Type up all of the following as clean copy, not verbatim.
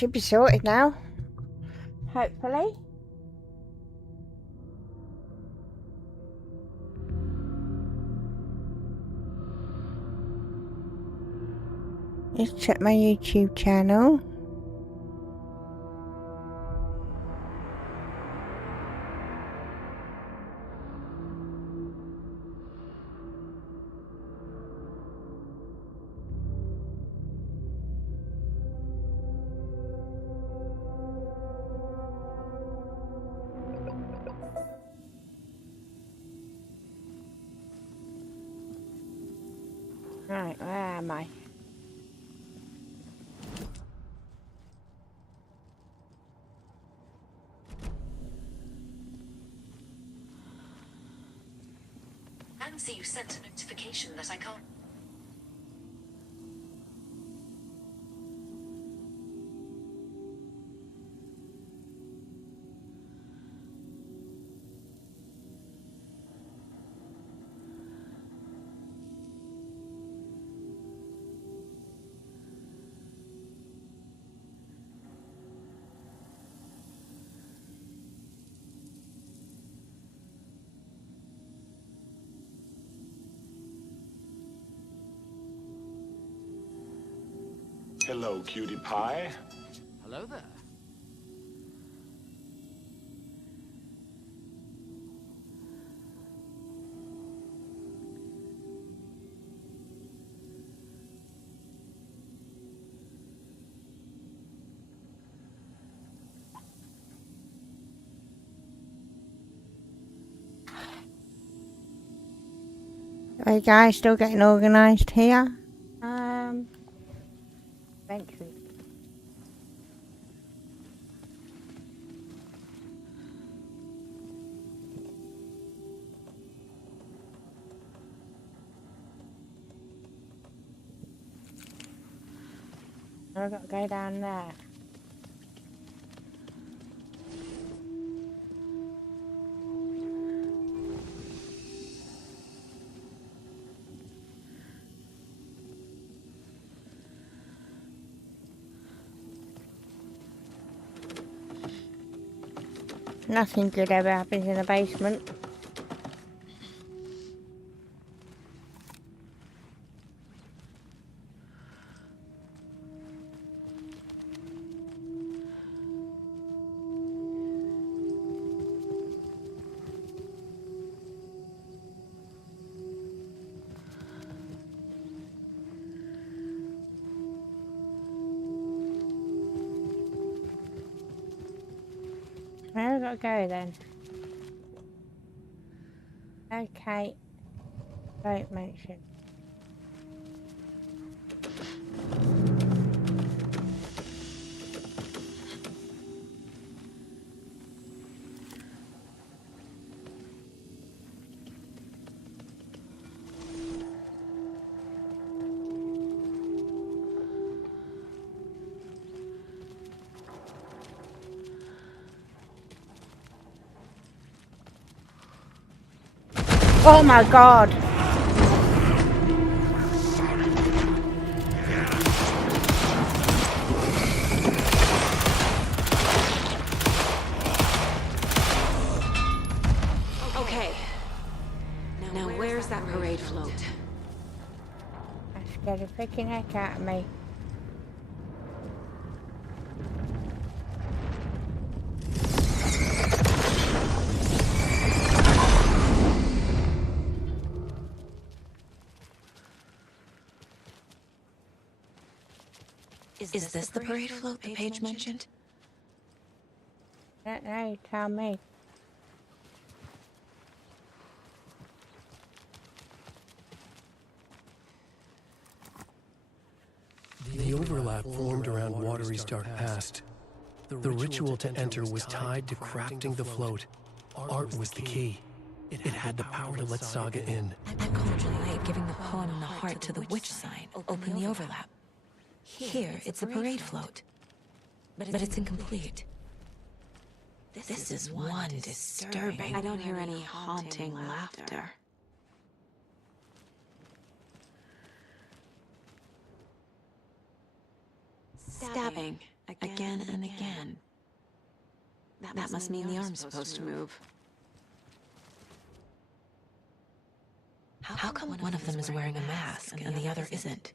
should be sorted now. Hopefully. Let's check my YouTube channel. Right, where am I? Nancy, you sent a notification that I can't. Hello, cutie pie. Hello there. Hey guys, still getting organised here. Eventually. I've got to go down there. Nothing good ever happens in the basement. Where have I got to go then? Okay. Don't mention. Oh my god! Okay. Now where's that parade float? That scared the freaking heck out of me. Is this the parade float the page mentioned? I don't know, tell me. The overlap formed around Watery's dark past. The ritual to enter was tied to crafting the float. Art was the key. It had the power to let Saga in. That cauldron light giving the poem the heart to the witch sign. Open the overlap. Here, it's a parade float. But it's incomplete. This is one disturbing. I don't hear any haunting laughter. Stabbing again and again. That must mean the arm's supposed to move. How come one of them is wearing a mask and the other isn't?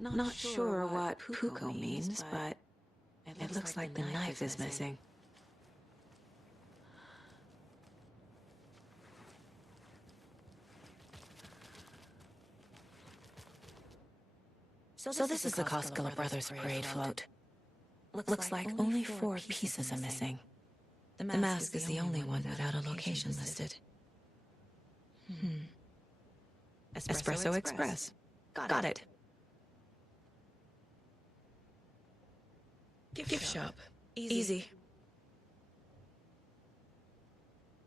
Not sure what Puko means, but it looks like the knife is missing. So this is the Koskela Brothers parade float. Looks like only 4 pieces are missing. The mask is the only one without a location listed. Espresso Express. Got it. Gift shop. Easy.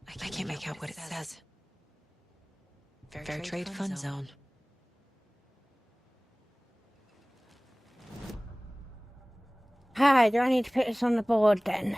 I can't make out what it says. Fair Trade Fund Zone. Hi, do I need to put this on the board then?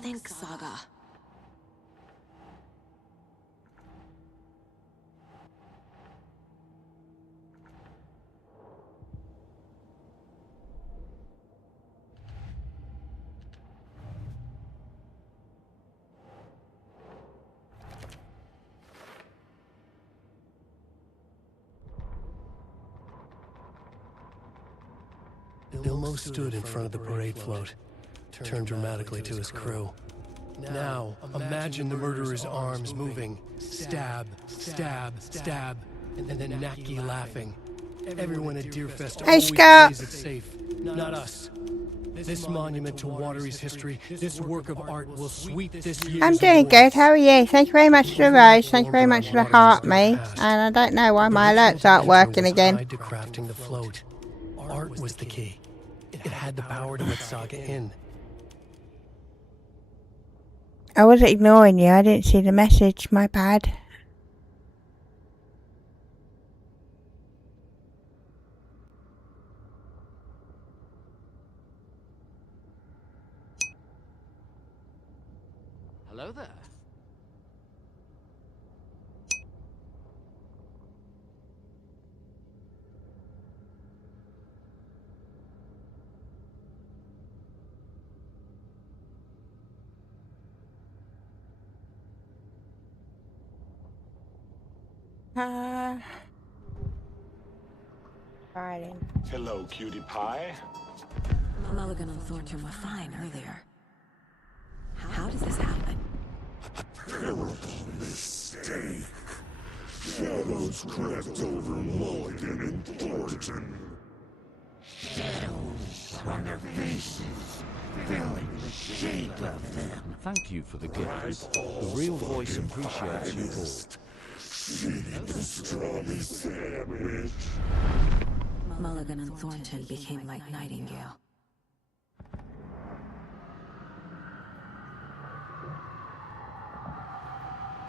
Think Saga. Ilmo stood in front of the parade float, turned dramatically to his crew. Now, imagine the murderer's arms moving. Stab, stab, stab, and then Naki laughing. Everyone at Deerfest Hey, always Scott. plays it safe. Not us. This monument to Watery's history, this work of art will sweep this year's I'm doing awards. good, how are you? Thank you very much for the rose, thank you very much for the heart me. And I don't know why my alerts aren't working again. Tied to crafting the float. Art was the key. It had the power to let Saga in. I was ignoring you, I didn't see the message, my bad. Hello there. Alright then. Hello, cutie pie. Mulligan and Thornton were fine earlier. How did this happen? Mistake. Shadows crept over Mulligan and Thornton. Shadows on their faces, filling the shape of them. Thank you for the gift. The real voice appreciates you all. Feeding the strawberry sandwich. Mulligan and Thornton became like Nightingale.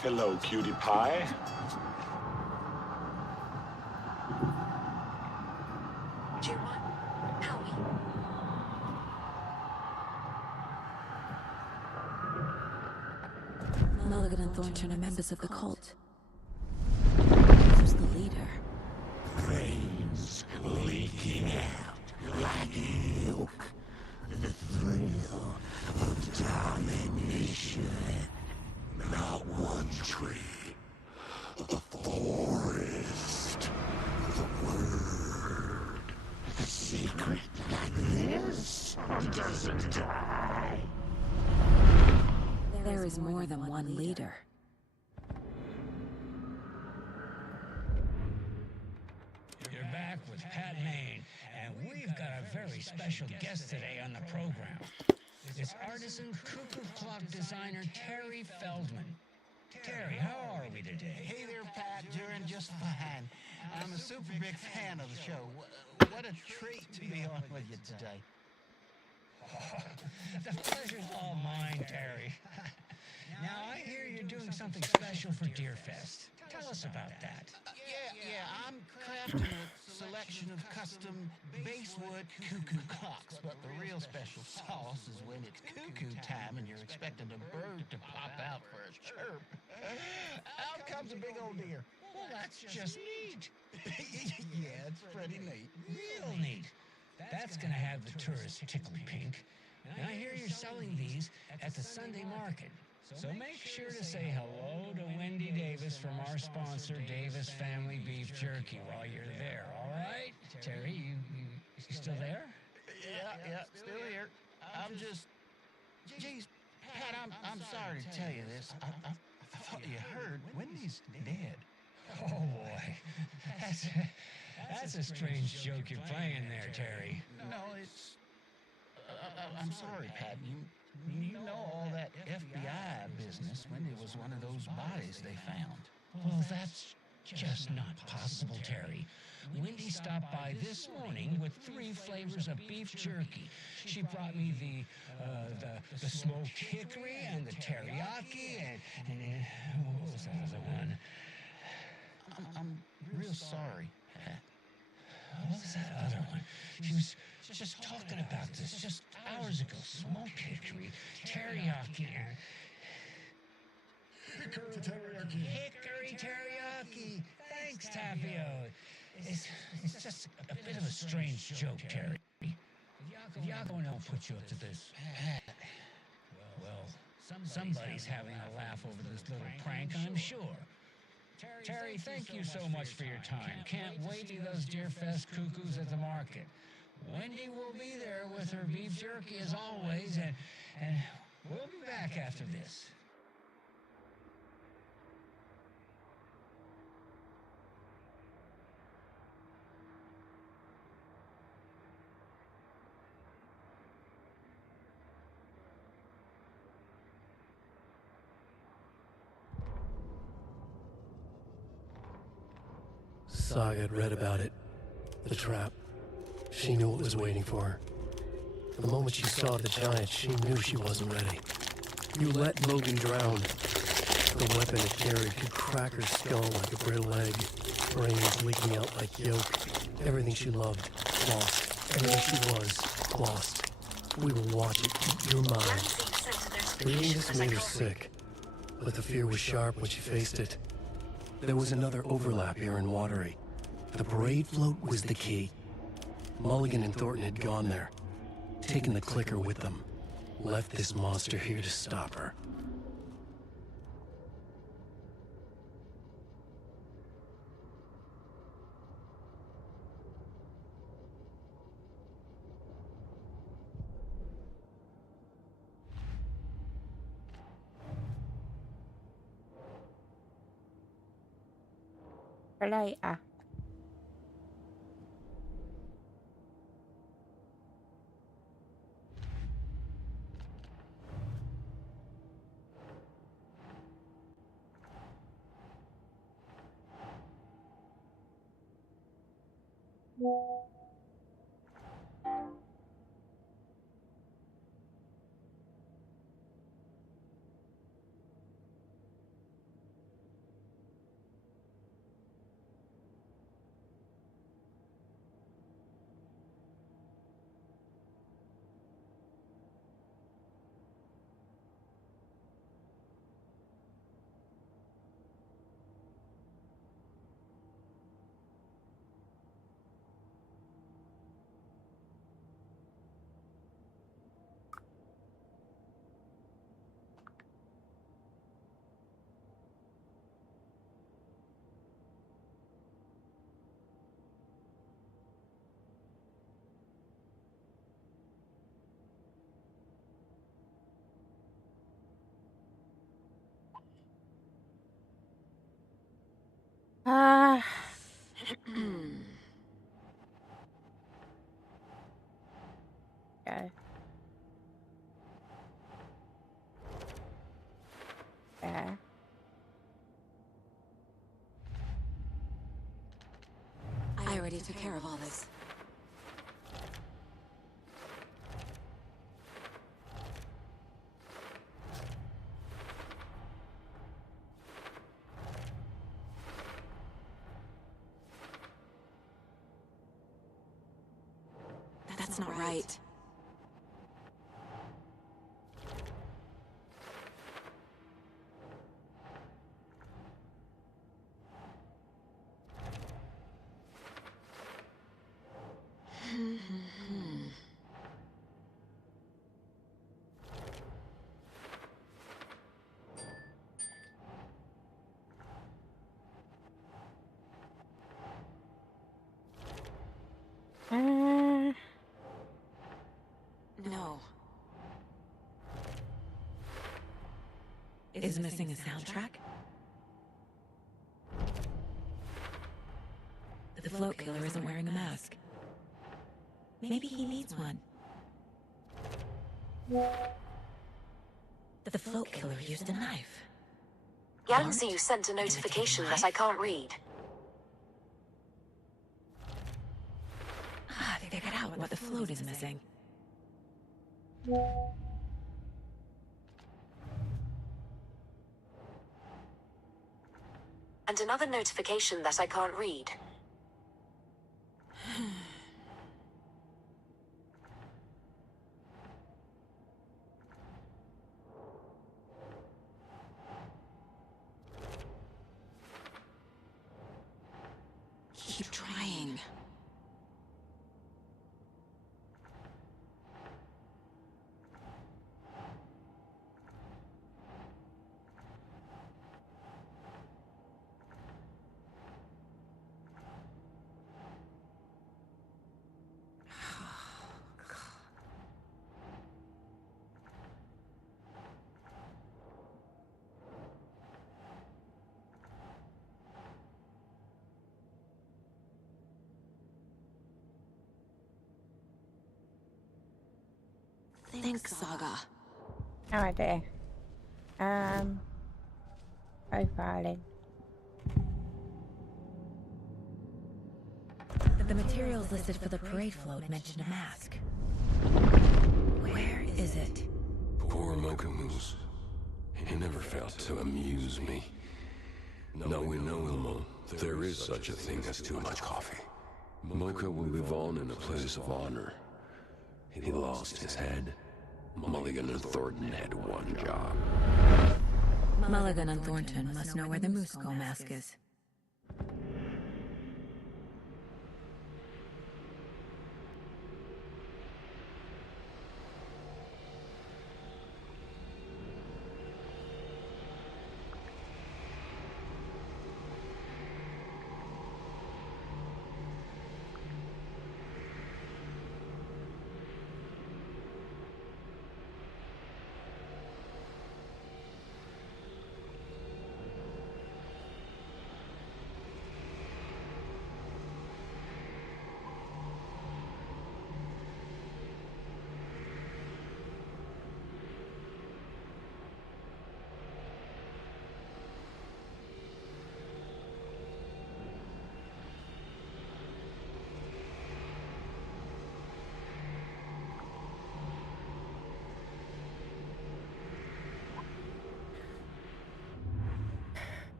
Hello, cutie pie. Mulligan and Thornton are members of the cult. Who's the leader? Brains leaking out like milk. The thrill of domination. Not one tree. The forest. The word. A secret like this doesn't die. There is more than one leader. You're back with Pat Maine, and we've got a very special guest today on the program. It's artisan cuckoo clock designer Terry Feldman. Terry, how are we today? Hey there, Pat. Doing just fine. I'm a super big fan of the show. What a treat to be on with you today. The pleasure's all mine, Terry. Now, I hear you're doing something special for Deerfest. Tell us about that. Yeah, I'm crafting a selection of custom basswood cuckoo clocks, but the real special sauce is when it's cuckoo time and you're expecting a bird to pop out for a chirp. Out comes a big old deer. Well, that's just neat. Yeah, it's pretty neat. Real neat. That's gonna have the tourists tickled pink. And I hear you're selling these at the Sunday market. So make sure to say hello to Wendy Davis from our sponsor, Davis Family Beef Jerky, while you're there, all right? Terry, you still there? Yeah, still here. I'm just... Geez, Pat, I'm sorry to tell you this. I thought you heard Wendy's dead. Oh, boy. That's a strange joke you're playing there, Terry. No, it's... I'm sorry, Pat. You know all that FBI business. Wendy was one of those bodies they found. Well, that's just not possible, Terry. Wendy stopped by this morning with 3 flavors of beef jerky. She brought me the smoked hickory and the teriyaki and what was that other one? I'm real sorry, Pat. What was that other one? She was just talking about this just hours ago. Smoked hickory, teriyaki, and... Hickory teriyaki. Hickory teriyaki! Thanks, Tapio. It's just a bit of a strange joke, Terry. Yago and I'll put you up to this. Well, somebody's having a laugh over this little prank, I'm sure. Terry, thank you so much for your time. Can't wait to see those Deerfest cuckoos at the market. Wendy will be there with her beef jerky as always, and we'll be back after this. Saga had read about it. The trap. She knew what was waiting for her. The moment she saw the giant, she knew she wasn't ready. You let Logan drown. The weapon it carried could crack her skull like a brittle egg. Brains leaking out like yolk. Everything she loved, lost. Everything she was, lost. We will watch it eat your mind. Reading this made her sick. But the fear was sharp when she faced it. There was another overlap here in Watery. The parade float was the key. Mulligan and Thornton had gone there, taken the clicker with them, left this monster here to stop her. Later. Ah. Okay. Yeah. I already took care of all this. Something's not right. No. Is missing a soundtrack? The float killer isn't wearing a mask. Maybe he needs one. The float killer used a knife. Yangtze, you sent a notification that I can't read. Ah, they figured out what the float is missing. And another notification that I can't read. Keep trying. Think Saga. No idea. Profiling. The materials listed for the parade float mention a mask. Where is it? Poor Mocha Moose. He never failed to amuse me. Now we know, Ilmo, there is such a thing as too much coffee. Mocha will live on in a place of honor. He lost his head. Mulligan and Thornton had one job. Mulligan and Thornton must know where the Moose Skull mask is.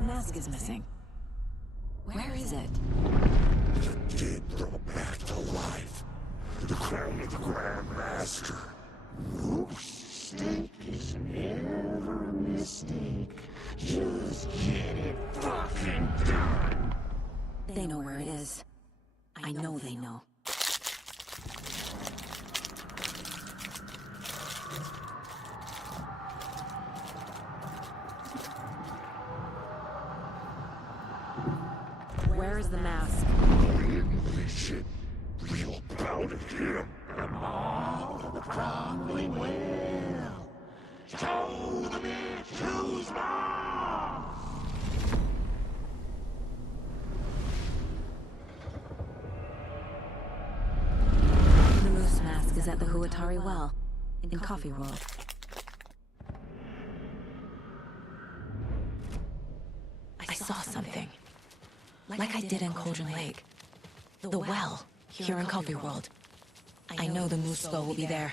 The mask is missing. Where is it? The dead brought back to life. The crown of the Grand Master. Moose steak is never a mistake. Just get it fucking done. They know where it is. I know they know. Where is the mask? English it. Real proud of him. And all of the crumbling will. Show the bitch who's boss! The moose mask is at the Huatari Well, in Coffee World. I saw something. Like I did in Cauldron Lake. The well, here in Coffee World. I know the Moose Skull will be there.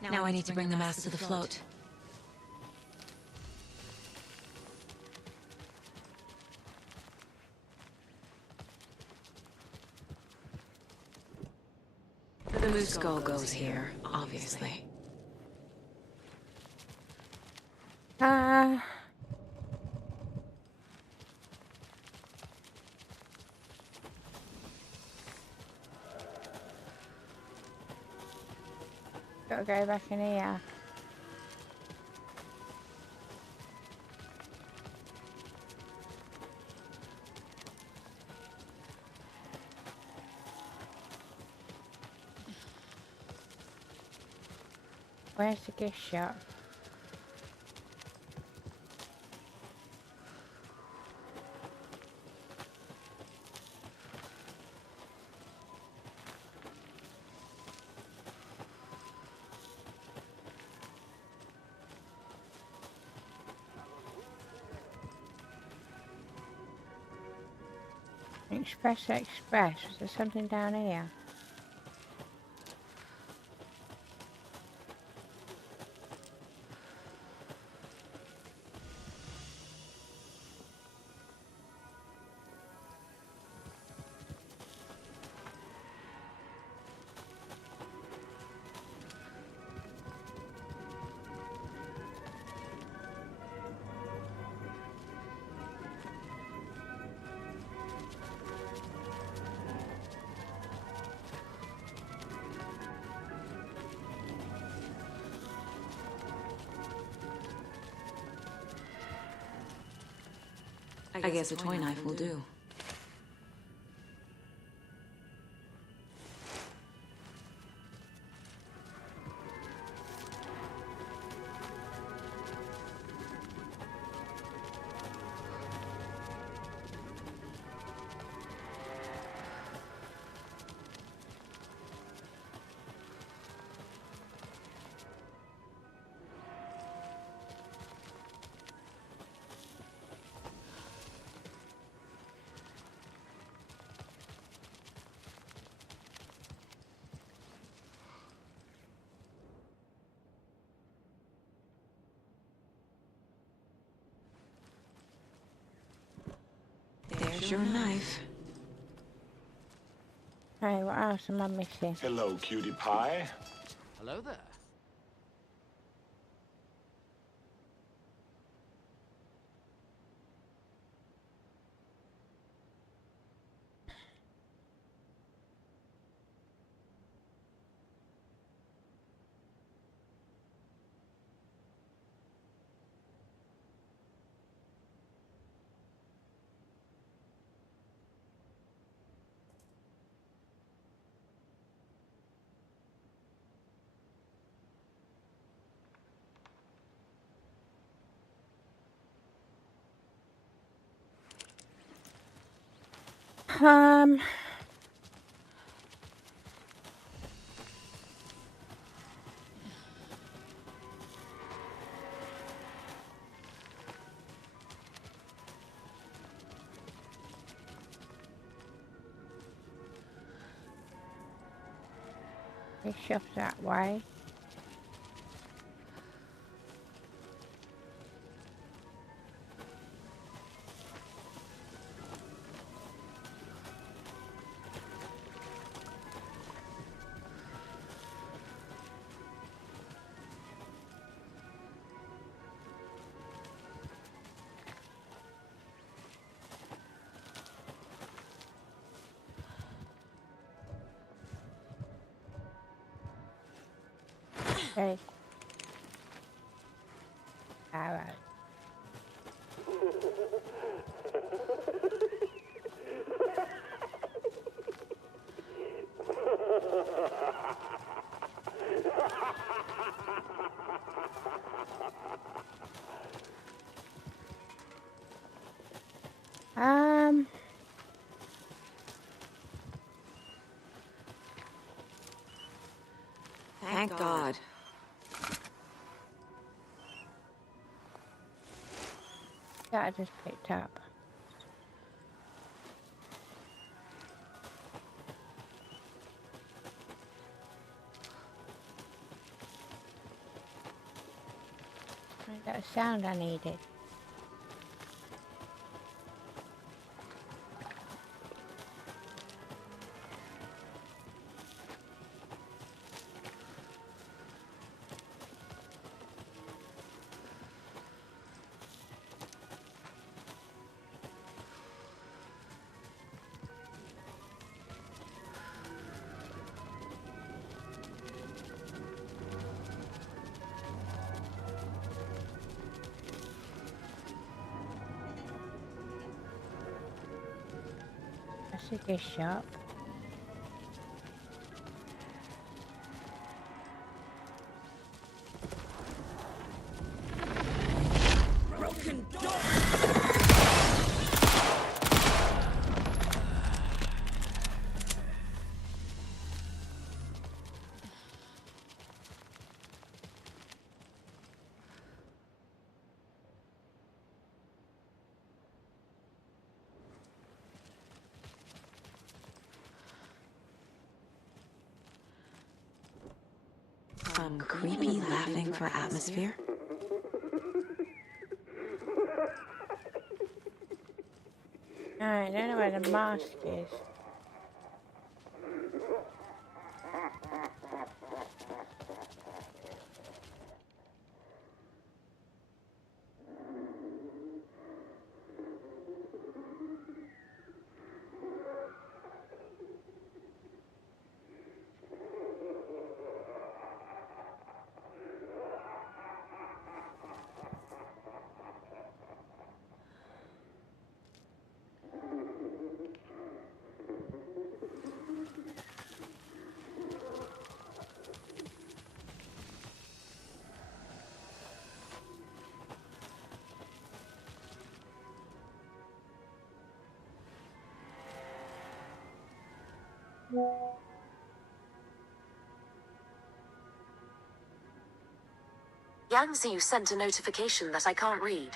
Now I need to bring the mask to the float. The moose skull goes here, obviously. Gotta go back in here. Where's the gift shop? Express. Is there something down here? I guess a toy knife will do. There's your knife. Hey, what else am I missing? Hello, cutie pie. Hello there. Um, it shoves that way. Okay. Alright. Thank God. That I just picked up. I got a sound I needed. That's a good shot. Broken door! Some creepy laughing for atmosphere. I don't know where the mask is. Yangzi, you sent a notification that I can't read.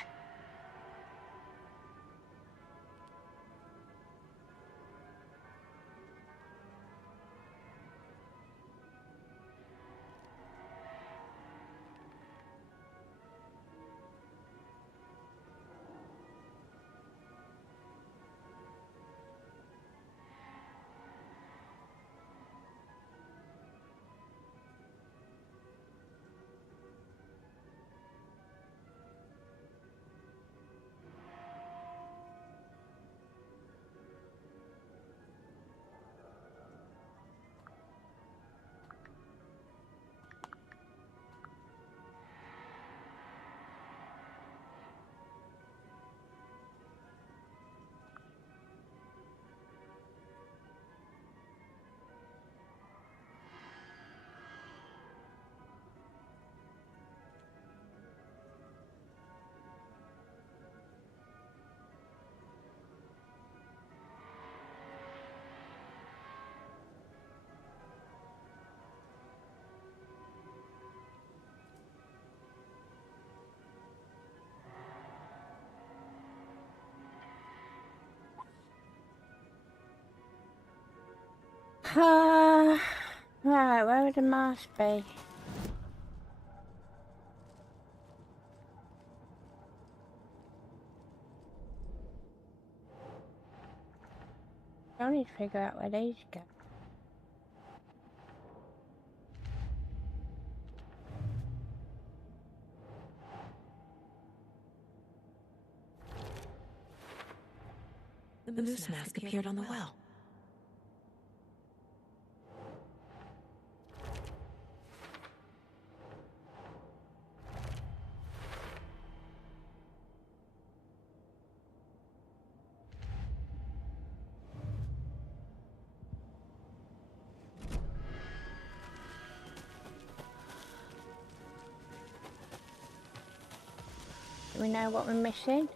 Right, where would the mask be? I need to figure out where these go. The moose mask appeared on the well. Do we know what we're missing?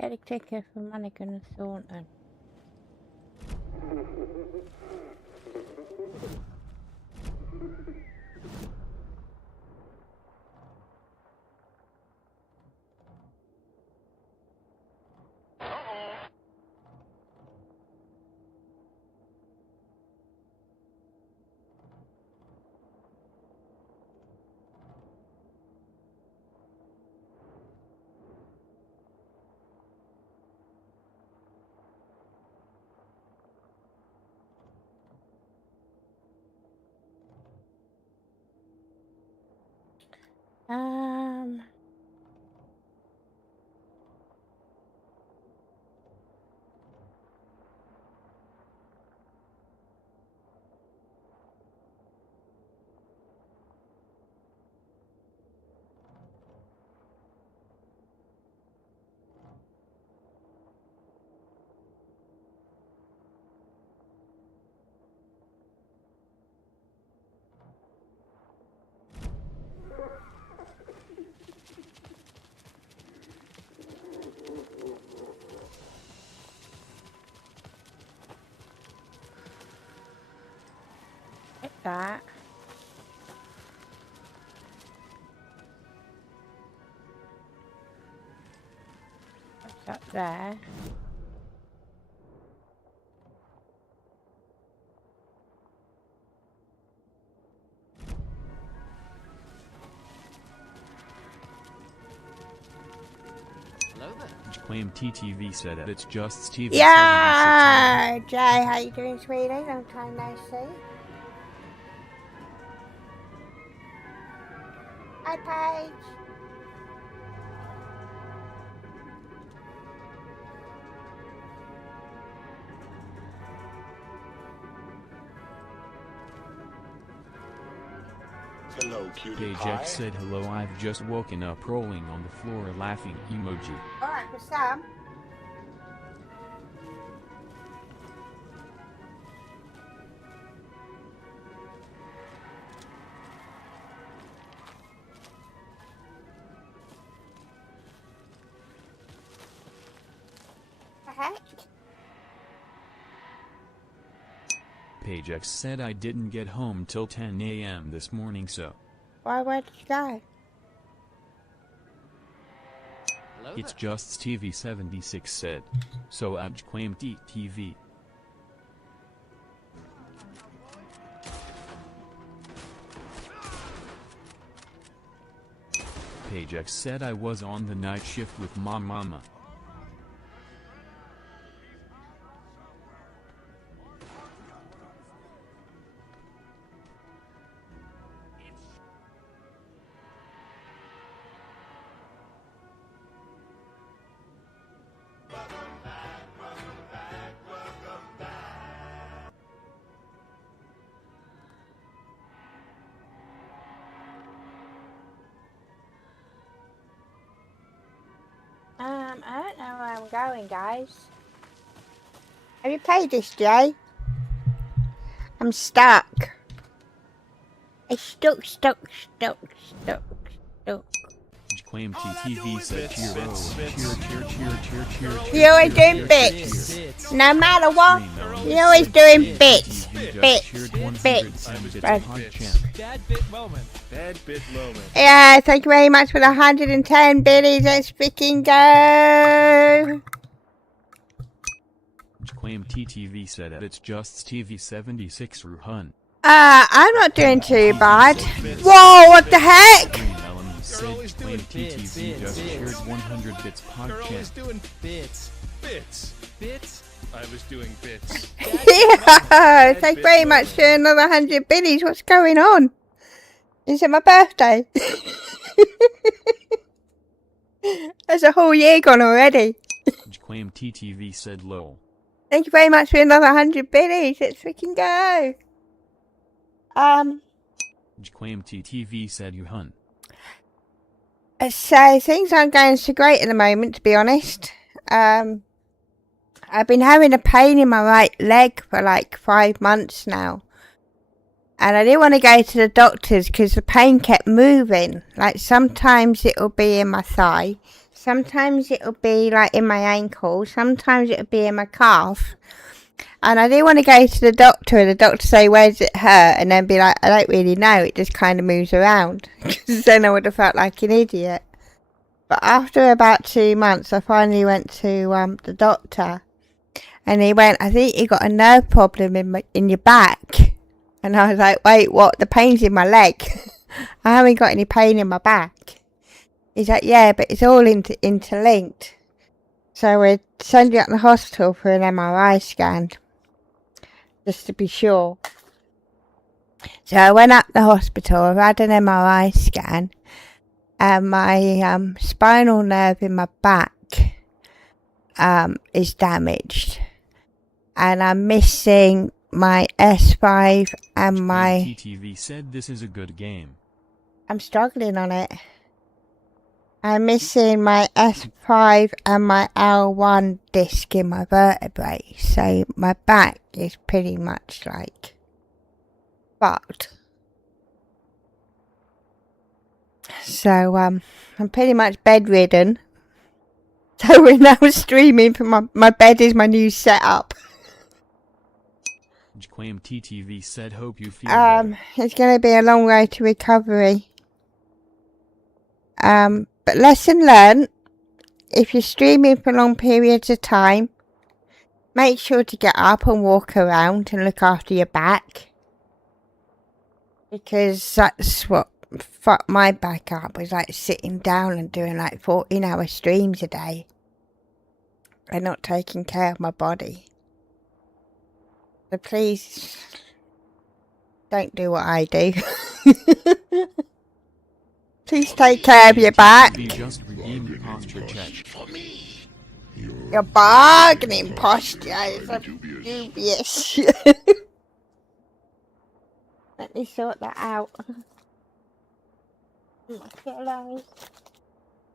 Get a ticket for Mannequin and Thornton. Um. Like that. What's up there? Claim TTV said it. It's just Steve. Yeah, Jay, how you doing, sweetie? Long time no see. Hi, Paige. Hello, cutie KJX pie. said hello. I've just woken up rolling on the floor laughing emoji. Alright, for some. The heck? PageX said I didn't get home till 10 a.m. this morning, so Where did you go? it's just Stevie 76 said. So I'd claim TTV. PageX said I was on the night shift with my mama. I don't know where I'm going, guys. Have you played this, Jay? I'm stuck. It's stuck. Claim TTV said cheer. You're always doing bits. No matter what, you're always doing bits. Bits. Bad bit moment. Yeah, thank you very much for the 110 biddies. Let's freaking go. Claim TTV said it's just Stevie 76 Ruhun. I'm not doing too bad. Whoa, what the heck? Said claim TTV just shared 100 bits Girl was podcast. doing bits. I was doing bits. Yeah, thank you very much for another 100 biddies. What's going on? Is it my birthday? There's a whole year gone already. Claim TTV said lol. Thank you very much for another 100 biddies. Let's freaking go. Claim TTV said you hun. So things aren't going so great at the moment, to be honest. I've been having a pain in my right leg for like 5 months now. And I didn't want to go to the doctors because the pain kept moving. Like sometimes it'll be in my thigh. Sometimes it'll be like in my ankle. Sometimes it'll be in my calf. And I didn't want to go to the doctor and the doctor say, where's it hurt? And then be like, I don't really know. It just kind of moves around. Because then I would have felt like an idiot. But after about 2 months, I finally went to the doctor. And he went, I think you got a nerve problem in your back. And I was like, wait, what? The pain's in my leg. I haven't got any pain in my back. He's like, yeah, but it's all interlinked. So we're sending you to the hospital for an MRI scan. Just to be sure. So I went up the hospital, I've had an MRI scan. And my spinal nerve in my back is damaged. And I'm missing my S5 and my... TTV said this is a good game. I'm struggling on it. I'm missing my S5 and my L1 disc in my vertebrae. So my back is pretty much like fucked. So I'm pretty much bedridden. So we're now streaming from my bed is my new setup. Jaquame TTV said hope you feel better. It's going to be a long road to recovery. But lesson learned, if you're streaming for long periods of time, make sure to get up and walk around and look after your back. Because that's what fucked my back up, was like sitting down and doing like 14-hour streams a day. And not taking care of my body. So please, don't do what I do. Please take care of your back. Just redeem your posture check. Your bargaining posture is dubious. Let me sort that out.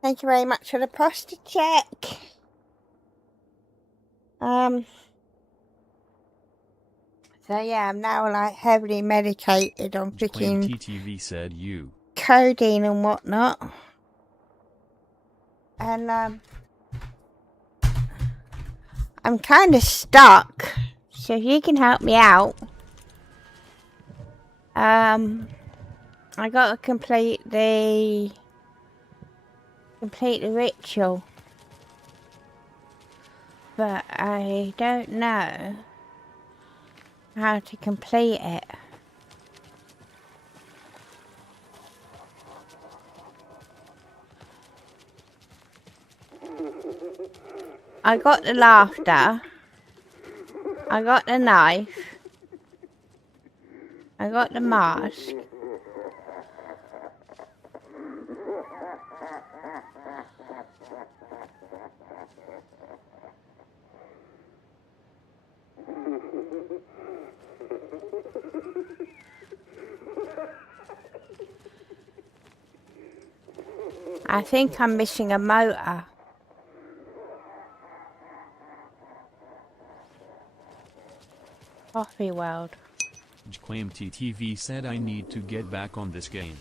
Thank you very much for the posture check. So yeah, I'm now like heavily medicated on freaking TTV said you. codeine and whatnot. And I'm kind of stuck. So if you can help me out. I gotta complete the ritual. But I don't know how to complete it. I got the laughter. I got the knife. I got the mask. I think I'm missing a motor. Coffee World. Jaquame TTV said I need to get back on this game.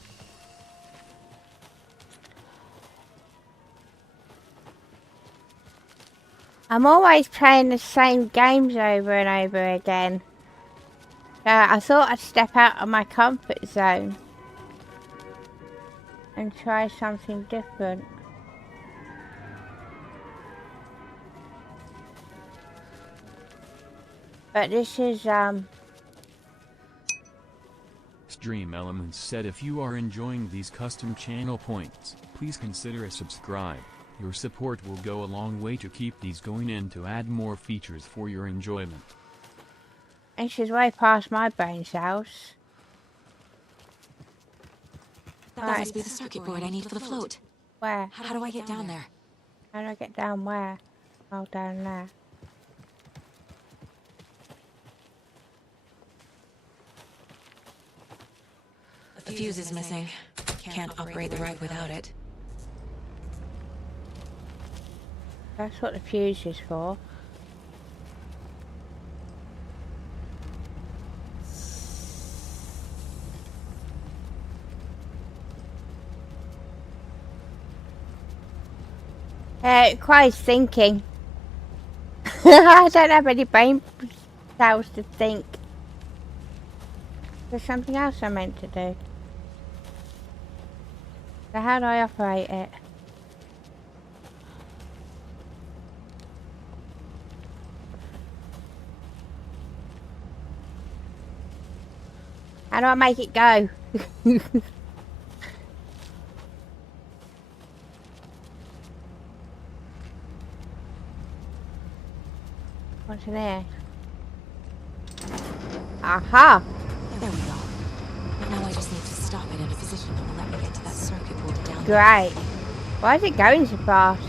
I'm always playing the same games over and over again. So I thought I'd step out of my comfort zone and try something different. But this is Stream Elements said if you are enjoying these custom channel points, please consider a subscribe. Your support will go a long way to keep these going and to add more features for your enjoyment. This is way past my brain cells. That must be the circuit board I need for the float. Where? How do I get down there? How do I get down where? Oh, down there. The fuse is missing. Can't operate the ride without it. That's what the fuse is for. Quite thinking. I don't have any brain cells to think. There's something else I meant to do. So how do I operate it? How do I make it go? What's in there? Aha! There we go. Now I just need to stop it in a position that will let me get to that circuit board down there. Great. Why is it going so fast?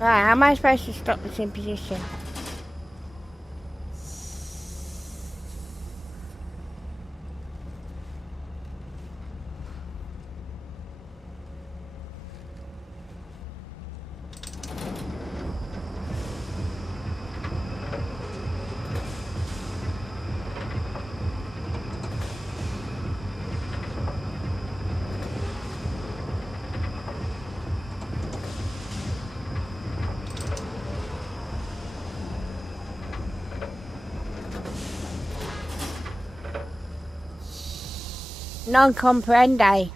Right, how am I supposed to stop this in position? Non comprende.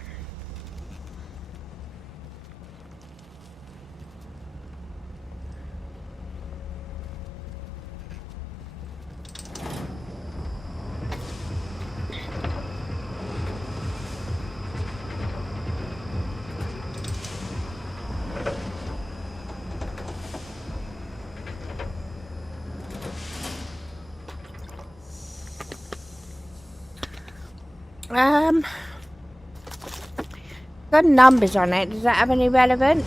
Got numbers on it. Does that have any relevance?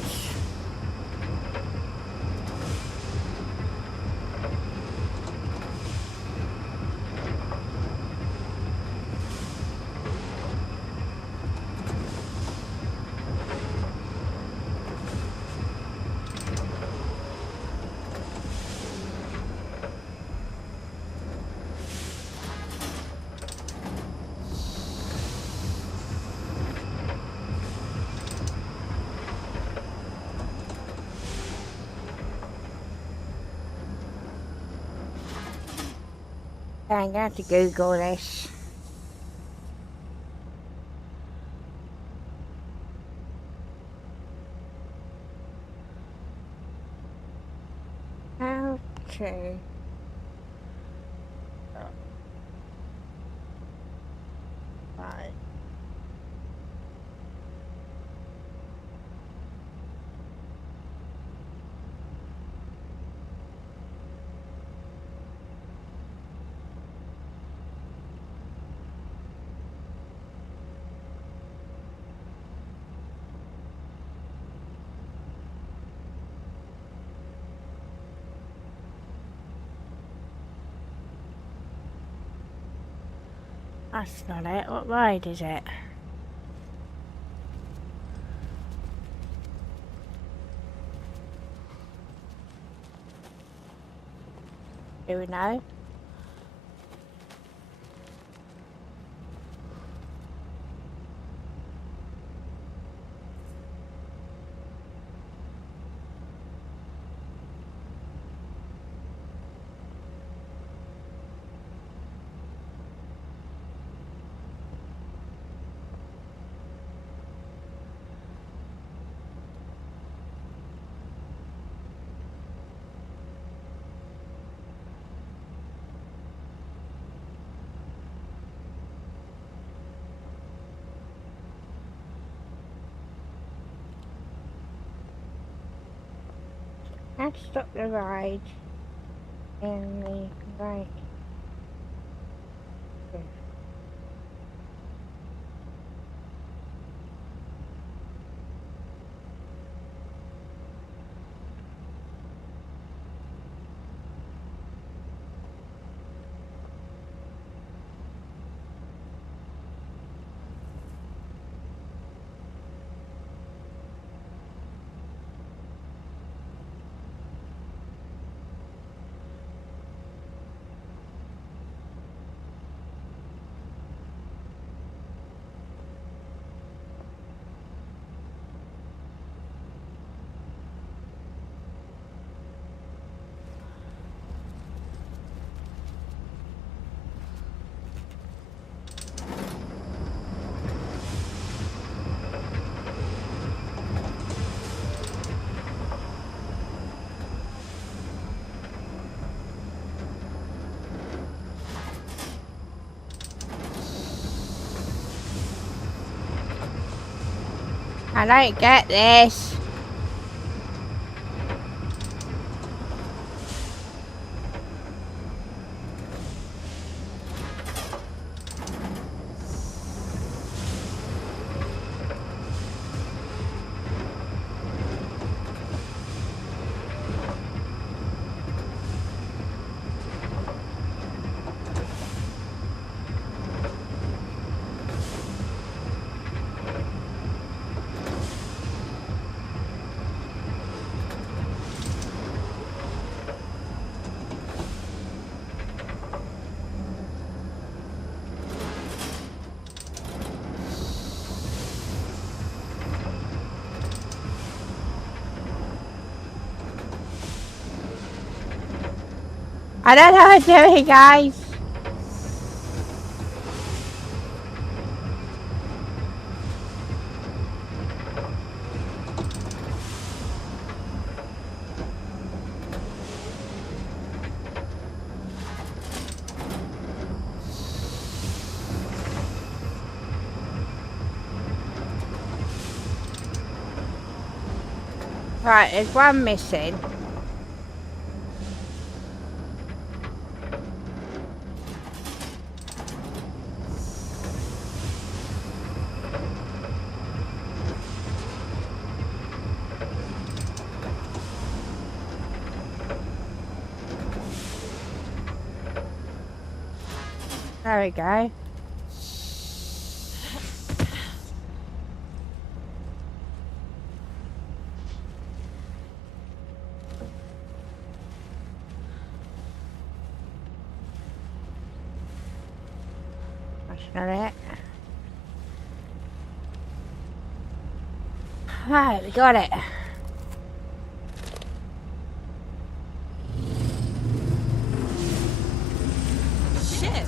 I'm gonna have to Google this. How to... Right. That's not it. What ride is it? Do we know? How to stop the ride in the right. I don't get this. I don't know how to do it, guys. Right, there's one missing. There we go. That's not it. Right, we got it. Shit!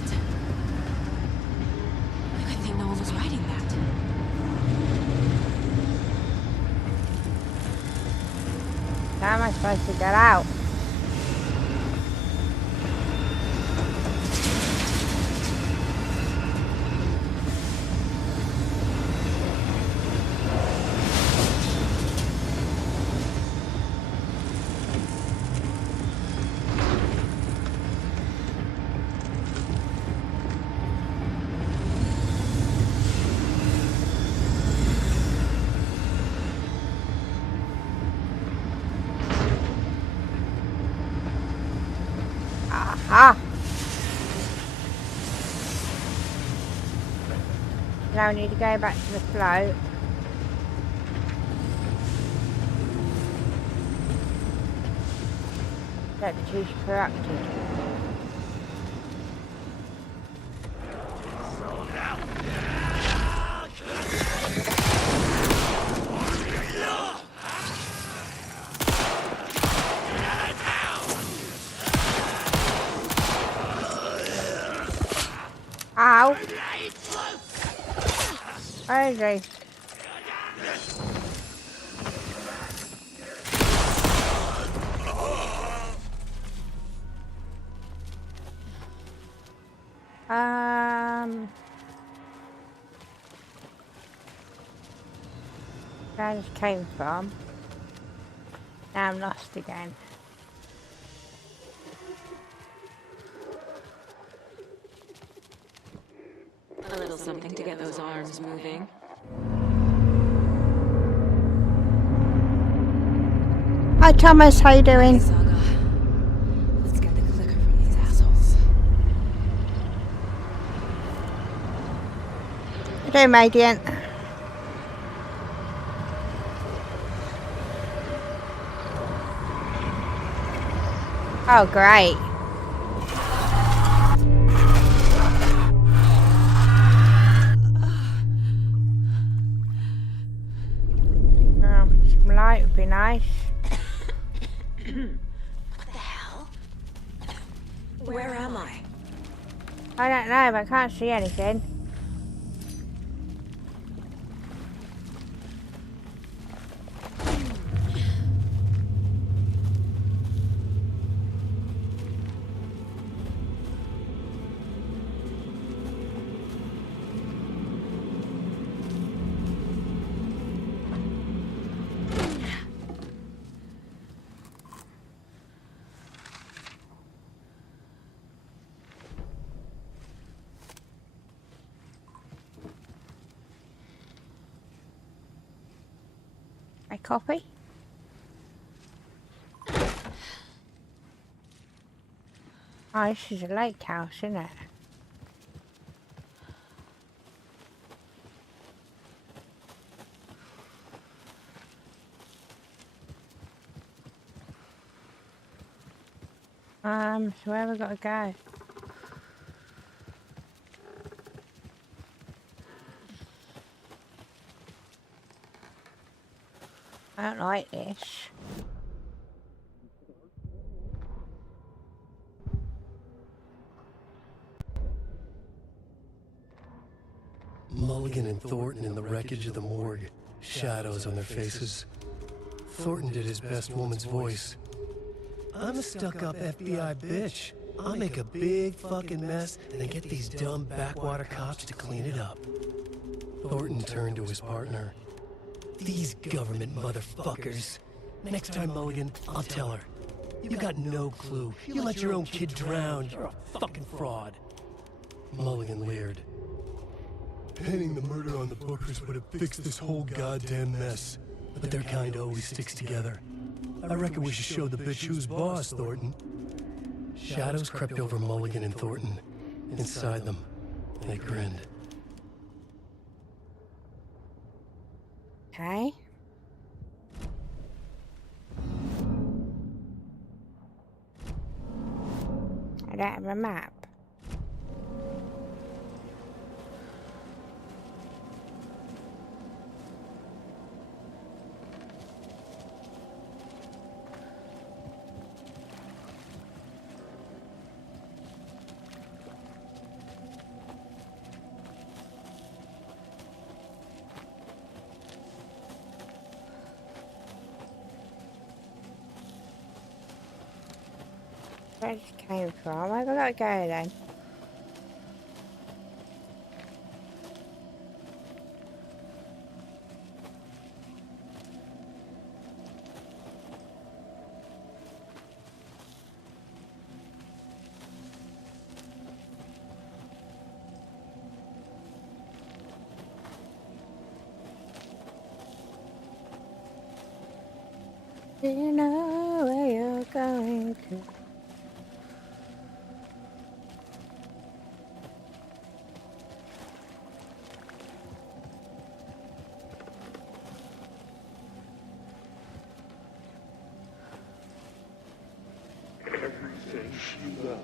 Good thing no one was riding that. How am I supposed to get out? Aha! Now we need to go back to the float. Get the juice corrupted. Ow! Where is he? Where I just came from. Now I'm lost again. A little something to get those arms moving. Hi Thomas, how you doing? Saga. Let's get the clicker from these assholes. You doing, Radiant? Oh, great. Some light would be nice. What the hell? Where am I? I don't know, but I can't see anything. A copy? Oh, this is a lake house, isn't it? So where have we got to go? I don't like this. Mulligan and Thornton in the wreckage of the morgue, shadows on their faces. Thornton did his best woman's voice. I'm a stuck-up FBI bitch. I'll make a big fucking mess and then get these dumb backwater cops to clean it up. Thornton turned to his partner. These government motherfuckers. Next time, Mulligan, I'll tell her. You got no clue. You let your own kid drown. You're a fucking fraud. Mulligan leered. Pinning the murder on the Bookers would have fixed this whole goddamn mess. But their kind always sticks together. I reckon we should show the bitch who's boss, Thornton. Shadows crept over Mulligan and Thornton. Inside them, they grinned. Okay. I don't have a map. Where this came from? Where have I got to go then? Do you know where you're going to? Everything she loved.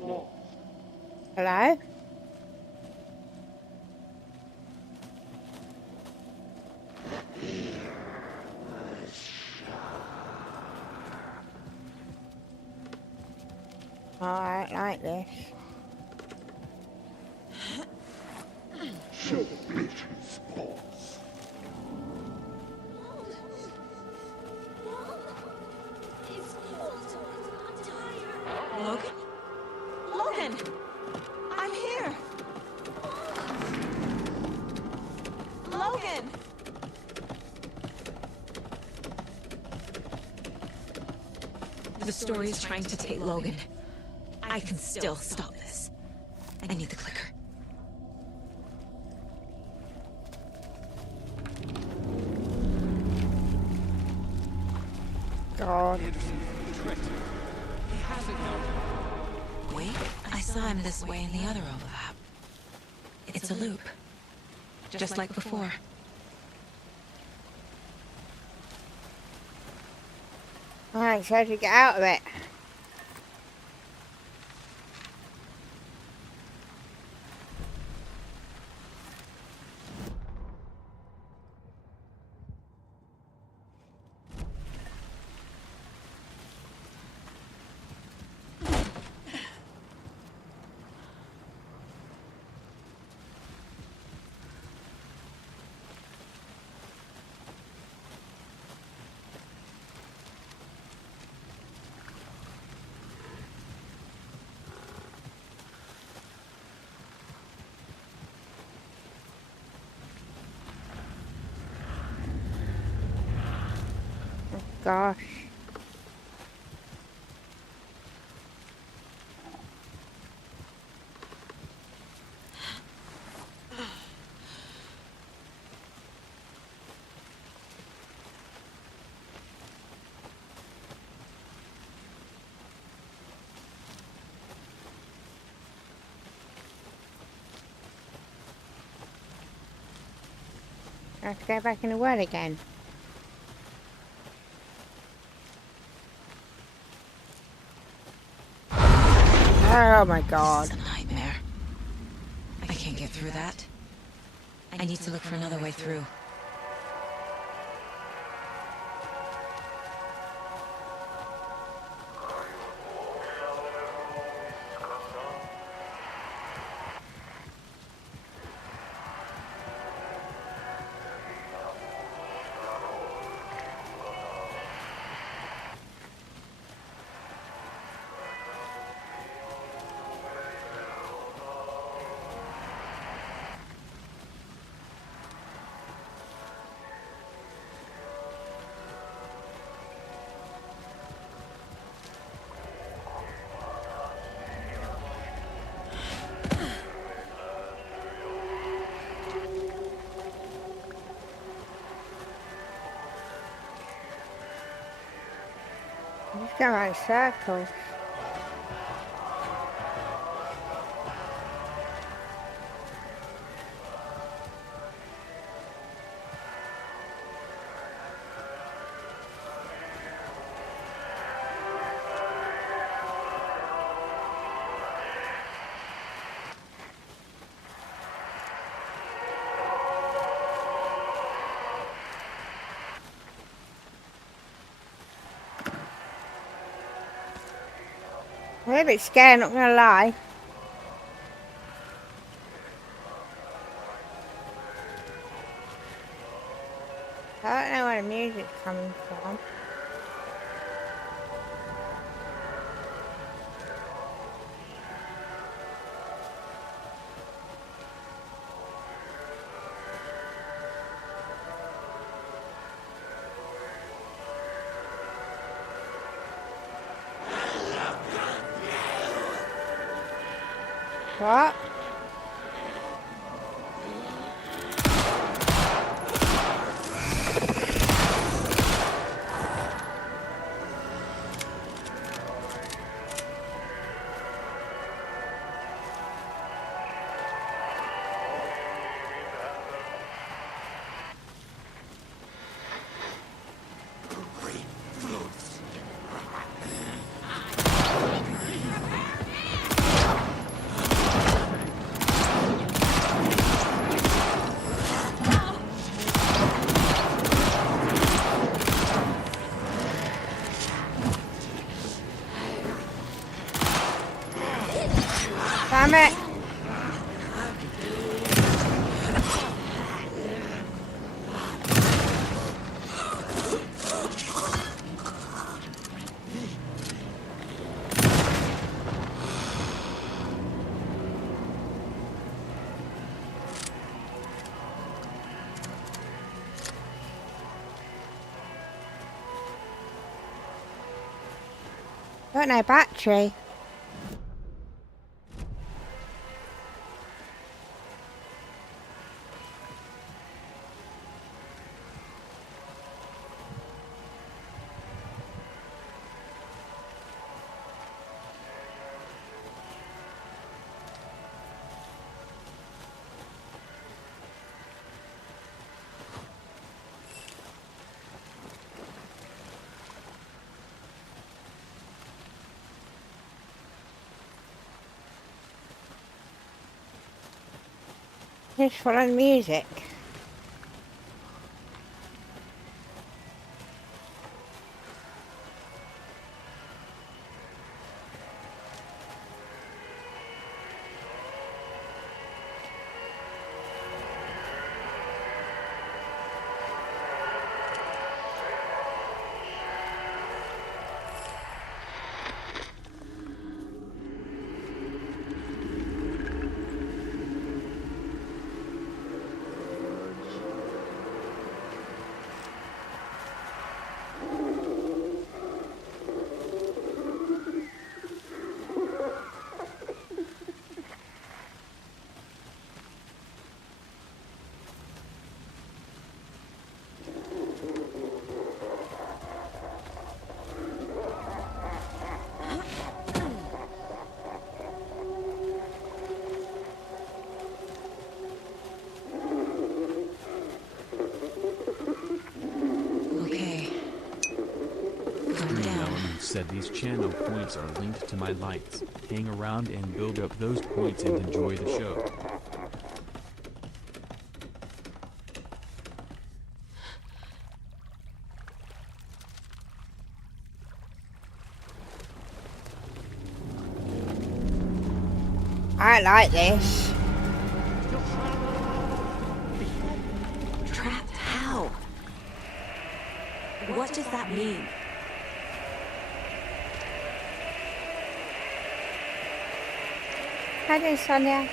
Lost. Hello? Oh, I don't like this. Show the bitches boss. Logan? Logan! I'm here! Logan! The story is trying to take Logan. I can still stop this. I need the clicker. God. Wait, I saw him this way in the other overlap. It's a loop. Just like before. Alright, so how do we get out of it? Gosh. I have to go back in the world again. Oh my God. This is a nightmare. I can't get through that. I need to look for another way through. Just go around in circles. I'm a bit scared, not gonna lie. I don't know where the music's coming from. What? Damn it! Got no battery. Just follow the music. Said these channel points are linked to my lights. Hang around and build up those points and enjoy the show. I like this. Trapped how? What does that mean? Hi there, Sonia.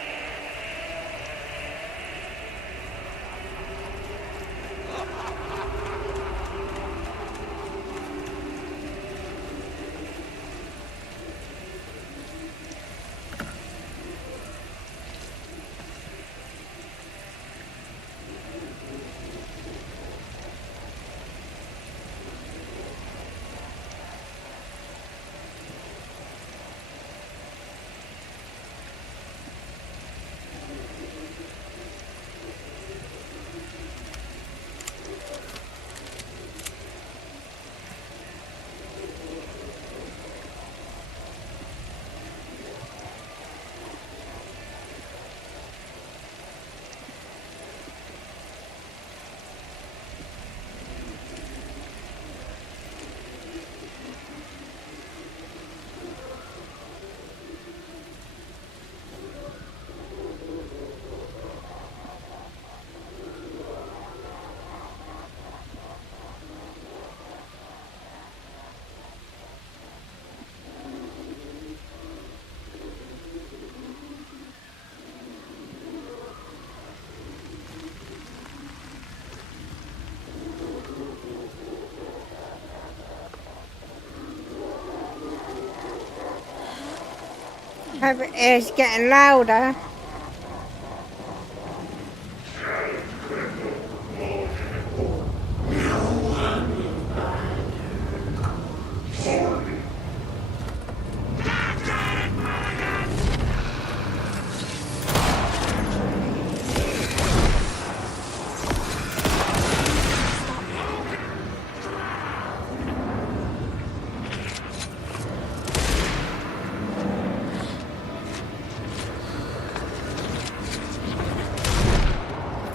It's getting louder.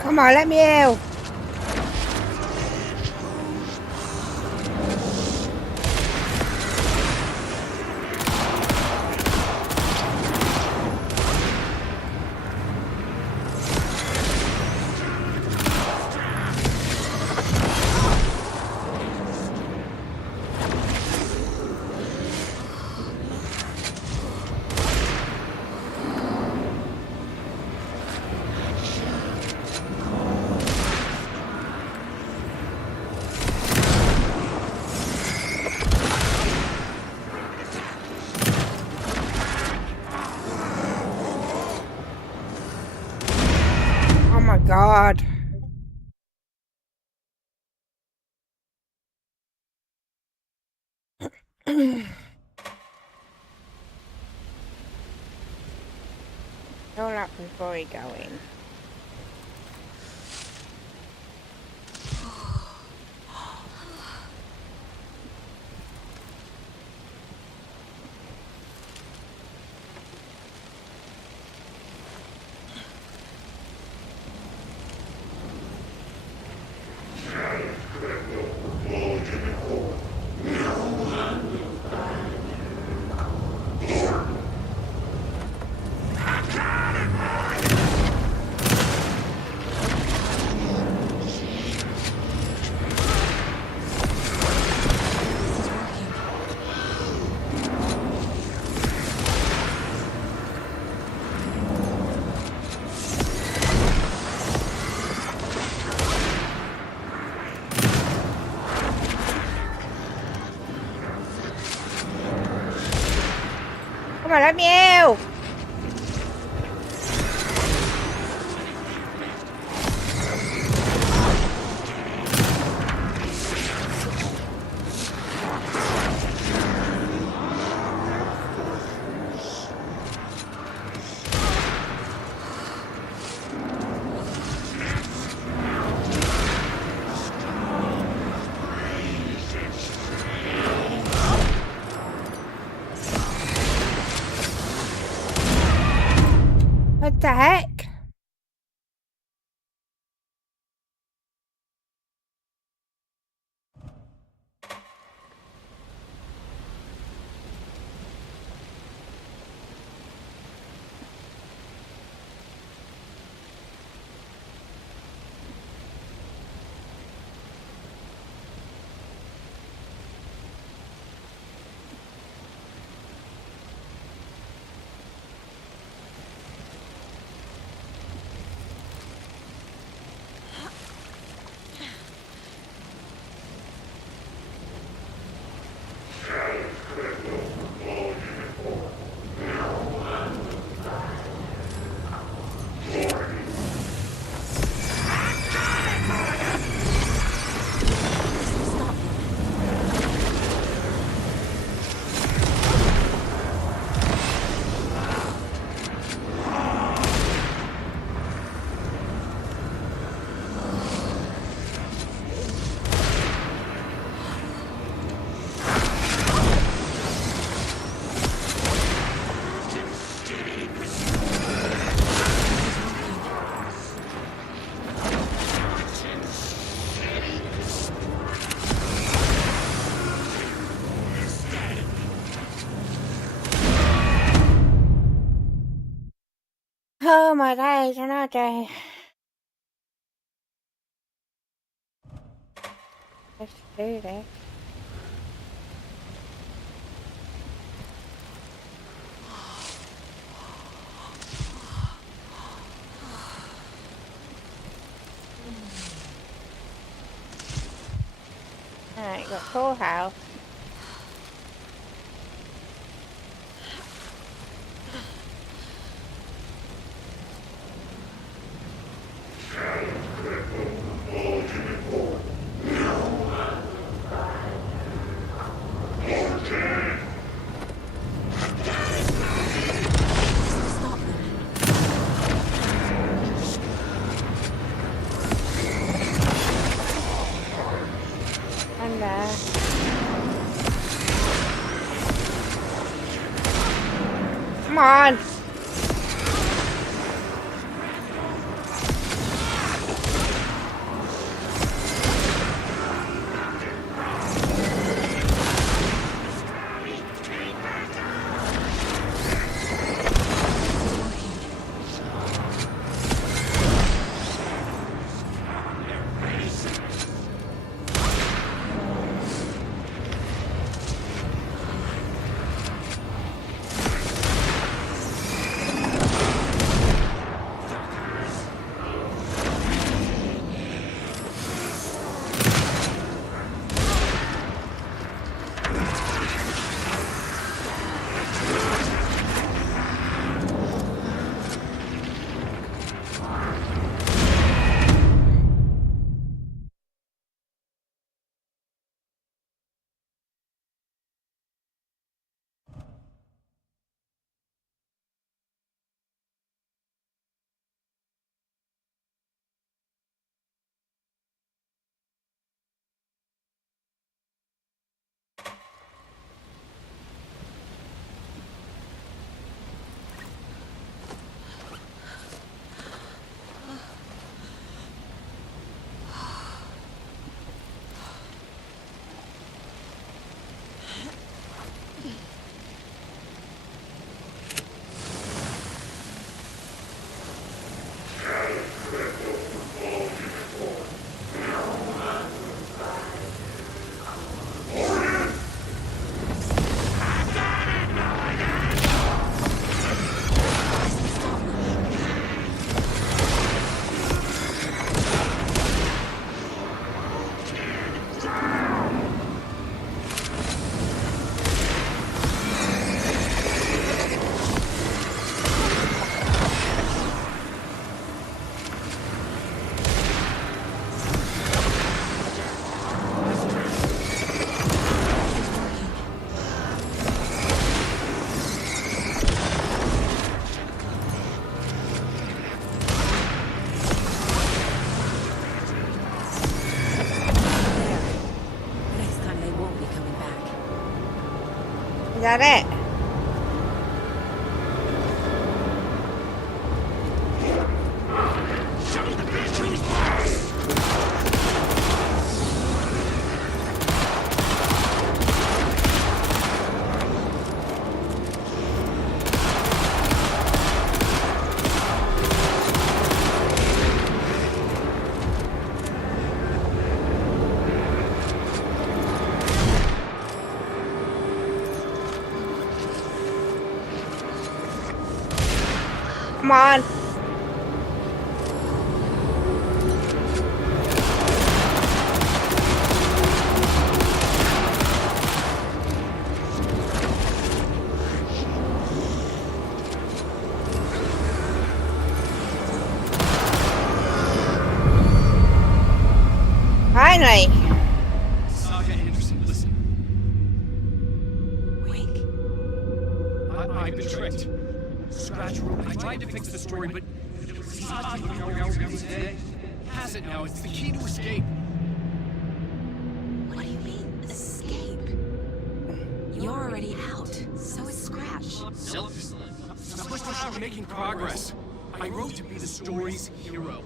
Come on, let me out. All up before we go in. Come on, let me out! What the heck? Oh my days, another day. Let's do this. Alright, got full house. I'm there. Come on! Is that it? Come on. Finally. Saga Anderson, listen. Wake? I've been tricked. Scratch wrote. I tried to fix the story, but Saga was dead. Has it now? It's the key to escape. What do you mean, escape? You're already out. So is Scratch. We're making progress. I wrote to be the story's hero.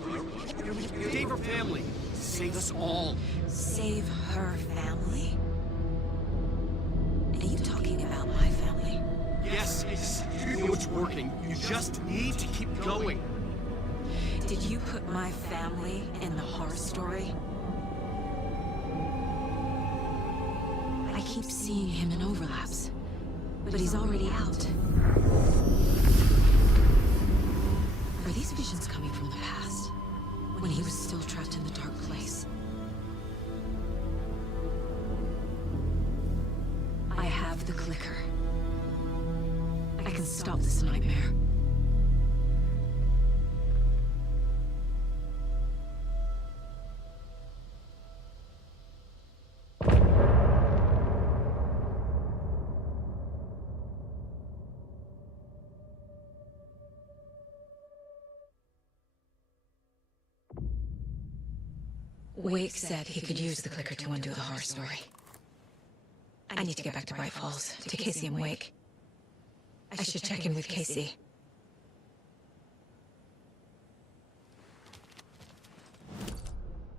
Save her family. Save us all. Save her family? Are you talking about my family? Yes, you know it's working. You just need to keep going. Did you put my family in the horror story? I keep seeing him in overlaps, but he's already out. Are these visions coming from the past? When he was still trapped in the dark place? I have the clicker. I can stop this nightmare. Wake said he could use the clicker to undo the horror story. I need to get back to Bright Falls, to Casey and Wake. I should check in with Casey.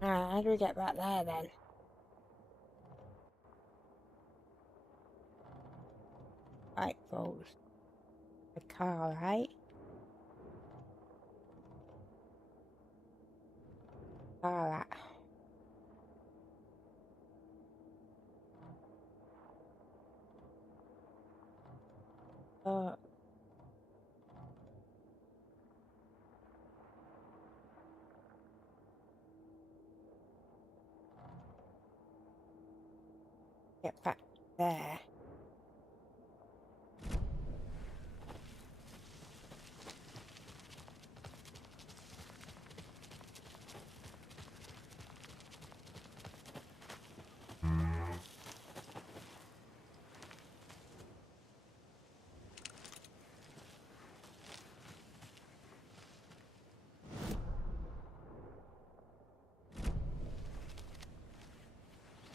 Alright, how do we get back there then? Bright Falls. The car, right? Alright. Oh. Get back there.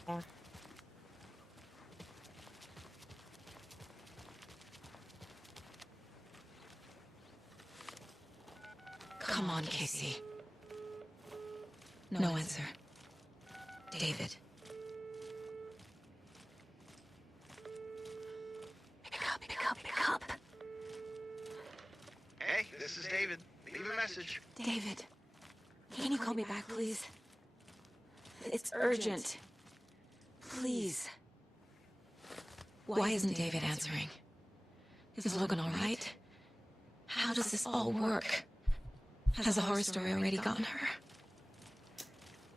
Yeah. Come on, Casey. No answer. David. Pick up. Hey, this is David. Leave a message. David, can you call me back, please? It's urgent. Please. Why isn't David answering? Is Logan all right? How does this all work? Has the horror story already gotten her?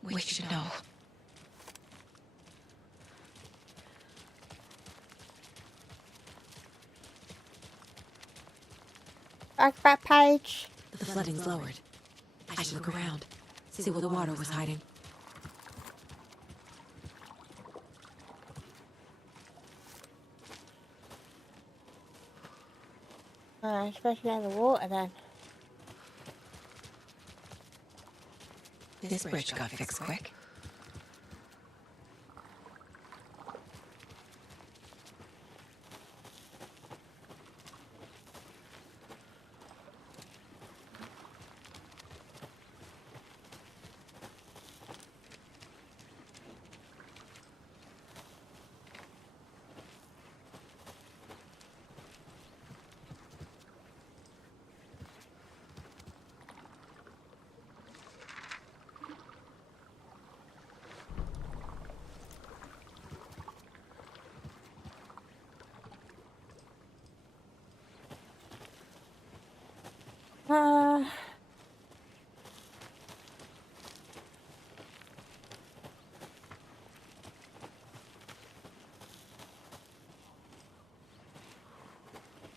We should know. Back page. The flooding's lowered. I should look around, see where the water was hiding. Especially on the water then. This bridge got fixed quick.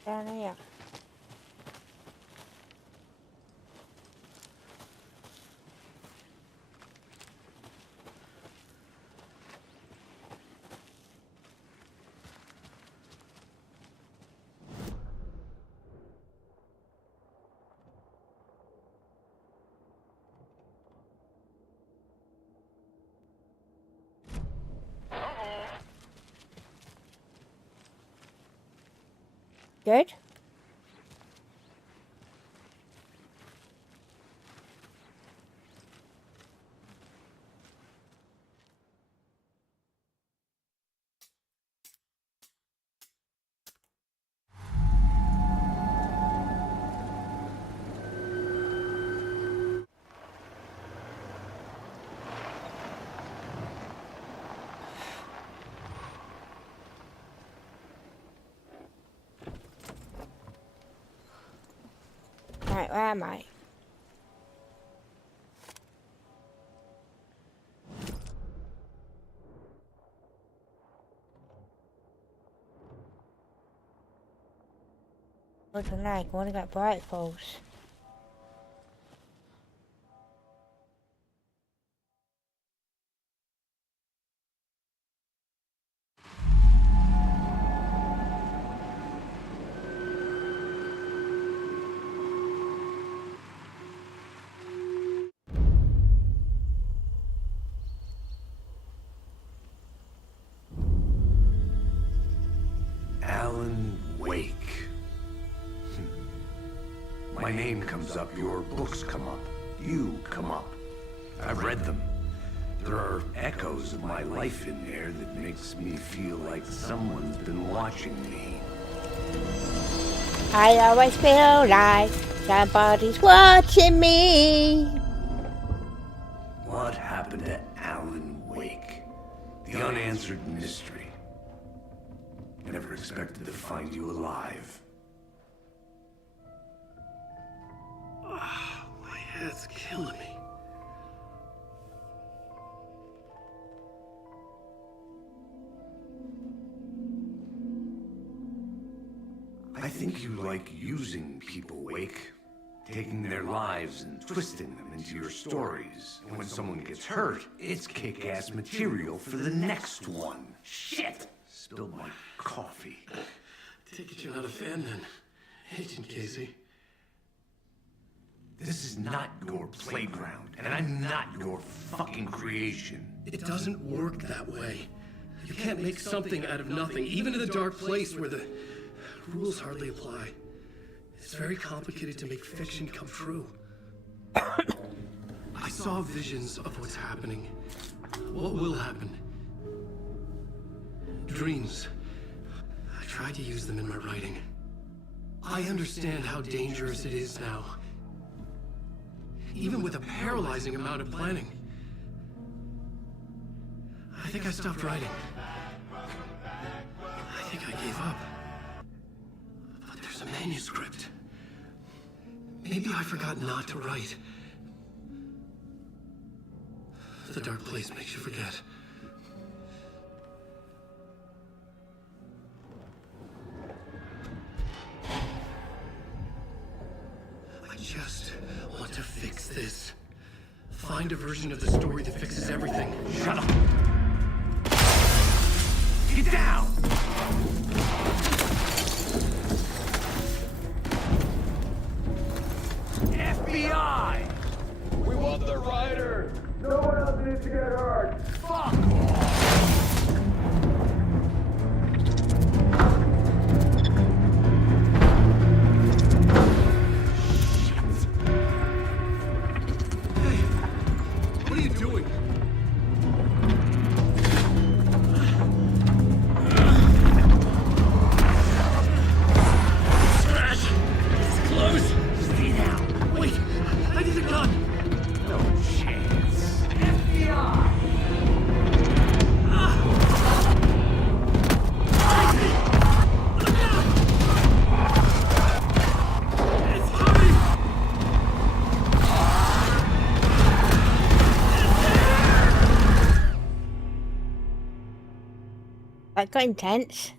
Down here. Good. Right, where am I? What's the lag? I want to get bright falls. Alan Wake. My name comes up, your books come up, you come up. I've read them. There are echoes of my life in there that makes me feel like someone's been watching me. I always feel like somebody's watching me. What happened to Alan Wake? The unanswered mystery. I never expected to find you alive. My head's killing me. I think you like using people, Wake. Taking their lives and twisting them into your stories. And when someone gets hurt, it's kick-ass material for the next one. Shit! Spilled my coffee. Take it you're not a fan then, Agent Casey. This is not your playground, and I'm not your fucking creation. It doesn't work that way. You can't make something out of nothing, even in a dark place where the rules hardly apply. It's very complicated to make fiction come true. I saw visions of what's happening. What will happen. Dreams. I tried to use them in my writing. I understand how dangerous it is now. Even with a paralyzing amount of planning. I think I stopped writing. I think I gave up. But there's a manuscript. Maybe I forgot not to write. The dark place makes you forget. I just want to fix this. Find a version of the story that fixes everything. Shut up! Get down! FBI! We want the writer! No one else needs to get hurt! Fuck! What are you doing? Scratch! It's close! Stay down! Wait! I need a gun! No chance! FBI! It's coming! That got intense.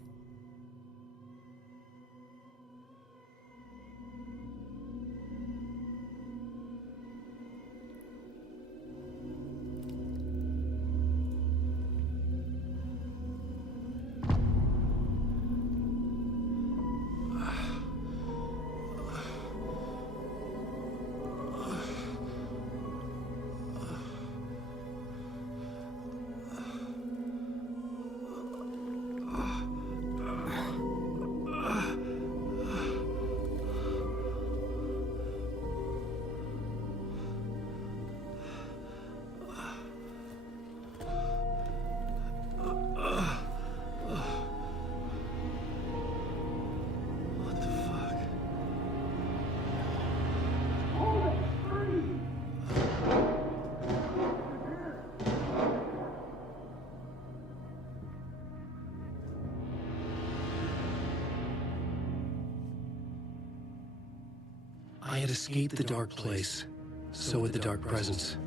had escaped the dark place. So had the dark presence.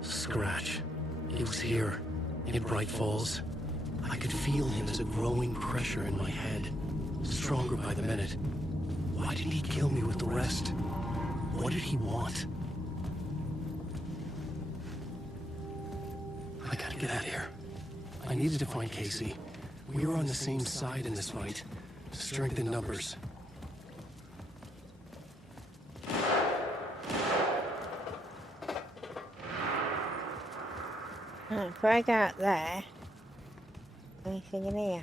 Scratch. It was here, in Bright Falls. I could feel him as a growing pressure in my head. Stronger by the minute. Why didn't he kill me with the rest? What did he want? I gotta get out of here. I needed to find Casey. We were on the same side in this fight. Strength in numbers. If I go out there, anything in here?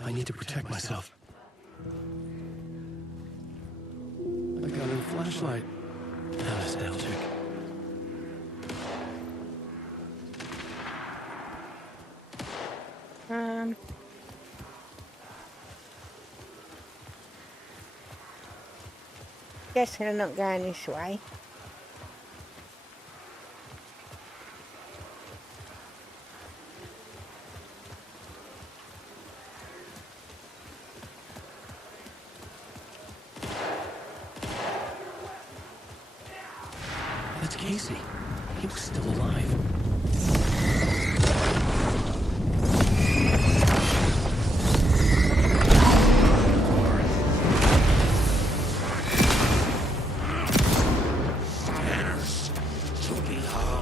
I need to protect myself. I got a flashlight. How nostalgic. Guessing I'm not going this way. That's Casey. He was still alive.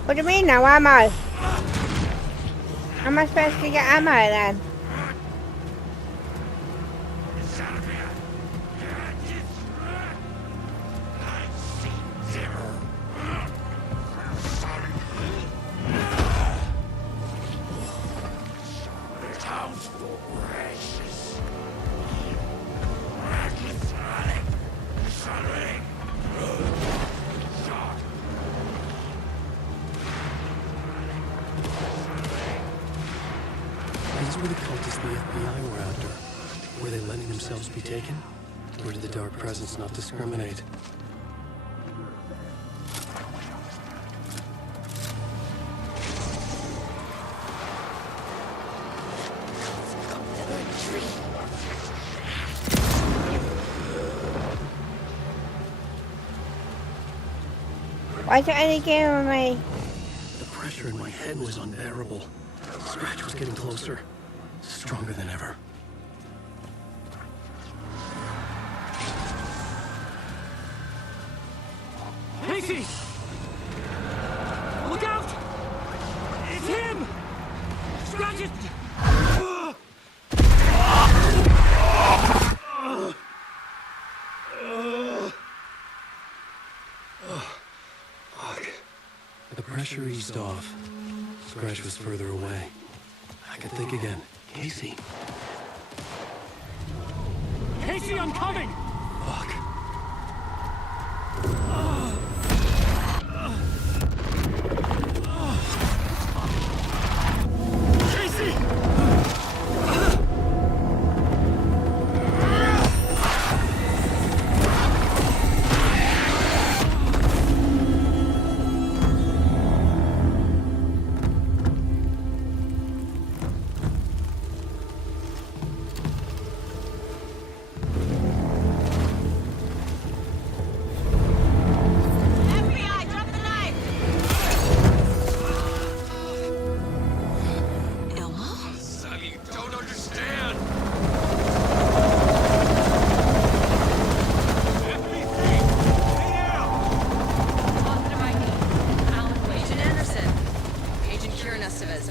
What do you mean no ammo? How am I supposed to get ammo then? These were the cultists the FBI were after. Were they letting themselves be taken? Or did the Dark Presence not discriminate? Why is it only giving me? The pressure in my head was unbearable. Scratch was getting closer. Stronger than ever. Casey! Look out! It's him! Scratch it! Fuck. The pressure eased off. Scratch was further away. I could think again. Casey. Casey, I'm coming! Fuck. Casey!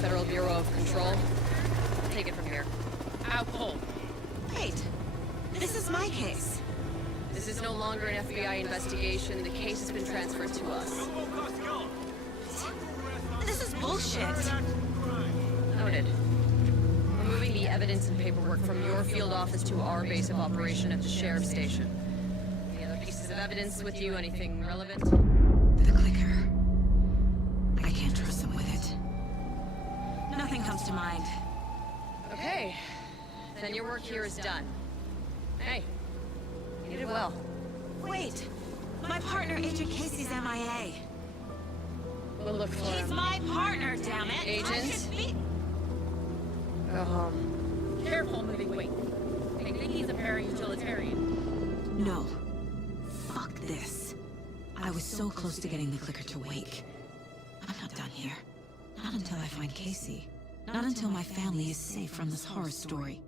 Federal Bureau of Control. Take it from here. Ow, Cole. Wait. This is my case. This is no longer an FBI investigation. The case has been transferred to us. This is bullshit. Noted. We're moving the evidence and paperwork from your field office to our base of operation at the sheriff's station. Any other pieces of evidence with you? Anything relevant? The clicker. I can't trust them with it. Nothing comes to mind. Okay. Then your work here is done. Hey. You did well. Wait. My partner, Agent Casey's MIA. We'll look for He's him. my partner, damn it! Agent? Go home. Careful moving. Wait. I think he's a para-utilitarian. No. Fuck this. I was so close to getting the clicker to wake. I'm not done here. Not until I find Casey. Not until my family is safe from this horror story.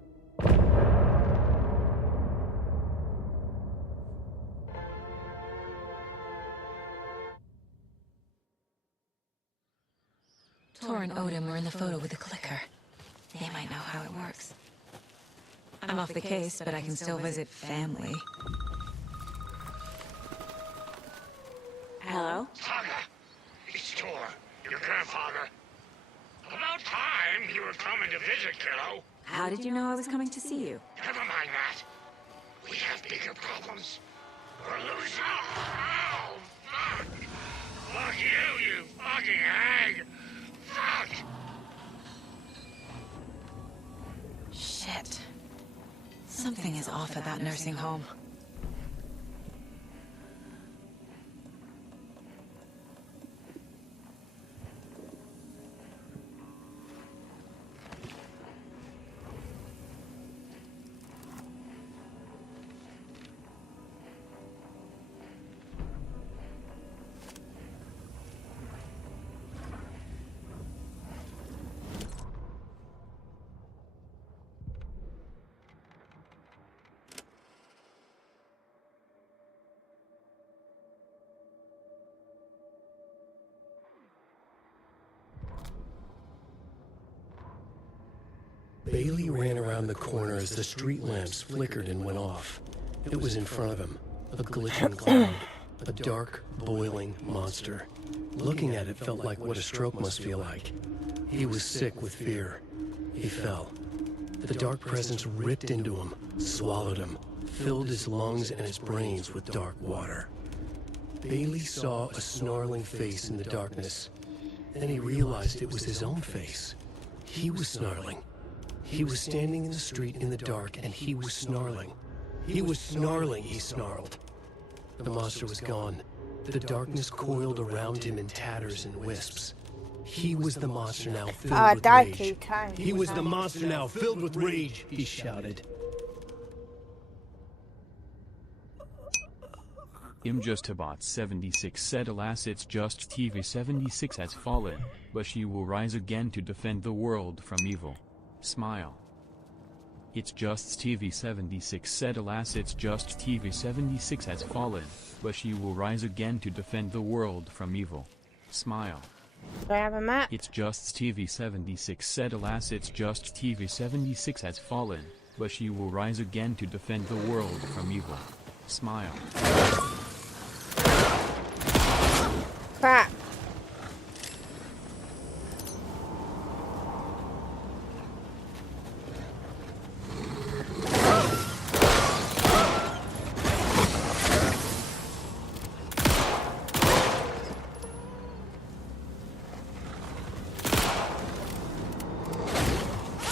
Tor and Odin were in the photo with the clicker. They might know how it works. I'm off the case, but I can still visit family. Hello? Saga, it's Tor, your grandfather. About time you were coming to visit, kiddo. How did you know I was coming to see you? Never mind that. We have bigger problems. We're losing. Oh, fuck! Fuck you fucking hag! Fuck! Shit. Something is off at that nursing home. Bailey ran around the corner as the street lamps flickered and went off. It was in front of him, a glitching cloud, a dark, boiling monster. Looking at it felt like what a stroke must feel like. He was sick with fear. He fell. The dark presence ripped into him, swallowed him, filled his lungs and his brains with dark water. Bailey saw a snarling face in the darkness. Then he realized it was his own face. He was snarling. He was standing in the street in the dark, and he was snarling. He was snarling, he snarled. The monster was gone. The darkness coiled around him in tatters and wisps. He was the monster now filled with rage. He was the monster now filled with rage, he shouted. Imjustabot76 said, alas, it's just TV76 has fallen, but she will rise again to defend the world from evil. Smile. It's just TV76 said, alas, it's just TV76 has fallen, but she will rise again to defend the world from evil. Smile. Do I have a map? It's just TV76 said, alas, it's just TV76 has fallen, but she will rise again to defend the world from evil. Smile. Crap.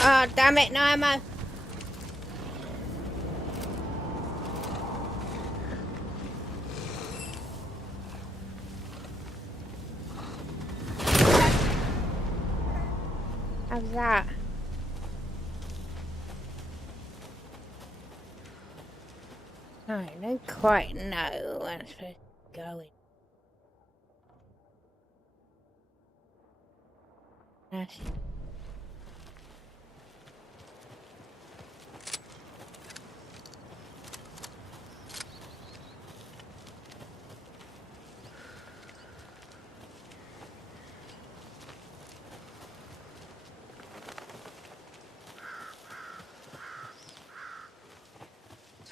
Oh, damn it, no ammo. How's that? I don't quite know where I'm supposed to go. That's it.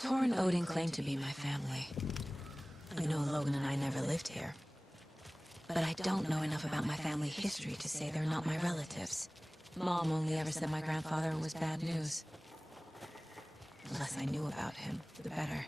Tor and Odin claim to be my family. I know Logan and I never lived here. But I don't know enough about my family history to say they're not my relatives. Mom only ever said my grandfather was bad news. The less I knew about him, the better.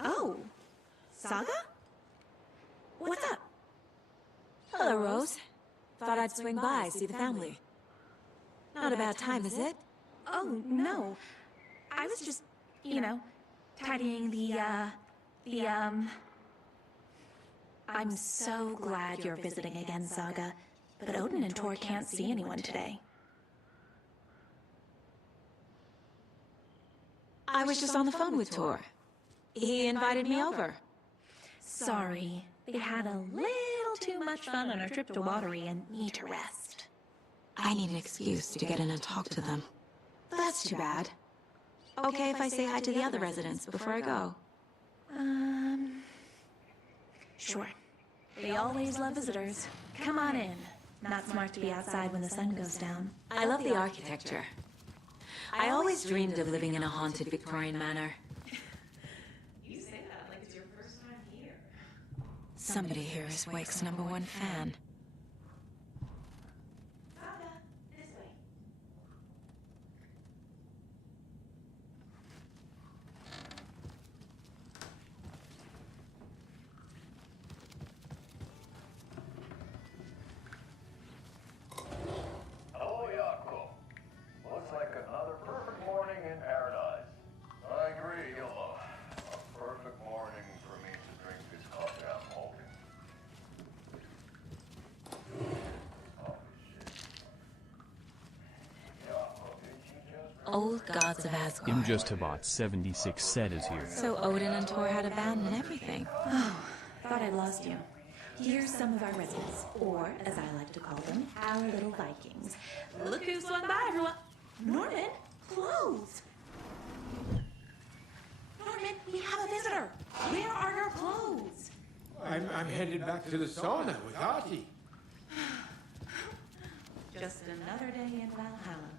Oh, Saga? Rose. Thought I'd swing by, see the family. Not a bad time, is it? Oh, no. I was just, you know, tidying I'm so glad you're visiting again, Saga. But Odin and Tor can't see anyone today. I was just on the phone with Tor. He invited me over. Sorry. They had a little too much fun on our trip to Watery and need to rest. I need an excuse to get in and talk to them. That's too bad. Okay if I say hi to the other residents before I go? Sure. They always love visitors. Come on in. Not smart to be outside when the sun goes down. I love the architecture. I always dreamed of living in a haunted Victorian manor. You say that like it's your first time here. Somebody here is Wake's #1 fan. Saga, this way. Hello, Yaakov. Looks like another perfect morning in paradise. I agree, Yuma. A perfect morning for me to drink this coffee I'm smoking. Oh, shit. Yaakov, did you just... Old Gods of Asgard. Imjustabot 76 said is here. So Odin and Tor had a band and everything. Oh, thought I'd lost you. Here's some of our residents, or, as I like to call them, our little Vikings. Look who swung by, everyone! Norman, clothes! Norman, we have a visitor! Where are your clothes? I'm headed back to the sauna with Artie. Just another day in Valhalla.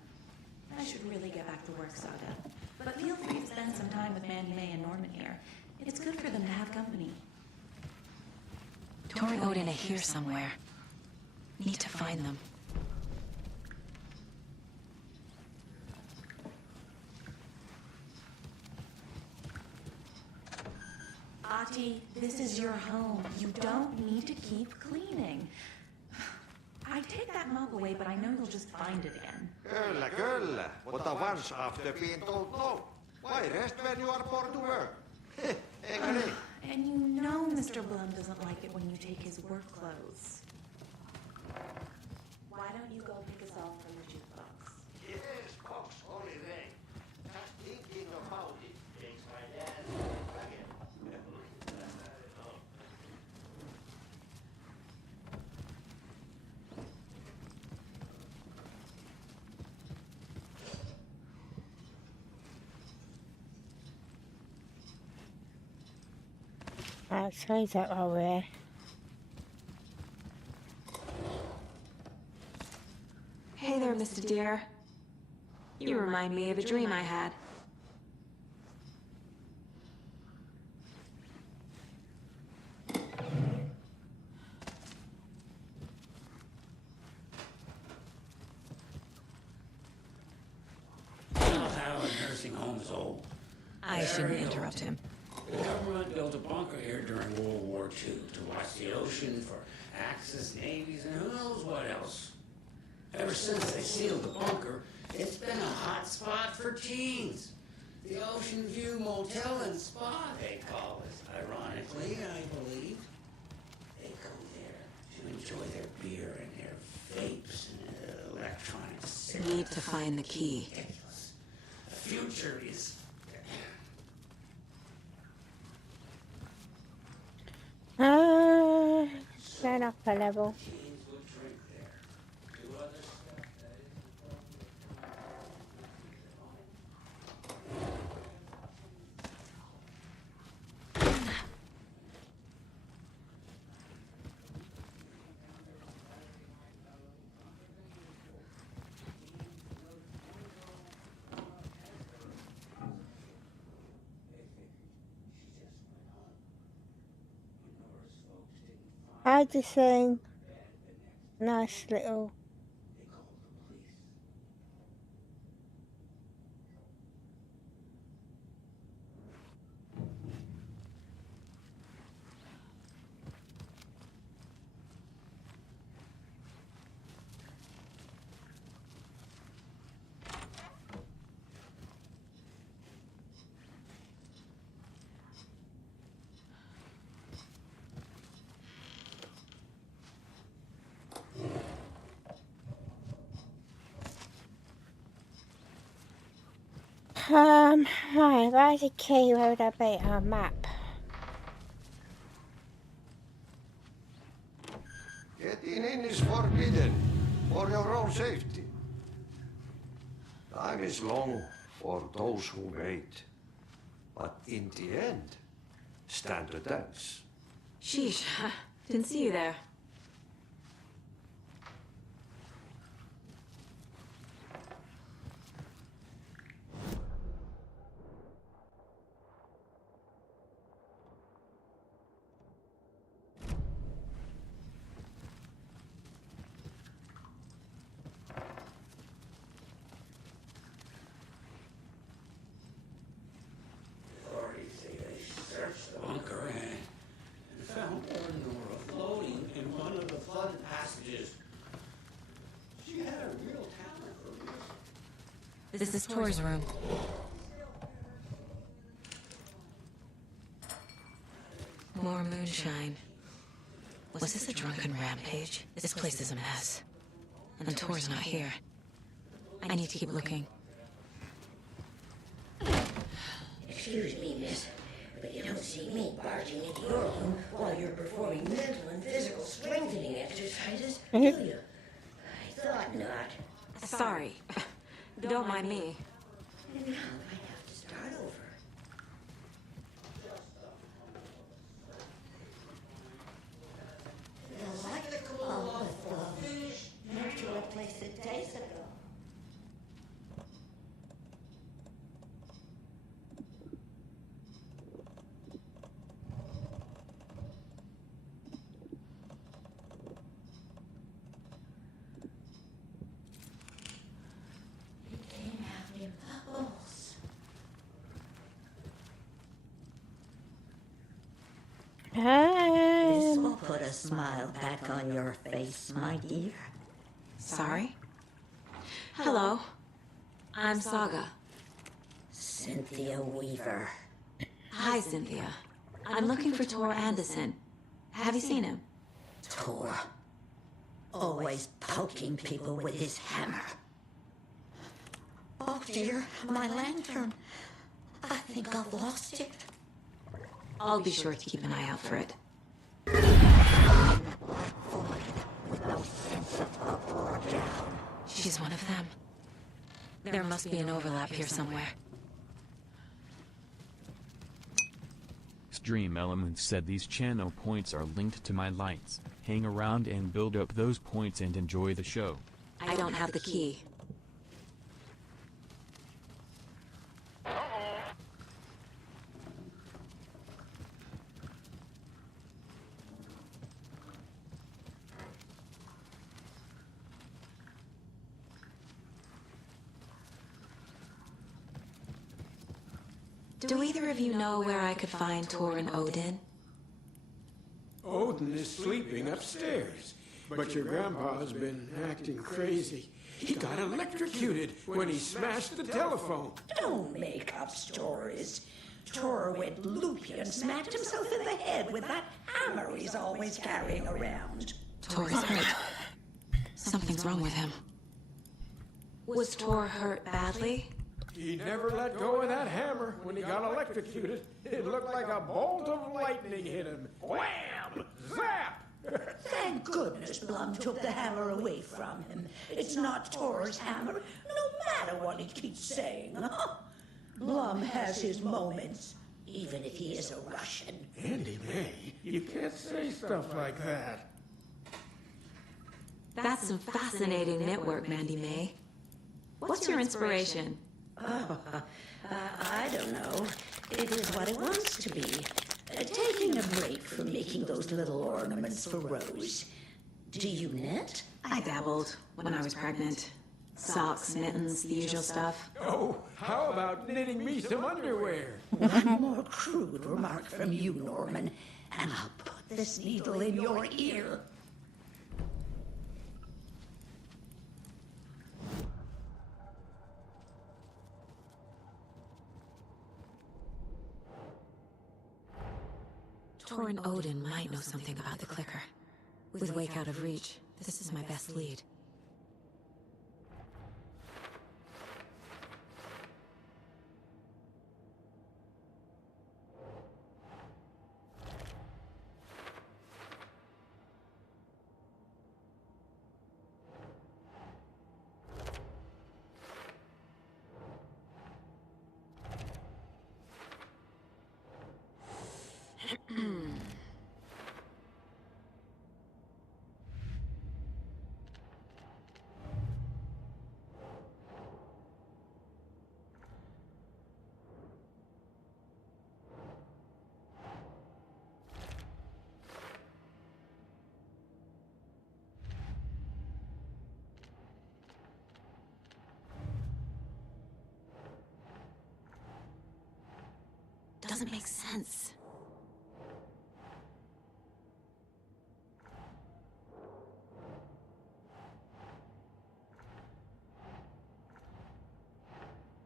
I should really get back to work, Saga. But feel free to spend some time with Mandy May and Norman here. It's good for them to have company. Tor and Odin are here somewhere. Need to find them. Ahti, this is your home. You don't need to keep cleaning. I take that mop away, but I know you'll just find it again. Kyllä, kyllä. Mutta once after being told no. Why rest when you are born to work? Eikö niin? And you know Mr. Blum doesn't like it when you take his work clothes. Why don't you go pick us off from the jukebox? Yes, Cox, only rain. Just thinking about it makes my dad again. I'll say that while we're here. Hey there, Mr. Deer. You remind me of a dream I had. That's how a nursing home is old. I shouldn't interrupt him. The government built a bunker here during World War II to watch the ocean for Axis navies and who knows what else. Ever since they sealed the bunker, it's been a hot spot for teens. The Ocean View Motel and Spa, they call it. Ironically, I believe. They go there to enjoy their beer and their vapes and electronic cigarettes. Need to find the key. Ridiculous. The future is... Turn up a level. I just think nice little Right, where's the key? Where would I be? Map. Getting in is forbidden, for your own safety. Time is long for those who wait, but in the end, stand a dance. Sheesh, didn't see you there. Authorities say they searched the bunker and found Eleanor floating in one of the flooded passages. She had a real talent for music. This is Tor's room. More moonshine. Was this a drunken rampage? This place is a mess. And Tor's not here. I need to keep looking. Excuse me, miss, but you don't see me barging into your room while you're performing mental and physical strengthening exercises, do you? I thought not. Sorry. Don't mind me. And now I have to start over. Delightful overflow. Not to a place it tastes ago. This will put a smile back on your face, my dear. Sorry? Hello. I'm Saga. Cynthia Weaver. Hi, Cynthia. I'm looking for Tor Anderson. Have you seen him? Tor. Always poking people with his hammer. Oh dear, my lantern. I think I've lost it. I'll be sure to keep an eye out for it. She's one of them. There must be an overlap here somewhere. Stream Elements said these channel points are linked to my lights. Hang around and build up those points and enjoy the show. I don't have the key. Do either of you know where I could find Tor and Odin? Odin is sleeping upstairs, but your grandpa's been acting crazy. He got electrocuted when he smashed the telephone. Don't make up stories. Tor went loopy and smacked himself in the head with that hammer he's always carrying around. Tor is hurt. Something's wrong with him. Was Tor hurt badly? He never let go of that hammer when he got electrocuted. It looked like a bolt of lightning hit him. Wham! Zap! Thank goodness Blum took the hammer away from him. It's not Tor's hammer, no matter what he keeps saying. Blum has his moments, even if he is a Russian. Andy May, you can't say stuff like that. That's some fascinating network, Mandy May. What's your inspiration? Oh, I don't know. It is what it wants to be. Taking a break from making those little ornaments for Rose. Do you knit? I dabbled when I was pregnant. Socks, mittens, the usual stuff. Oh, how about knitting me some underwear? One more crude remark from you, Norman, and I'll put this needle in your ear. Tor and Odin might know something about the clicker. With Wake out of reach, this is my best lead. doesn't make sense.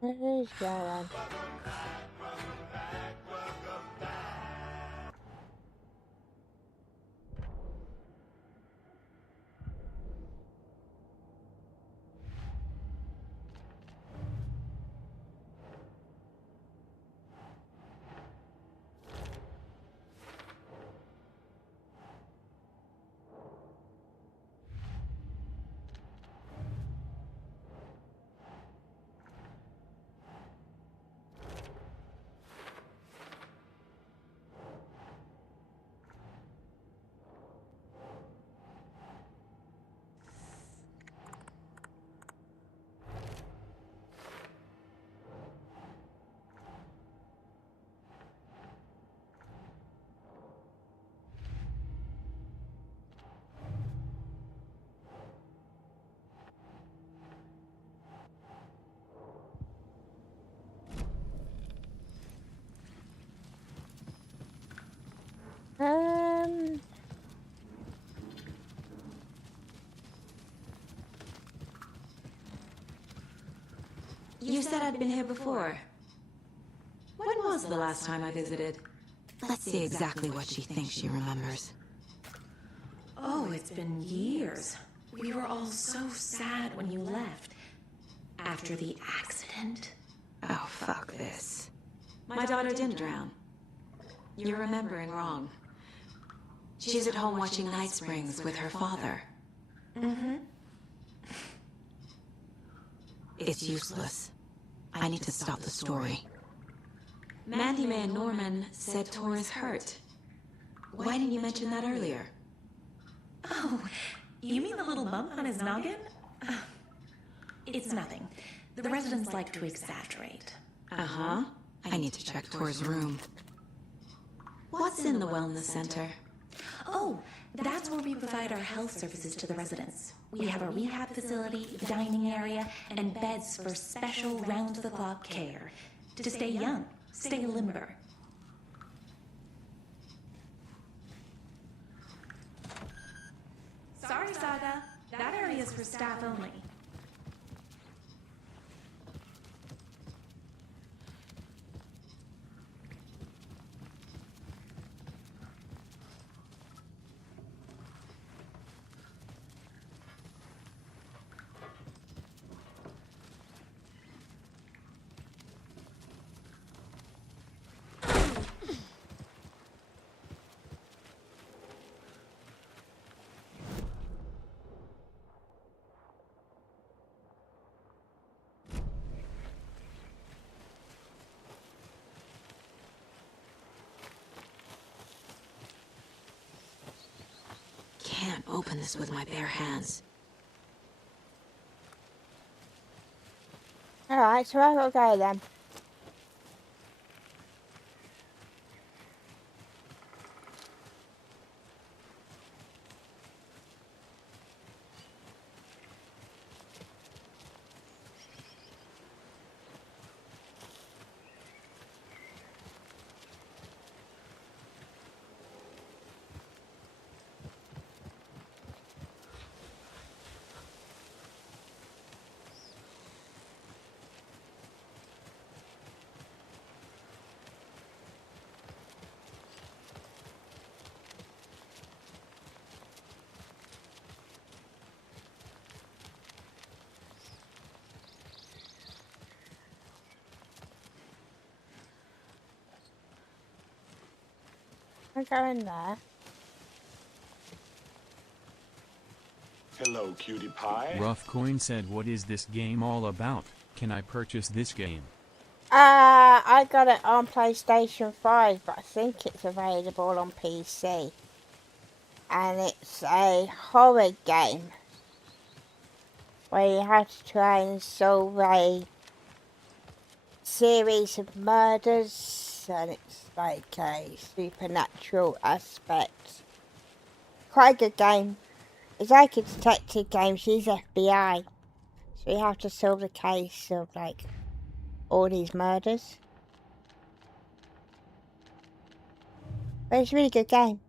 Who's going? You said I'd been here before. When was the last time I visited? Let's see exactly what she thinks she remembers. Oh, it's been years. We were all so sad when you left. After the accident. Oh, fuck this. My daughter didn't drown. You're remembering wrong. She's at home watching Night Springs with her father. Mm-hmm. It's useless. I need to stop the story. Mandy May and Norman said Tor is hurt. Why didn't you mention that earlier? Oh, you mean the little bump on his noggin? It's nothing. The residents like to exaggerate. Uh-huh. I need to check Tor's room. What's in the wellness center? Oh, that's where we provide our health services to the residents. We have a rehab facility, dining area, and beds for special round-the-clock care. To stay young, stay limber. Sorry, Saga. That area is for staff only. Can't open this with my bare hands. Alright, so I'll go then. I'll go in there. Hello, cutie pie. Rough Coin said, what is this game all about? Can I purchase this game? I got it on PlayStation 5, but I think it's available on PC. And it's a horror game where you have to try and solve a series of murders, and it's like a supernatural aspect. Quite a good game. It's like a detective game. She's FBI, so you have to solve the case of like all these murders. But it's a really good game.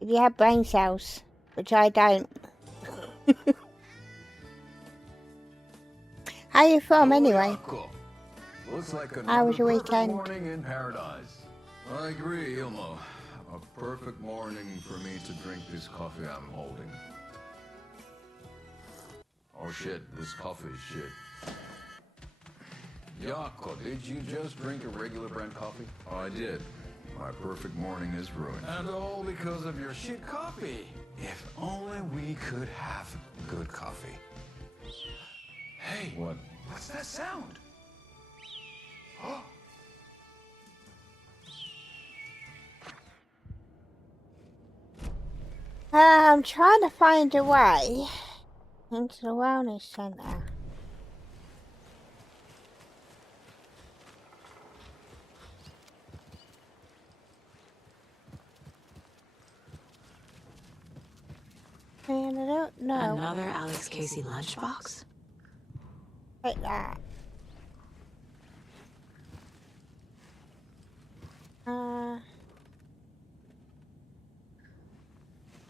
If you have brain cells, which I don't. How you from anyway? Looks like How was another your perfect weekend? morning in paradise. I agree, Ilmo. A perfect morning for me to drink this coffee I'm holding. Oh shit, this coffee is shit. Jaakko, did you just drink a regular brand coffee? Oh, I did. My perfect morning is ruined. And all because of your shit coffee. If only we could have good coffee. Hey, what? What's that sound? I'm trying to find a way into the wellness centre. And I don't know. Another Alex Casey lunchbox? Like that.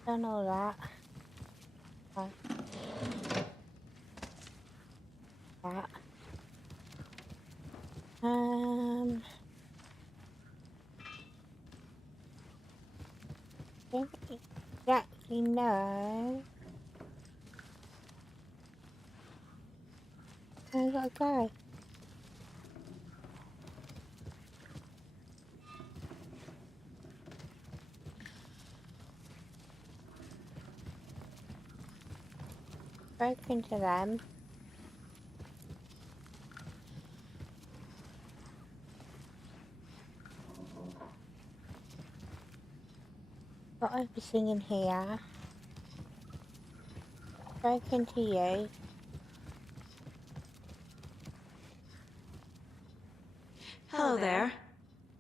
Don't know that. That. Don't exactly know. I gotta go. Spoken to them. Got everything in here. Spoken to you. Hello there.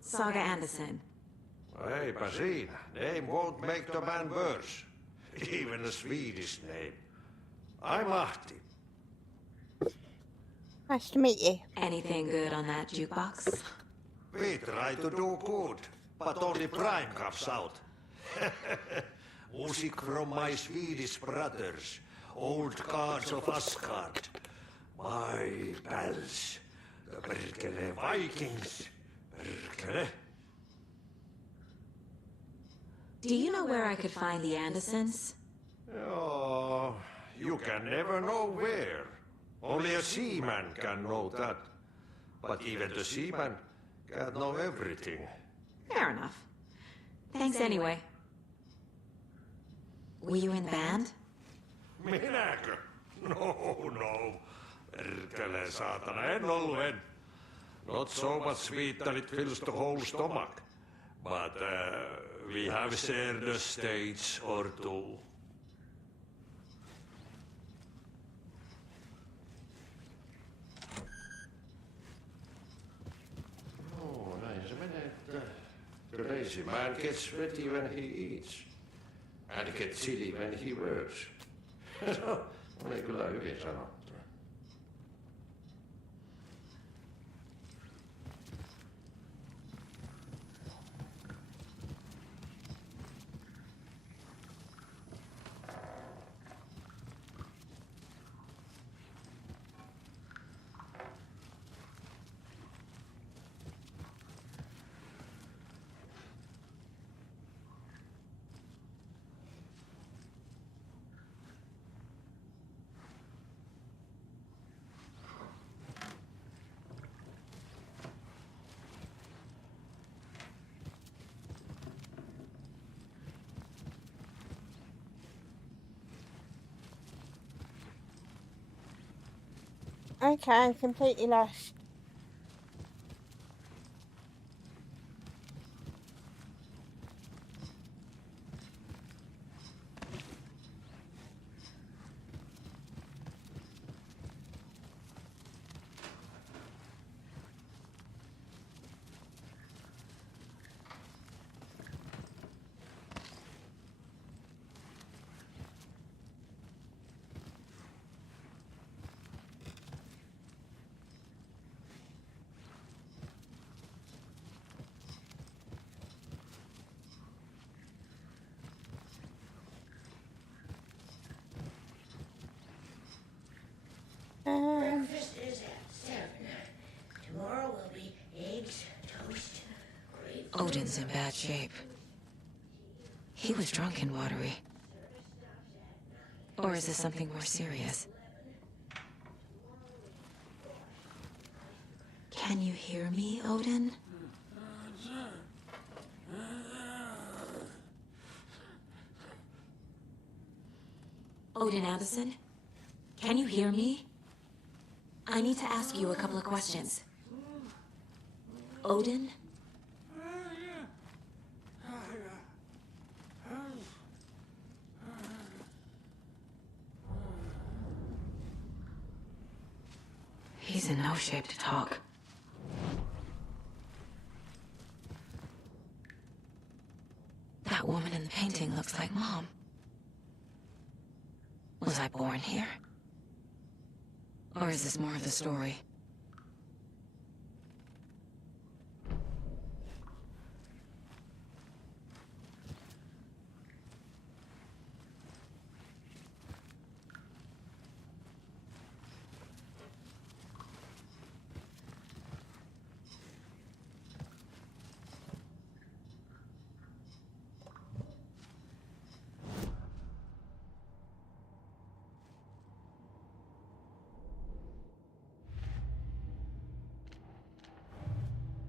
Saga Anderson. Eipä siinä. Name won't make the man worse. Even a Swedish name. I'm Ahti. Nice to meet you. Anything good on that jukebox? We try to do good, but only Prime comes out. Music from my Swedish brothers, old gods of Asgard. My pals, the perkele Vikings. Perkele. Do you know where I could find the Andersons? Oh, you can never know where. Only a seaman can know that. But even the seaman can't know everything. Fair enough. Thanks anyway. Were you in the band? Minäkö? No. Perkele saatana, en ollut en. Not so much sweet that it fills the whole stomach. But we have shared a stage or two. Oh, näin se menee, että crazy man gets sweaty when he eats. And gets silly when he works. Oli kyllä hyvin sanottu. Okay, I'm completely lost. Odin's in bad shape. He was drunk in Watery. Or is this something more serious? Can you hear me, Odin? Odin Addison? Can you hear me? I need to ask you a couple of questions. Odin? He's in no shape to talk. That woman in the painting looks like Mom. Was I born here? Or is this more of the story?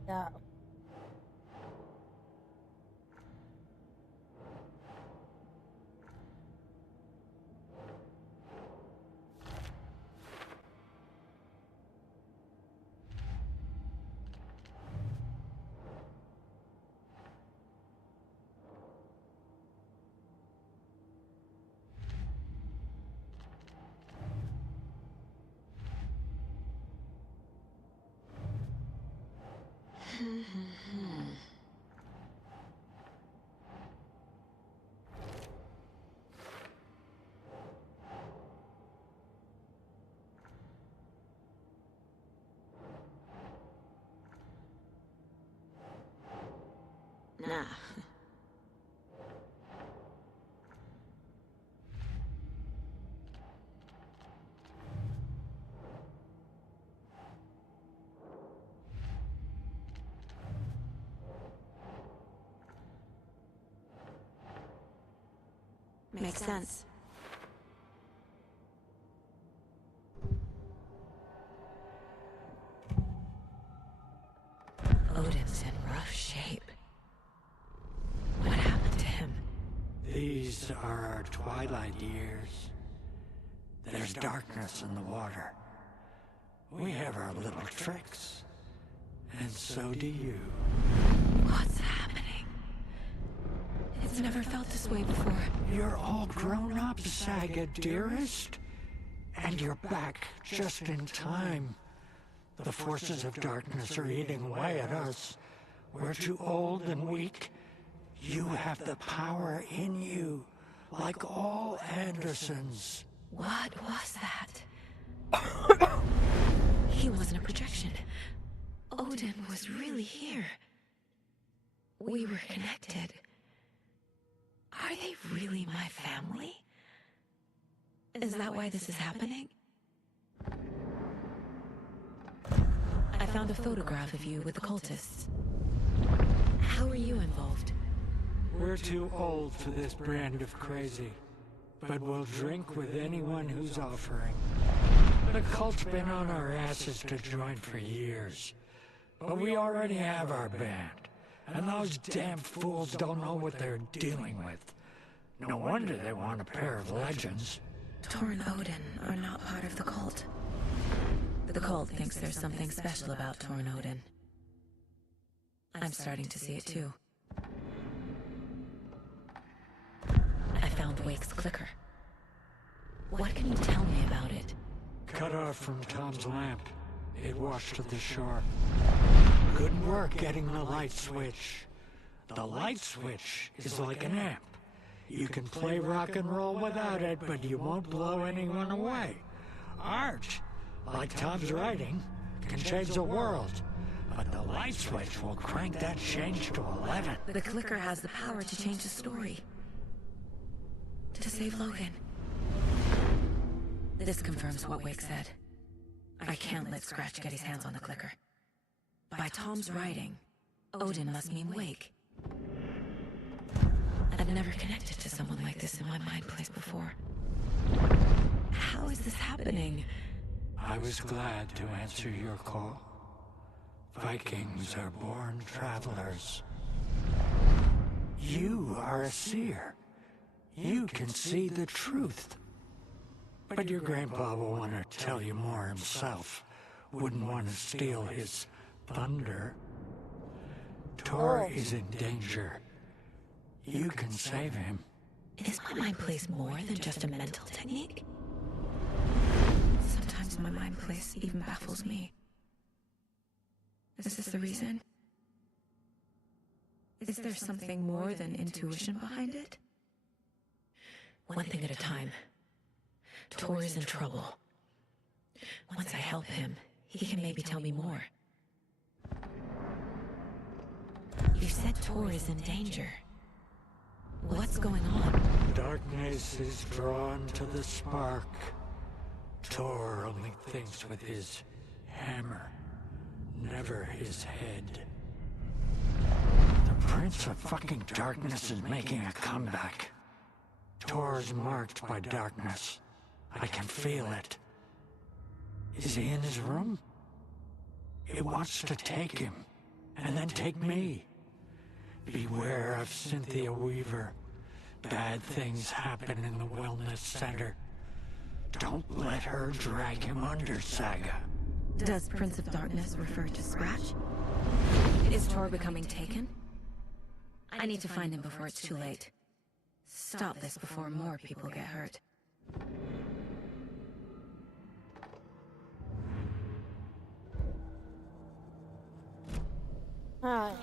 Yeah. Nah. Makes sense. Odin's in rough shape. What happened to him? These are our twilight years. There's darkness in the water. We have our little tricks. And so do you. What's happening? It's never felt this way before. You're all grown up, Saga, dearest. And you're back just in time. The forces of darkness are eating away at us. We're too old and weak. You have the power in you, like all Andersons. What was that? He wasn't a projection. Odin was really here. We were connected. Are they really my family? Is that why this is happening? I found a photograph of you with the cultists. How are you involved? We're too old for this brand of crazy, but we'll drink with anyone who's offering. The cult's been on our asses to join for years, but we already have our band, and those damn fools don't know what they're dealing with. No wonder they want a pair of legends. Torn Odin are not part of the cult. The cult thinks there's something special about Torn Odin. I'm starting to see it too. I found Wake's clicker. What can you tell me about it? Cut off from Tom's lamp. It washed to the shore. Good work getting the light switch. The light switch is like an amp. You can play rock and roll without it, but you won't blow anyone away. Art, like Tom's writing, can change the world. But the light switch will crank that change to 11. The clicker has the power to change the story. To save Logan. This confirms what Wake said. I can't let Scratch get his hands on the clicker. By Tom's writing, Odin must mean wake. I've never connected to someone like this in my mind place before. How is this happening? I was glad to answer your call. Vikings are born travelers. You are a seer. You can see the truth. But your grandpa will want to tell you more himself. Wouldn't want to steal his thunder. Tor is in danger. You can save him. Is my mind place more than just a mental technique? Sometimes my mind place even baffles me. Is this the reason? Is there something more than intuition behind it? One thing at a time. Tor is in trouble. Once I help him, he can maybe tell me more. You said Tor is in danger. What's going on? Darkness is drawn to the spark. Tor only thinks with his hammer, never his head. The Prince of fucking Darkness is making a comeback. Tor's marked by darkness. I can feel it. Is he in his room? It wants to take him, and then take me. Beware of Cynthia Weaver. Bad things happen in the wellness center. Don't let her drag him under, Saga. Does Prince of Darkness refer to Scratch? Is Tor becoming taken? I need to find him before it's too late. Stop this before more people get hurt. Hi.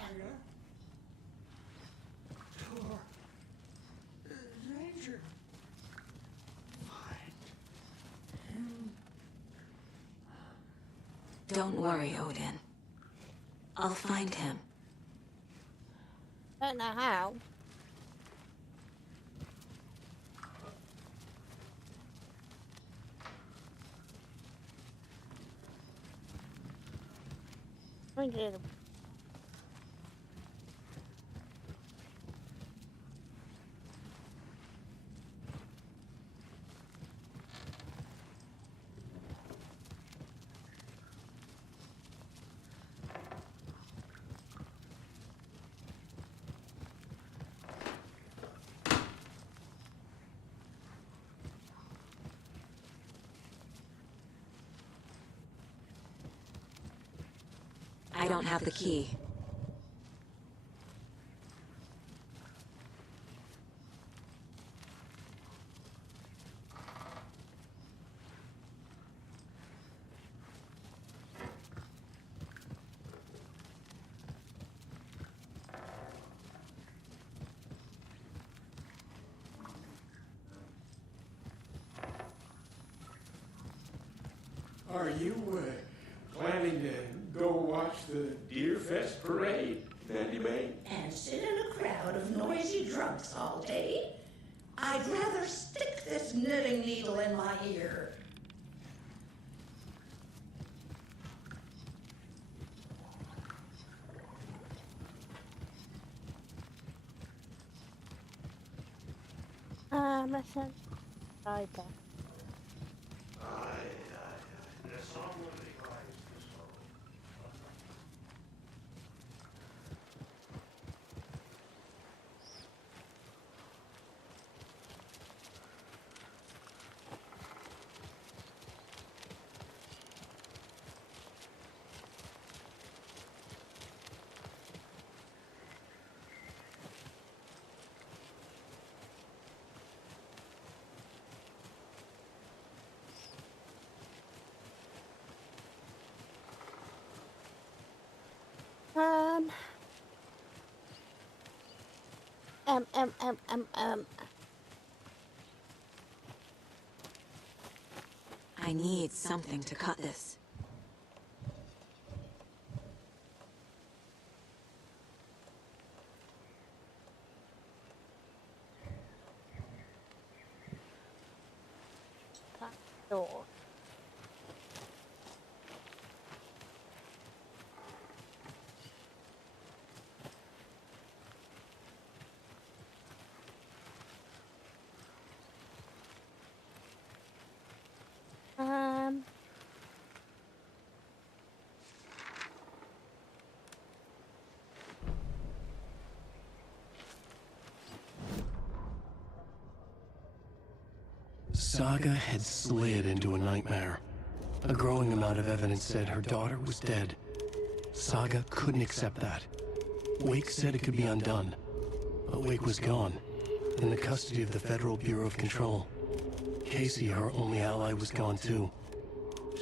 Ranger. Don't worry, Odin. I'll find him. Don't know how. I did. I don't have the key. Are you planning to go watch the Deer Fest parade, Mandy May? And sit in a crowd of noisy drunks all day? I'd rather stick this knitting needle in my ear. Listen. Right there. I need something to cut this. Door. Um. Saga had slid into a nightmare. A growing amount of evidence said her daughter was dead. Saga couldn't accept that. Wake said it could be undone. But Wake was gone, in the custody of the Federal Bureau of Control. Casey, her only ally, was gone too.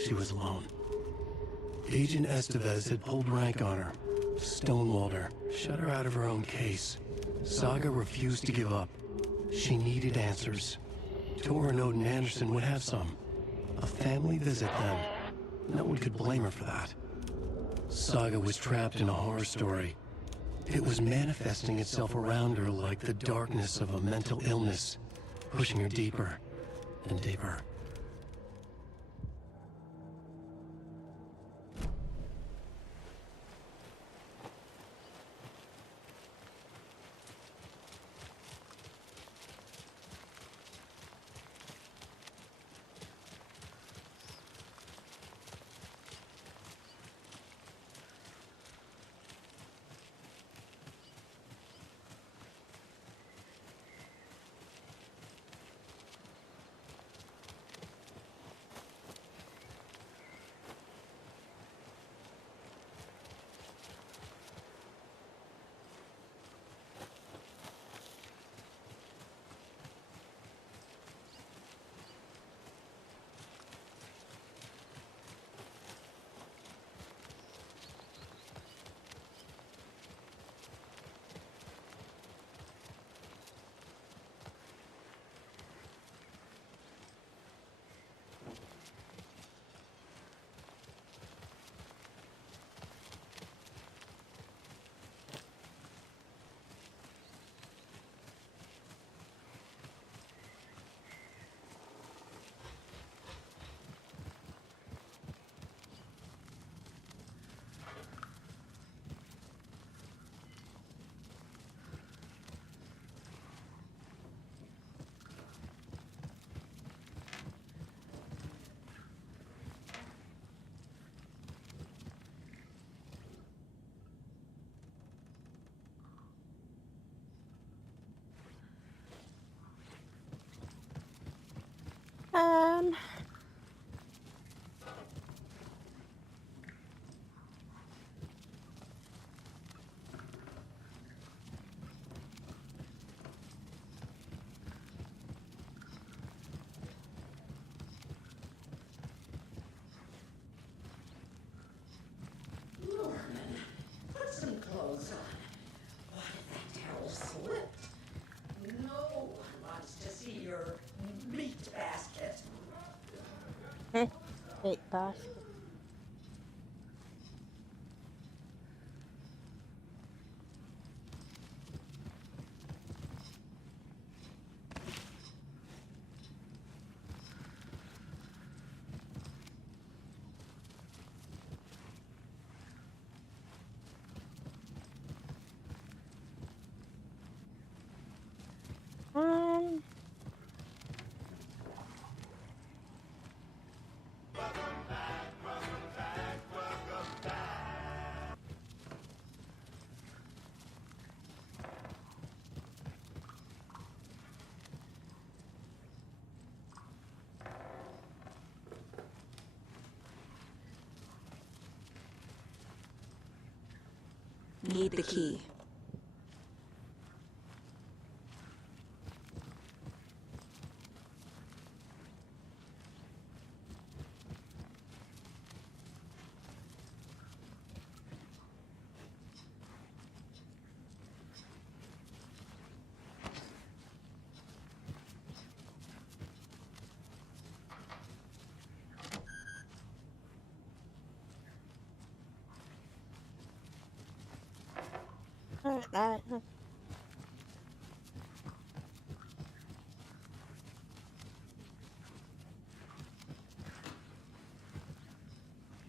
She was alone. Agent Estevez had pulled rank on her, stonewalled her, shut her out of her own case. Saga refused to give up. She needed answers. Tor and Odin Anderson would have some. A family visit then. No one could blame her for that. Saga was trapped in a horror story. It was manifesting itself around her like the darkness of a mental illness, pushing her deeper and deeper. Um. Norman, put some clothes on. What if that towel slipped? No one wants to see your meat basket. Big basket. Um. Need the key.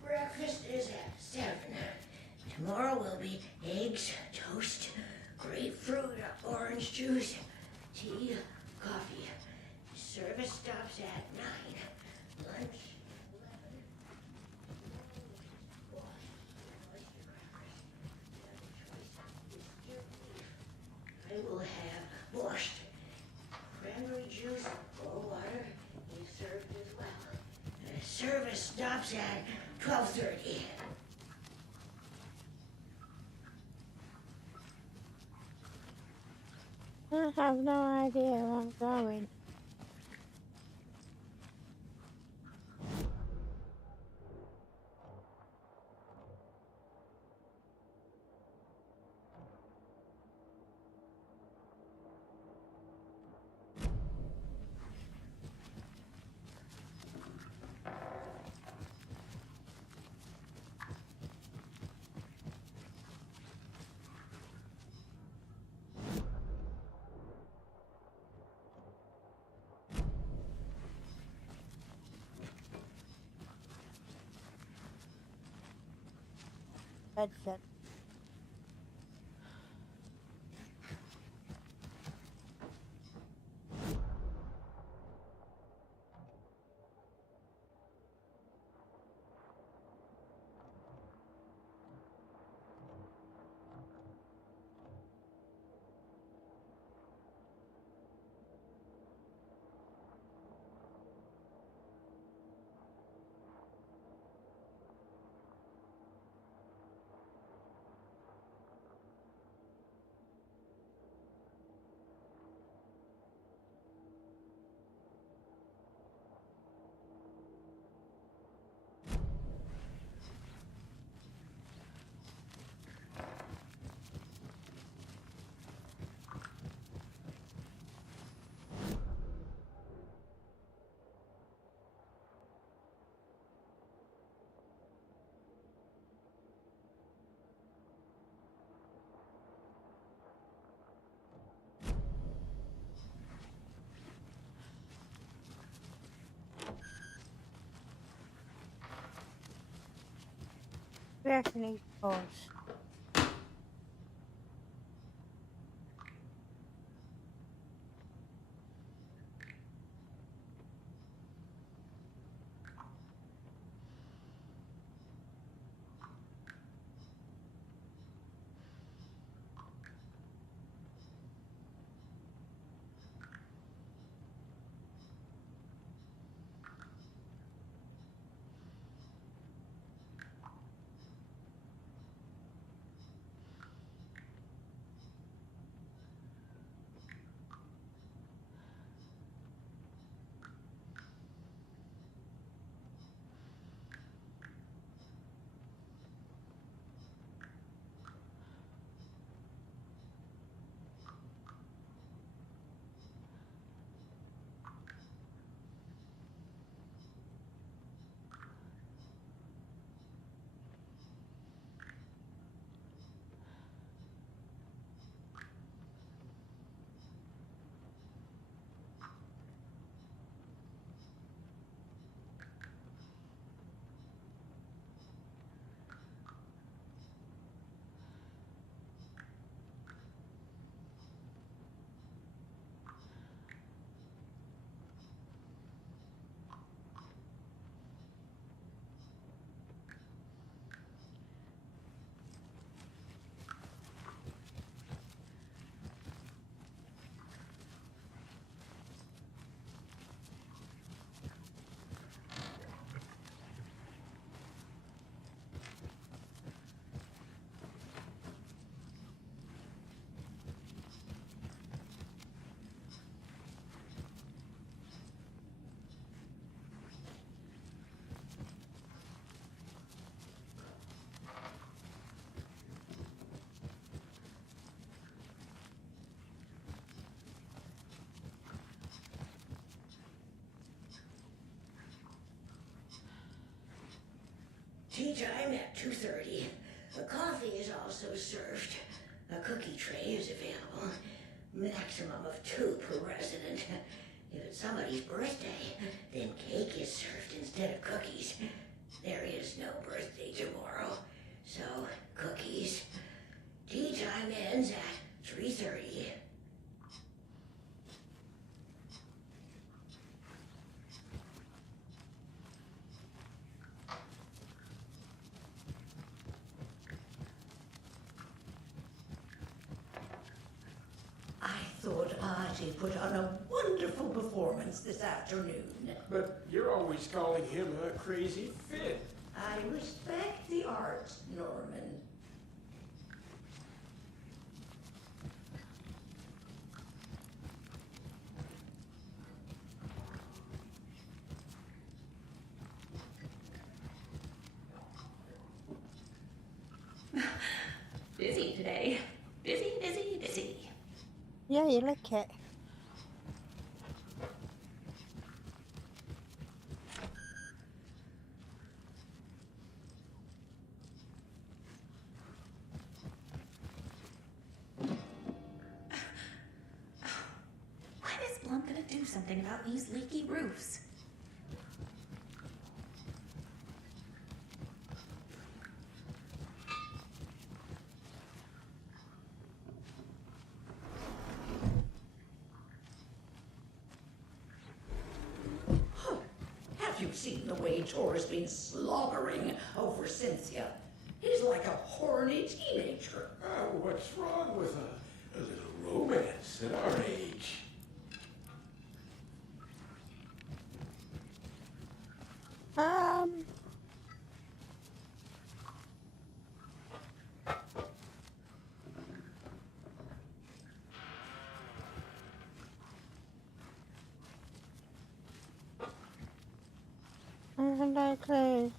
Breakfast is at 7. Tomorrow will be eggs, toast, grapefruit, orange juice, tea, coffee. Service stops at 9. Lunch will have washed cranberry juice or water is served as well. Service stops at 12:30. I have no idea where I'm going. Headset. Japanese pause. Tea time at 2:30. A coffee is also served. A cookie tray is available. Maximum of 2 per resident. If it's somebody's birthday, then cake is served instead of cookies. There is no birthday tomorrow, so cookies. Tea time ends at 3:30. Monty put on a wonderful performance this afternoon. But you're always calling him a crazy fit. I respect the art, Norman. Busy today. Busy, busy, busy. Yeah, you look it. When is Blum gonna do something about these leaky roofs? Have you seen the way Tor's been slobbering over Cynthia? He's like a horny teenager. What's wrong with a little romance at our age? I have no clue.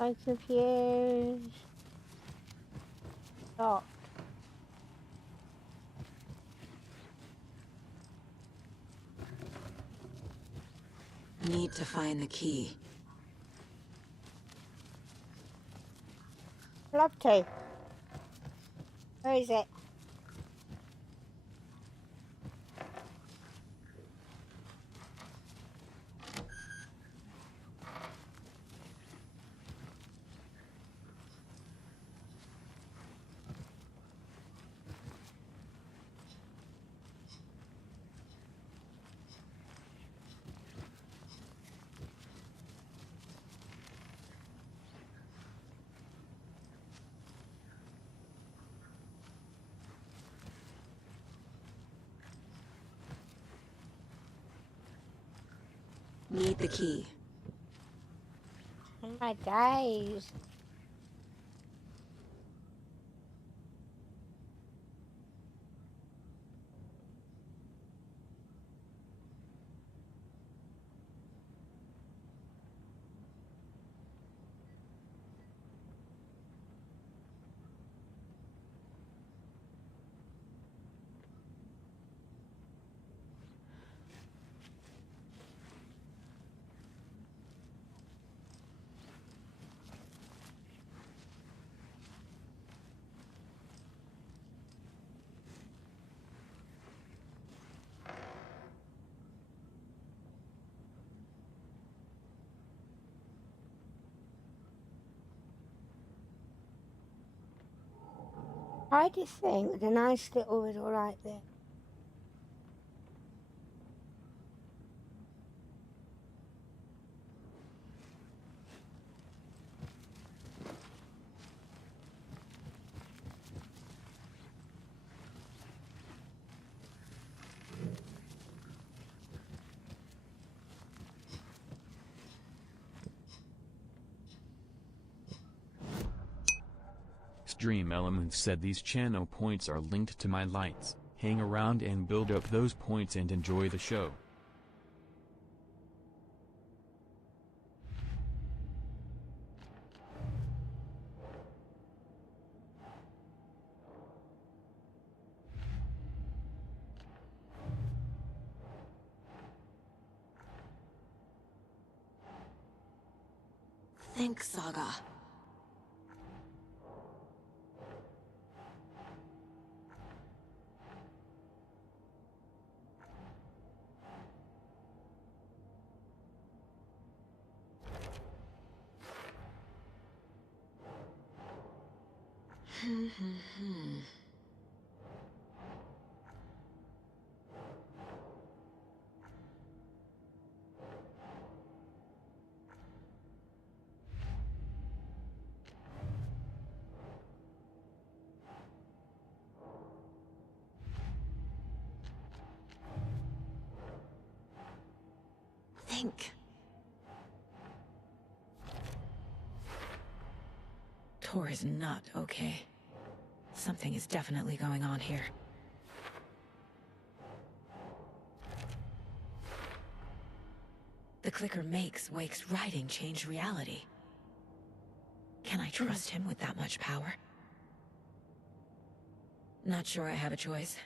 I'm confused. Stop. Need to find the key. Love to. Where is it? Need the key. Oh my days. I just think with a nice little riddle like this. Stream Elements said these channel points are linked to my lights. Hang around and build up those points and enjoy the show. Think, Saga. Think. Tor is not okay. Something is definitely going on here. The clicker makes Wake's writing change reality. Can I trust him with that much power? Not sure I have a choice.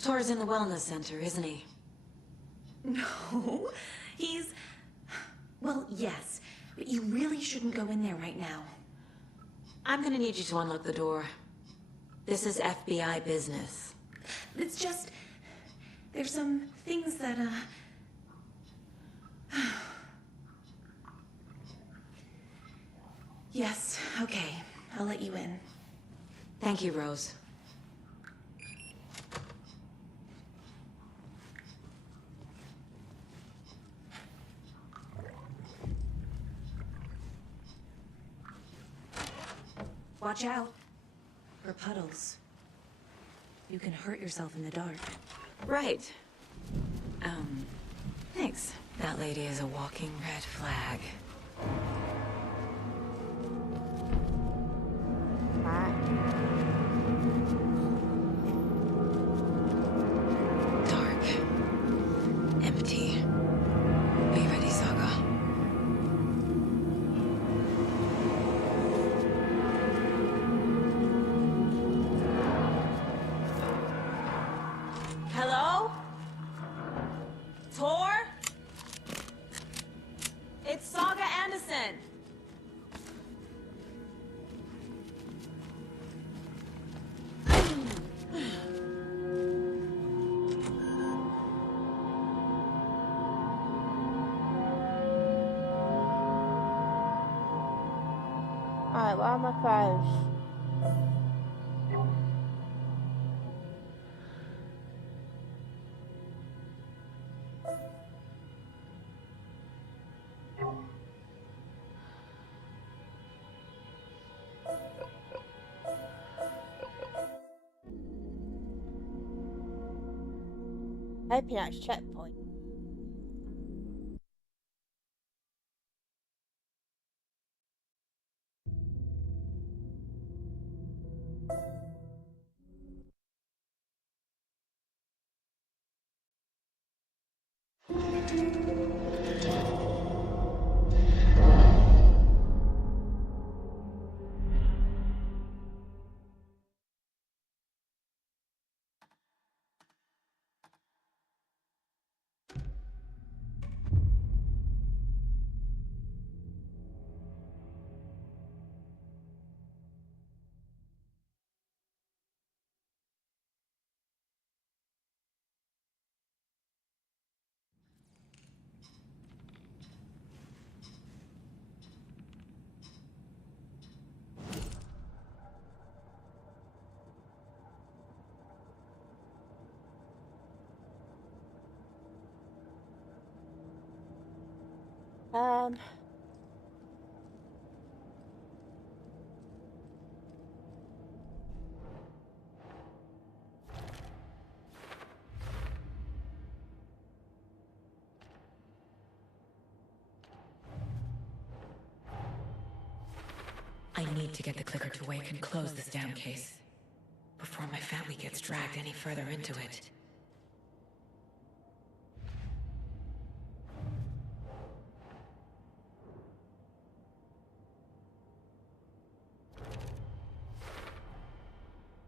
Tor's in the wellness center, isn't he? No, he's Yes, but you really shouldn't go in there right now. I'm gonna need you to unlock the door. This is FBI business. It's just... there's some things that, Yes, okay. I'll let you in. Thank you, Rose. Watch out for puddles. You can hurt yourself in the dark. Right. Thanks. That lady is a walking red flag. Dark. Empty. Be ready, Saga. Hello? Tor? It's Saga Anderson. Alright, where are my clothes? Hoping that's checkpoint. I need to get the clicker to wake and close this damn case before my family gets dragged any further into it.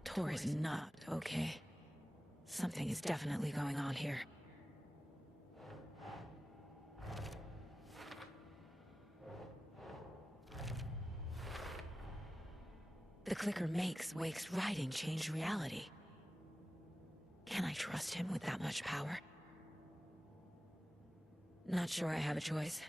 Tor is not okay. Something is definitely going on here. The clicker makes Wake's writing change reality. Can I trust him with that much power? Not sure I have a choice.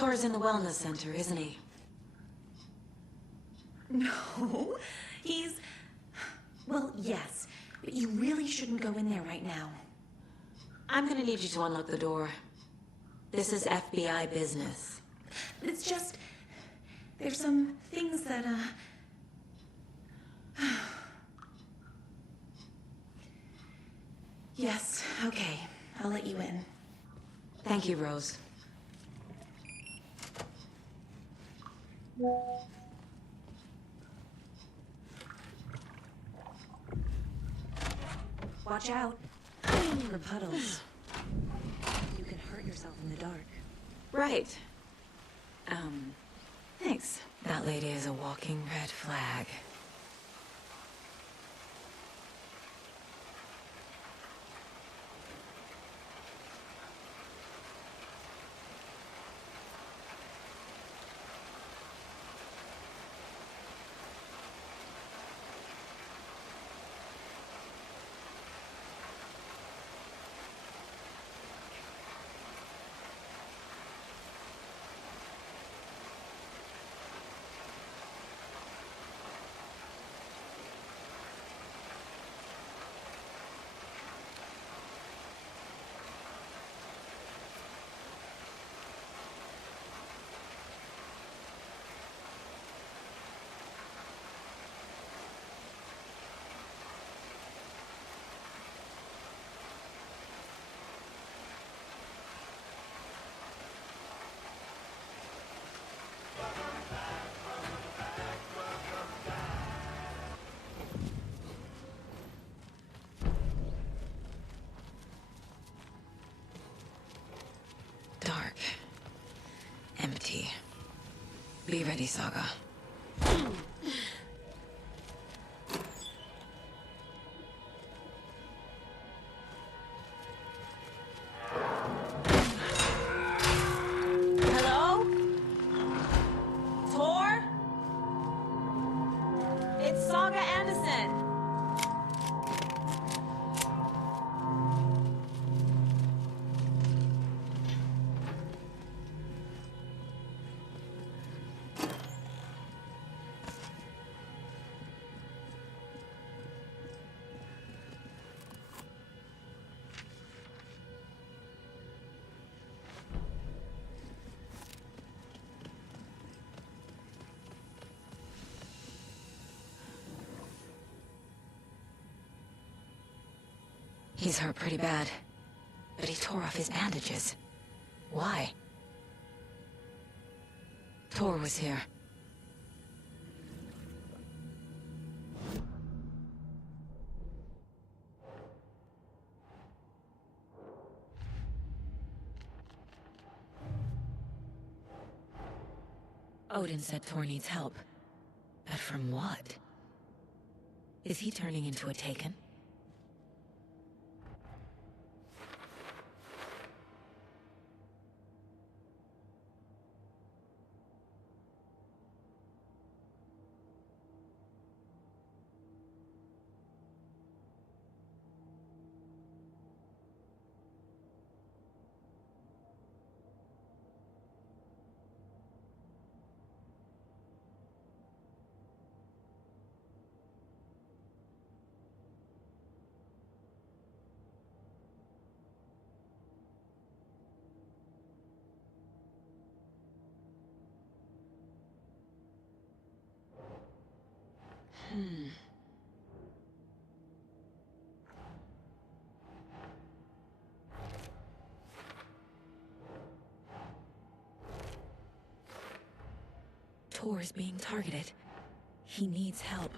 Tor's in the wellness center, isn't he? No, he's... Well, yes, but you really shouldn't go in there right now. I'm gonna need you to unlock the door. This is FBI business. It's just... There's some things that, Yes, okay. I'll let you in. Thank you, Rose. Watch out. The puddles. You can hurt yourself in the dark. Right. Thanks. That lady is a walking red flag. Dark. Empty. Be ready, Saga. Hello? Tor? It's Saga Anderson. He's hurt pretty bad, but he tore off his bandages. Why? Tor was here. Odin said Tor needs help. But from what? Is he turning into a Taken? Tor is being targeted. He needs help.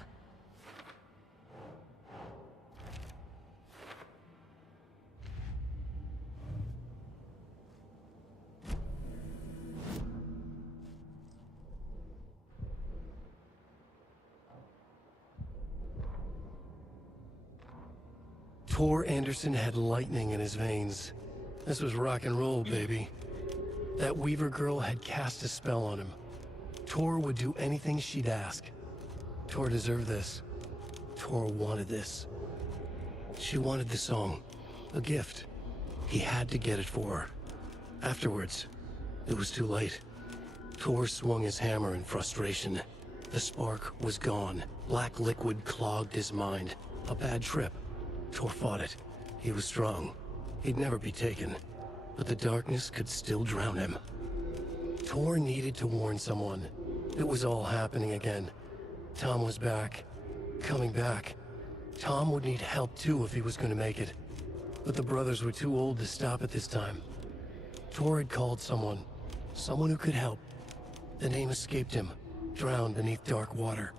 Tor Anderson had lightning in his veins. This was rock and roll, baby. That Weaver girl had cast a spell on him. Tor would do anything she'd ask. Tor deserved this. Tor wanted this. She wanted the song. A gift. He had to get it for her. Afterwards, it was too late. Tor swung his hammer in frustration. The spark was gone. Black liquid clogged his mind. A bad trip. Tor fought it. He was strong. He'd never be taken. But the darkness could still drown him. Tor needed to warn someone. It was all happening again. Tom was back. Coming back. Tom would need help too if he was going to make it. But the brothers were too old to stop at this time. Tor had called someone. Someone who could help. The name escaped him. Drowned beneath dark water.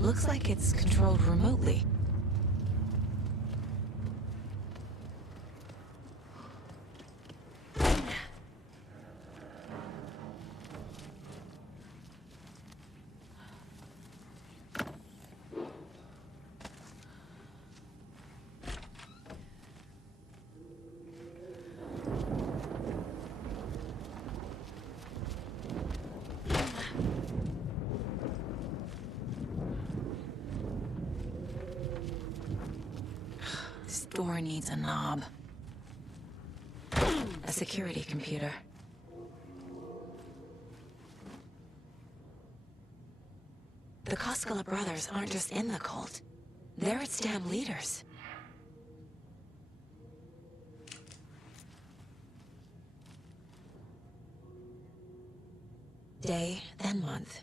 Looks like it's controlled remotely. This door needs a knob. A security computer. The Koskela brothers aren't just in the cult. They're its damn leaders. Day, then month.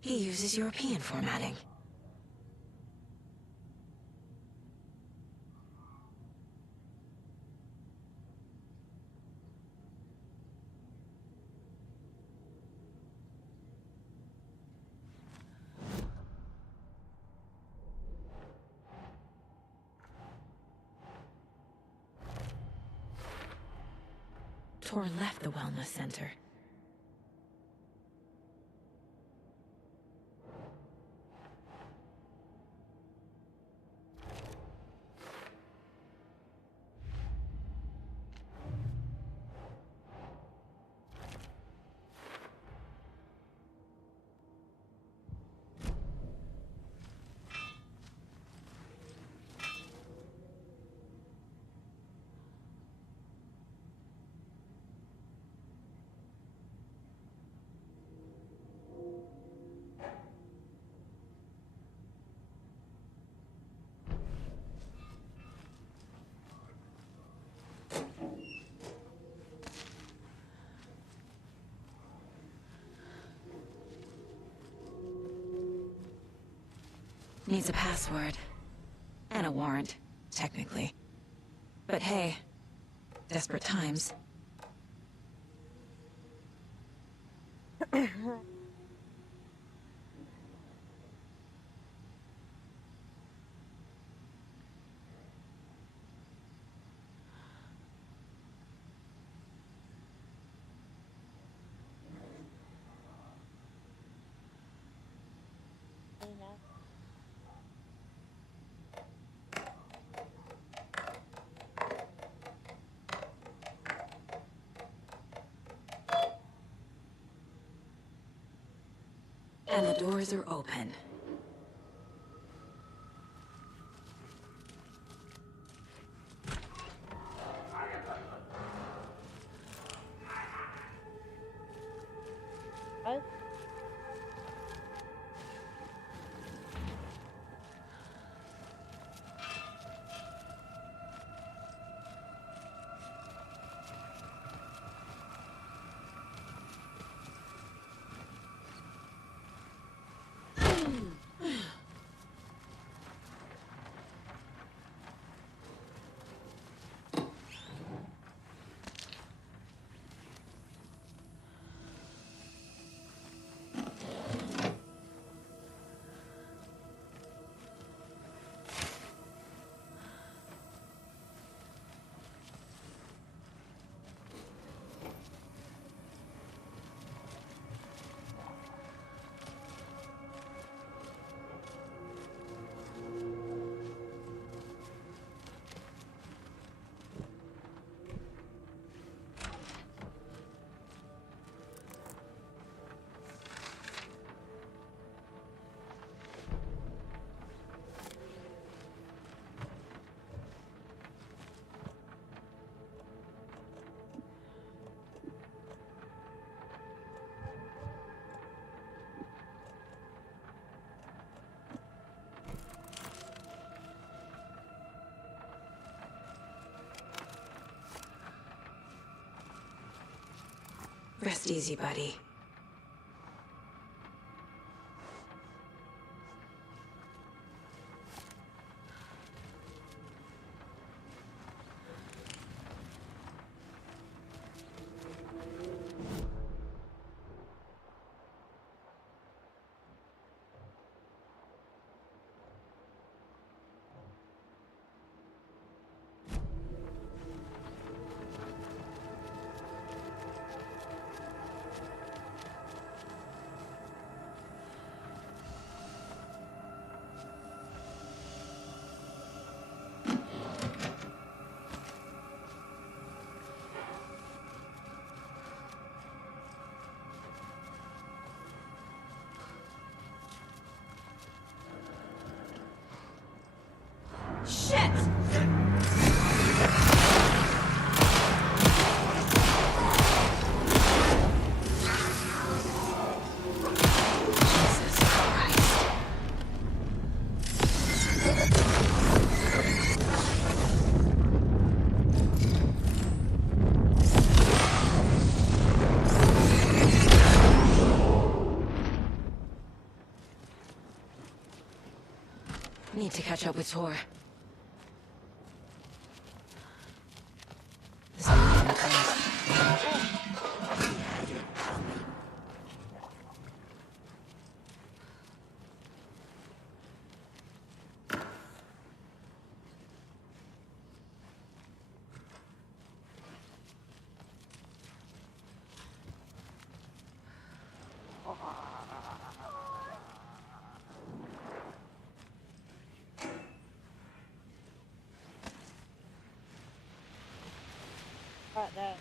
He uses European formatting. Tor left the wellness center. Needs a password. And a warrant, technically. But hey, desperate times. And the doors are open. Rest easy, buddy. Need to catch up with Tor. Right there.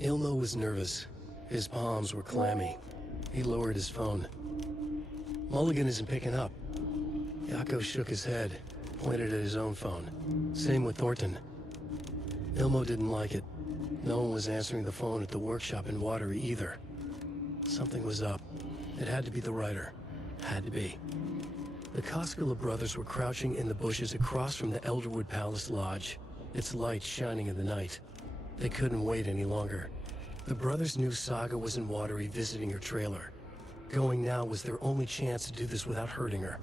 Ilmo was nervous. His palms were clammy. He lowered his phone. Mulligan isn't picking up. Yako shook his head, pointed at his own phone. Same with Thornton. Ilmo didn't like it. No one was answering the phone at the workshop in Watery either. Something was up. It had to be the writer. Had to be. The Koskela brothers were crouching in the bushes across from the Elderwood Palace Lodge, its lights shining in the night. They couldn't wait any longer. The brothers knew Saga was in Watery visiting her trailer. Going now was their only chance to do this without hurting her.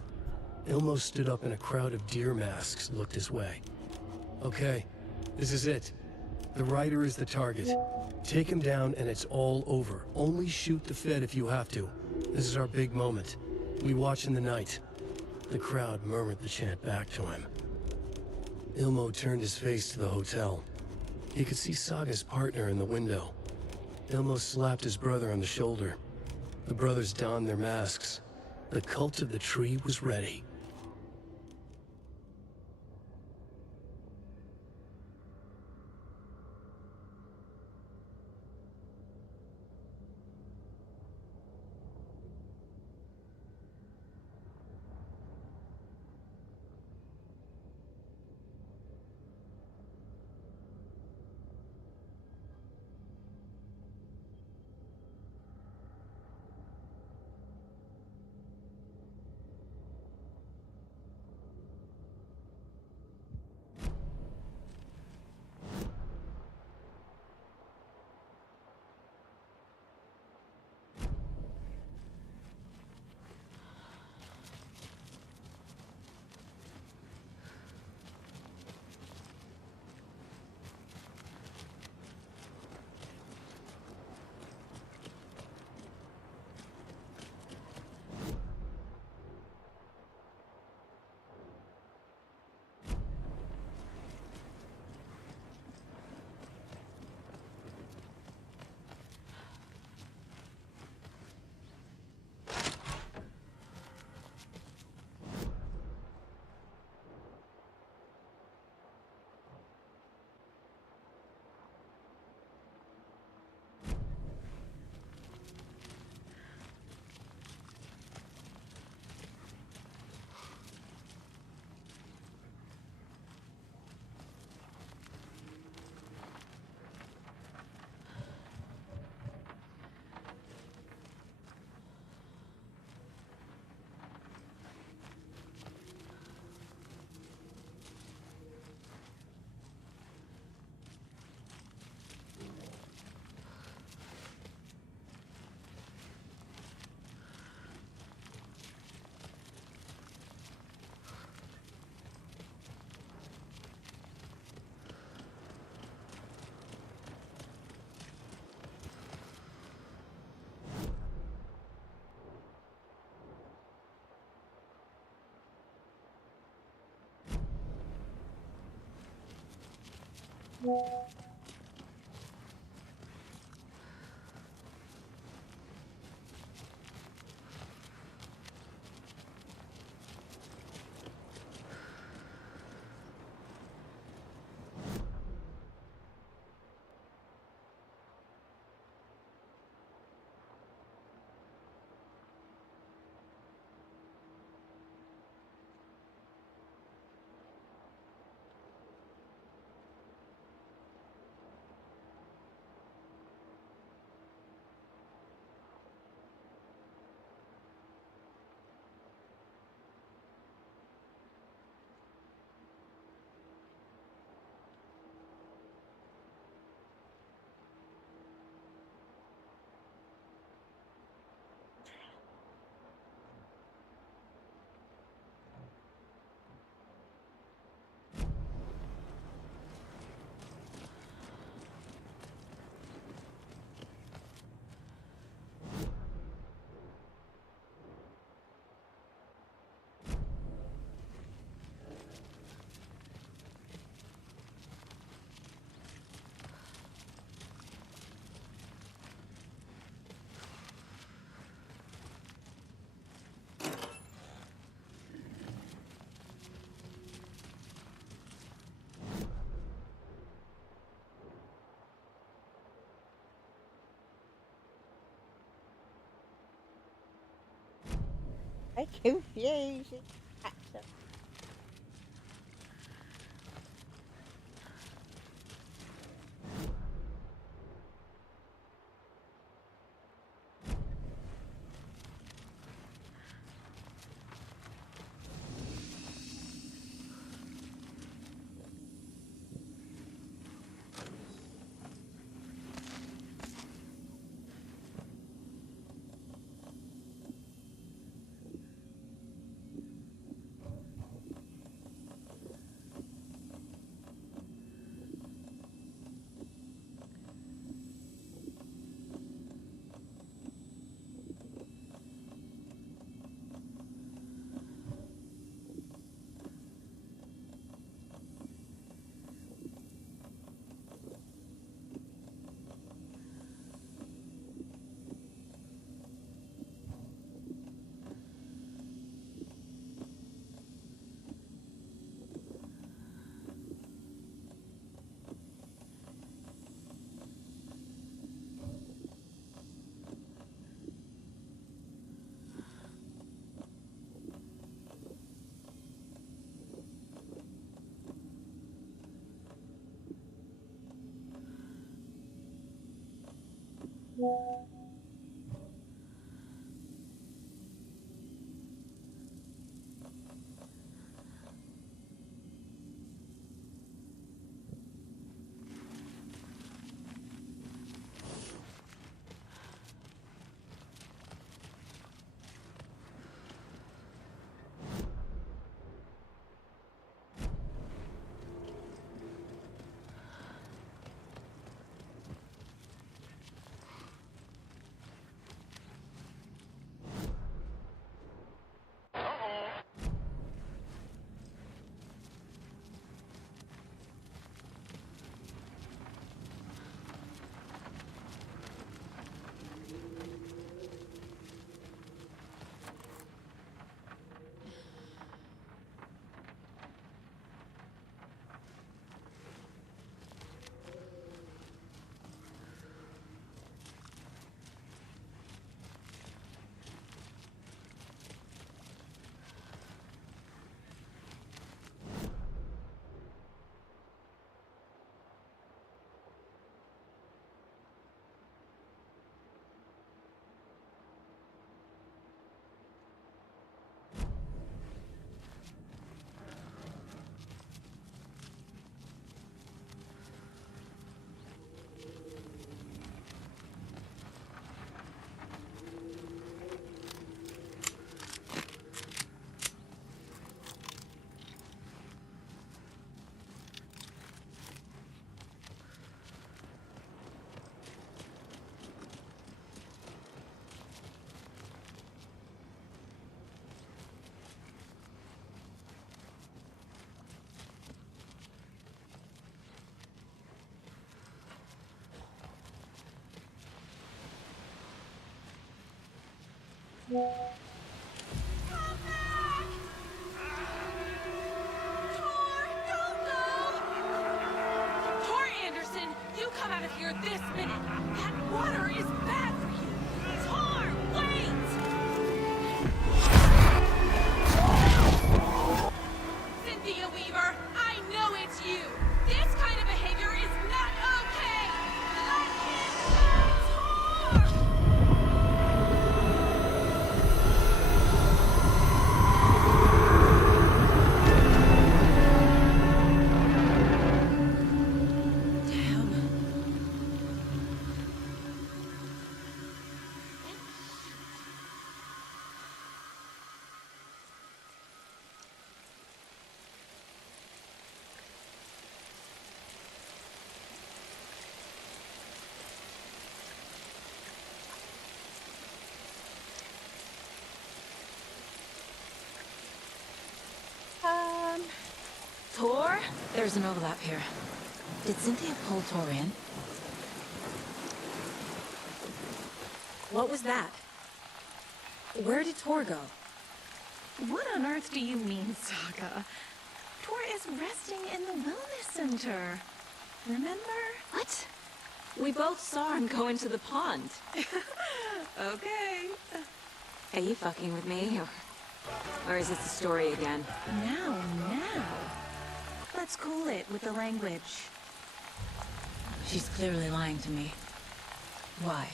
Ilmo stood up and a crowd of deer masks looked his way. Okay, this is it. The writer is the target. Take him down and it's all over. Only shoot the Fed if you have to. This is our big moment. We watch in the night. The crowd murmured the chant back to him. Ilmo turned his face to the hotel. He could see Saga's partner in the window. Ilmo slapped his brother on the shoulder. The brothers donned their masks. The cult of the tree was ready. I'm confused. Tor Anderson, you come out of here this minute! That water is bad for you! Tor, wait! Cynthia Weaver, I know it's you! This kind of behavior is not okay! Let him go, Tor! Tor? There's an overlap here. Did Cynthia pull Tor in? What was that? Where did Tor go? What on earth do you mean, Saga? Tor is resting in the wellness center. Remember? What? We both saw him go into the pond. Okay. Are you fucking with me? Or is this the story again? Now. Let's cool it with the language. She's clearly lying to me. Why?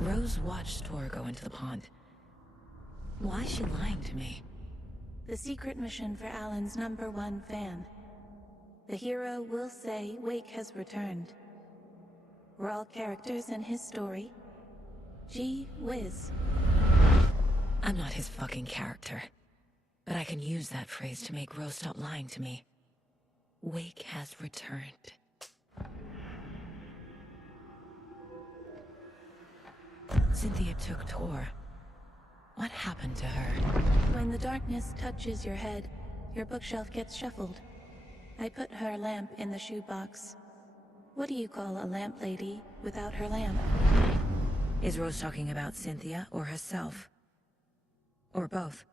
Rose watched Tor go into the pond. Why is she lying to me? The secret mission for Alan's #1 fan. The hero will say Wake has returned. We're all characters in his story. Gee whiz. I'm not his fucking character. But I can use that phrase to make Rose stop lying to me. Wake has returned. Cynthia took Tor. What happened to her? When the darkness touches your head, your bookshelf gets shuffled. I put her lamp in the shoebox. What do you call a lamp lady without her lamp? Is Rose talking about Cynthia or herself? Or both?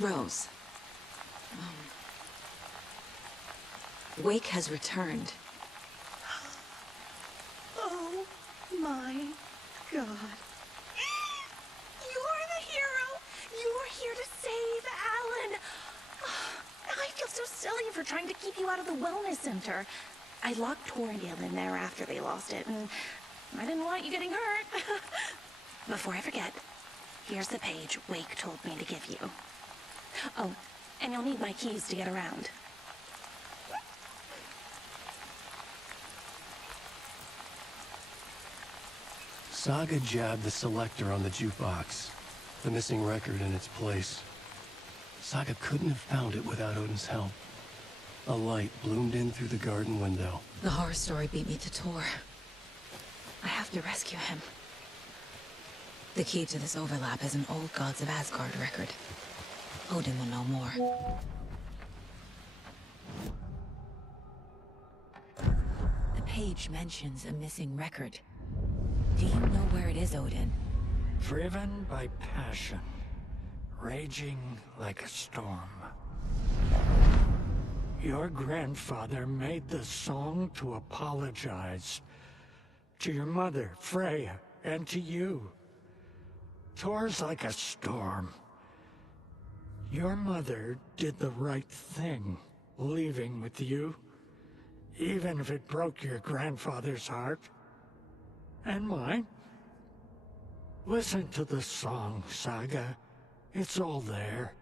Rose. Wake has returned. Oh my God. for trying to keep you out of the wellness center. I locked Tor and Gale in there after they lost it, and I didn't want you getting hurt. Before I forget, here's the page Wake told me to give you. Oh, and you'll need my keys to get around. Saga jabbed the selector on the jukebox, the missing record in its place. Saga couldn't have found it without Odin's help. A light bloomed in through the garden window. The horror story beat me to Tor. I have to rescue him. The key to this overlap is an old Gods of Asgard record. Odin will know more. The page mentions a missing record. Do you know where it is, Odin? Driven by passion, raging like a storm. Your grandfather made the song to apologize to your mother, Freya, and to you. Tor's like a storm. Your mother did the right thing, leaving with you, even if it broke your grandfather's heart. And mine. Listen to the song, Saga. It's all there.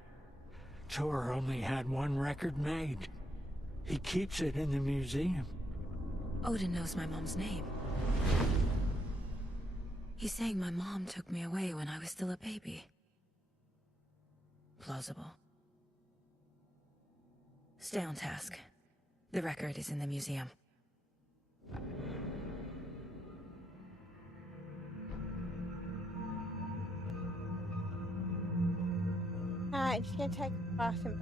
Tor only had one record made. He keeps it in the museum. Odin knows my mom's name. He's saying my mom took me away when I was still a baby. Plausible. Stay on task. The record is in the museum. I'm just gonna take a bath and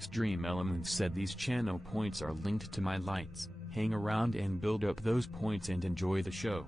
Stream Elements said these channel points are linked to my lights. Hang around and build up those points and enjoy the show.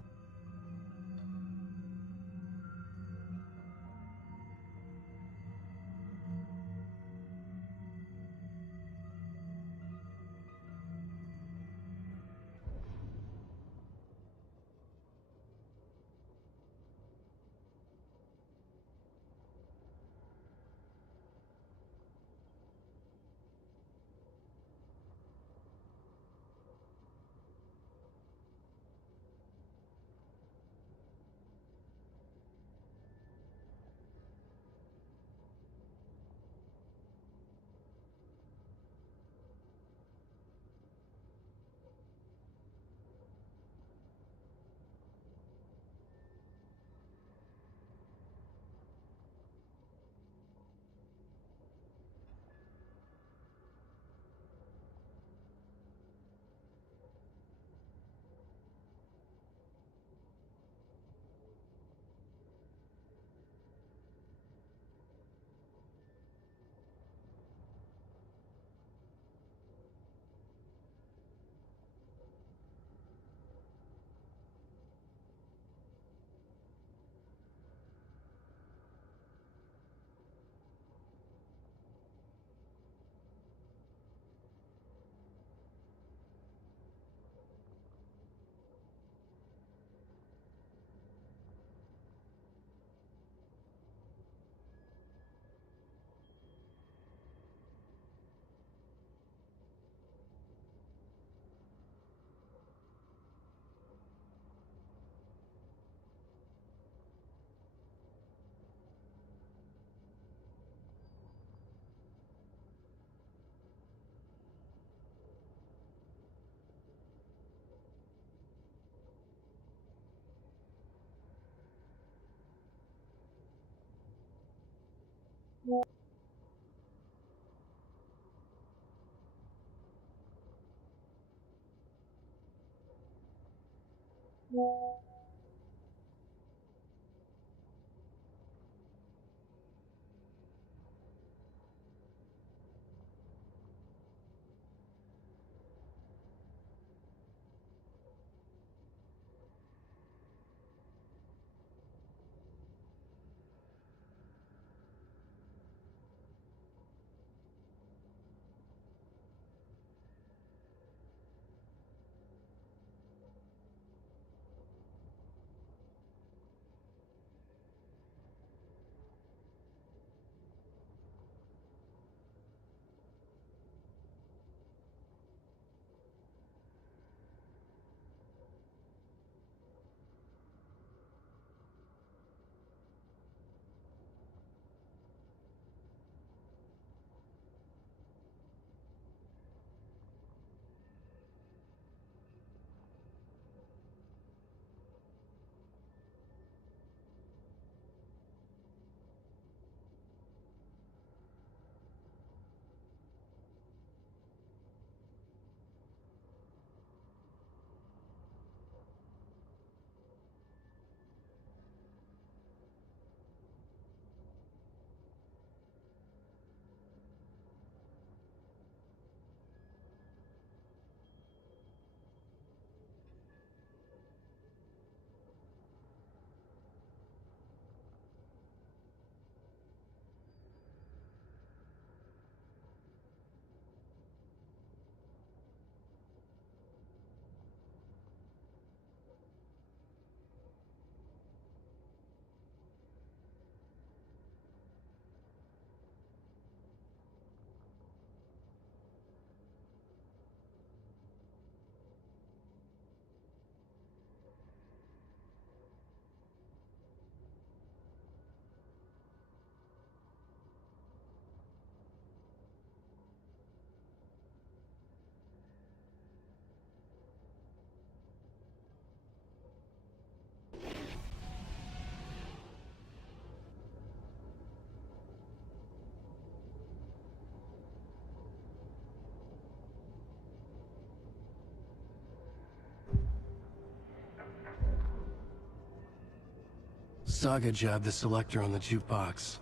Saga jabbed the selector on the jukebox.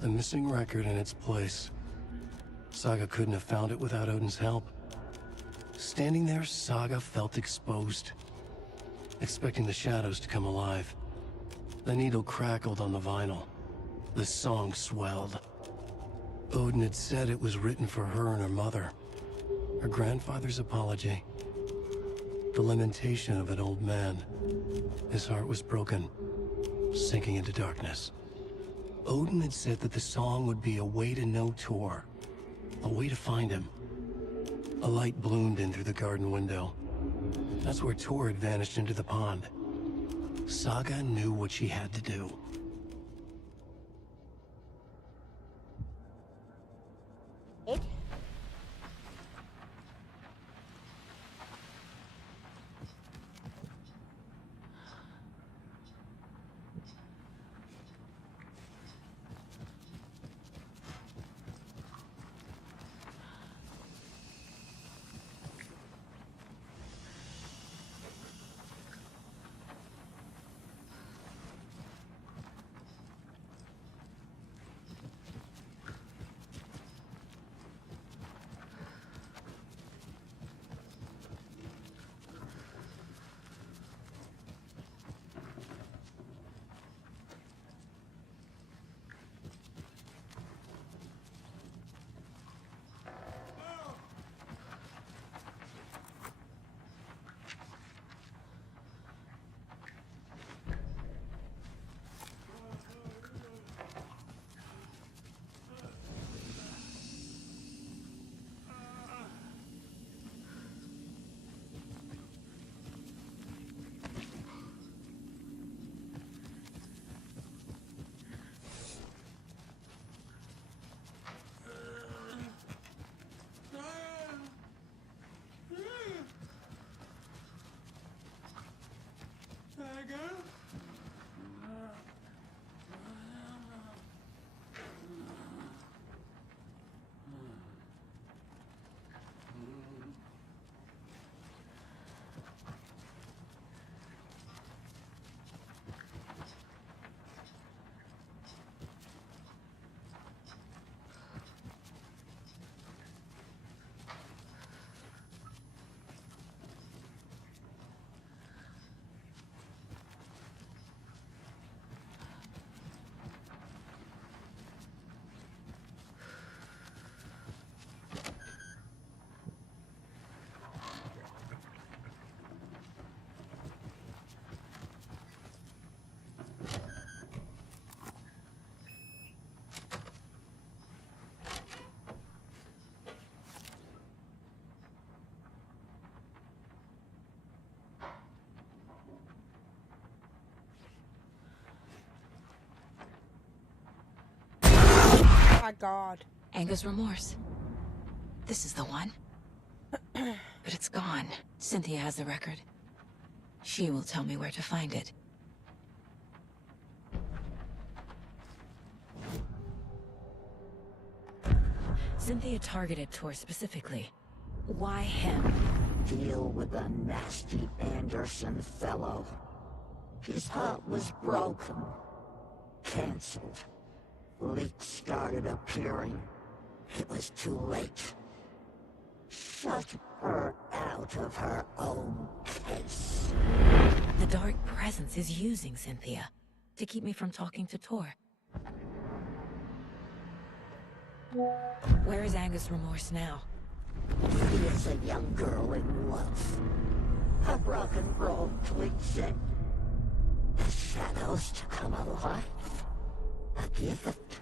The missing record in its place. Saga couldn't have found it without Odin's help. Standing there, Saga felt exposed, expecting the shadows to come alive. The needle crackled on the vinyl. The song swelled. Odin had said it was written for her and her mother. Her grandfather's apology. The lamentation of an old man. His heart was broken, sinking into darkness. Odin had said that the song would be a way to know Tor, a way to find him. A light bloomed in through the garden window. That's where Tor had vanished into the pond. Saga knew what she had to do. My God. Anger's Remorse. This is the one. But it's gone. Cynthia has the record. She will tell me where to find it. Cynthia targeted Tor specifically. Why him? Deal with the nasty Anderson fellow. His heart was broken. Cancelled. Leaks started appearing. It was too late. Shut her out of her own case. The Dark Presence is using Cynthia to keep me from talking to Tor. Where is Anger's Remorse now? She is a young girl in love. Her broken role pleads it. The shadows to come alive. A gift.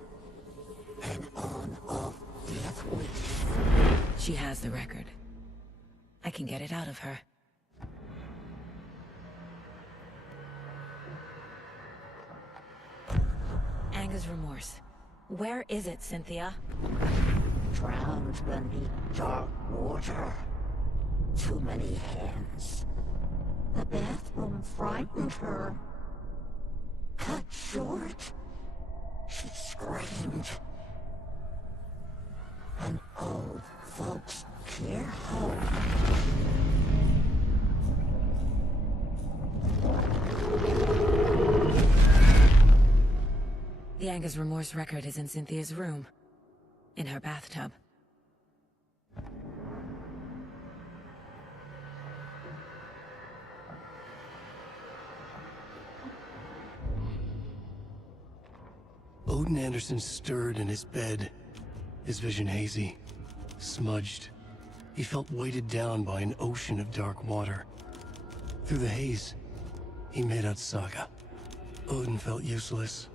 An on-off death wish. She has the record. I can get it out of her. Anger's Remorse. Where is it, Cynthia? Drowned beneath dark water. Too many hands. The bathroom frightened her. Cut short. She screamed. An old folks' care home. The Angus Remorse record is in Cynthia's room. In her bathtub. Odin Anderson stirred in his bed, his vision hazy, smudged. He felt weighted down by an ocean of dark water. Through the haze, he made out Saga. Odin felt useless.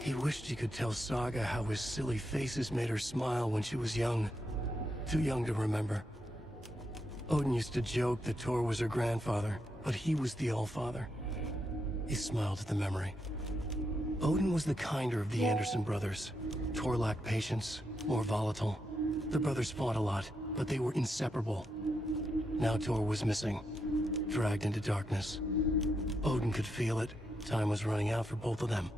He wished he could tell Saga how his silly faces made her smile when she was young. Too young to remember. Odin used to joke that Tor was her grandfather, but he was the Allfather. He smiled at the memory. Odin was the kinder of the Anderson brothers. Tor lacked patience, more volatile. The brothers fought a lot, but they were inseparable. Now Tor was missing, dragged into darkness. Odin could feel it. Time was running out for both of them.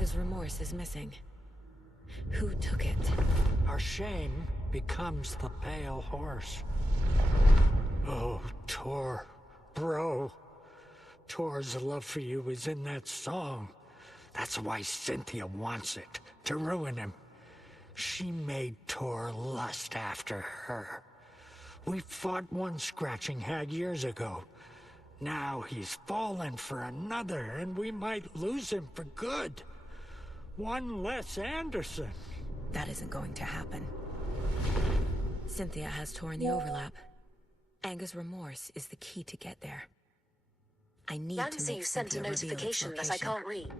Angus Remorse is missing. Who took it? Our shame becomes the pale horse. Oh, Tor. Bro. Tor's love for you is in that song. That's why Cynthia wants it, to ruin him. She made Tor lust after her. We fought one scratching hag years ago. Now he's fallen for another, and we might lose him for good. One less Anderson. That isn't going to happen. Cynthia has Tor in the overlap. Angus Remorse is the key to get there. I need to Nancy, make you sent a Cynthia reveal its notification that I location. can't read.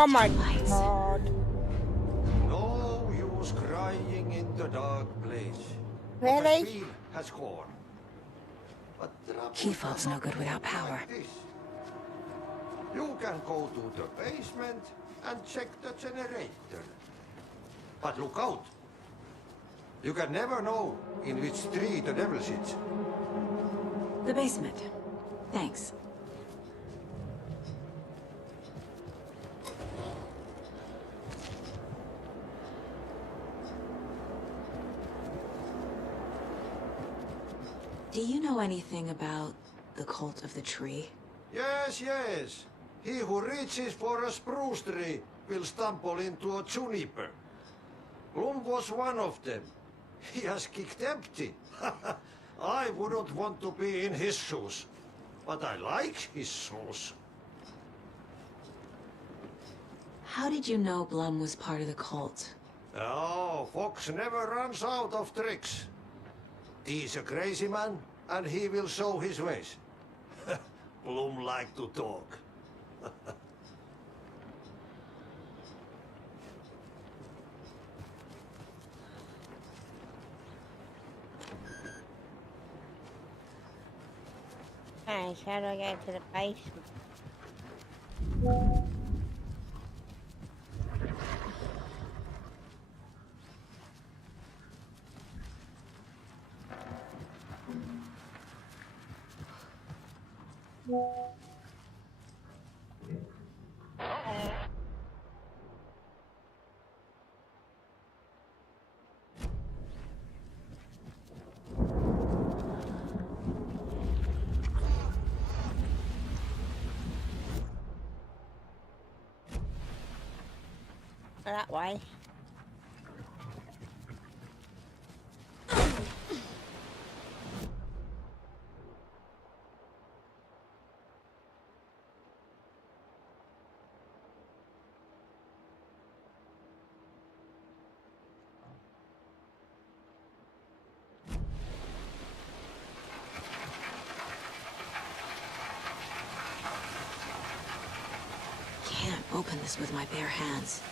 Oh my god. No use crying in the dark place. Really? What I feel has gone. But Keyfold's no good without power. like this. You can go to the basement and check the generator. But look out. You can never know in which tree the devil sits. The basement. Thanks. Do you know anything about the Cult of the Tree? Yes, yes. He who reaches for a spruce tree will stumble into a juniper. Bloom was one of them. He has kicked empty. I wouldn't want to be in his shoes. But I like his shoes. How did you know Blum was part of the cult? Oh, Fox never runs out of tricks. He's a crazy man, and he will show his ways. Bloom like to talk. Hey, how do I go to the basement? That way. Can't open this with my bare hands.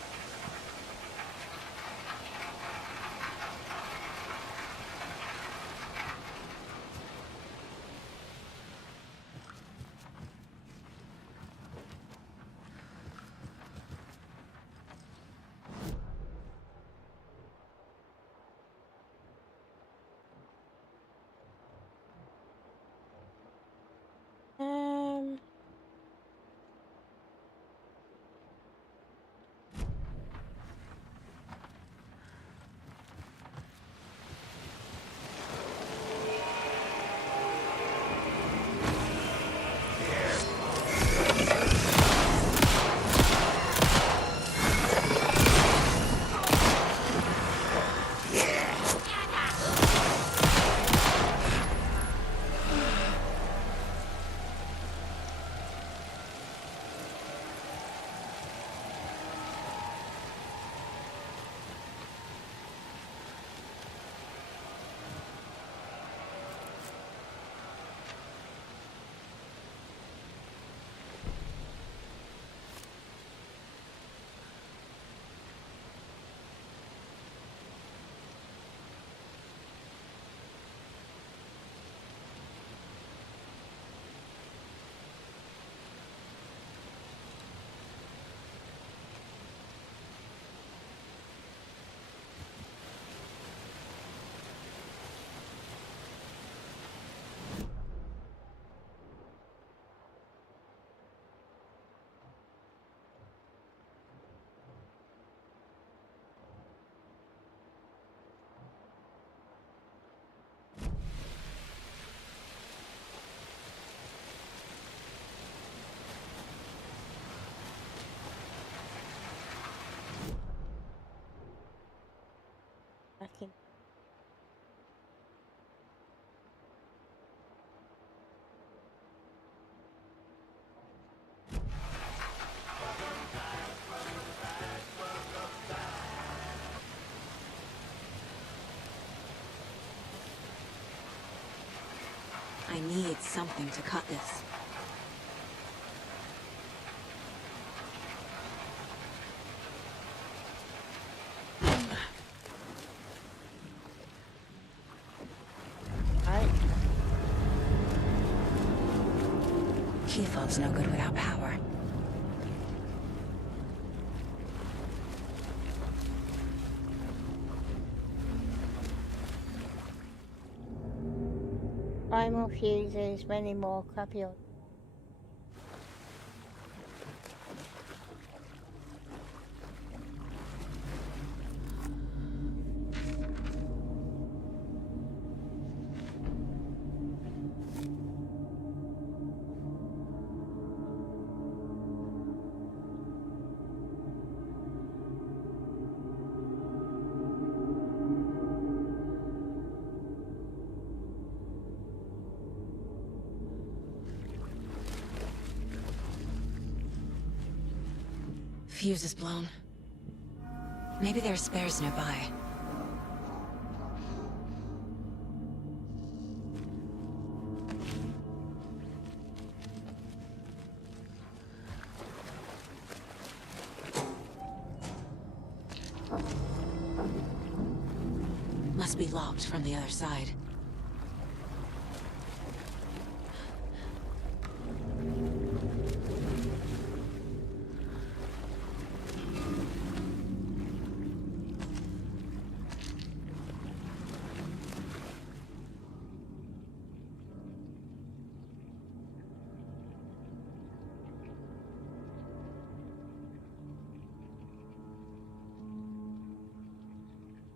Fucking. I need something to cut this. Key fob's no good without power. Buy more fuses, many more crappy old. Fuse is blown. Maybe there are spares nearby. Must be locked from the other side.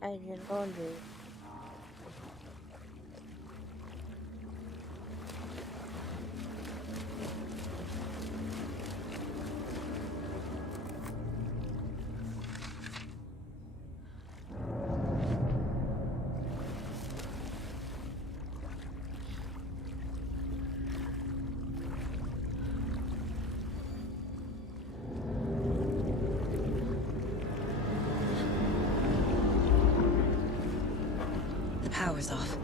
I didn't laundry. Power's off.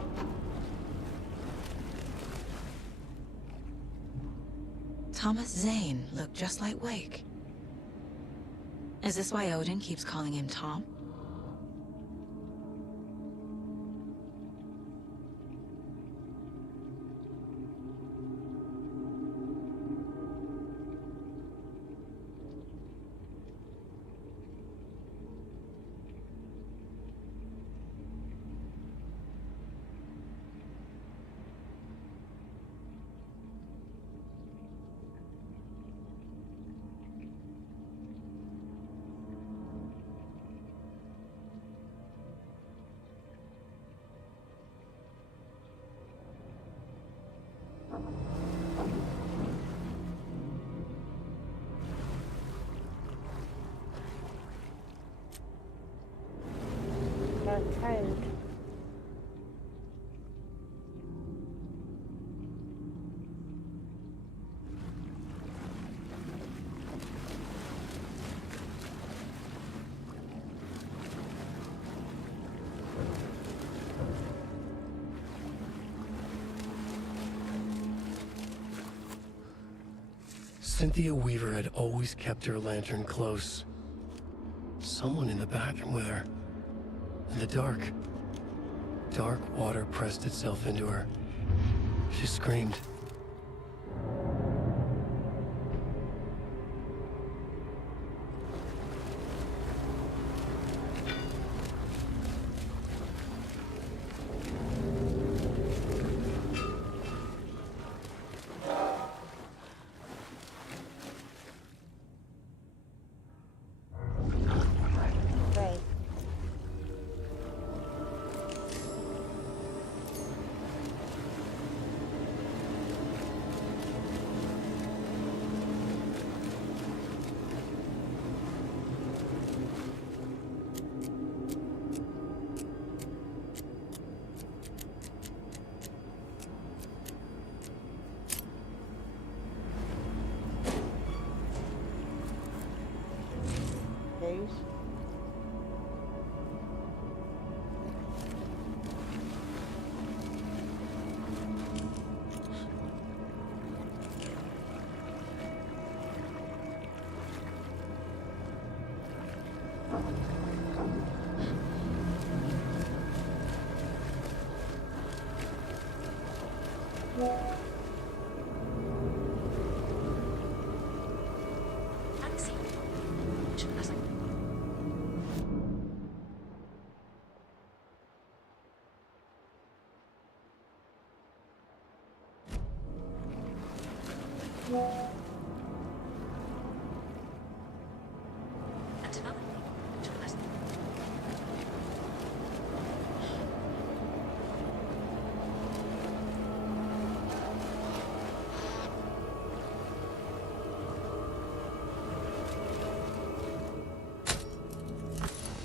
Thomas Zane looked just like Wake. Is this why Odin keeps calling him Tom? Code. Cynthia Weaver had always kept her lantern close. Someone in the bathroom with her. In the dark. Dark water pressed itself into her. She screamed.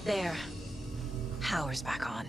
There. Power's back on.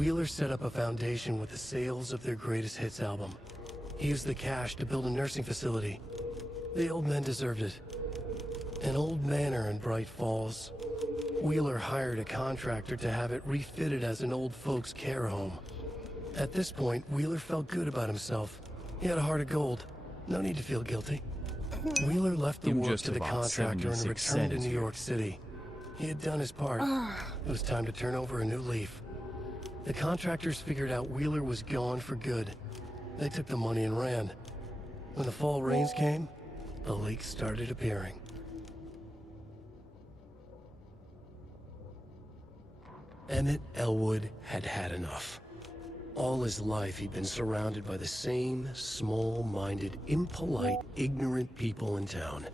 Wheeler set up a foundation with the sales of their greatest hits album. He used the cash to build a nursing facility. The old men deserved it. An old manor in Bright Falls. Wheeler hired a contractor to have it refitted as an old folks' care home. At this point, Wheeler felt good about himself. He had a heart of gold. No need to feel guilty. Wheeler left the work to the contractor and returned to New York City. He had done his part. It was time to turn over a new leaf. The contractors figured out Wheeler was gone for good. They took the money and ran. When the fall rains came, the leaks started appearing. Emmett Elwood had had enough. All his life he'd been surrounded by the same small-minded, impolite, ignorant people in town.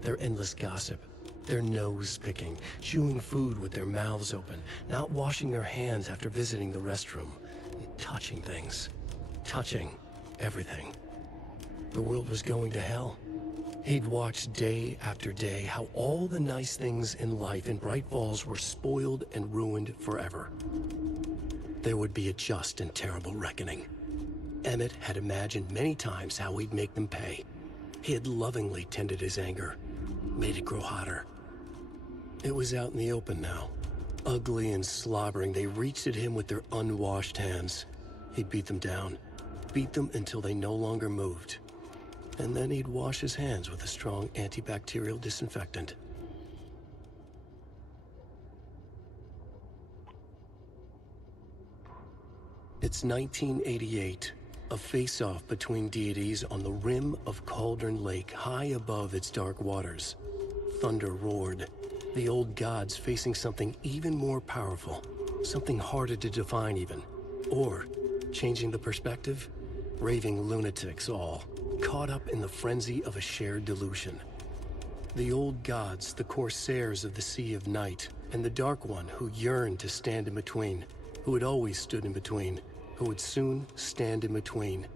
Their endless gossip, their nose-picking, chewing food with their mouths open, not washing their hands after visiting the restroom, and touching things. Touching everything. The world was going to hell. He'd watched day after day how all the nice things in life in Bright Falls were spoiled and ruined forever. There would be a just and terrible reckoning. Emmett had imagined many times how he'd make them pay. He had lovingly tended his anger, made it grow hotter. It was out in the open now. Ugly and slobbering, they reached at him with their unwashed hands. He'd beat them down, beat them until they no longer moved. And then he'd wash his hands with a strong antibacterial disinfectant. It's 1988, a face-off between deities on the rim of Cauldron Lake, high above its dark waters. Thunder roared, the old gods facing something even more powerful, something harder to define even. Or, changing the perspective, raving lunatics all, caught up in the frenzy of a shared delusion. The old gods, the corsairs of the Sea of Night, and the Dark One who yearned to stand in between, who had always stood in between, who would soon stand in between.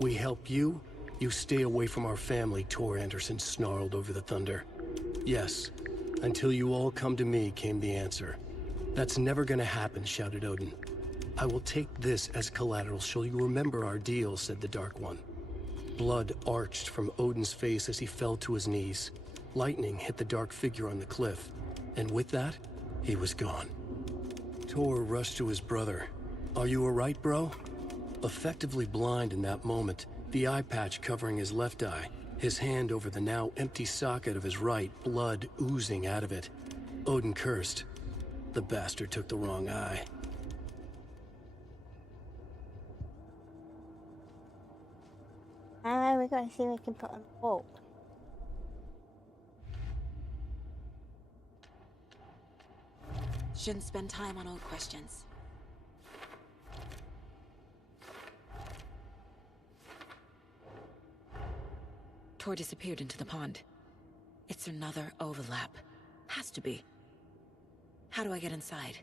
We help you, you stay away from our family, Tor Anderson snarled over the thunder. Yes, until you all come to me, came the answer. That's never gonna happen, shouted Odin. I will take this as collateral, shall you remember our deal, said the Dark One. Blood arched from Odin's face as he fell to his knees. Lightning hit the dark figure on the cliff, and with that, he was gone. Tor rushed to his brother. Are you alright, bro? Effectively blind in that moment, the eye patch covering his left eye, his hand over the now empty socket of his right, blood oozing out of it. Odin cursed. The bastard took the wrong eye. We're going to see if we can put on a wall. Shouldn't spend time on old questions. Tor disappeared into the pond. It's another overlap. Has to be. How do I get inside?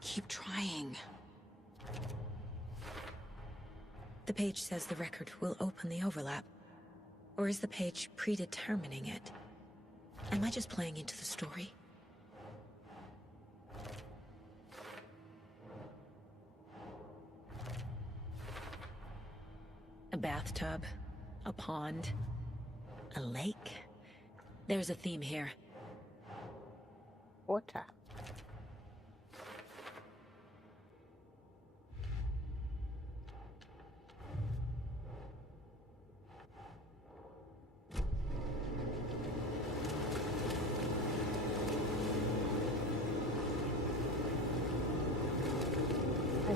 Keep trying. The page says the record will open the overlap. Or is the page predetermining it? Am I just playing into the story? A bathtub, a pond, a lake. There's a theme here. Water.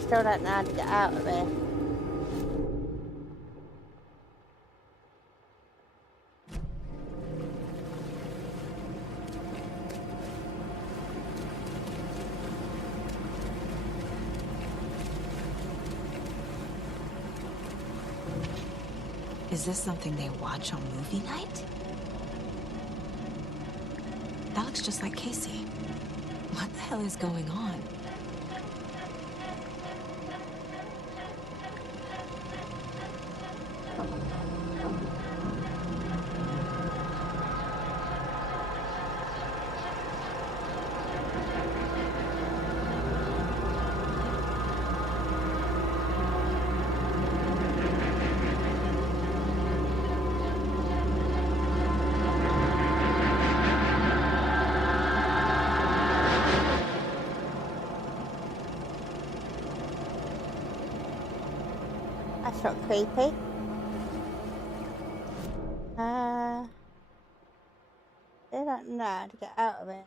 still don't know how to get out of here. Is this something they watch on movie night? That looks just like Casey. What the hell is going on? That's not creepy. They don't know how to get out of it.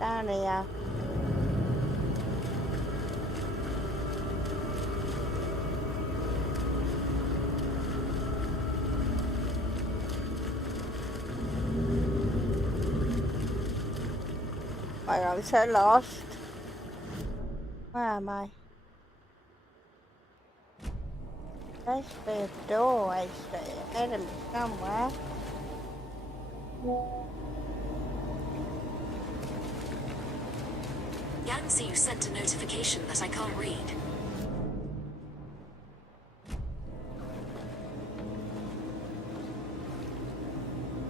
Down here. I'm so lost. Where am I? There's a doorway straight ahead of me somewhere. Yangtze, you sent a notification that I can't read.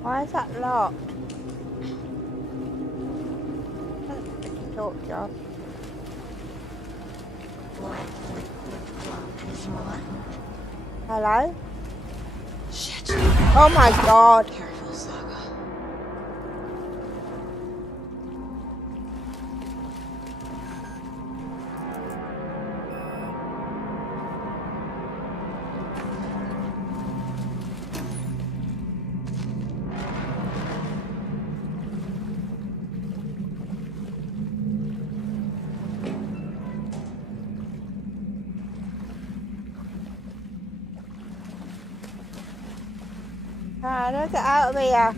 Why is that locked? Talk, Josh. Hello? Shit. Oh my god. Careful, Saga. Let's get out of here.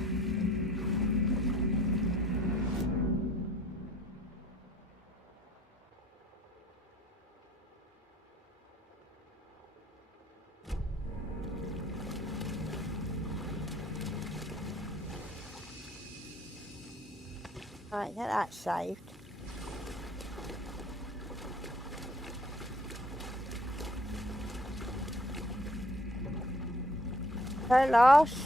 Right, get that saved. So lost.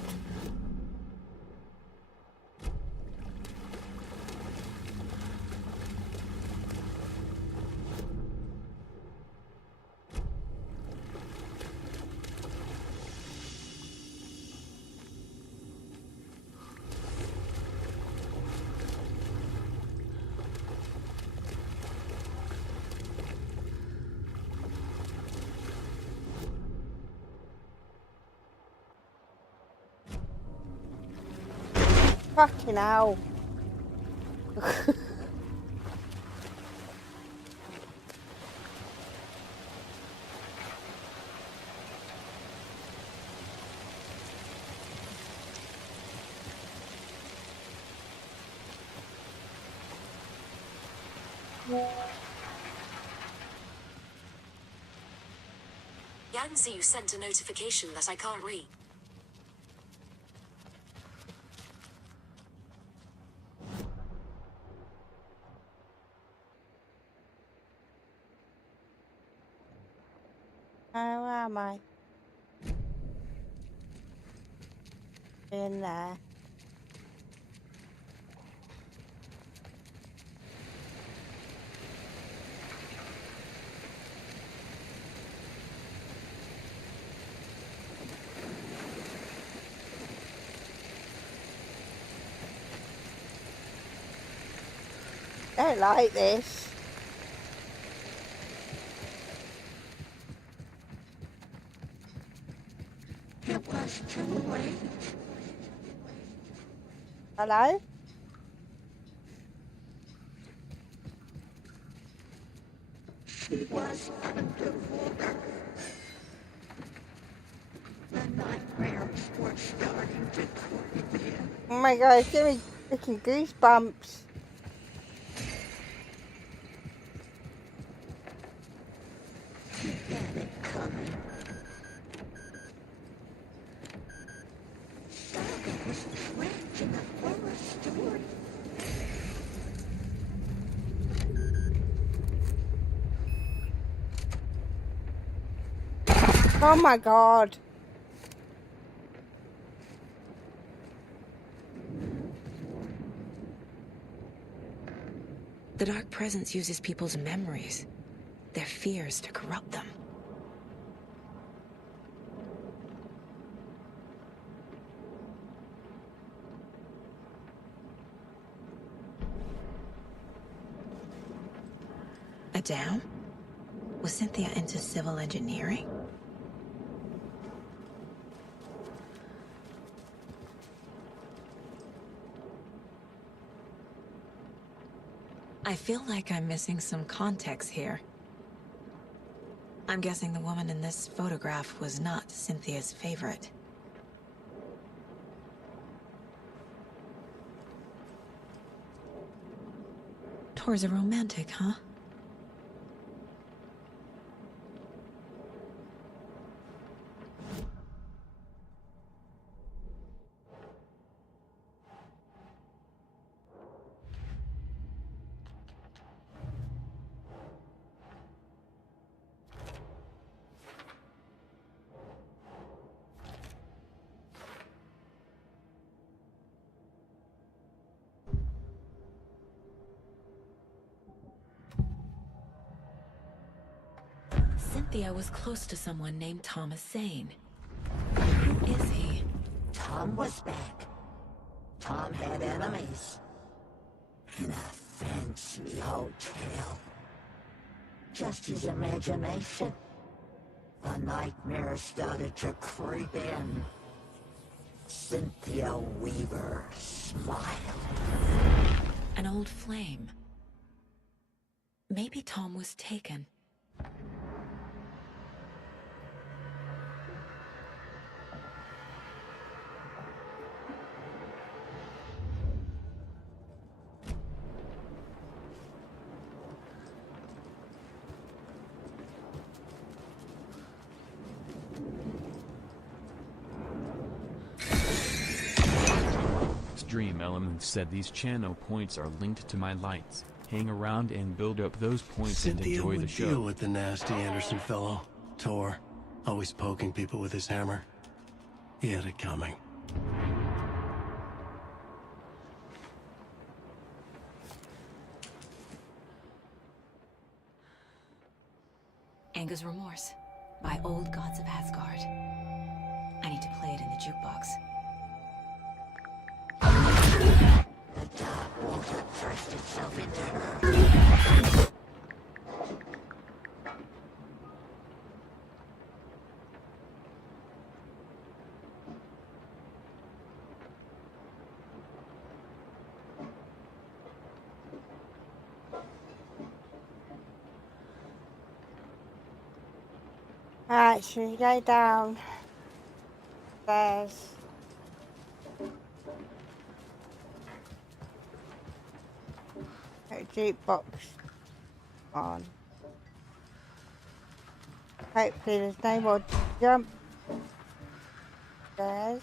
Fucking hell. Yangtze, you sent a notification that I can't read. Where am I? In there. I don't like this. It was too late. Hello? She was underwater. The nightmares were starting to creep in. Oh my god, it's giving me freaking goosebumps. She had it coming. Saga was trapped in the forest, Stuart. Oh my god. The Dark Presence uses people's memories, their fears to corrupt them. A dam? Was Cynthia into civil engineering? I feel like I'm missing some context here. I'm guessing the woman in this photograph was not Cynthia's favorite. Tor's a romantic, huh? Cynthia was close to someone named Thomas Zane. Who is he? Tom was back. Tom had enemies. In a fancy hotel. Just his imagination. The nightmare started to creep in. Cynthia Weaver smiled. An old flame. Maybe Tom was taken. Dream Elements said these channel points are linked to my lights. Hang around and build up those points Cynthia and enjoy the would show. deal with the nasty Anderson fellow, Tor, always poking people with his hammer. He had it coming. Anga's Remorse by Old Gods of Asgard. I need to play it in the jukebox. The dark water pressed itself into her. Alright, should we go down? There's a jukebox on. Hopefully there's no more jump stairs.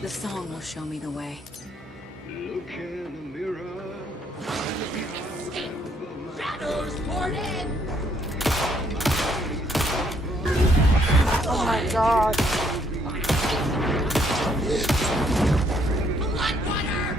The song will show me the way. Look in the mirror. Shadows poured in! Oh my god. Bloodwater!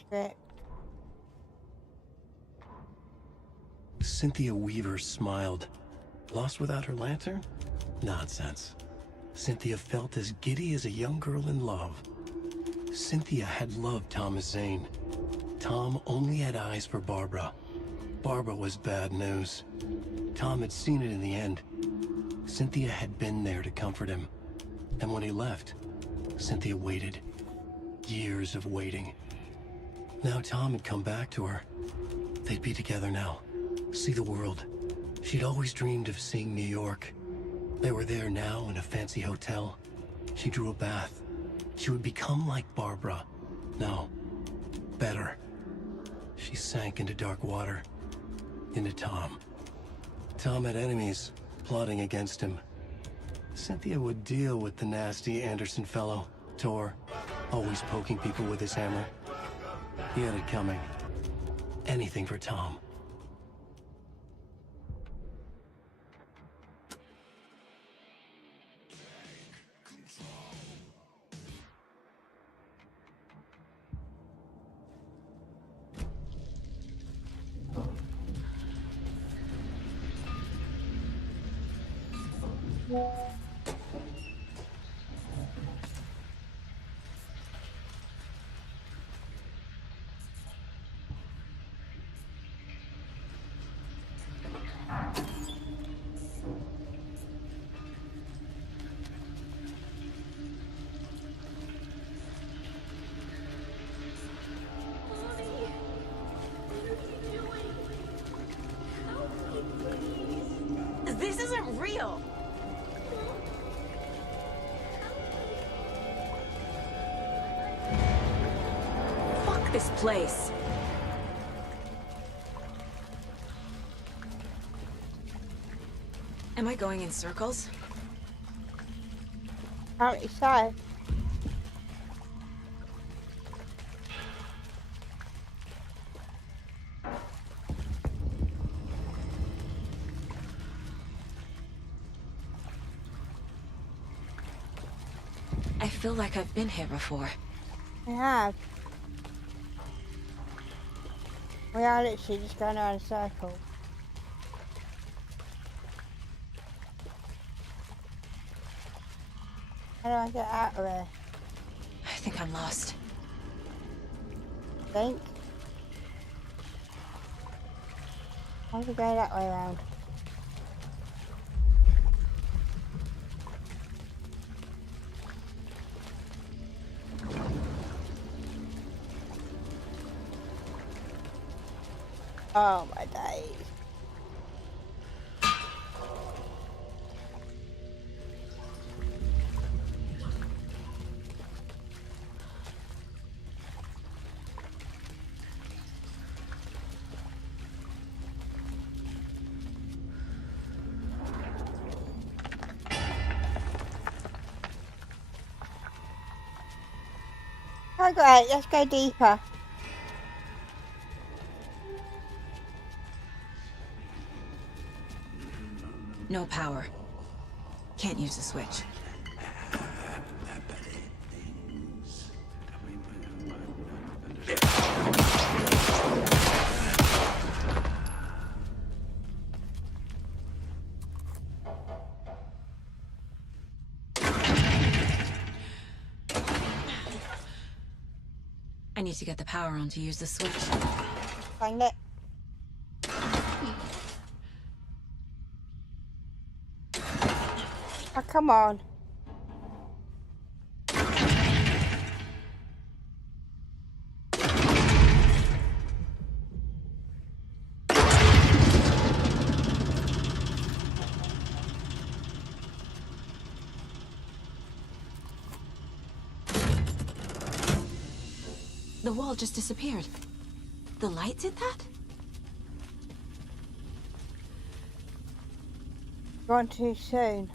script. Cynthia Weaver smiled. Lost without her lantern? Nonsense. Cynthia felt as giddy as a young girl in love. Cynthia had loved Thomas Zane. Tom only had eyes for Barbara. Barbara was bad news. Tom had seen it in the end. Cynthia had been there to comfort him. And when he left, Cynthia waited. Years of waiting. Now Tom had come back to her. They'd be together now. See the world. She'd always dreamed of seeing New York. They were there now in a fancy hotel. She drew a bath. She would become like Barbara. No, better. She sank into dark water. Into Tom. Tom had enemies plotting against him. Cynthia would deal with the nasty Anderson fellow, Tor, always poking people with his hammer. He had it coming. Anything for Tom. This isn't real! Fuck this place! Am I going in circles? Apparently so. I feel like I've been here before. I have. We are literally just going around a circle. How do I get out of there? I think I'm lost. Think? How do we go that way around? Oh my days. Oh great, let's go deeper. No power. Can't use the switch. I need to get the power on to use the switch. Find it. Oh, come on. The wall just disappeared. The light did that? Gone too soon.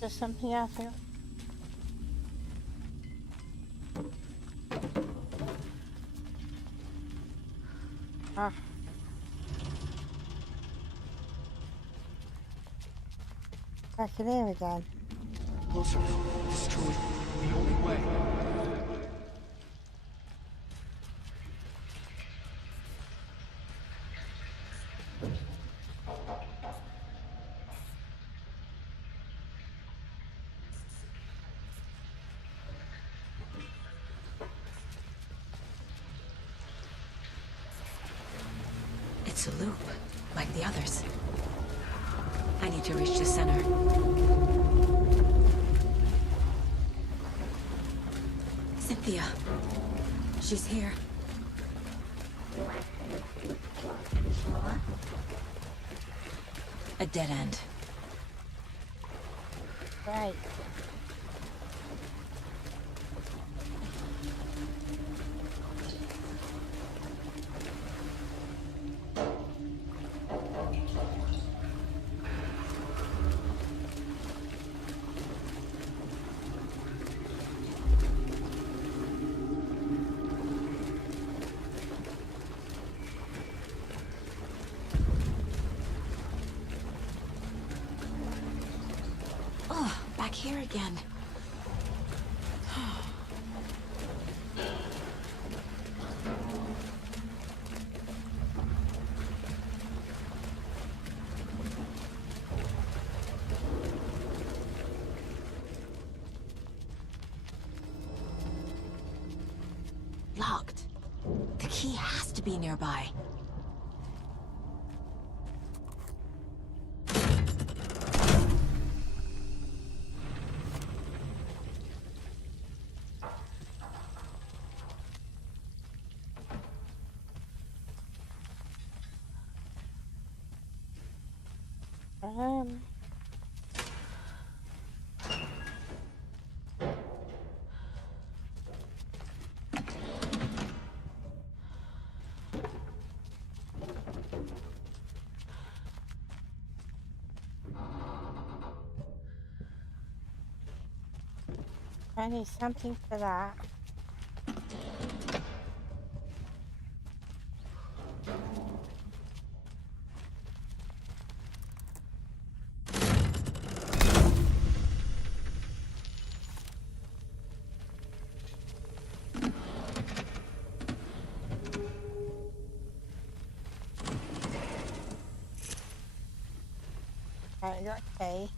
There's something else here. Ah. Back in here again. Closer. This is truly the only way. It's a loop, like the others. I need to reach the center. Cynthia. She's here. A dead end. Right. Oh, back here again. Locked. The key has to be nearby. I need something for that. Okay.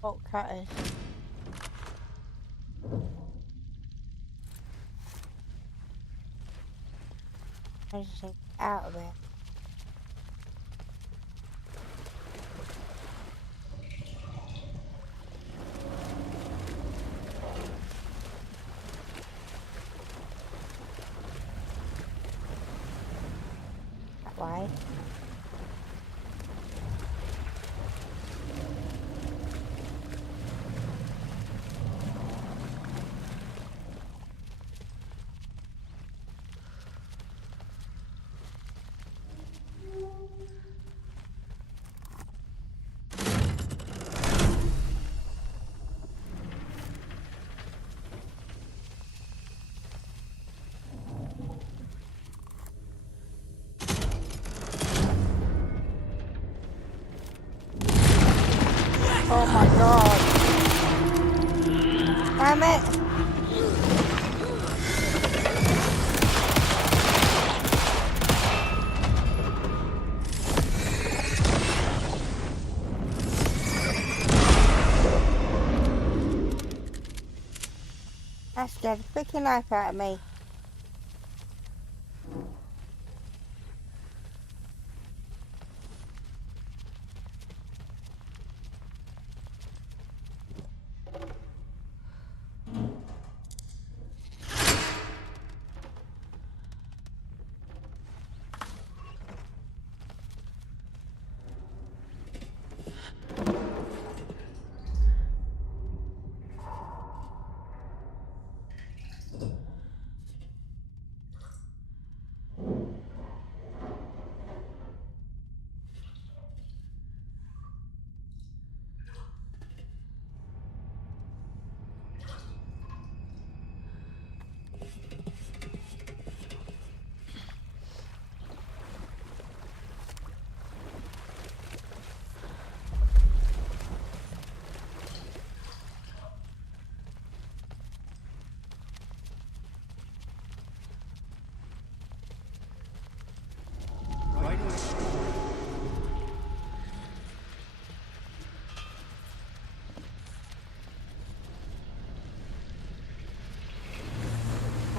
Bolt cutters. I just think out of it. That way. That scared the freaking life out of me.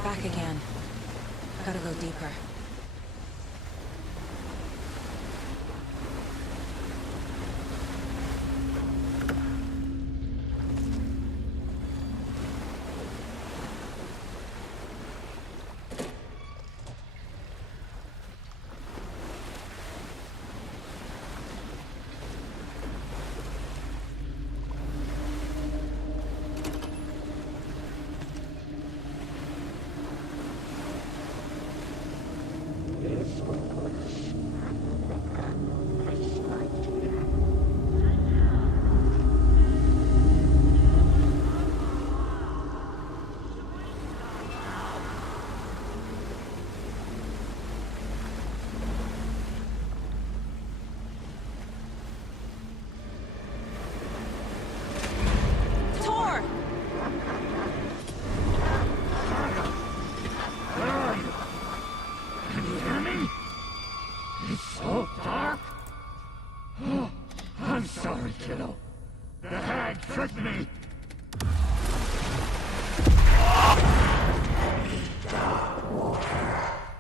Back again. Gotta go deeper.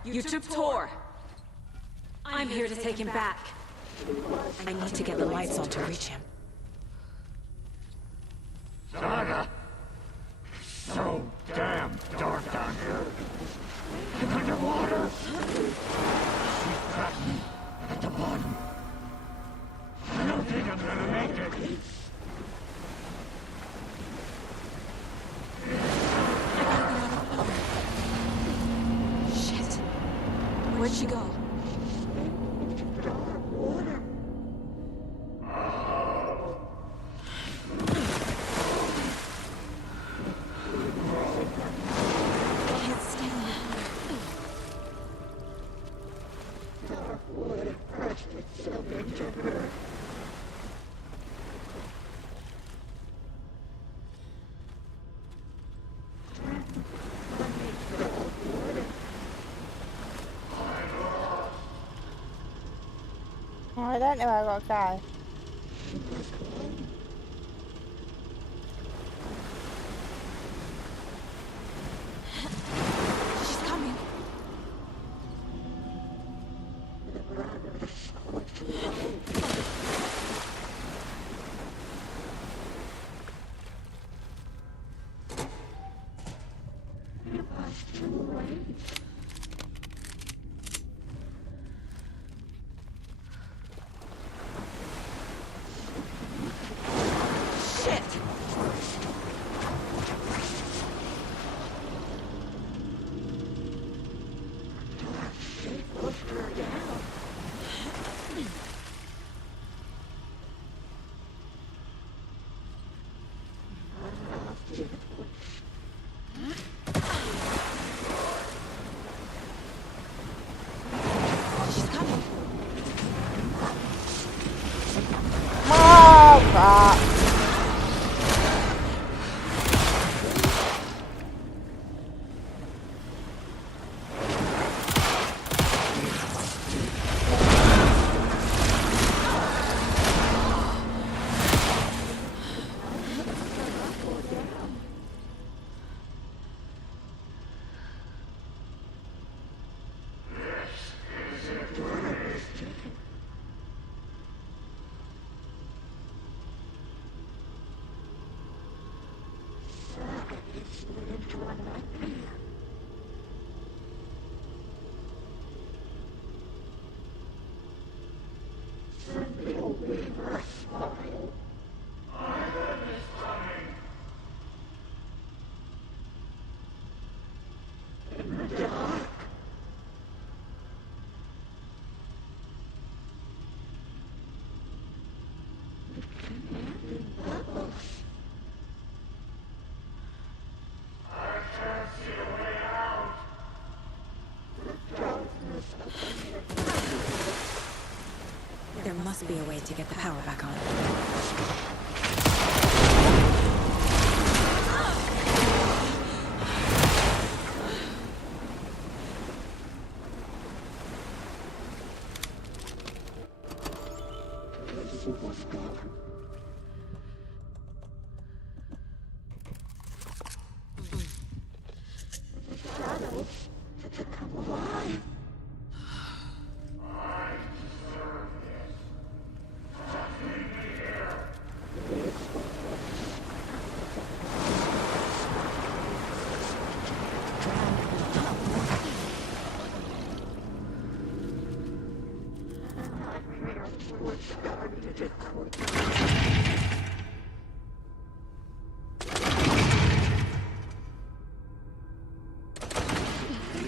You took Tor. I'm here to take him back. I need to get the lights on to reach him. Saga! So damn dark down here. I'm underwater. She's trapped me at the bottom. I don't think I'm gonna make it. Shit. Where'd she go? I don't know where I gotta go. She's coming. There must be a way to get the power back on.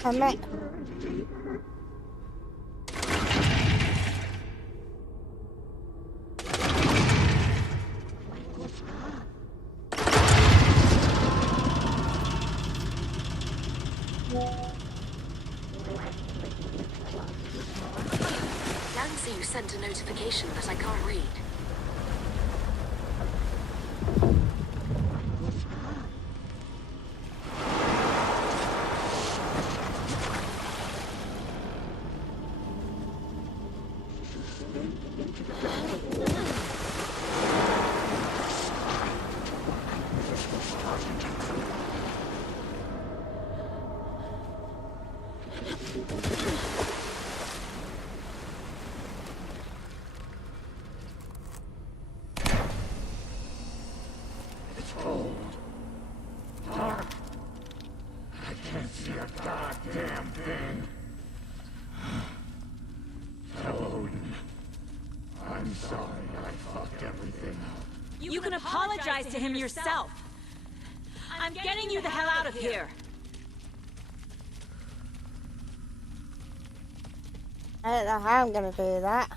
Damn it. Yancy, you sent a notification that I can't read. It's cold. Dark. I can't see a goddamn thing. Tell Odin. I'm sorry I fucked everything up. You can apologize to him yourself. I'm getting you the hell out of here. I don't know how I'm gonna do that.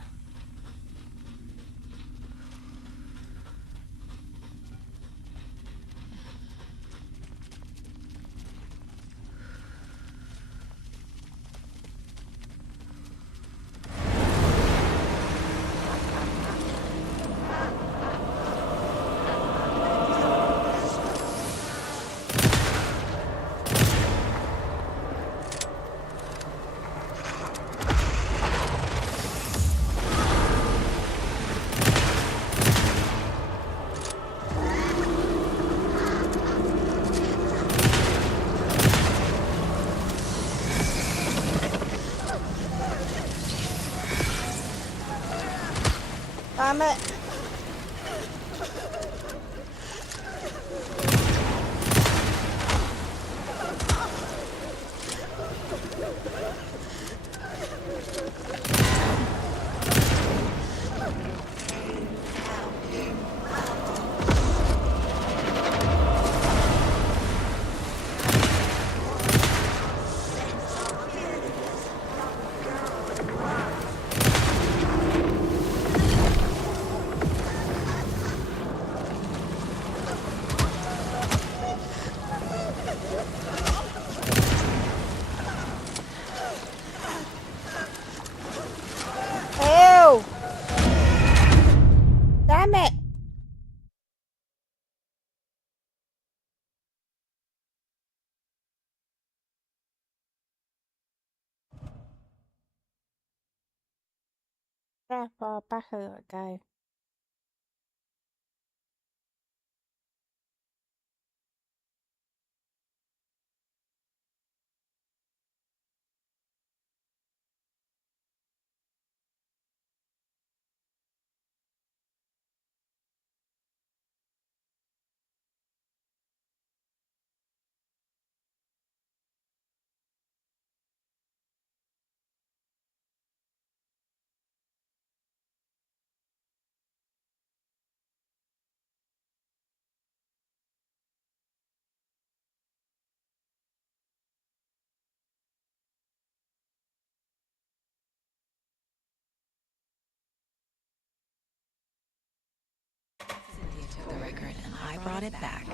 Damn it. Ew! Damn it! How far back I gotta go? took the record and I brought it back.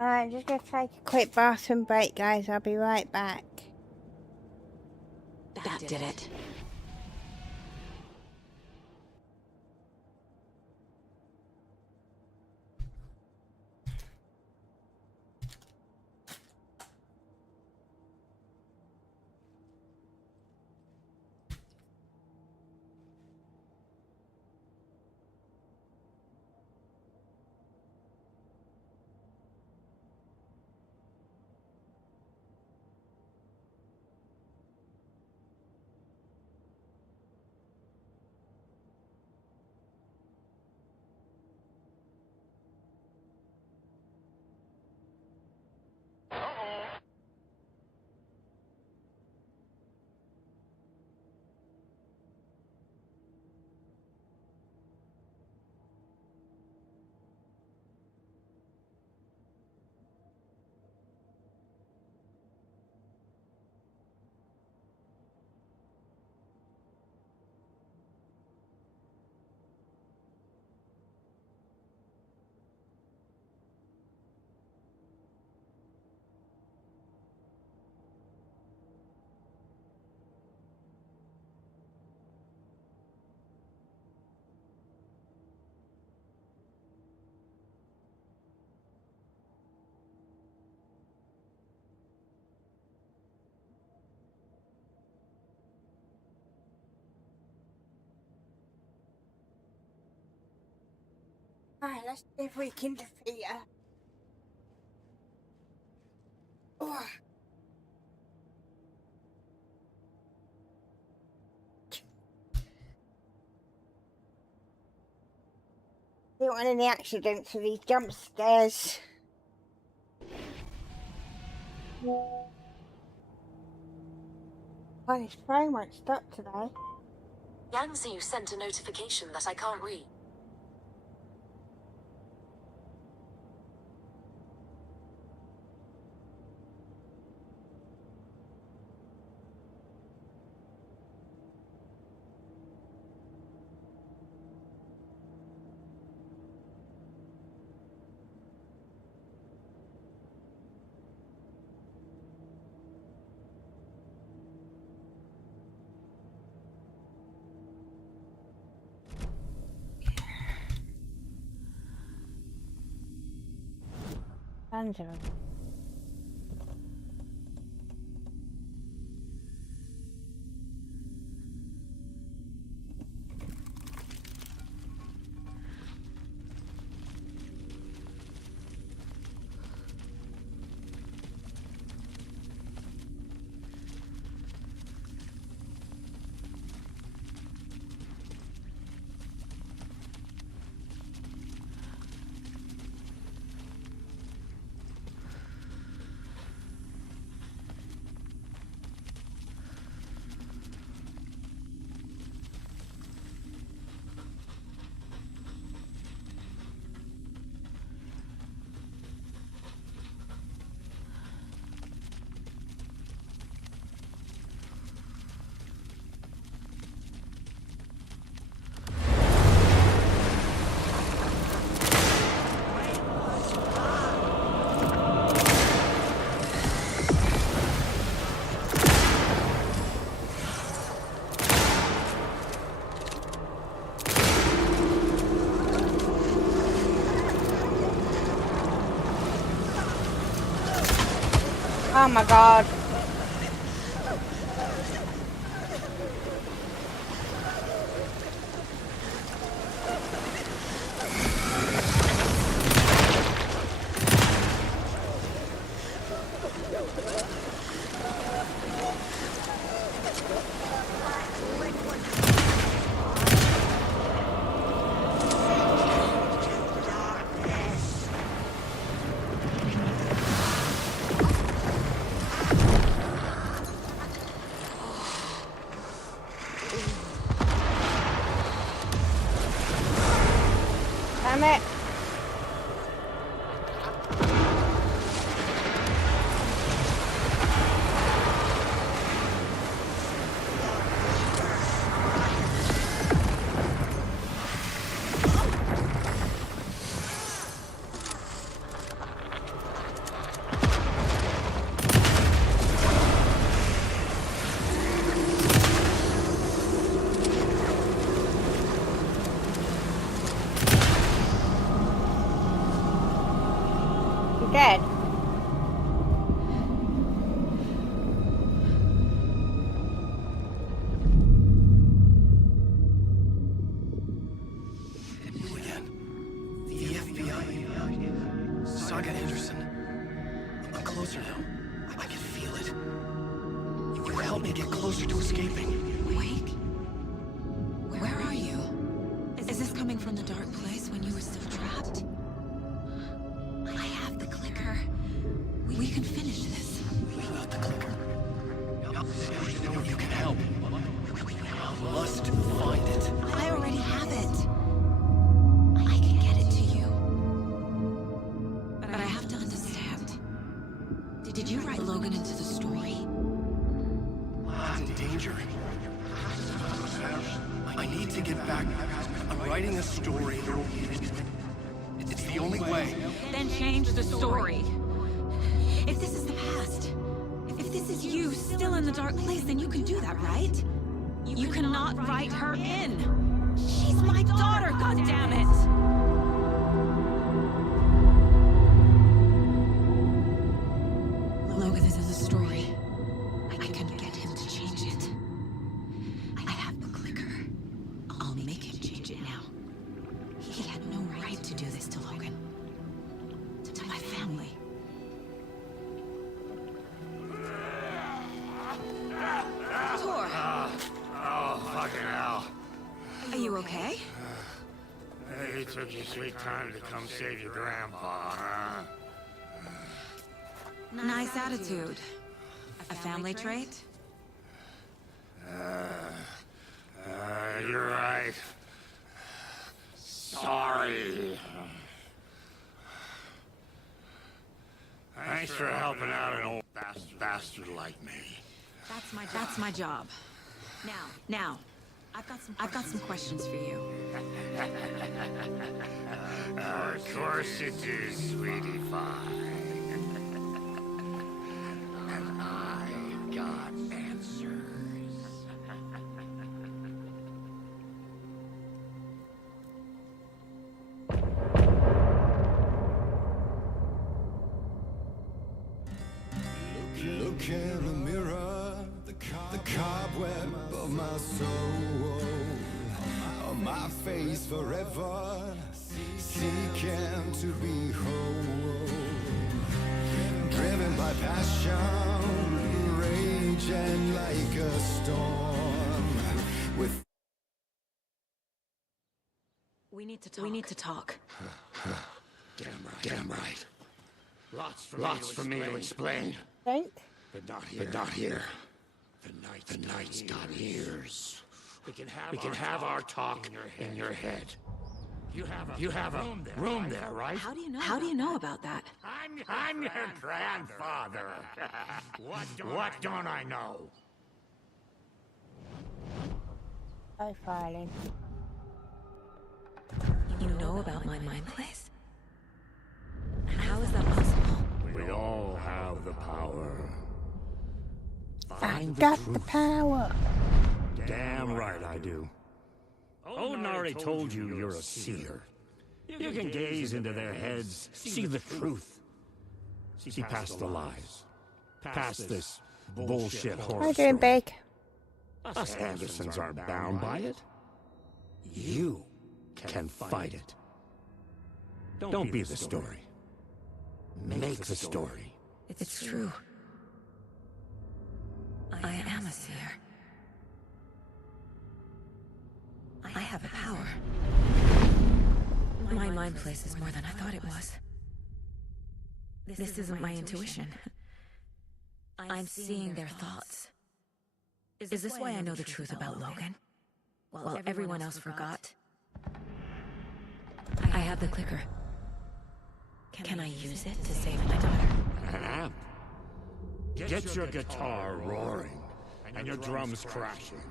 Alright, just gonna take a quick bathroom break, guys. I'll be right back. That did it. Alright, let's see if we can defeat her. Oh. Don't want any accidents with these jump scares. Oh, his phone won't stop today. Yangtze sent a notification that I can't read. Tons of them. Oh my god. Damn it. dead. You again. The FBI. Saga Anderson. I'm closer now. I can feel it. You helped me get closer to escaping. Wake? Where are you? Is this coming from the dark place when you were still trapped? I have the clicker. We can finish this. You got the clicker. You can help. I must find it. I already have it. I can get it to you. But I have to understand. Did you write Logan into the story? I'm in danger. I need to get back. I'm writing a story. It's the only way. Then change the story. If this is the past, if this is you still in the dark place, then you can do that, right? You cannot write her in. She's my daughter, goddammit! Logan is in the story. I can get him to change it. I have the clicker. I'll make him change it now. He had no right to do this to Logan. To my family. Tor! Oh, fucking hell. Are you okay? Hey, it took you sweet time to come save your grandpa, huh? Nice attitude. A family trait? You're right. Sorry. Thanks for helping out an old bastard like me. That's my job. Now, I've got some questions for you. Of course you do, sweetie pie. And I've got answers. Look in the mirror, the cobweb of my soul, on my face forever, seeking to be whole, driven by passion, raging like a storm. With We need to talk. Damn right. Lots for me to explain. Think? But not here. The night's got ears. We can have our talk in your head. You have a room there, right? How do you know about that? I'm your grandfather. What don't I know? Oh, filing. You know about my mind place? How is that possible? We all have the power. I got the power. Damn right I do. Odin already told you you're a seer. You can gaze into their heads, see the truth. See past the lies. Past this bullshit horse How you doing, story. big? Us Andersons aren't bound by it. You can fight it. Don't be the story. Make the story. It's true. I am a seer. I have a power. My mind place is more than I thought it was. This isn't my intuition. I'm seeing their thoughts. Is this why I know the truth about Logan? While everyone else forgot? I have the clicker. Can I use it to save my daughter? An amp. Get your guitar roaring and your drums crashing.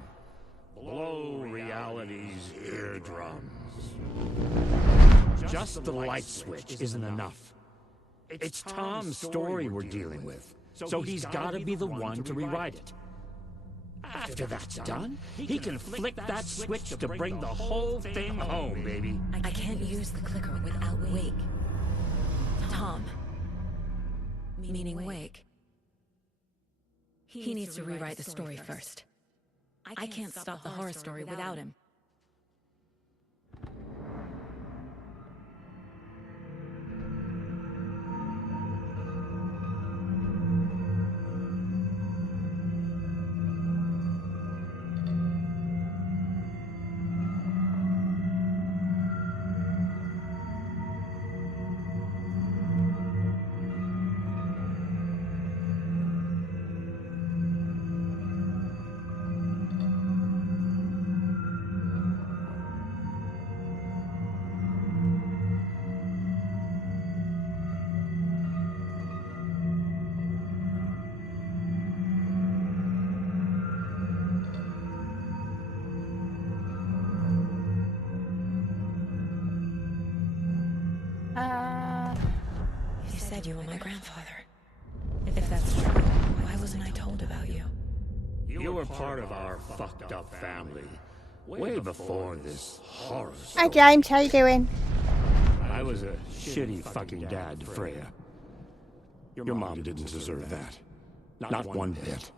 Blow reality's eardrums. Just the light switch isn't enough. It's Tom's story we're dealing with, so he's gotta be the one to rewrite it. After that's done, he can flick that switch to bring the whole thing home, baby. I can't use the clicker without Wake. Tom, meaning Wake. He needs to rewrite the story first. I can't stop the horror story without him. You said you were my grandfather. If that's true, why wasn't I told about you? You were part of our fucked up family, way before this horror Hi story. James, how you doing? I was a shitty fucking dad to Freya. Your mom didn't deserve that. Not one bit.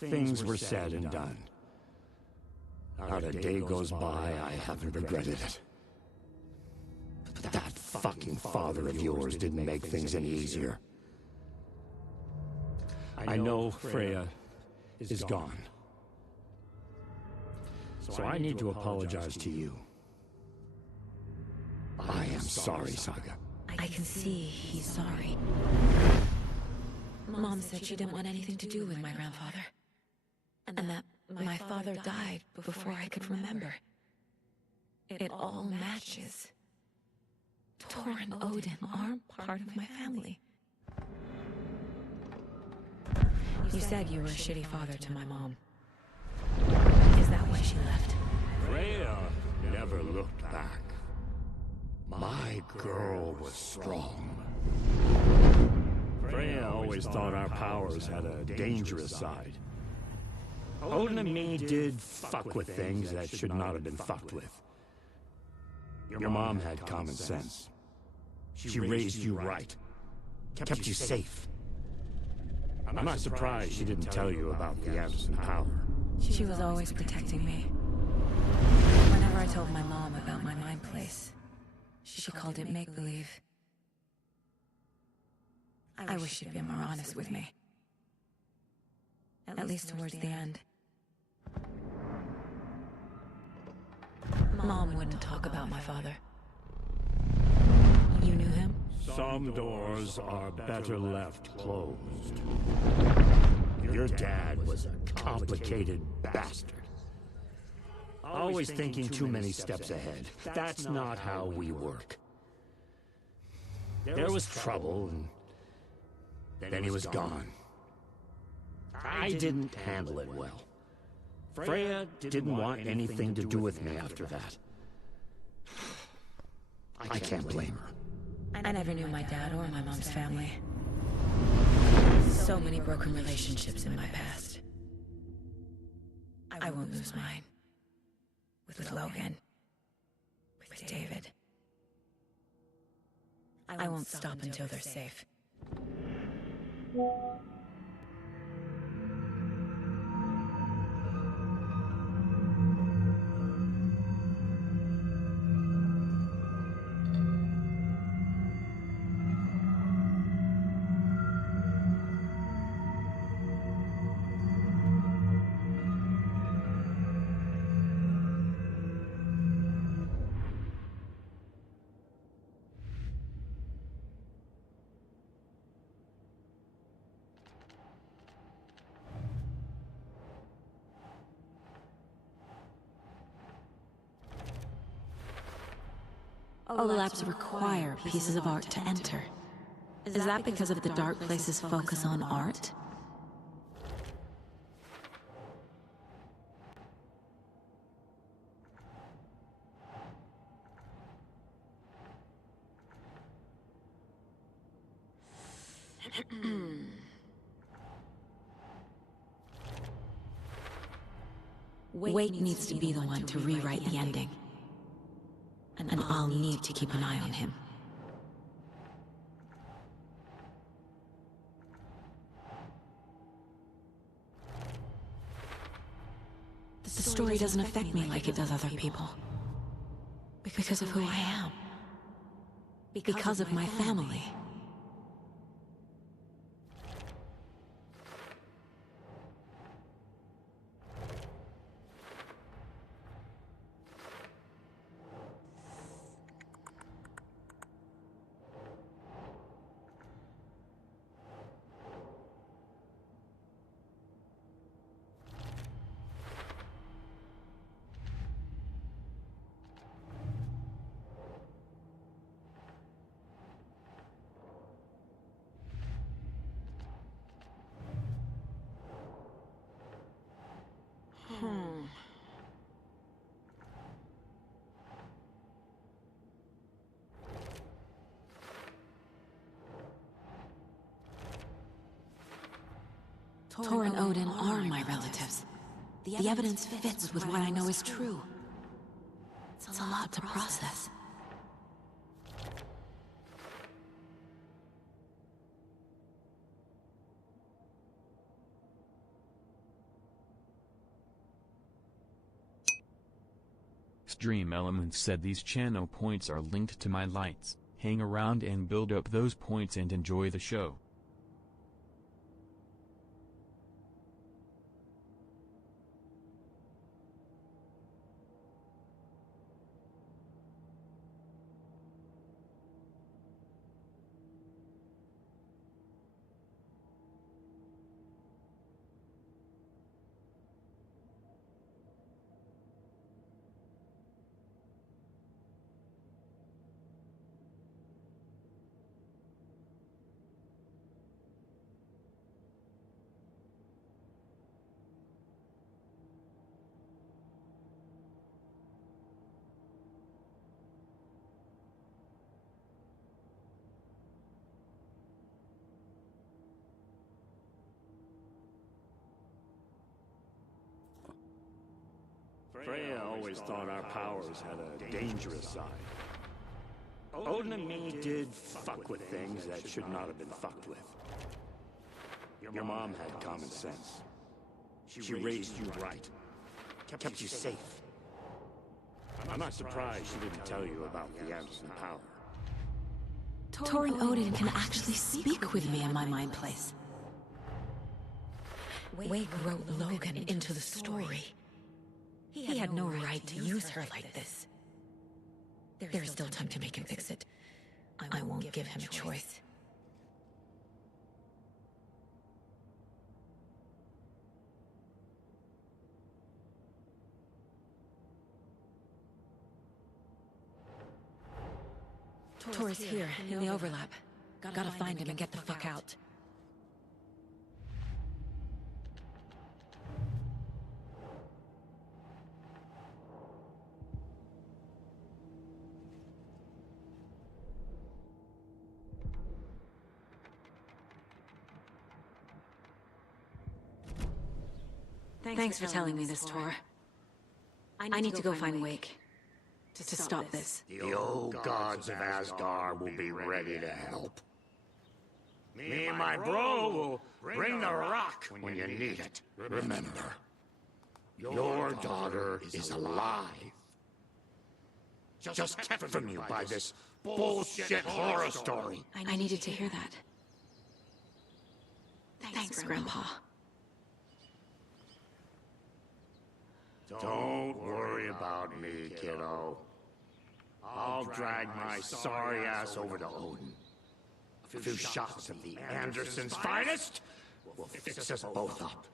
Things were said and done. Not a day goes by I haven't regretted it. But that fucking father of yours didn't make things any easier. I know Freya is gone. So I need to apologize to you. I am sorry, Saga. I can see he's sorry. Mom said she didn't want anything to do with my grandfather. And that my father died before I could remember. It all matches. Tor and Odin aren't part of my family. You said you were a shitty father to my mom. Is that why she left? Freya never looked back. My girl was strong. Freya always thought our powers had a dangerous side. Odin and me did fuck with things that should not have been fucked with. Your mom had common sense. She raised you right. Kept you safe. I'm not surprised she didn't tell you about the Anderson power. She was always protecting me. Whenever I told my mom about my mind place, she called it make-believe. I wish she'd been more honest with me. At least towards the end. Mom wouldn't talk about my father. You knew him? Some doors are better left closed. Your dad was a complicated bastard. Always thinking too many steps ahead. That's not how we work. There was trouble, and then he was gone. I didn't handle it well. Freya didn't want anything to do with me after that. I can't blame her. I never knew my dad or my mom's family. So many broken relationships in my past. I won't lose mine. With Logan. With David. I won't stop until they're safe. Overlaps require pieces of art to enter. Is that because of the Dark Place's focus on art? Wake needs to be the one to rewrite the ending. And I'll need to keep an eye on him. The story doesn't affect me like it does other people. Because of who I am. Because of my family. Tor and Odin are my relatives. The evidence fits with what I know is true. It's a lot to process. Stream Elements said these channel points are linked to my lights. Hang around and build up those points and enjoy the show. Freya always thought our powers had a dangerous side. Odin and me did fuck with things that should not have been fucked with. Your mom had common sense. She raised you right. Kept you safe. I'm not surprised she didn't tell you about the Anderson power. Tor and Odin can actually speak with me in my mind place. Wade wrote Logan into the story. He had no right to use her like this. There is still time to make him fix it. I won't give him a choice. Tor is here, in the overlap. Gotta find him and get the fuck out. Thanks for telling me this, Tor. I need to go find Wake. To stop this. The old gods of Asgard will be ready to help. Me and my bro will bring the rock when you need it. Remember, your daughter is alive. Just kept from you by this bullshit horror story. I needed to hear that. Thanks, Grandpa. Don't worry about me, kiddo. I'll drag my sorry ass over to Odin. A few shots of the Andersons' finest will fix us both up.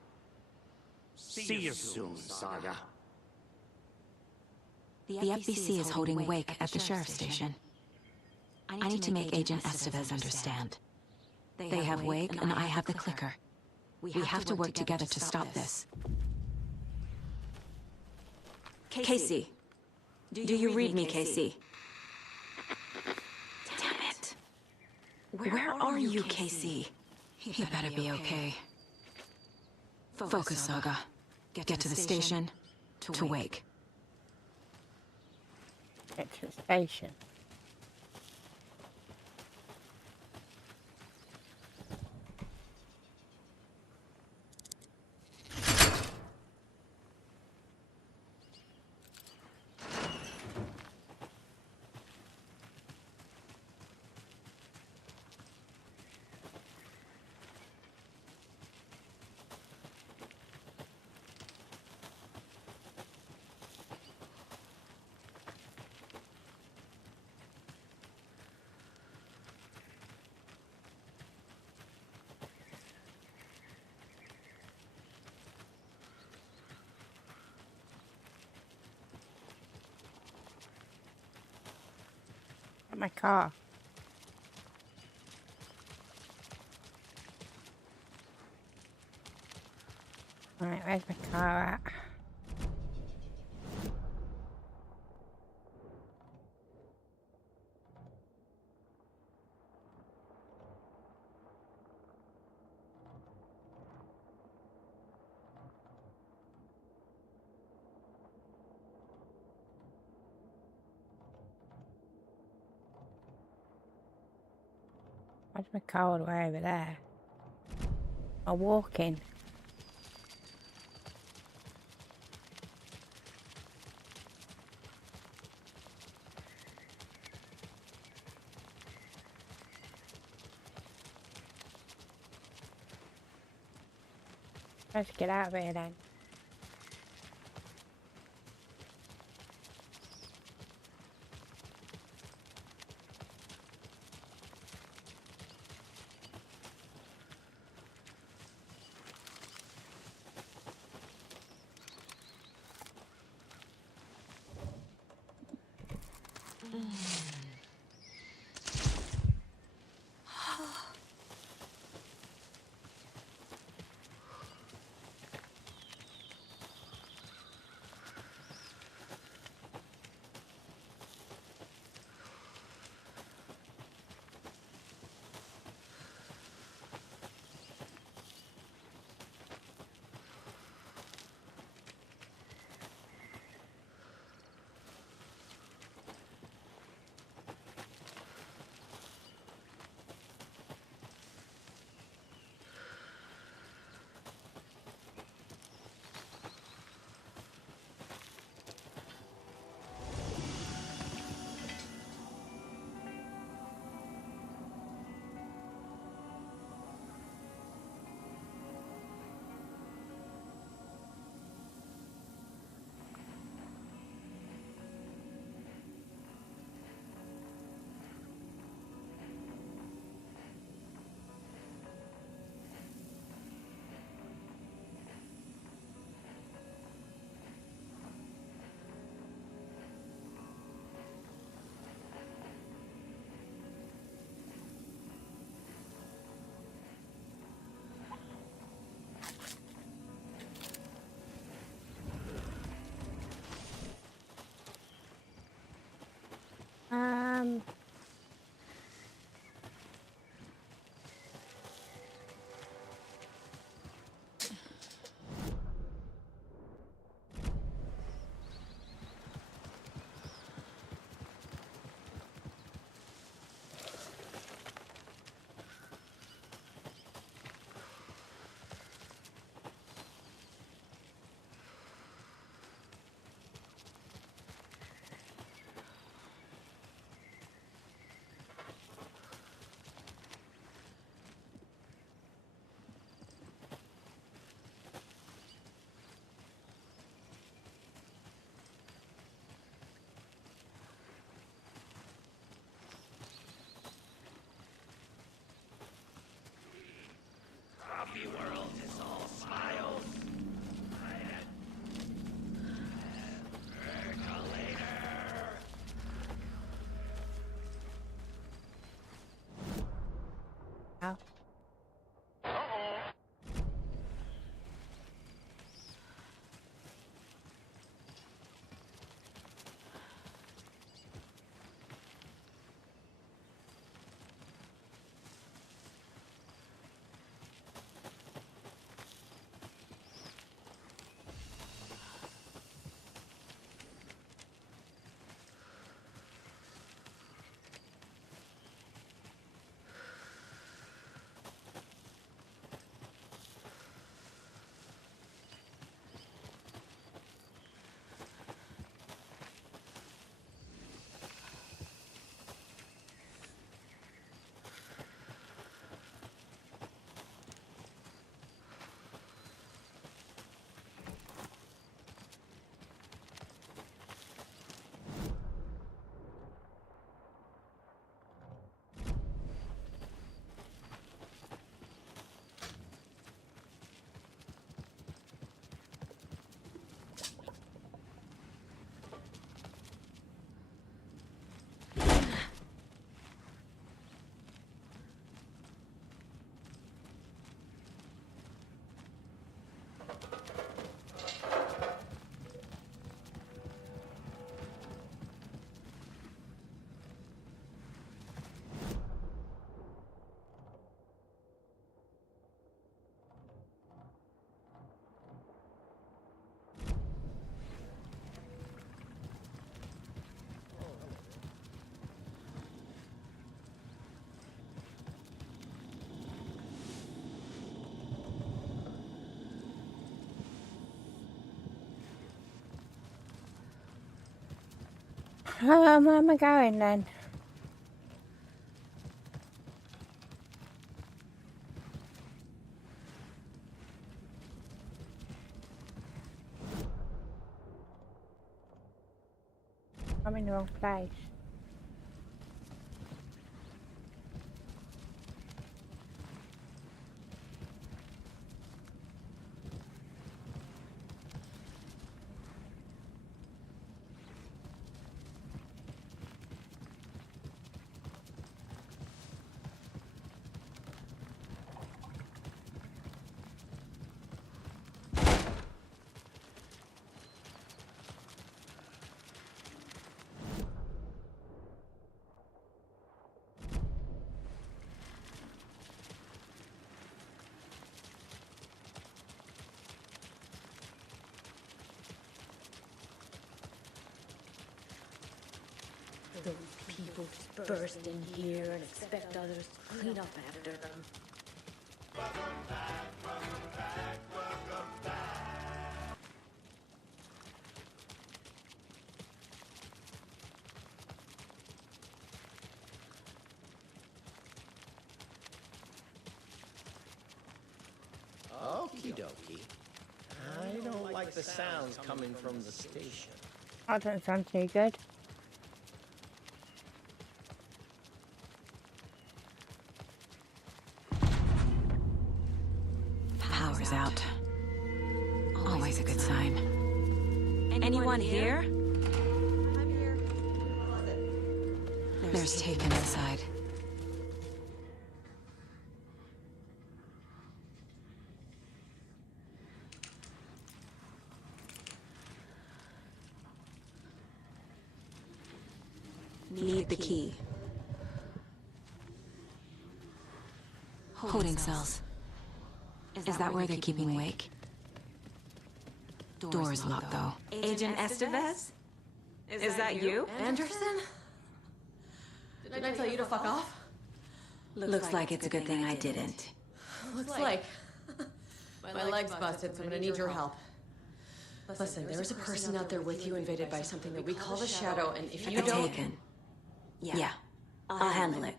See you soon, Saga. The FBC is holding Wake at the sheriff's station. I need to make Agent Estevez understand. They have Wake and I have the clicker. We have to work together to stop this. Casey. Do you read me, Casey? Damn it. Where are you, Casey? You better be okay. Focus, Saga. Get to the station. To Wake. Get to the station. my car? Right, where's my car at? Where's my car all the way over there? I'm walking. Let's get out of here then. Where am I going then? I'm in the wrong place. Those people just burst in here and expect others to clean up after them. Okie dokie. I don't like the sounds coming from the station. That doesn't sound too good. Power's out. Always a good sign. Anyone here? I'm here. There's Taken inside. Need the key. Holding cells. Is that where they're keeping Wake? Door's locked, though. Agent Estevez? Is that you? Anderson? Didn't I tell you to fuck off? Looks like it's a good thing I didn't. Looks like. My leg's busted, so I'm gonna need your help. Listen, there's a person out there with you invaded by something that we call the Shadow, and if you don't... Taken. Yeah. I'll handle it.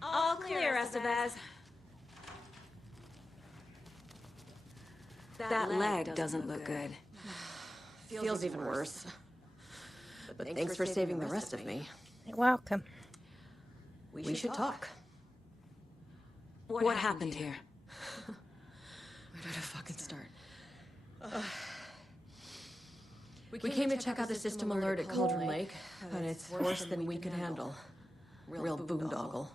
All clear, Estevez. That leg doesn't look good. Feels even worse. But thanks for saving the rest of me. You're welcome. We should talk. What happened here? Where to fucking start? We came to check out the system alert at Cauldron Lake, but it's worse than we could handle. Real boondoggle.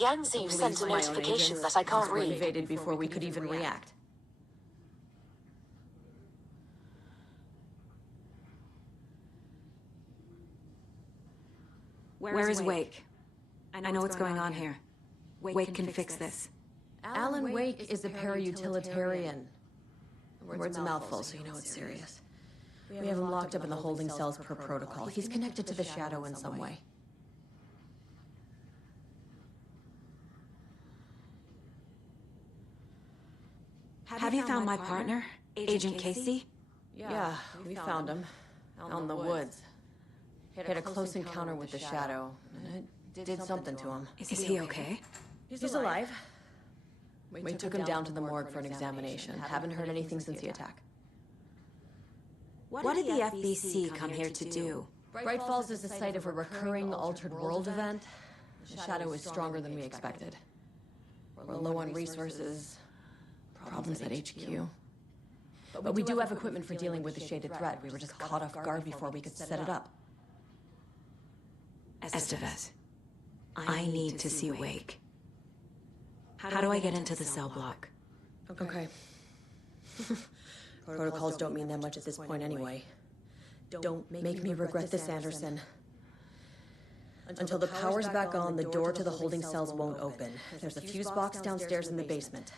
Yangzi sent a notification that I can't were read. invaded before we could even react. Where is Wake? I know what's going on here. Wake can fix this. Alan Wake is a para-utilitarian. The word's a mouthful, so you know it's serious. We have him locked up in the holding cells per protocol. He's connected to the Shadow in some way. Have you found my partner, Agent Casey? Yeah, we found him. Out in the woods. Had a close encounter with the Shadow, and it did something to him. Is he okay? He's alive. We took him down to the morgue for an examination. Haven't heard anything since the attack. What did the FBC come here to do? Bright Falls is the site of a recurring Altered World event. The Shadow is stronger than we expected. We're low on resources. Problems at HQ. But we do have equipment for dealing with the shaded threat. We were just caught off guard before we could set it up. Estevez, I need to see Wake. How do I get into the cell block? Okay. Protocols don't mean that much at this point anyway. Don't make me regret this, Anderson. Until the power's back on, the door to the holding cells won't open. There's a fuse box downstairs in the basement.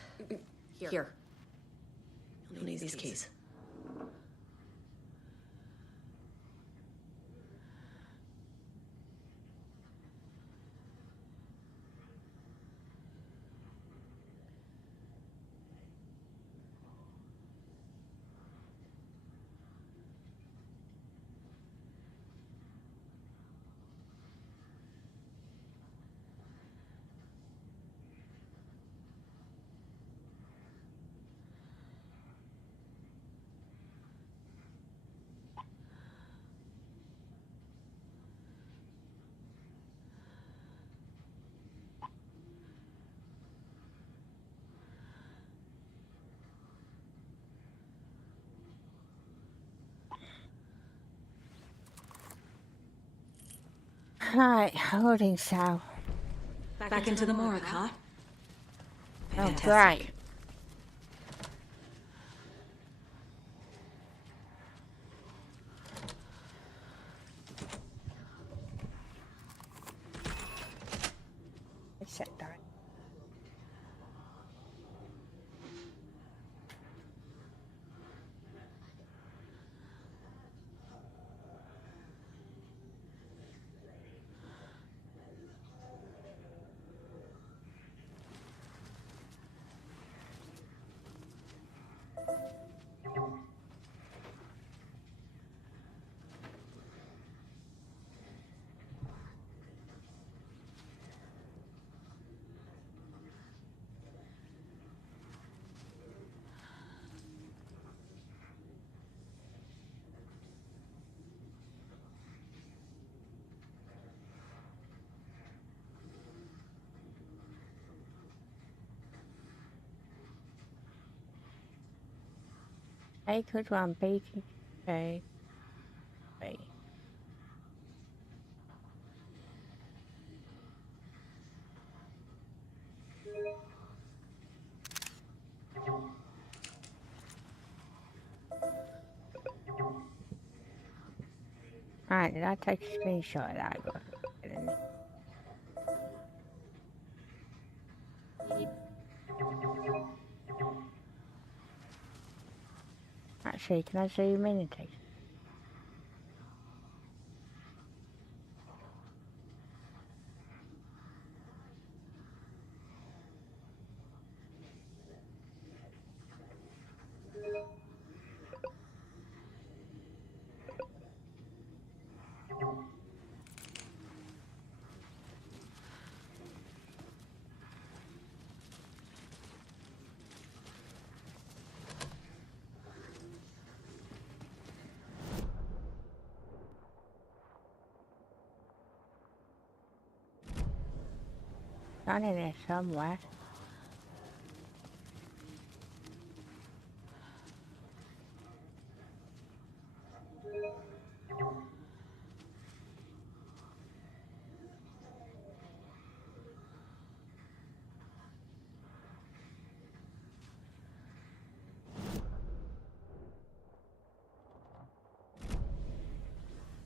Here. You'll need these keys. Right, holding cell. Back into the morgue, huh? Oh, Fantastic. great. Set that. A could run B to A. B. Right, did I take a screenshot of that? Actually, can I zoom in and take? Down in there somewhere.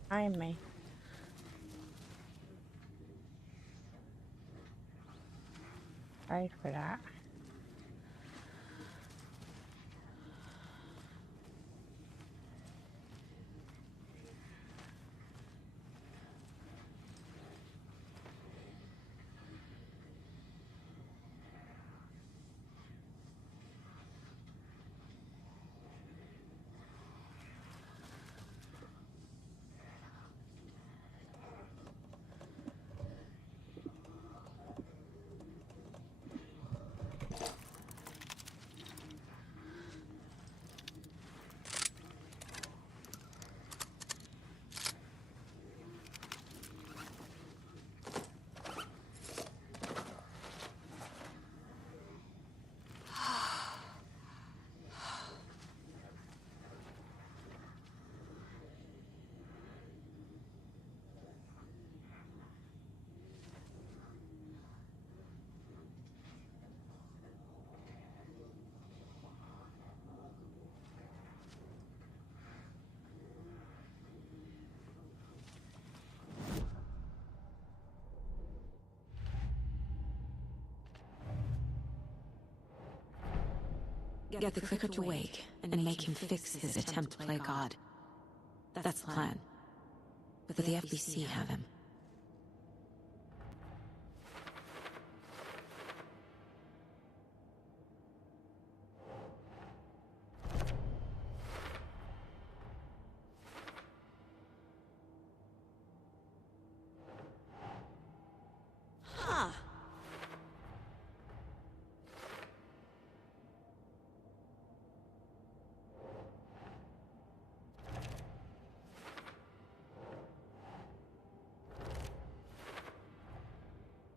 Behind me. Wait for that. Get the Cricket to wake and make him fix his attempt to play God. That's the plan. But the FBC have him. Huh.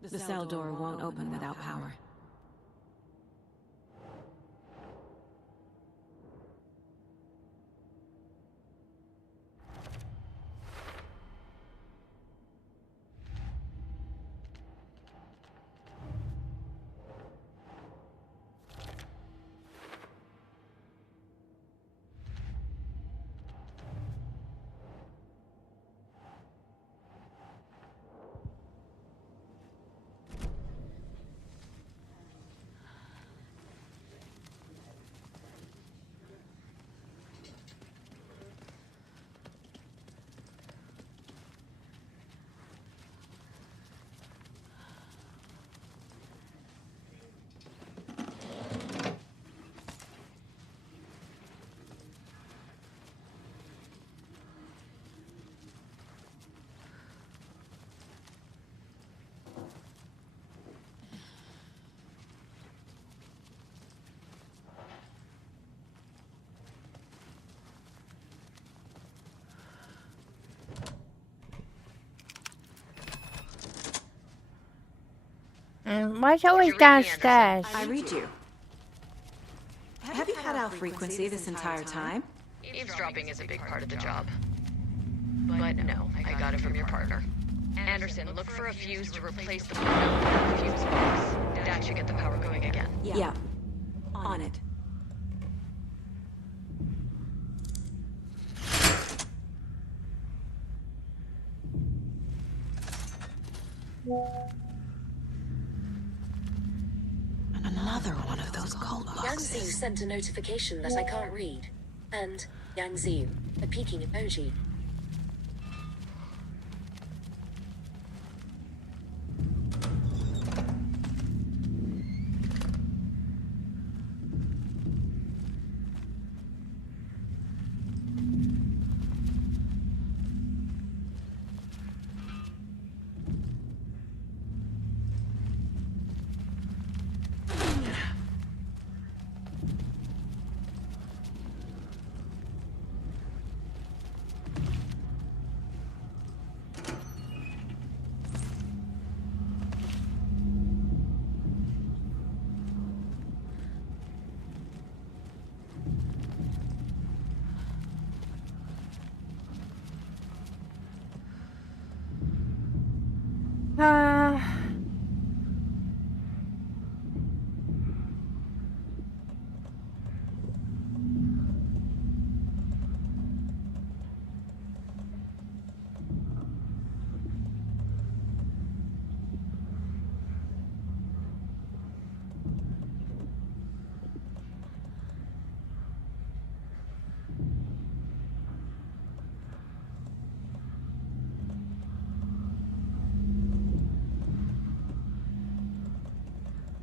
The cell door won't open without power. Why is it always downstairs? I read you. Have you had Alpha frequency this entire time? Eavesdropping is a big part of the job. But no, I got it from your partner. Anderson, look for a fuse to replace the fuse box. That should get the power going again. Yeah. On it. Another one of those cold boxes. Yang Ziyu sent a notification that I can't read. And Yang Ziyu, a peeking emoji.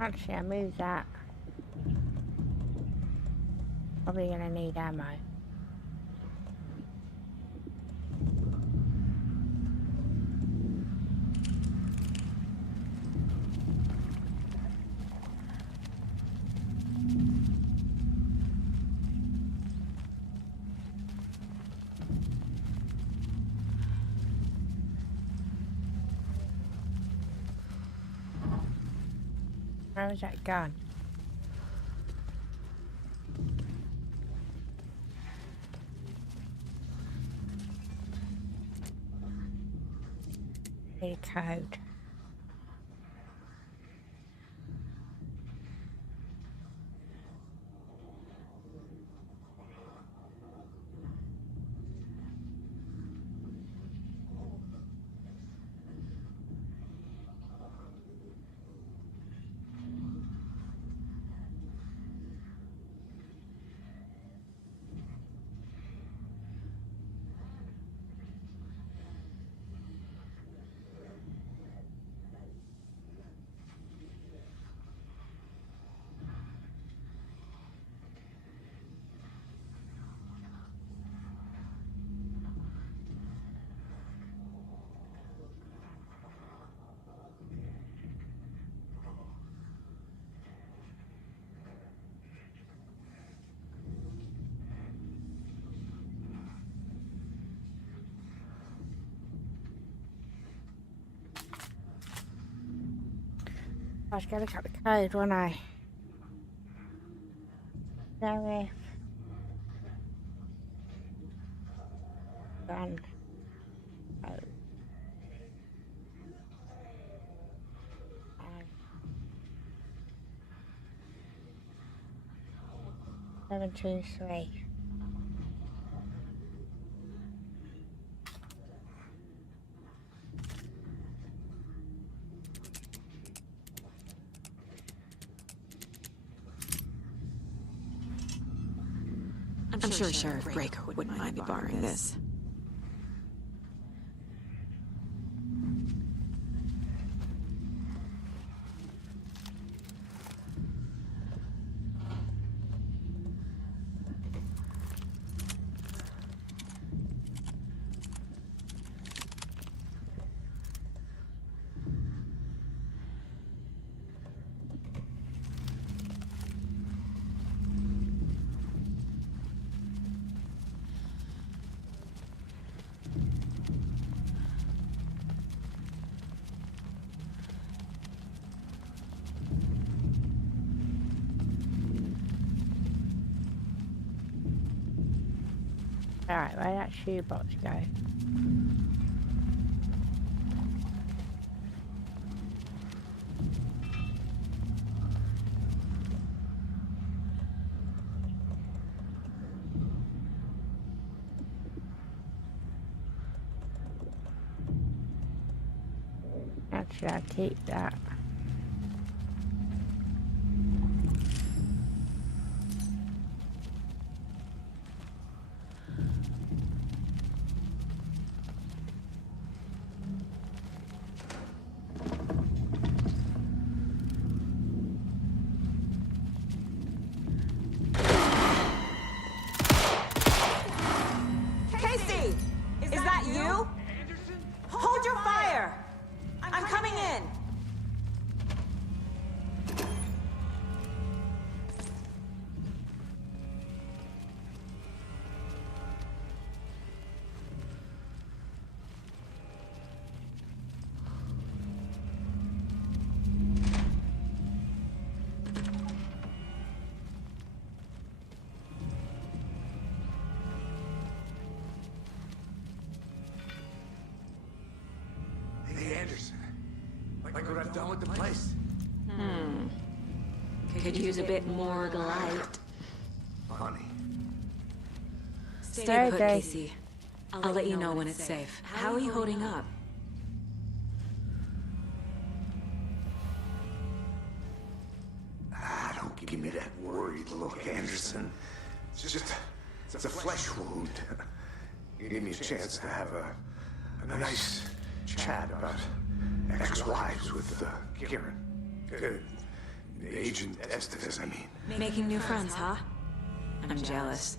Actually, I moved that. Probably gonna need ammo. Where was that gun? Need a code. was going to look up the code, wasn't I? Sheriff. Gun. Oh. 723. I'm sure Sheriff Breaker wouldn't mind me borrowing this. Alright, where'd that shoebox go? Actually, I'll keep that. Casey! Is that you? Hold your fire! I'm coming in! Hey, Anderson. Like what I've done with the place. Could use a bit more light. Honey. Stay put, Casey. I'll let you know when it's safe. How are you holding up? Don't give me that worried look, Anderson. It's a flesh wound. You gave me a chance to have a nice chat about ex-wives with Kieran. Agent Estes, I mean. Making new friends, huh? I'm jealous.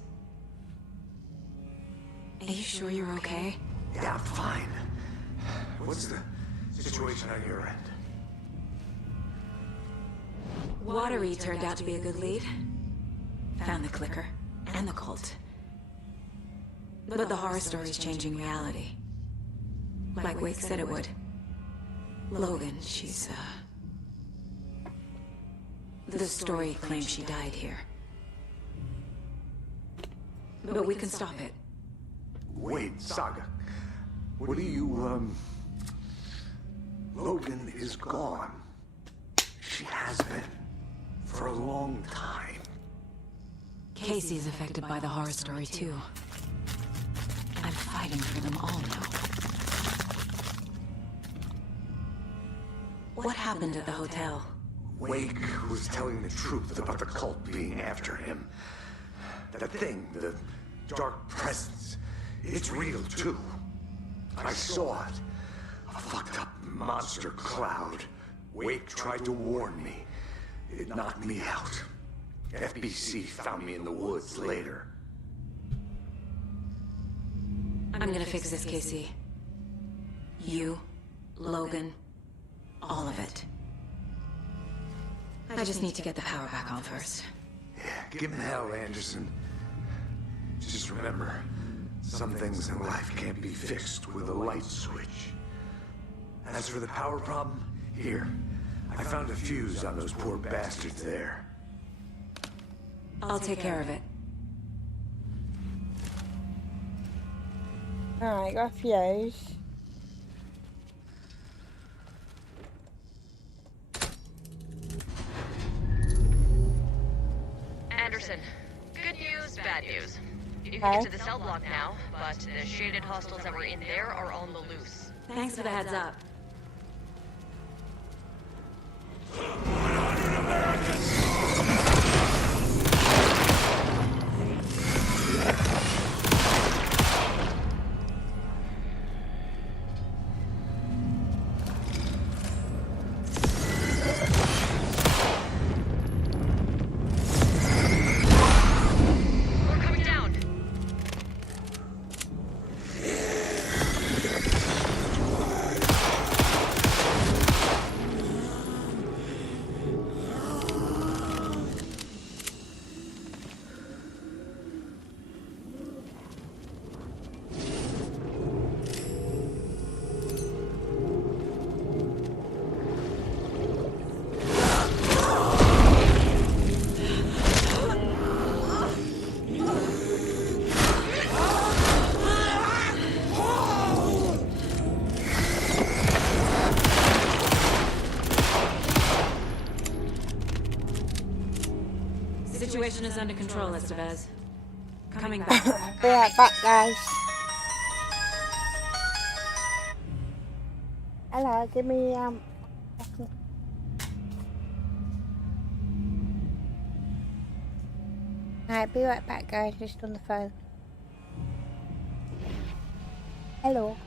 Are you sure you're okay? Yeah, I'm fine. What's the situation on your end? Watery turned out to be a good lead. Found the clicker and the cult. But the horror story's changing reality. Like Wake said it would. Logan, she's, the story claims she died here. But we can stop it. Wait, Saga. What do you, Logan is gone. She has been. For a long time. Casey's affected by the horror story, too. I'm fighting for them all now. What happened at the hotel? Wake was telling the truth about the cult being after him. That thing, the dark presence, it's real too. I saw it. A fucked up monster cloud. Wake tried to warn me. It knocked me out. FBC found me in the woods later. I'm gonna fix this, Casey. You, Logan, all of it. I just need to get the power back on first. Yeah, give him hell, Anderson. Just remember, some things in life can't be fixed with a light switch. As for the power problem, here, I found a fuse on those poor bastards there. I'll take care of it. Alright, got a fuse. Anderson, good news, bad news. You can Hi. get to the cell block now, but the shaded hostiles that were in there are on the loose. Thanks for the heads up. We're coming down. Situation is under control, Estevez. Coming back. Be right back, guys. Hello, give me second. Alright, be right back, guys. Just on the phone. Hello.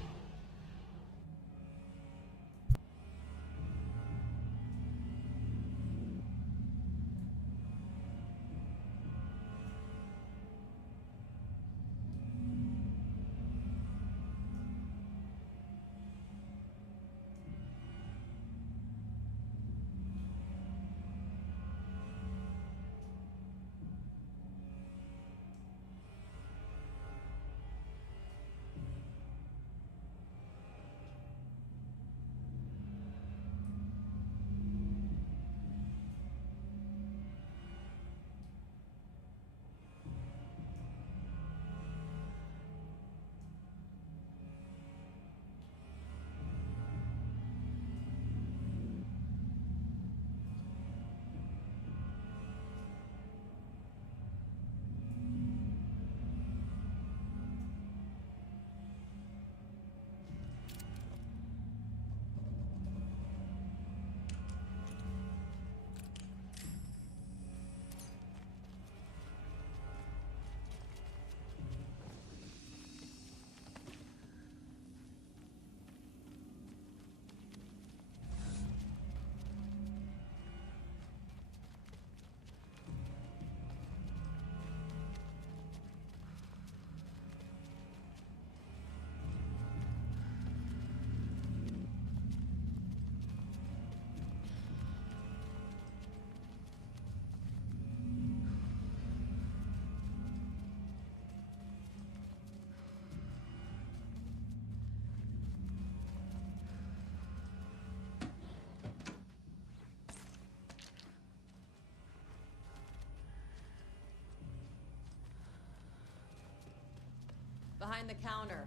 Behind the counter.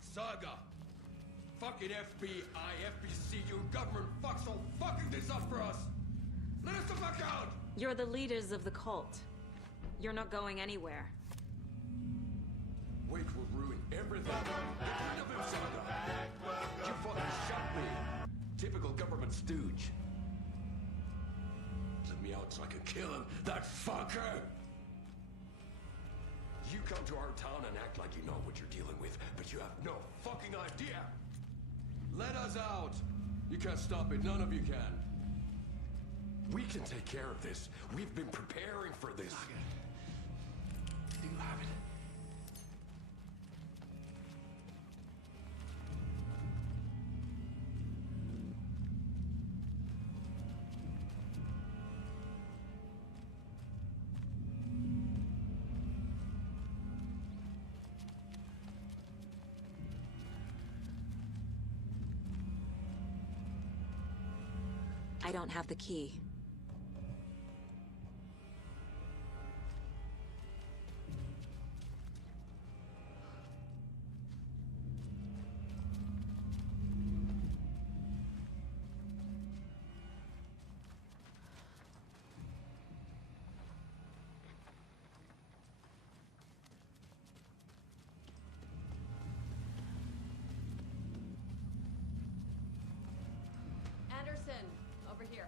Saga! Fucking FBI, FBC, your government fucks all fucking this up for us! Let us the fuck out! You're the leaders of the cult. You're not going anywhere. Wait will ruin everything. Get rid of him, Saga! You fucking shot me! Typical government stooge. Let me out so I can kill him, that fucker! You come to our town and act like you know what you're dealing with, but you have no fucking idea! Let us out! You can't stop it, none of you can. We can take care of this. We've been preparing for this. Do you have it? I don't have the key. Anderson, over here.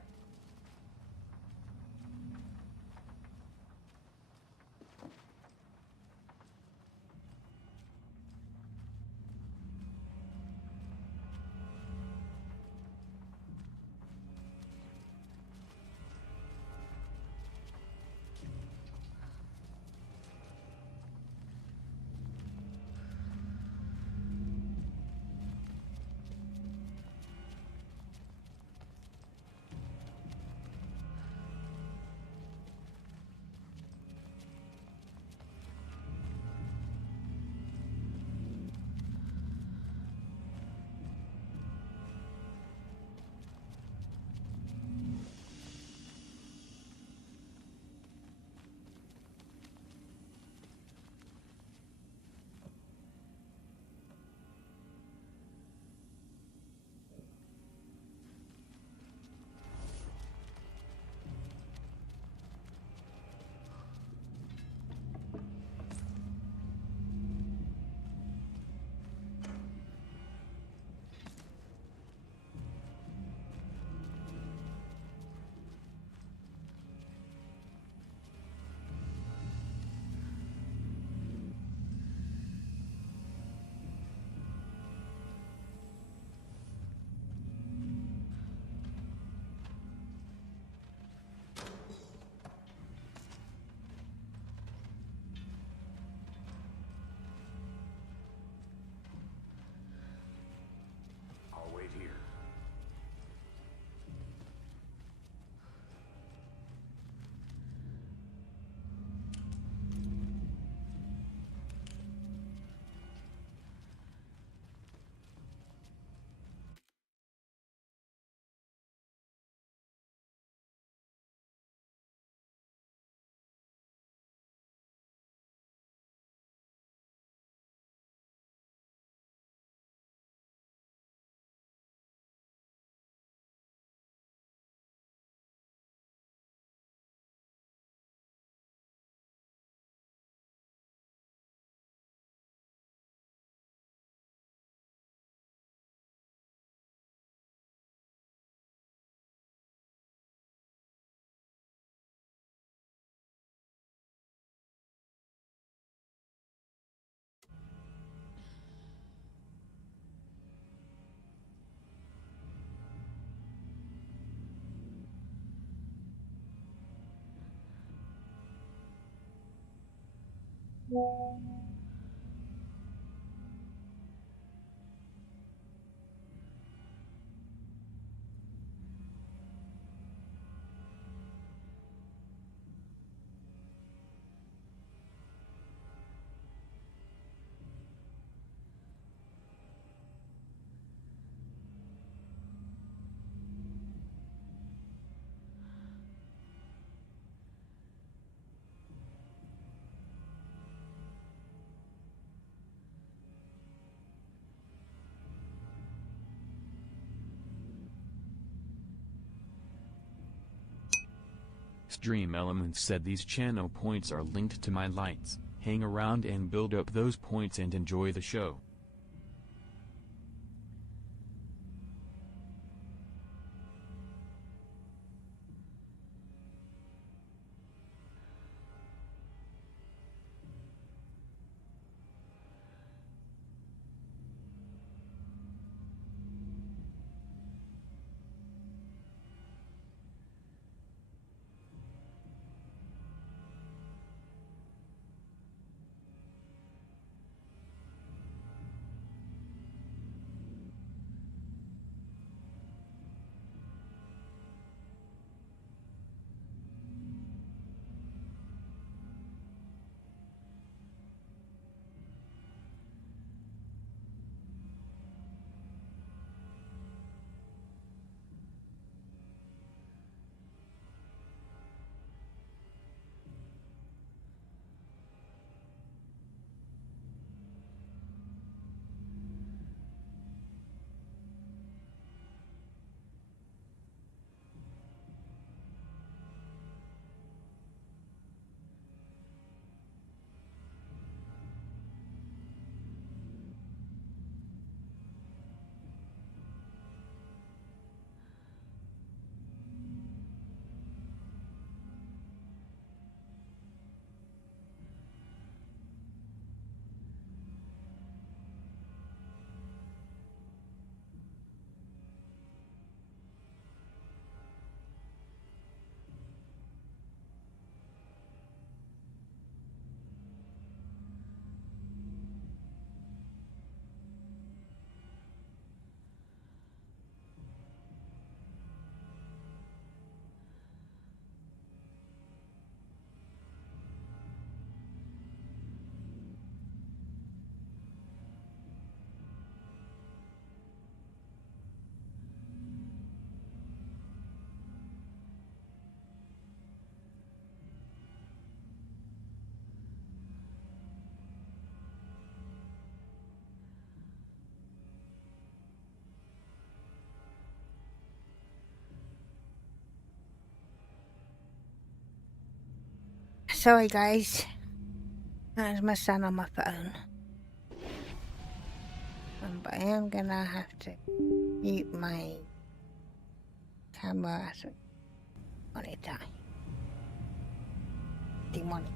I'll wait here. Stream Elements said these channel points are linked to my lights. Hang around and build up those points and enjoy the show. sorry guys. That's my son on my phone. But I am gonna have to mute my camera at one time. Demonic.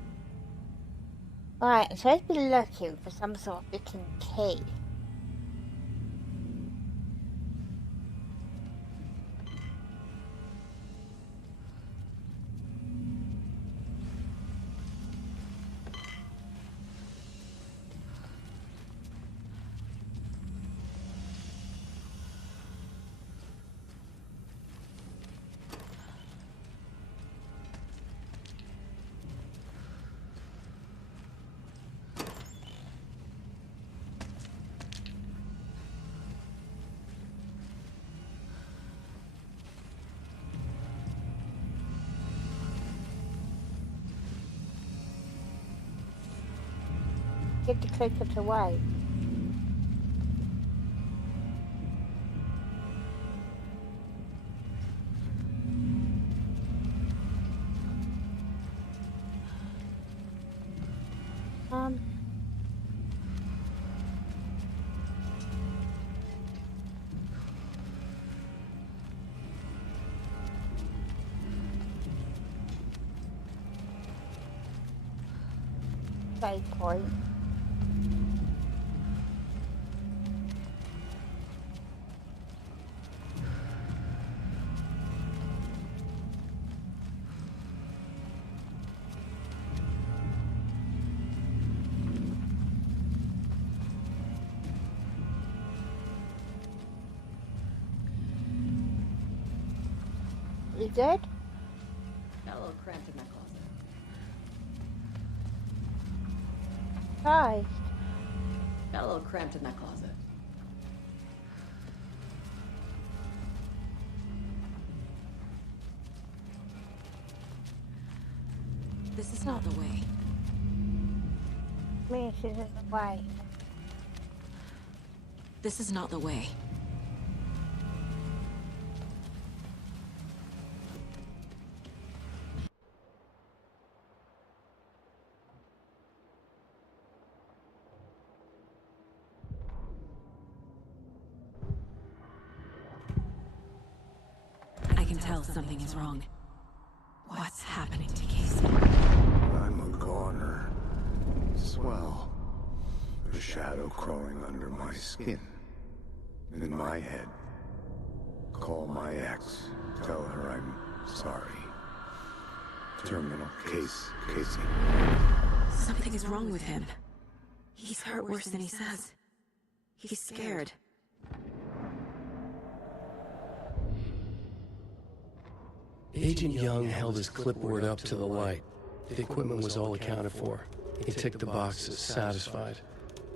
Right, I'm supposed to be looking for some sort of looking key. Get the cricket away. Save point. You good? Got a little cramped in that closet. Hi. Got a little cramped in that closet. This is not the way. Me, this isn't the way. This is not the way. I can tell something is wrong. What's happening to Casey? I'm a goner. Swell. A shadow crawling under my skin. In my head. Call my ex. Tell her I'm sorry. Terminal case, Casey. Something is wrong with him. He's hurt worse than he says. He's scared. Agent Young held his clipboard up to the light. The equipment was all accounted for. He ticked the boxes, satisfied.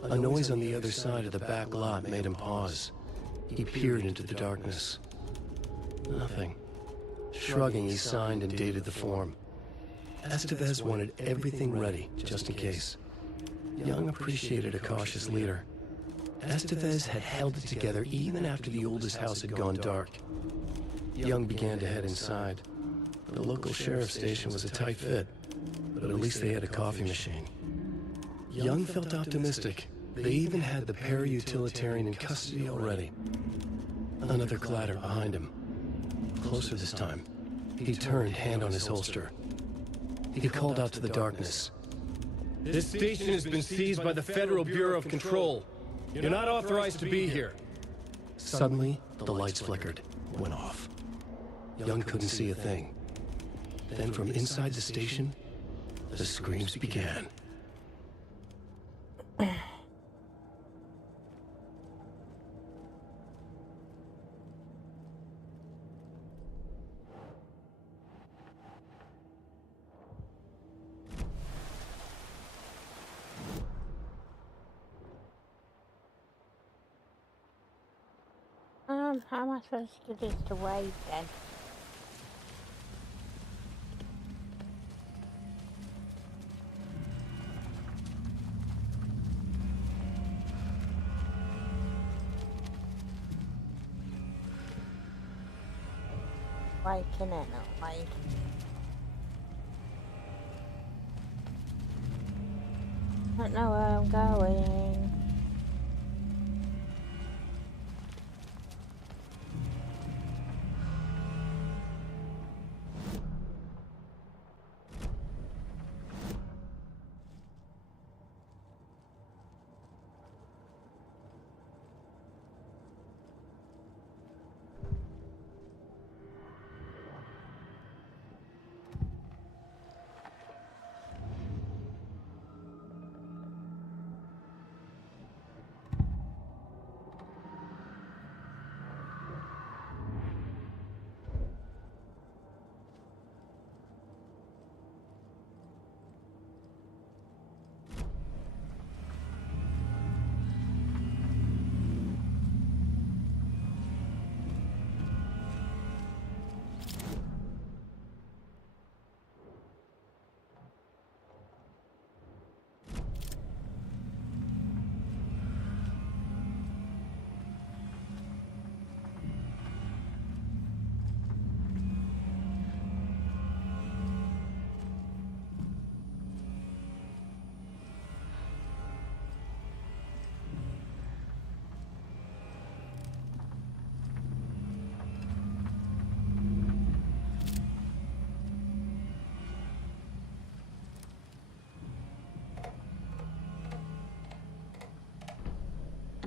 A noise on the other side of the back lot made him pause. He peered into the darkness. Nothing. Shrugging, he signed and dated the form. Estevez wanted everything ready, just in case. Young appreciated a cautious leader. Estevez had held it together even after the oldest house had gone dark. Young began to head inside. The local sheriff's station was a tight fit, but at least they had a coffee machine. Young felt optimistic. They even had the para-utilitarian in custody already. Another clatter behind him. Closer this time. He turned, hand on his holster. He called out to the darkness. This station has been seized by the Federal Bureau of Control. You're not authorized to be here. Suddenly, the lights flickered, went off. Young couldn't see a thing. Then from inside the station, the screams began. How am I supposed to do this to wave then? Why can it not wave? I don't know where I'm going.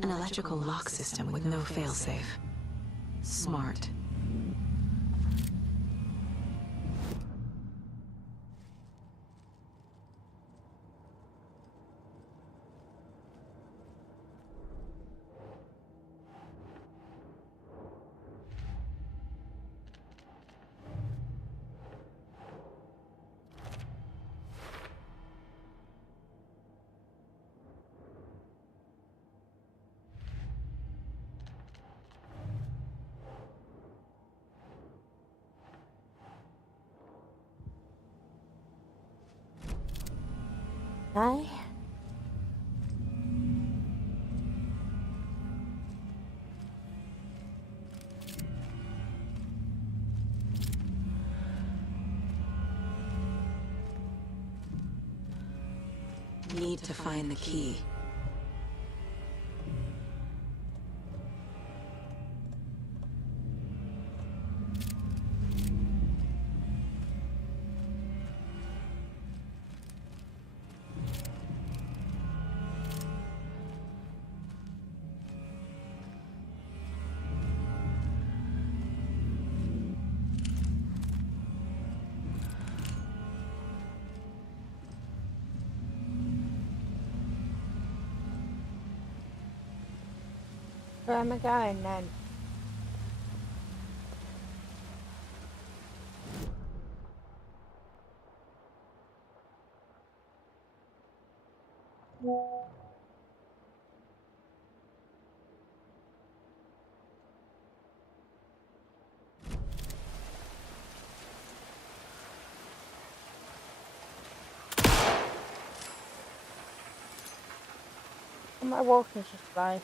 An electrical lock system with no failsafe. Smart. Hi. Need to find the key. Where am I going then? My walking supply.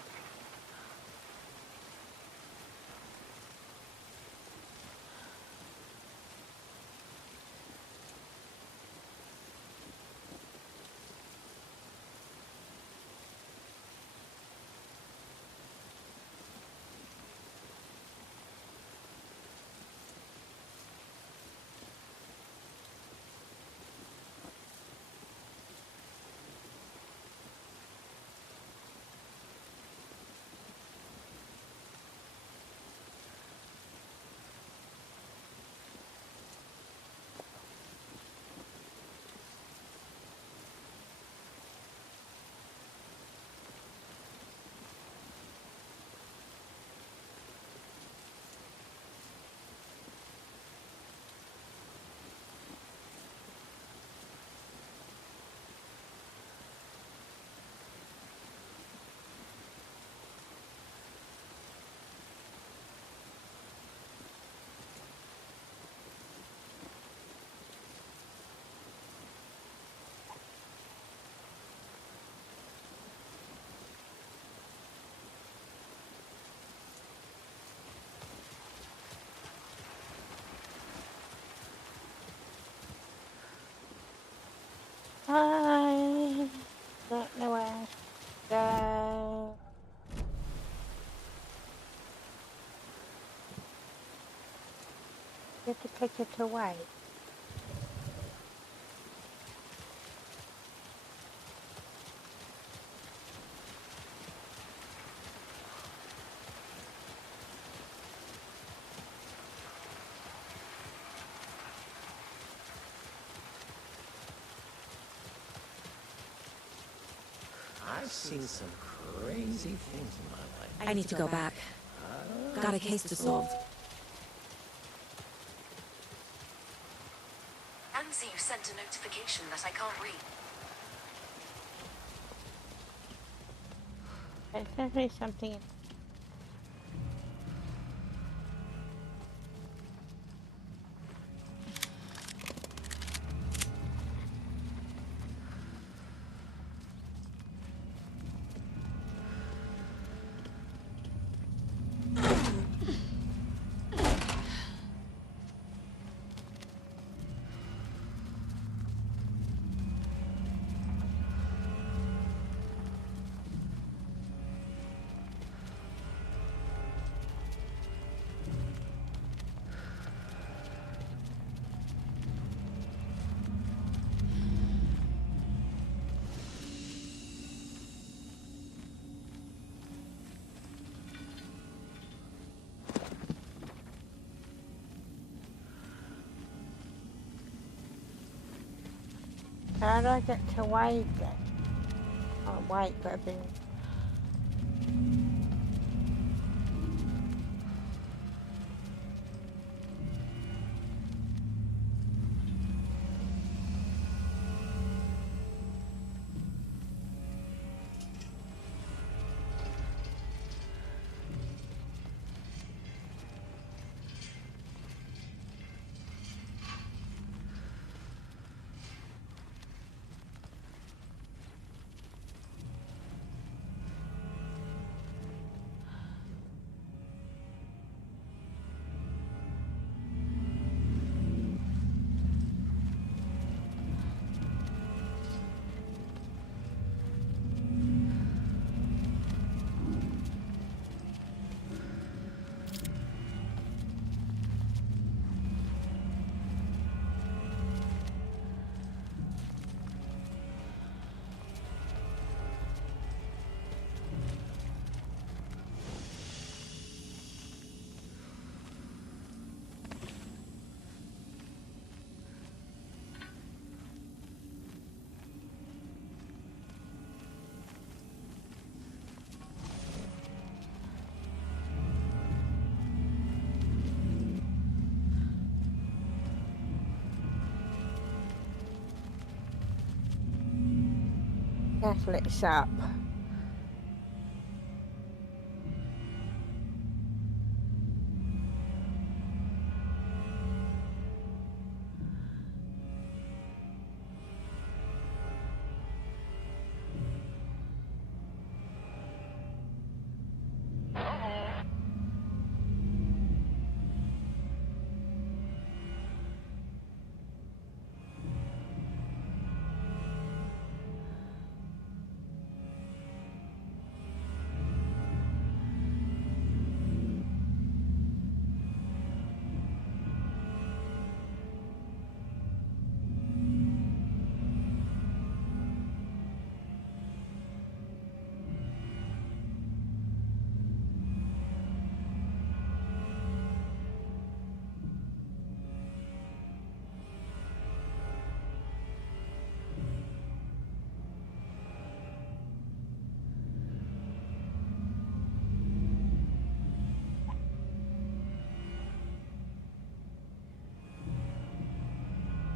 You have to take it away. I've seen some crazy things in my life. I need to go back. Got a case to solve. Anzu sent a notification that I can't read. There's definitely something. How do I get to Wade then? Oh, wait, but I've been... Careful, it's up.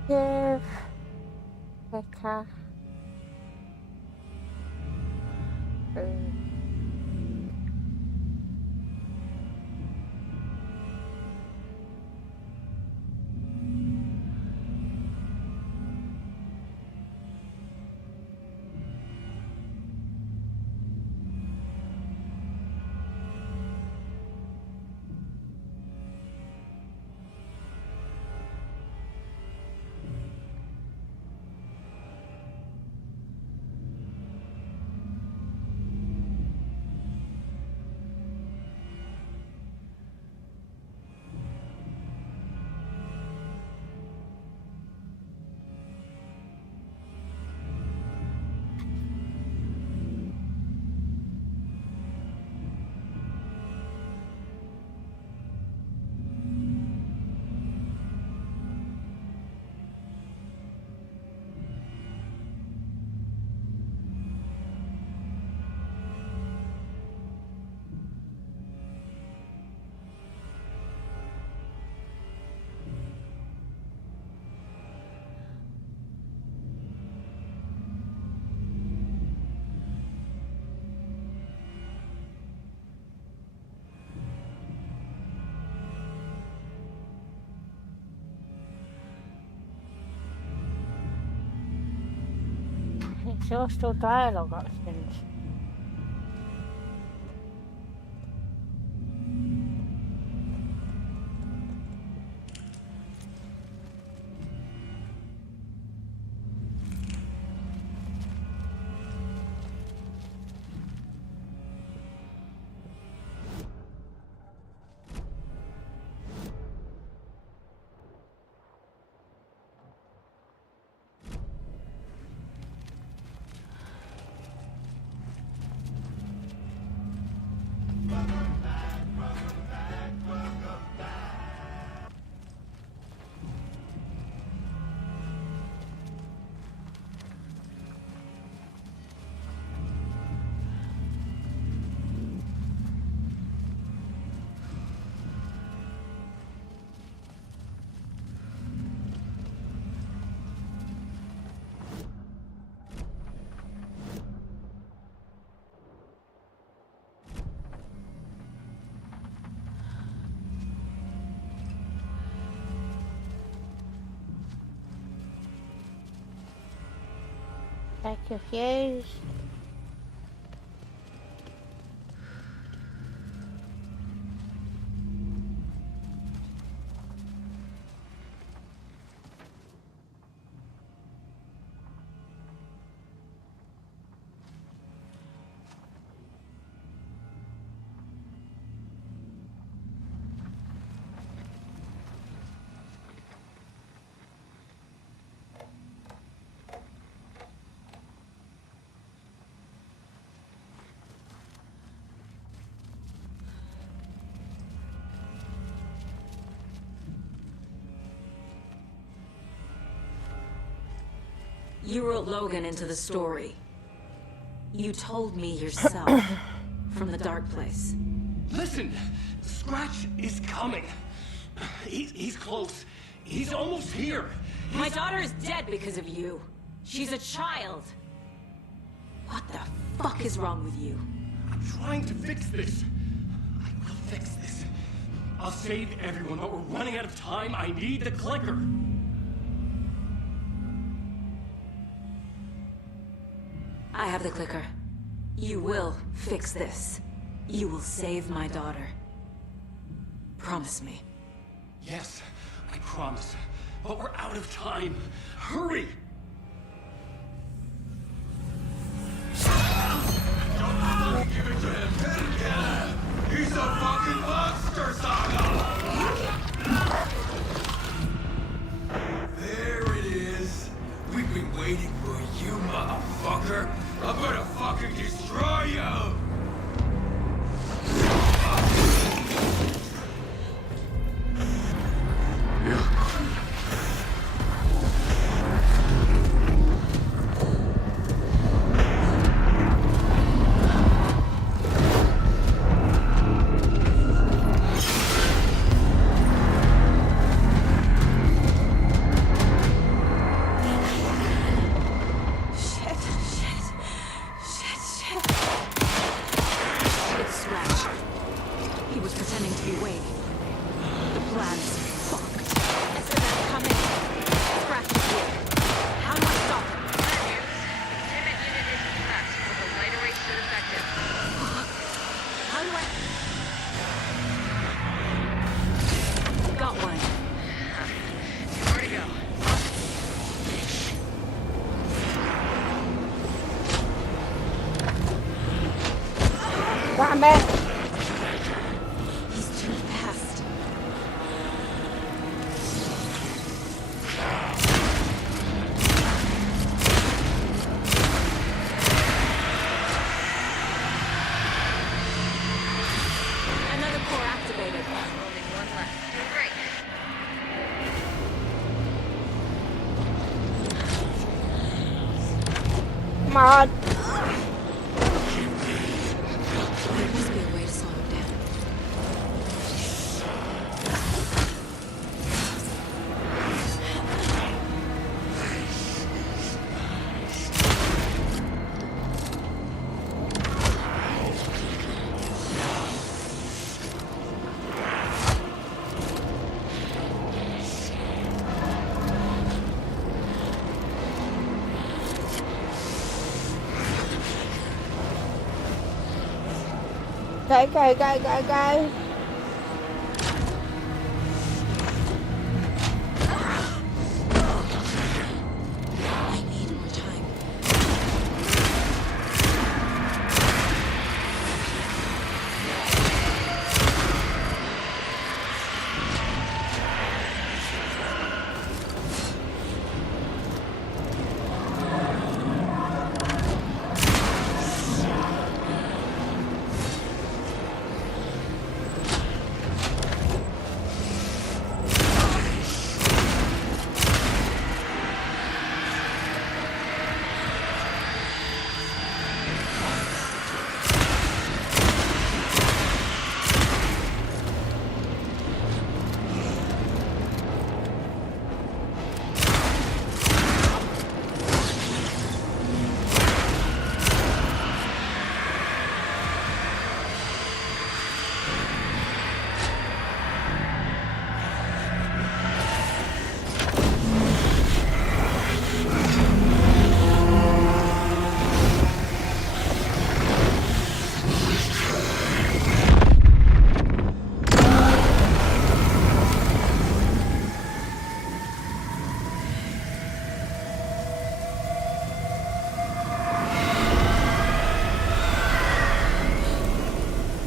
Give Becca food. exhaust all dialogue options. Check your fuse. You wrote Logan into the story. You told me yourself from the dark place. Listen, Scratch is coming. He's close. He's almost here. My daughter is dead because of you. She's a child. What the fuck is wrong with you? I'm trying to fix this. I will fix this. I'll save everyone, but we're running out of time. I need the clicker. I have the clicker. You will fix this. You will save my daughter. Promise me. Yes, I promise. But we're out of time. Hurry! Don't give it to him! He's a fucking monster, Saga! There it is. We've been waiting for you, motherfucker. I'm gonna fucking destroy you! He's too fast. Another core activated. Only one left. Great. Come on. There must be a way to slow him down. Go, go, go, go, go. I need more time.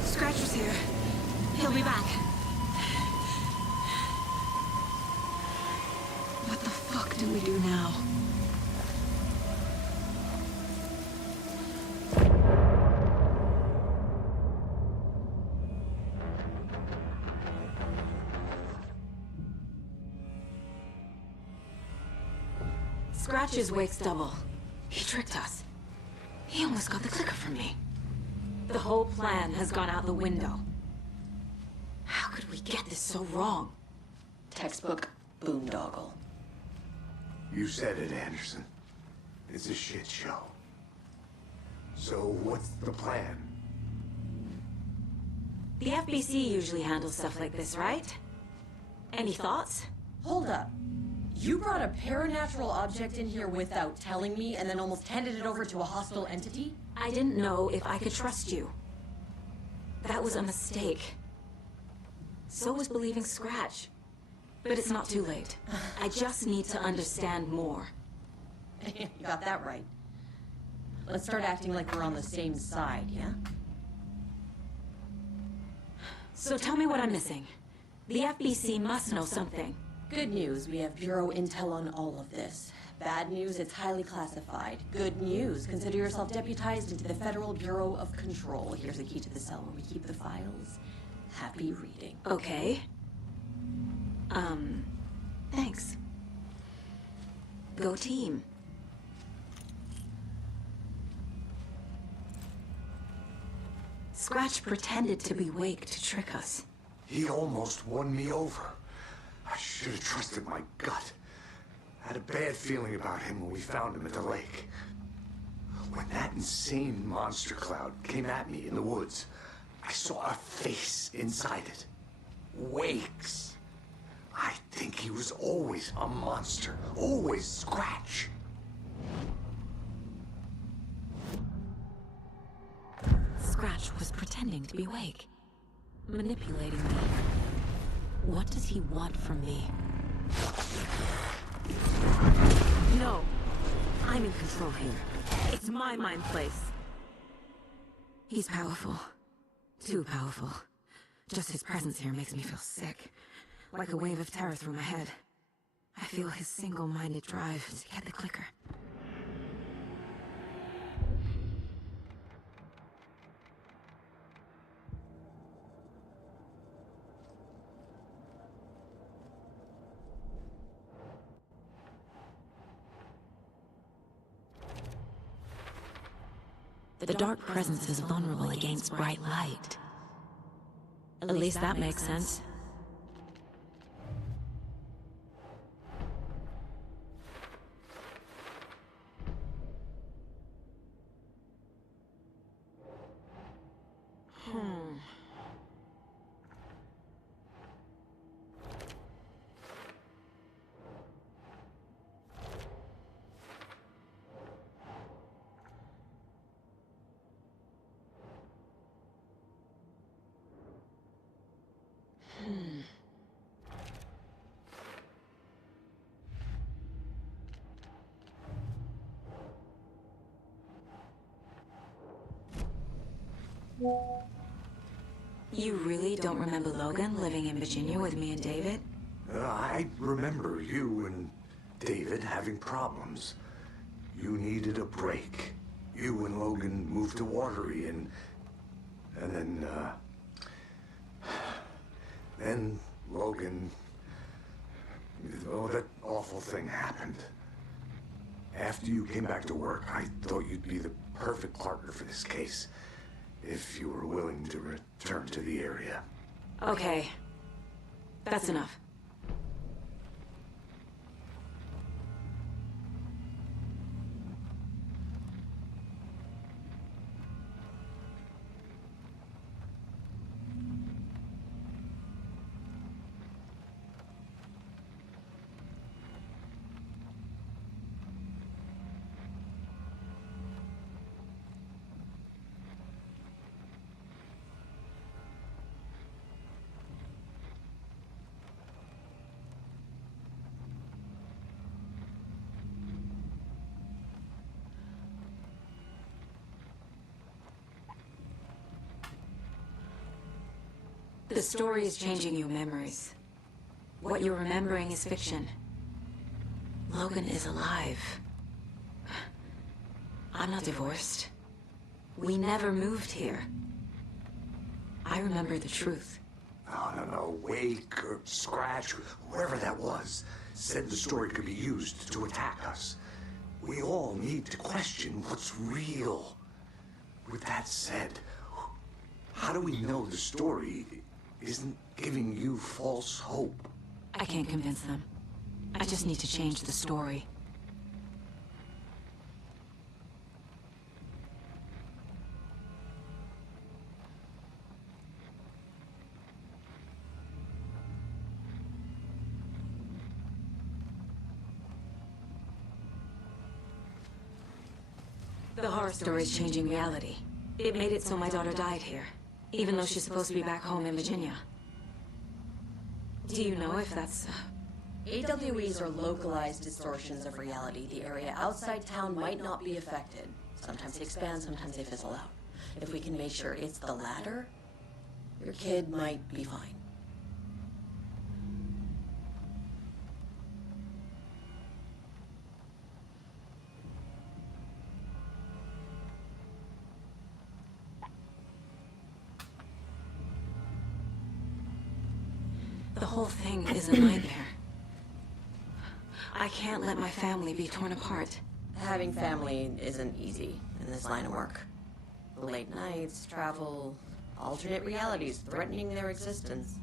Scratcher's here. He'll be back. What the fuck do we do now? Scratch's wake's double. He tricked us. He almost got the clicker from me. The whole plan has gone out the window. How could we get this so wrong? Textbook boondoggle. You said it, Anderson. It's a shit show. So what's the plan? The FBC usually handles stuff like this, right? Any thoughts? Hold up. You brought a paranatural object in here without telling me and then almost handed it over to a hostile entity? I didn't know if I could trust you. That was a mistake. So was believing Scratch. But it's not too late. I just need to understand more. You got that right. Let's start acting like we're on the same side, yeah? So tell me what I'm missing. The FBC must know something. Good news, we have Bureau intel on all of this. Bad news, it's highly classified. Good news, consider yourself deputized into the Federal Bureau of Control. Here's a key to the cell where we keep the files. Happy reading. Okay. Thanks. Go team. Scratch pretended to be Wake to trick us. He almost won me over. I should have trusted my gut. I had a bad feeling about him when we found him at the lake. When that insane monster cloud came at me in the woods, I saw a face inside it. Wake's. I think he was always a monster. Always Scratch. Scratch was pretending to be Wake. Manipulating me. What does he want from me? No. I'm in control here. It's my mind place. He's powerful. Too powerful. Just his presence here makes me feel sick. Like a wave of terror through my head. I feel his single-minded drive to get the clicker. The dark presence is vulnerable against bright light. At least that makes sense. You really don't remember Logan living in Virginia with me and David? I remember you and David having problems. You needed a break. You and Logan moved to Watery and then Logan, oh, that awful thing happened. After you came back to work, I thought you'd be the perfect partner for this case, if you were willing to return to the area. Okay. That's enough. The story is changing your memories. What you're remembering is fiction. Logan is alive. I'm not divorced. We never moved here. I remember the truth. No. Wake or Scratch, whoever that was, said the story could be used to attack us. We all need to question what's real. With that said, how do we know the story isn't giving you false hope? I can't convince them. I just need to change the story. The horror story is changing reality. It made it so my daughter died here, even though she's supposed to be back home in Virginia. Do you know if that's... AWEs are localized distortions of reality. The area outside town might not be affected. Sometimes they expand, sometimes they fizzle out. If we can make sure it's the latter, your kid might be fine. The whole thing is a nightmare. I can't let my family be torn apart. Having family isn't easy in this line of work. Late nights, travel, alternate realities threatening their existence.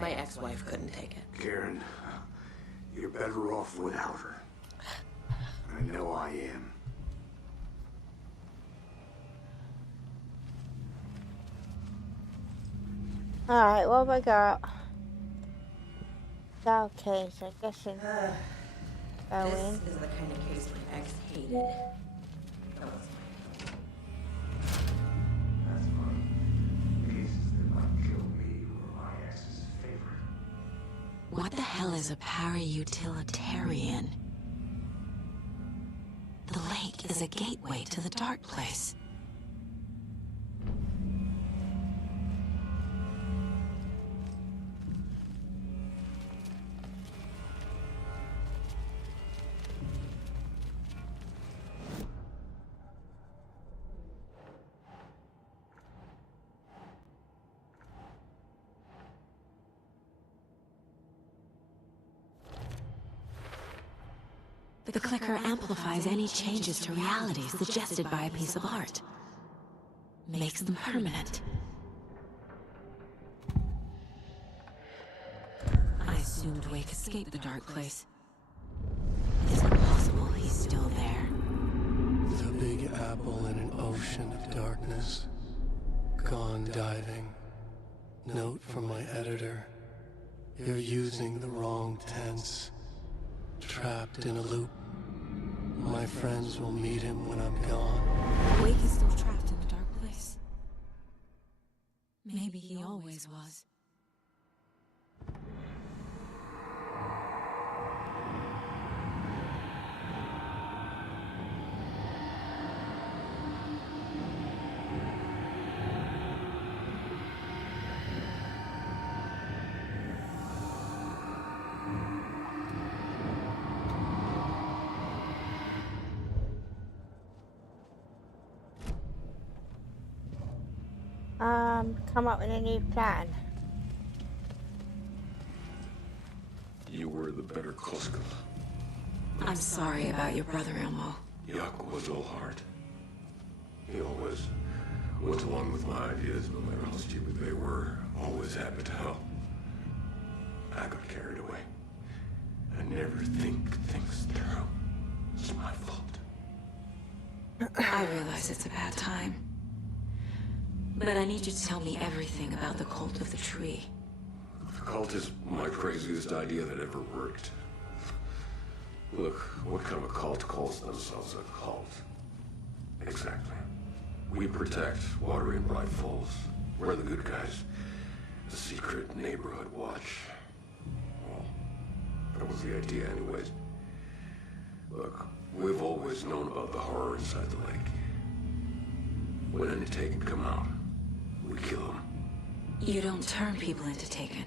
My ex-wife couldn't take it. Karen, you're better off without her. I know I am. Alright, what have I got? Okay, so I guess in This is the kind of case my ex hated. That's fun. Cases that might kill me were my ex's favorite. What the hell is a para-utilitarian? The lake is a gateway to the dark place. The clicker amplifies any changes to reality suggested by a piece of art. Makes them permanent. I assumed Wake escaped the dark place. Is it possible he's still there? The Big Apple in an ocean of darkness. Gone diving. Note from my editor. You're using the wrong tense. Trapped in a loop. My friends will meet him when I'm gone. Wake is still trapped in the dark place. Maybe he always was. come up with a new plan. You were the better Koska. I'm sorry about your brother, Elmo. Yaku was all heart. He always went along with my ideas, no matter how stupid they were. Always happy to help. I got carried away. I never think things through. It's my fault. I realize it's a bad time. But I need you to tell me everything about the Cult of the Tree. The cult is my craziest idea that ever worked. Look, what kind of a cult calls themselves a cult? Exactly. We protect Watery and Bright Falls. We're the good guys. The secret neighborhood watch. Well, that was the idea anyways. Look, we've always known about the horror inside the lake. When any Taken come out, we kill them. You don't turn people into Taken.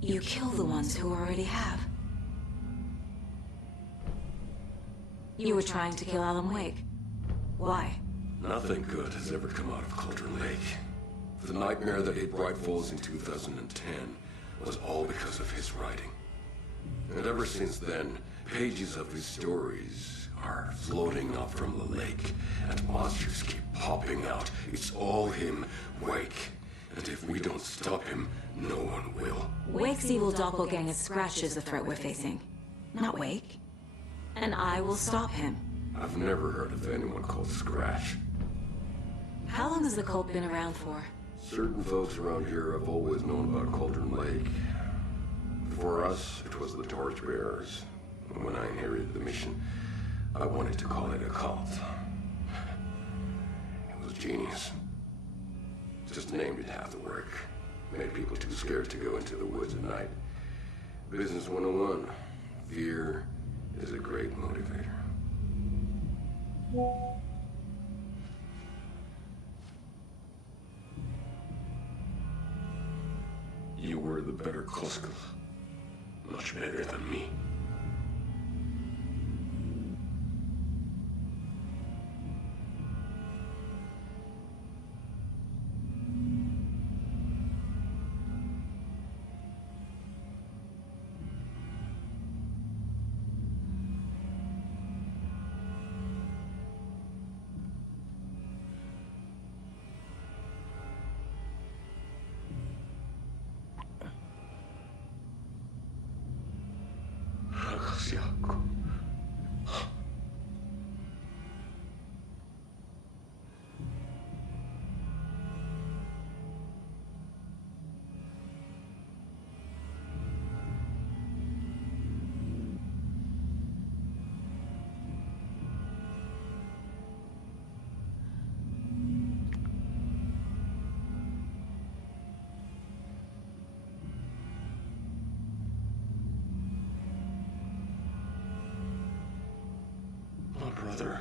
You kill the ones who already have. You were trying to kill Alan Wake. Why? Nothing good has ever come out of Cauldron Lake. The nightmare that hit Bright Falls in 2010 was all because of his writing. And ever since then, pages of his stories are floating up from the lake, and monsters keep popping out. It's all him, Wake. And if we don't stop him, no one will. Wake's evil doppelganger Scratch is the threat we're facing, not Wake. And I will stop him. I've never heard of anyone called Scratch. How long has the cult been around for? Certain folks around here have always known about Cauldron Lake. For us, it was the Torchbearers. When I inherited the mission, I wanted to call it a cult. It was genius. Just named it half the work. Made people too scared to go into the woods at night. Business 101. Fear is a great motivator. You were the better Koska. Much better than me. Brother.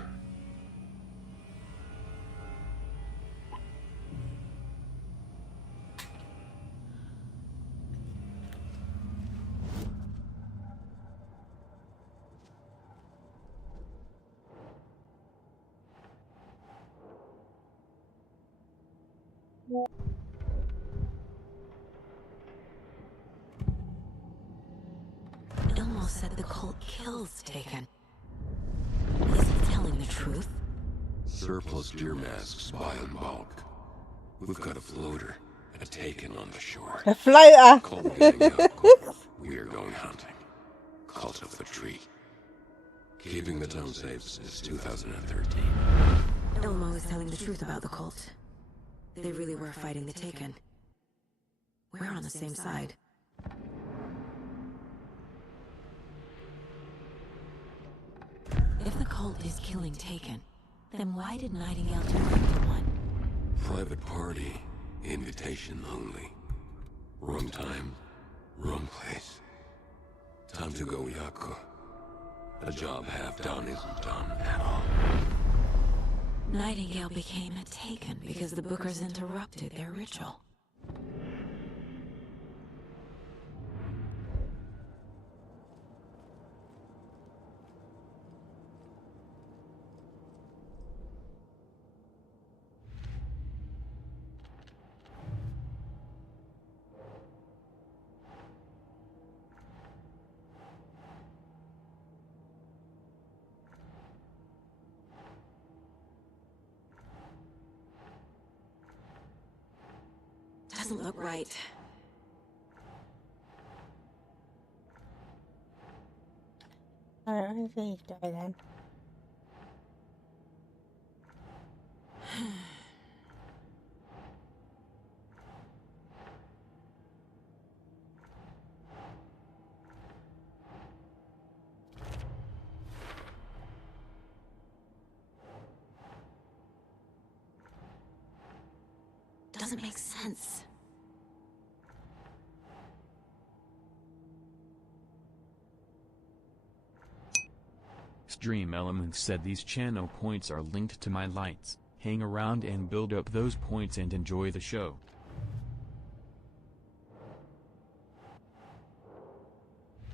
Elmo said the cult kills Taken. Is he telling the truth? Surplus deer masks by in bulk. We've got a floater, a Taken on the shore. A floater! We are going hunting. Cult of the Tree. Keeping the town safe since 2013. Elmo is telling the truth about the cult. They really were fighting the Taken. We're on the same side. If the cult is killing Taken, then why did Nightingale turn into one? Private party. Invitation only. Wrong time. Wrong place. Time to go, Yaku. A job half done isn't done at all. Nightingale became a Taken because the Bookers interrupted their ritual. doesn't look right. Alright, these go then. Doesn't make sense. Stream Elements said these channel points are linked to my lights. Hang around and build up those points and enjoy the show.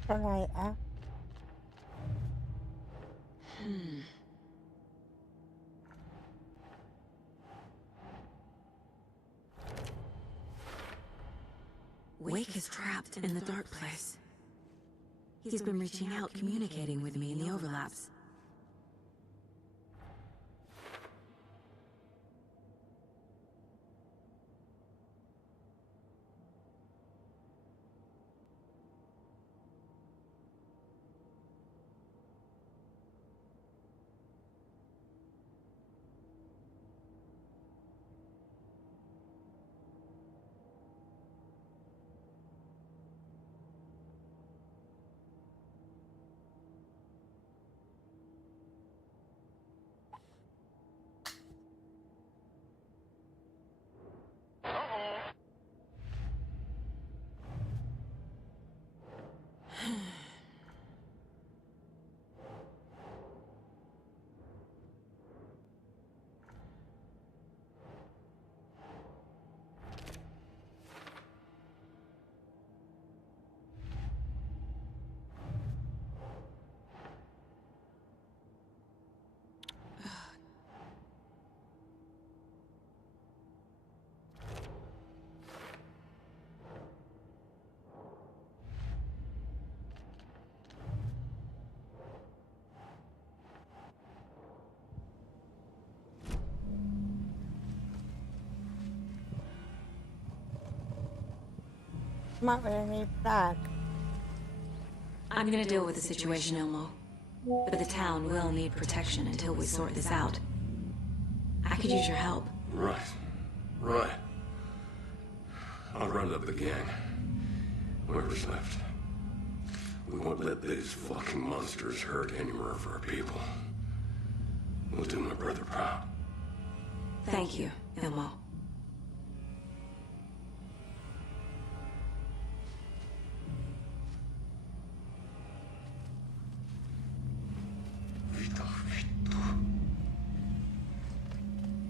Alright, Wake is trapped in the dark place. He's been reaching out, communicating with me in the overlaps. might really need flag. I'm gonna deal with the situation, Ilmo. But the town will need protection until we sort this out. I could use your help. Right. Right. I'll round up the gang. Whoever's left. We won't let these fucking monsters hurt any more of our people. We'll do my brother proud. Thank you, Ilmo.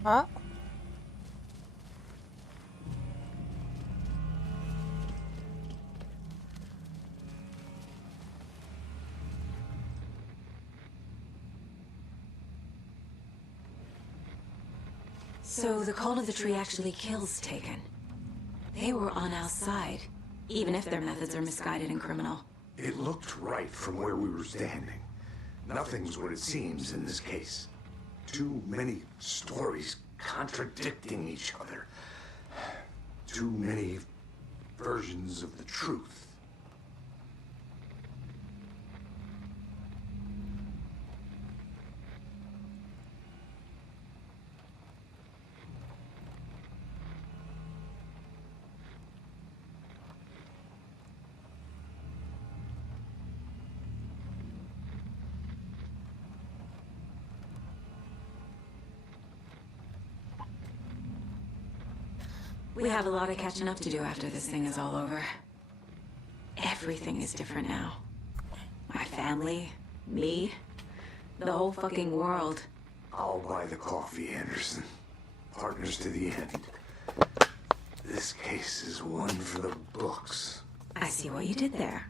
Huh? So the Cult of the Tree actually kills Taken. They were on our side, even if their methods are misguided and criminal. It looked right from where we were standing. Nothing's what it seems in this case. Too many stories contradicting each other. Too many versions of the truth. We have a lot of catching up to do after this thing is all over. Everything is different now. My family, me, the whole fucking world. I'll buy the coffee, Anderson. Partners to the end. This case is one for the books. I see what you did there.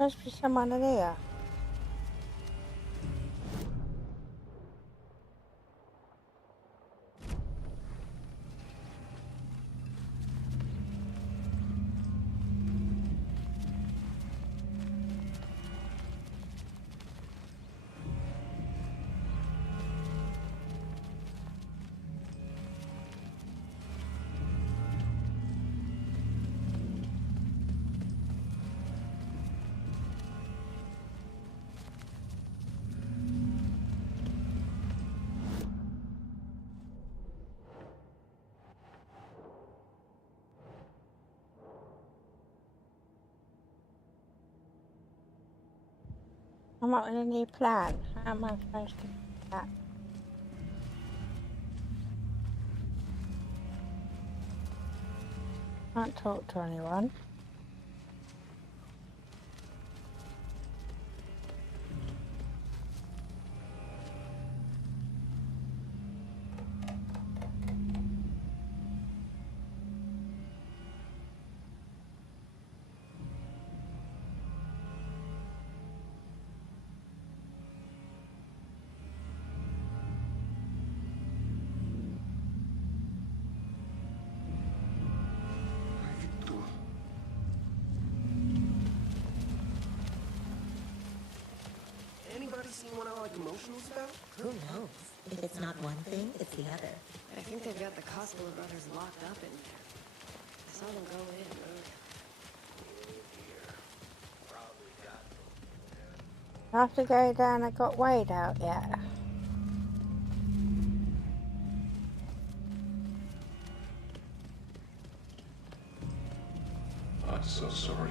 Must be someone in here. I'm not in a new plan. How am I supposed to do that? Can't talk to anyone. Anybody seen what I like emotionals about? Who knows? If it's not one thing, it's the other. I think they've got the Costello brothers locked up in there. I saw them go in, I have to go down. I got weighed out yet. I'm so sorry.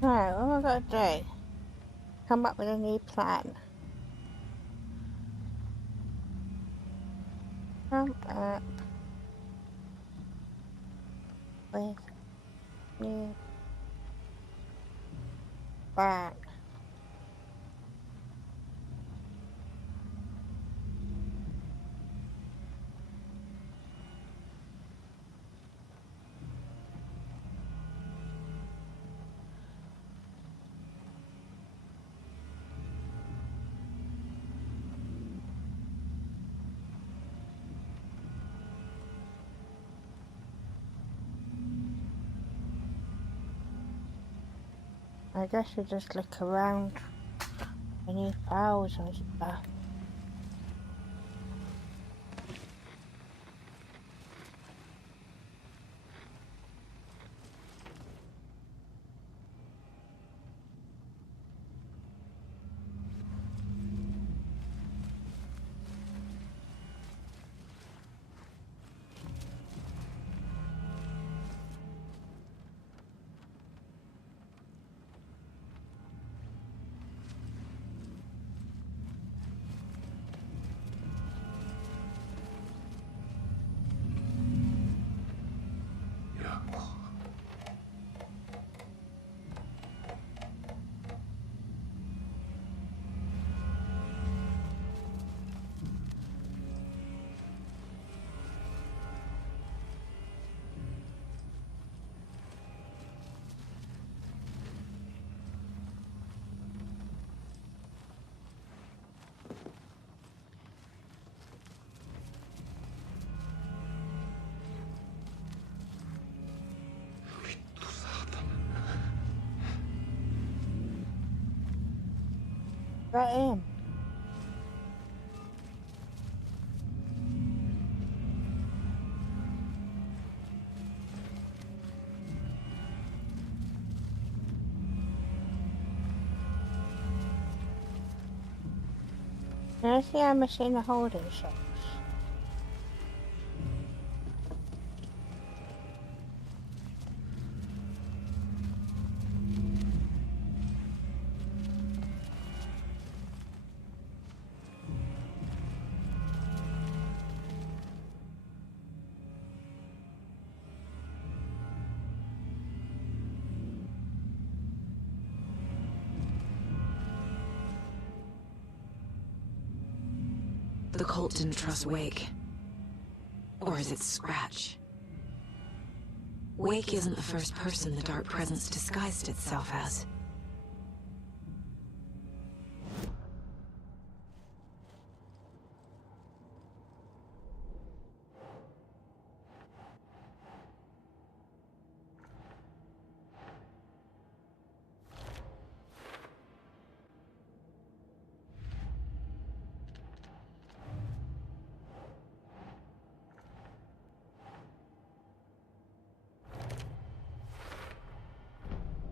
Alright, what have I got to do? Come up with a new plan. Come up with new plan. I guess we just look around. Any files and stuff. Right in. Can I see how much in the holding shops? The cult didn't trust Wake. Or is it Scratch? Wake isn't the first person the Dark Presence disguised itself as.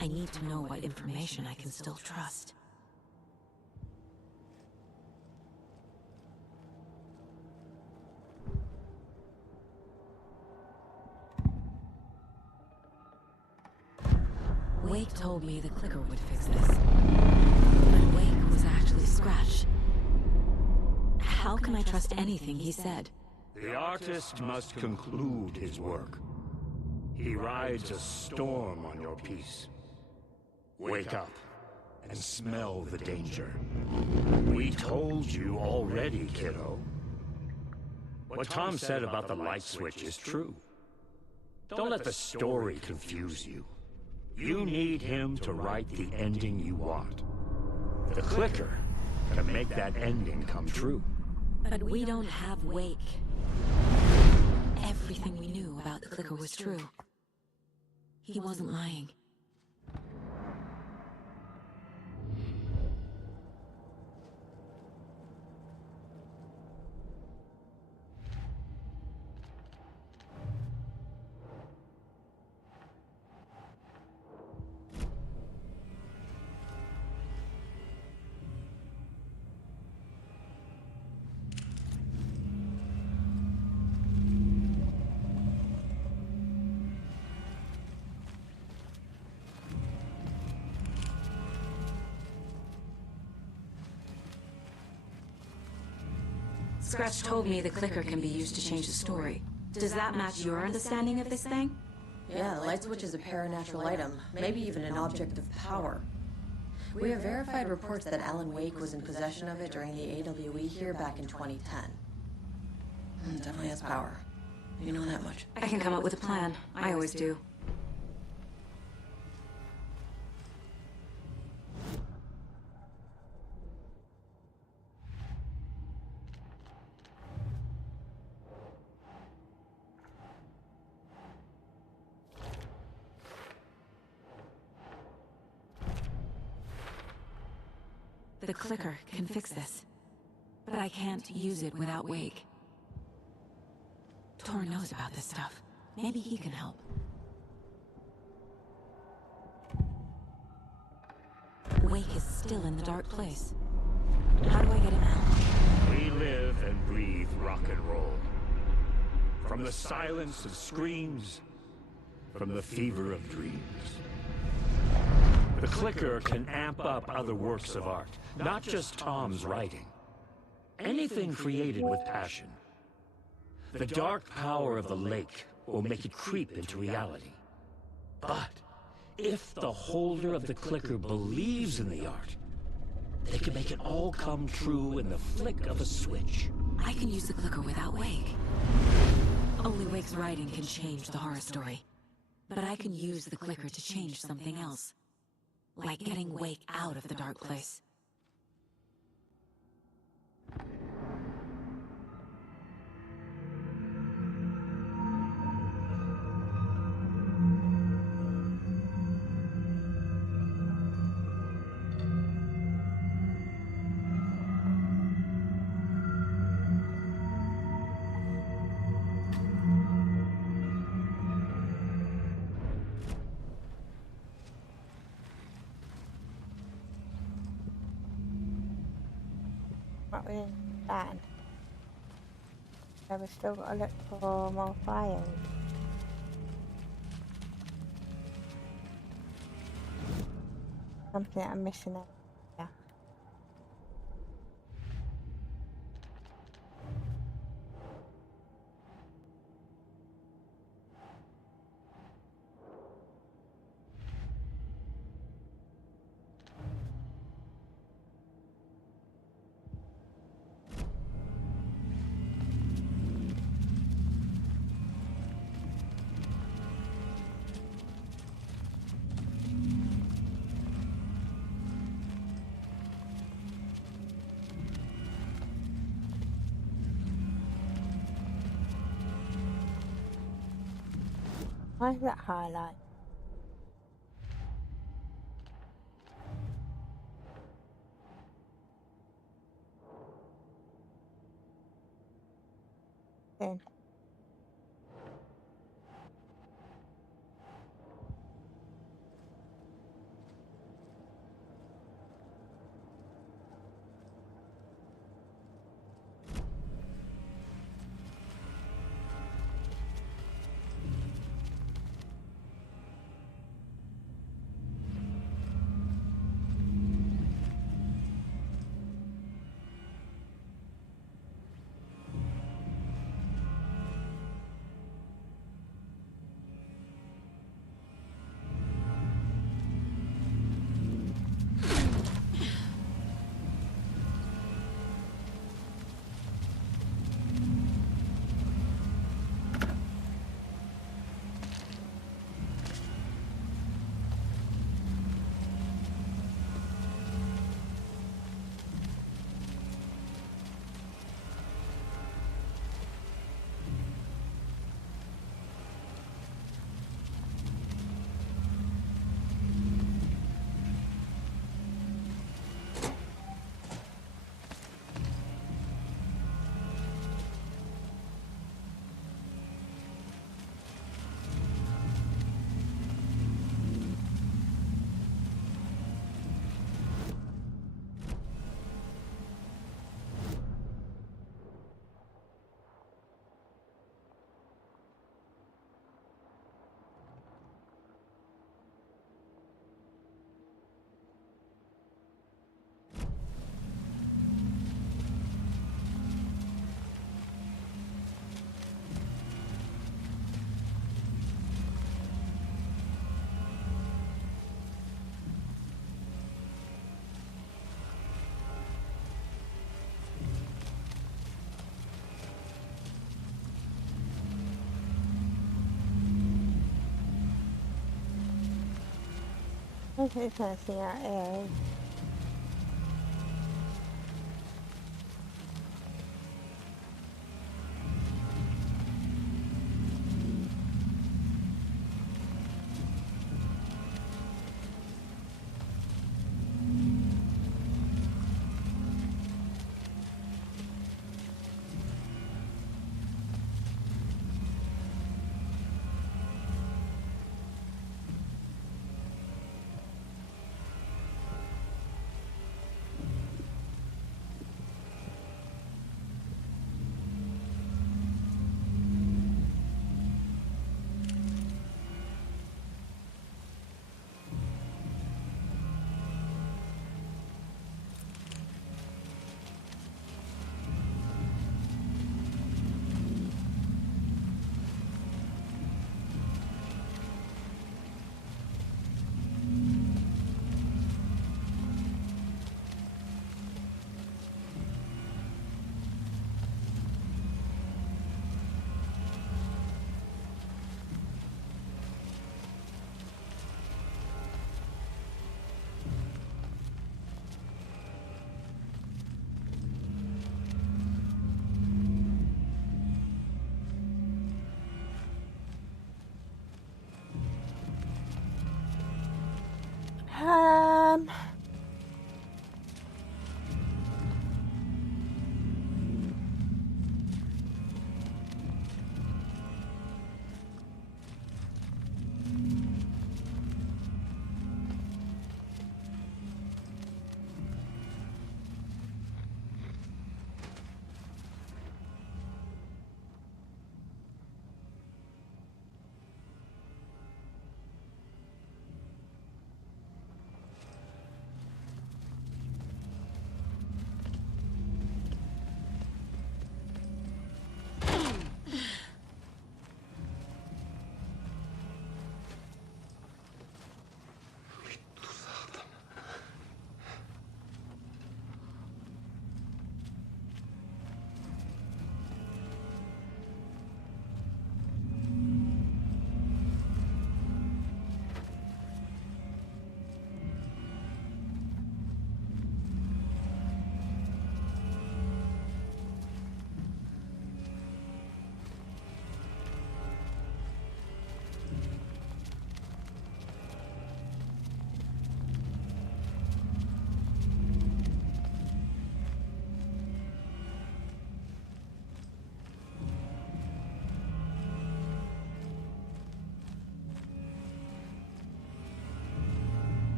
I need to know what information I can still trust. Wake told me the clicker would fix this. But Wake was actually Scratch. How can I trust anything he said? The artist must conclude his work. He rides a storm on your peace. Wake up and smell the danger. We told you already, kiddo. What Tom said about the light switch is true. Don't let the story confuse you. You need him to write the ending you want. The clicker can make that ending come true. But we don't have Wake. Everything we knew about the clicker was true. He wasn't lying. Scratch told me the clicker can be used to change the story. Does that match your understanding of this thing? Yeah, the light switch is a paranatural item, maybe even an object of power. We have verified reports that Alan Wake was in possession of it during the AWE here back in 2010. Definitely has power. You know that much. I can come up with a plan. I always do. The clicker can fix this. But I can't use it without Wake. Tor knows about this stuff. Maybe he can help. Wake is still in the dark place. How do I get him out? We live and breathe rock and roll. From the silence of screams, from the fever of dreams. The clicker can amp up other works of art, not just Tom's writing. Anything created with passion. The dark power of the lake will make it creep into reality. But if the holder of the clicker believes in the art, they can make it all come true in the flick of a switch. I can use the clicker without Wake. Only Wake's writing can change the horror story. But I can use the clicker to change something else. Like getting Wake out of the dark place. What we done? So we've still got to look for more files. Something I'm missing out. Yeah. Why is that highlight? Then. Okay, passing out air.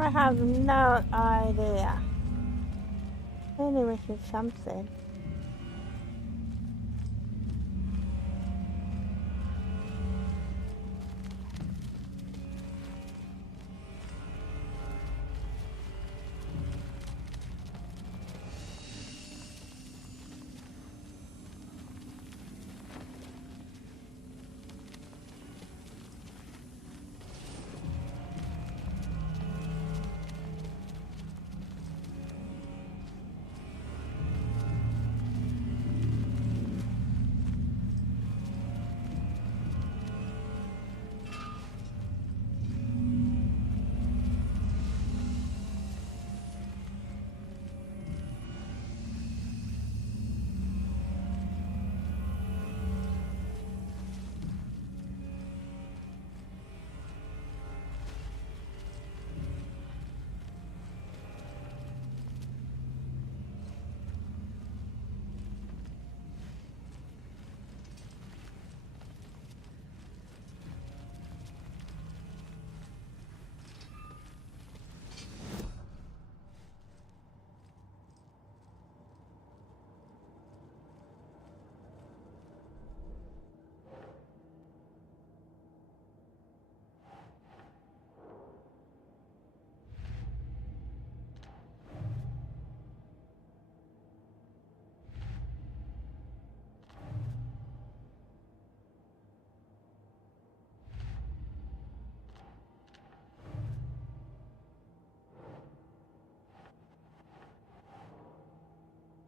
I have no idea. Maybe we should something.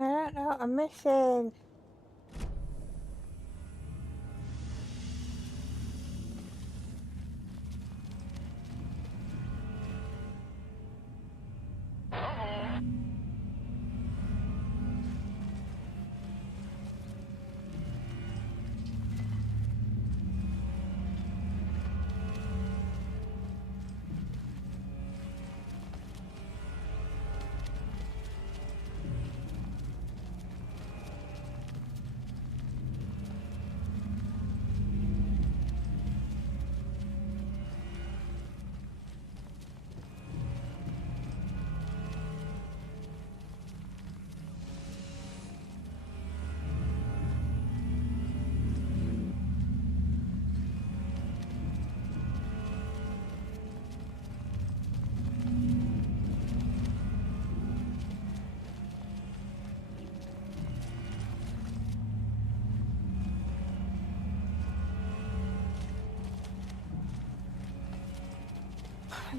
I don't know what I'm missing.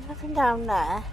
Nothing down there.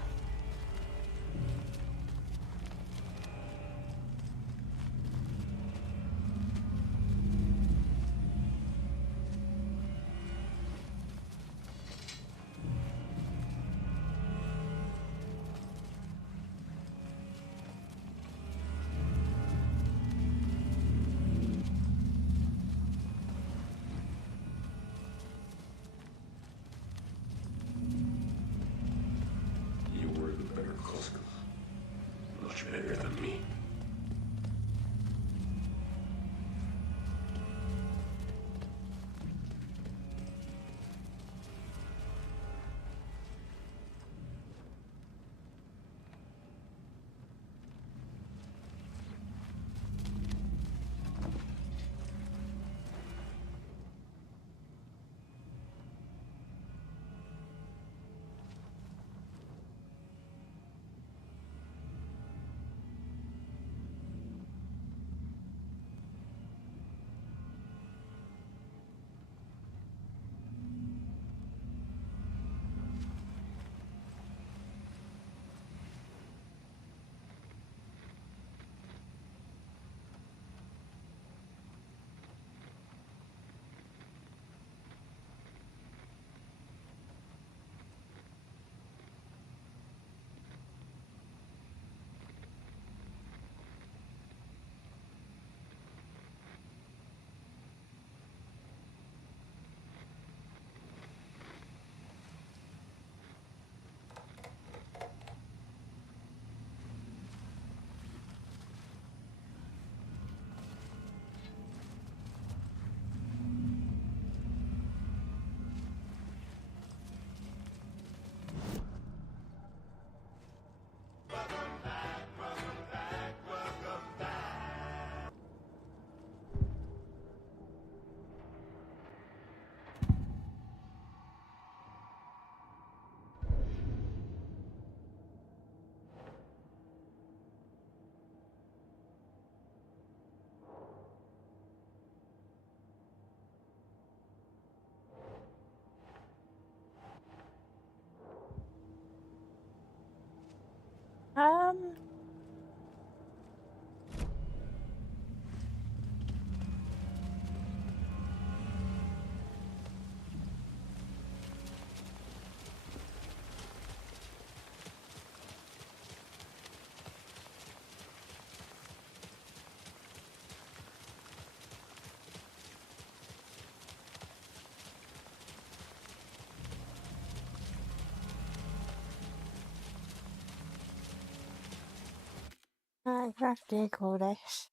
I have to call this.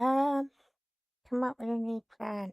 Come up with a new plan.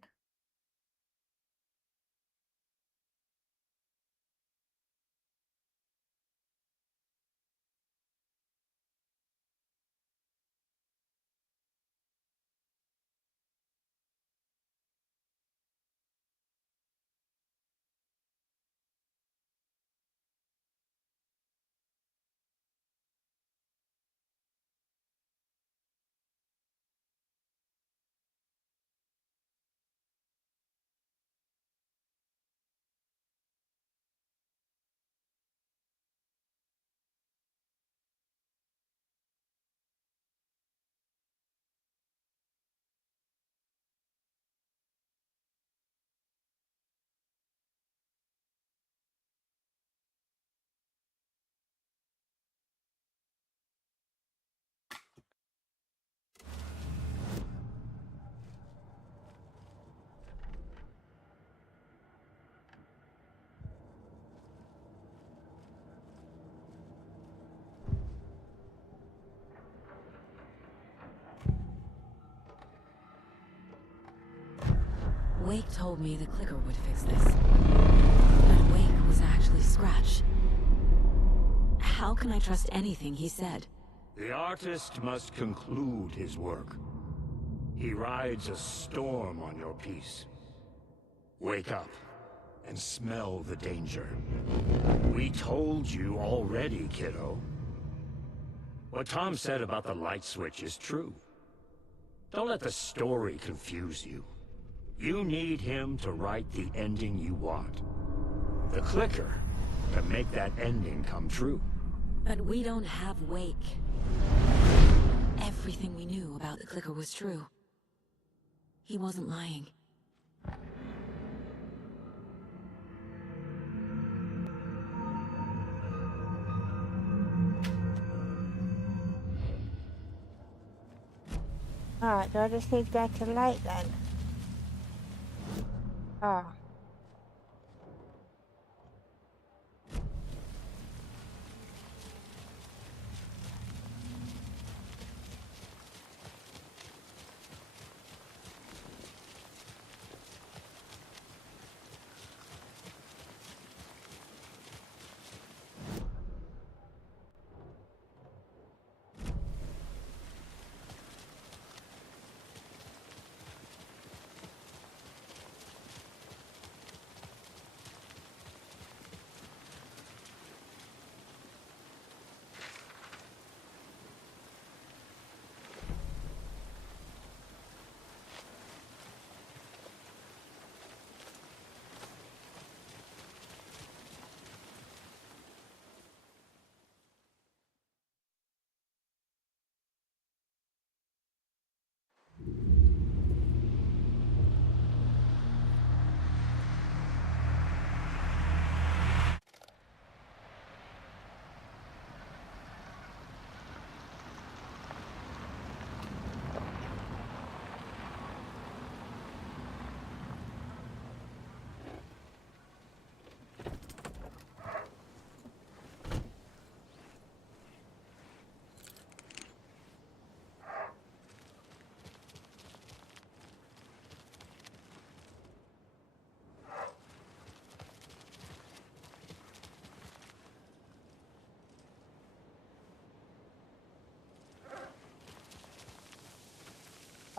Wake told me the clicker would fix this. But Wake was actually Scratch. How can I trust anything he said? The artist must conclude his work. He rides a storm on your piece. Wake up and smell the danger. We told you already, kiddo. What Tom said about the light switch is true. Don't let the story confuse you. You need him to write the ending you want. The clicker to make that ending come true. But we don't have Wake. Everything we knew about the clicker was true. He wasn't lying. Alright, do I just need to go to the lake then? Oh.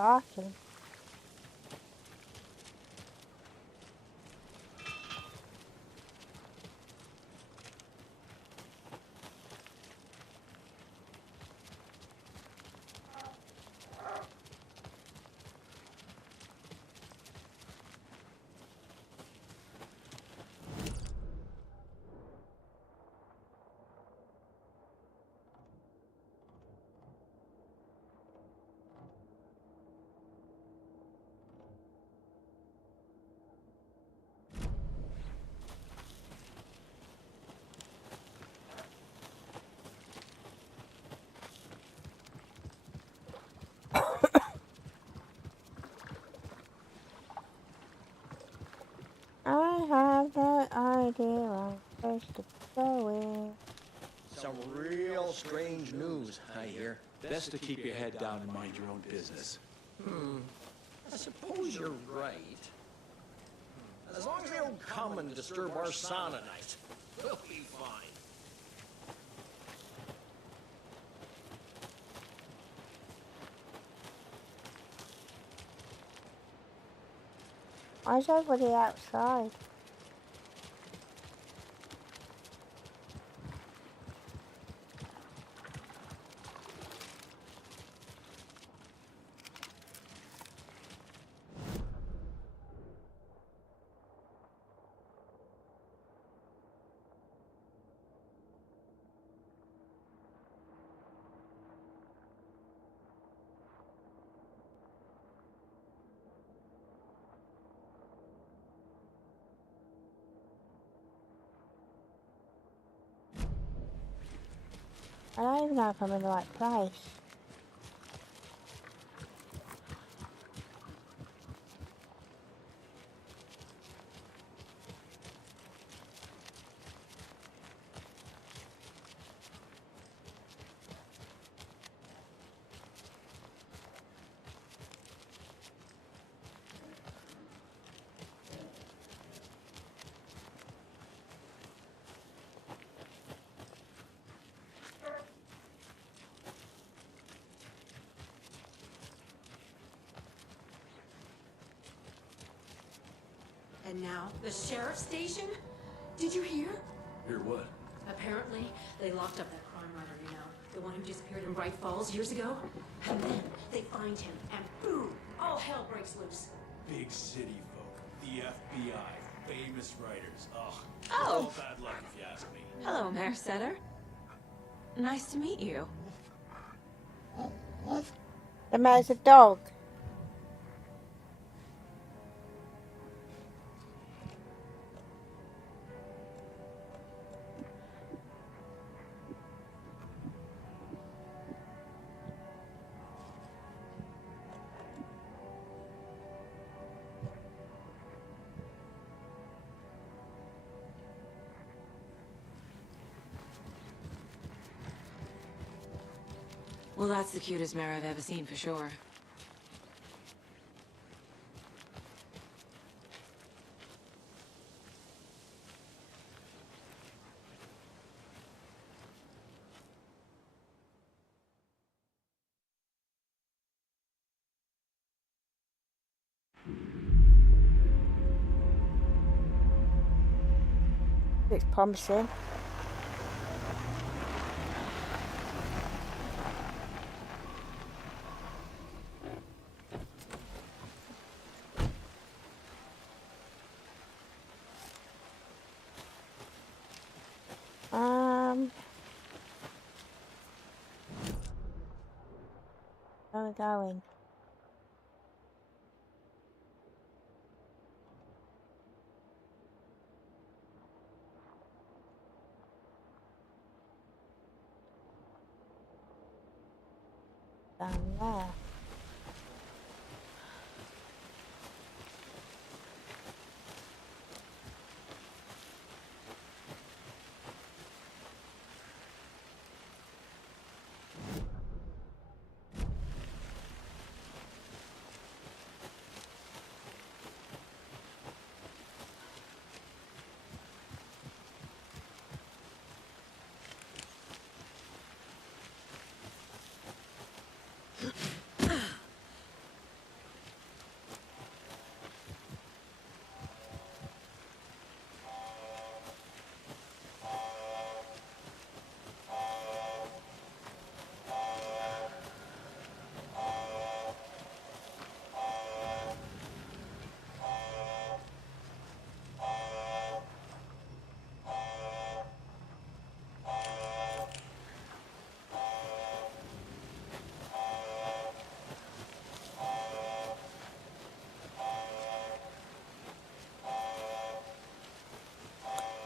barking. I have no idea where I'm supposed to go in. Some real strange news, I hear. Best to keep your head down and mind your own business. I suppose you're right. As long as they don't come and disturb our sauna night, we'll be fine. Why is everybody outside? I don't even know if I'm in the right place. And now, the sheriff's station? Did you hear? Hear what? Apparently, they locked up that crime runner, you know. The one who disappeared in Bright Falls years ago. And then they find him, and boom! All hell breaks loose. Big city folk, the FBI, famous writers. Ugh. Oh. All bad luck if you ask me. Hello, Mayor Setter. Nice to meet you. The mayor's a dog. Well, that's the cutest mare I've ever seen for sure. Looks promising. Where are we going? Down there.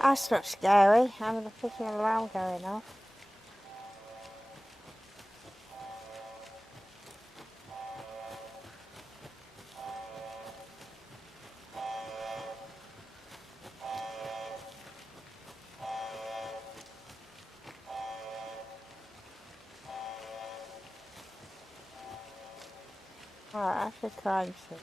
That's not scary. Having a freaking alarm going off. Alright, that's a crime scene.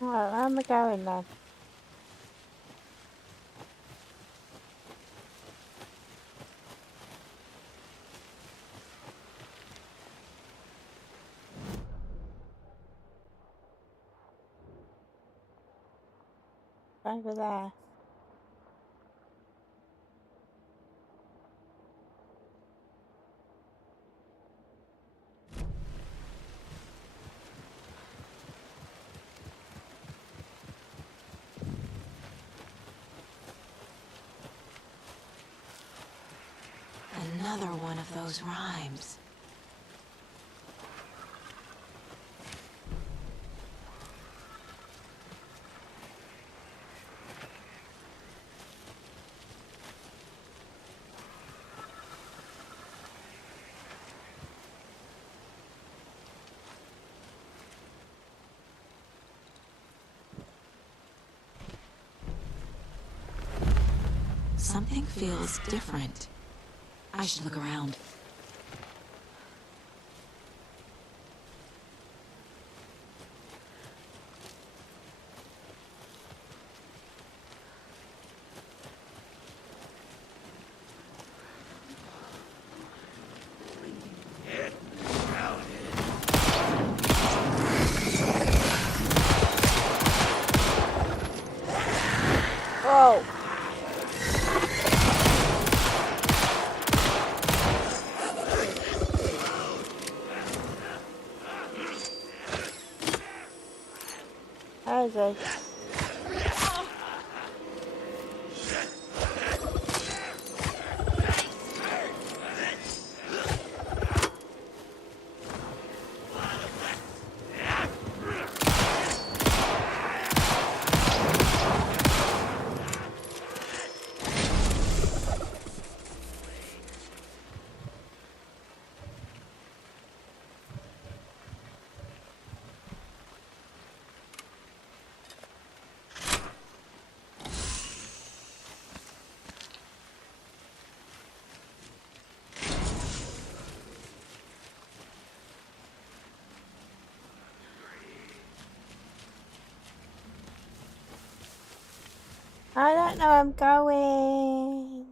Alright, where am I going then? Over there. Another one of those rhymes. Something feels different. I should look around. Whoa! How is it? I don't know where I'm going.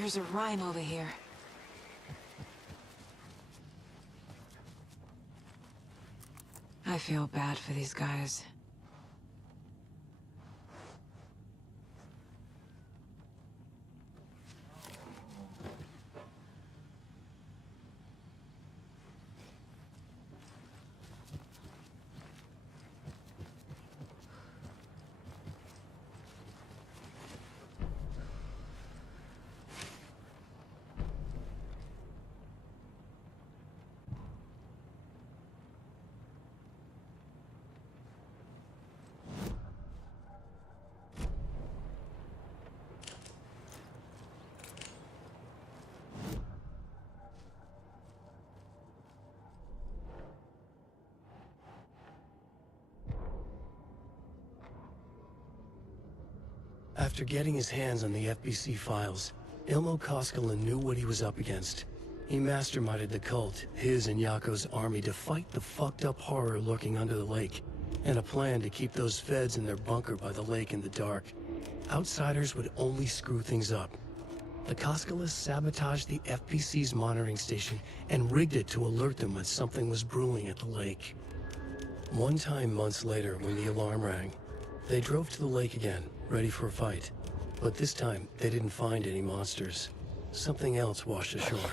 There's a rhyme over here. I feel bad for these guys. After getting his hands on the FBC files, Ilmo Koskela knew what he was up against. He masterminded the cult, his and Yako's army, to fight the fucked up horror lurking under the lake, and a plan to keep those feds in their bunker by the lake in the dark. Outsiders would only screw things up. The Koskelas sabotaged the FBC's monitoring station and rigged it to alert them when something was brewing at the lake. One time months later, when the alarm rang, they drove to the lake again, ready for a fight. But this time, they didn't find any monsters. Something else washed ashore.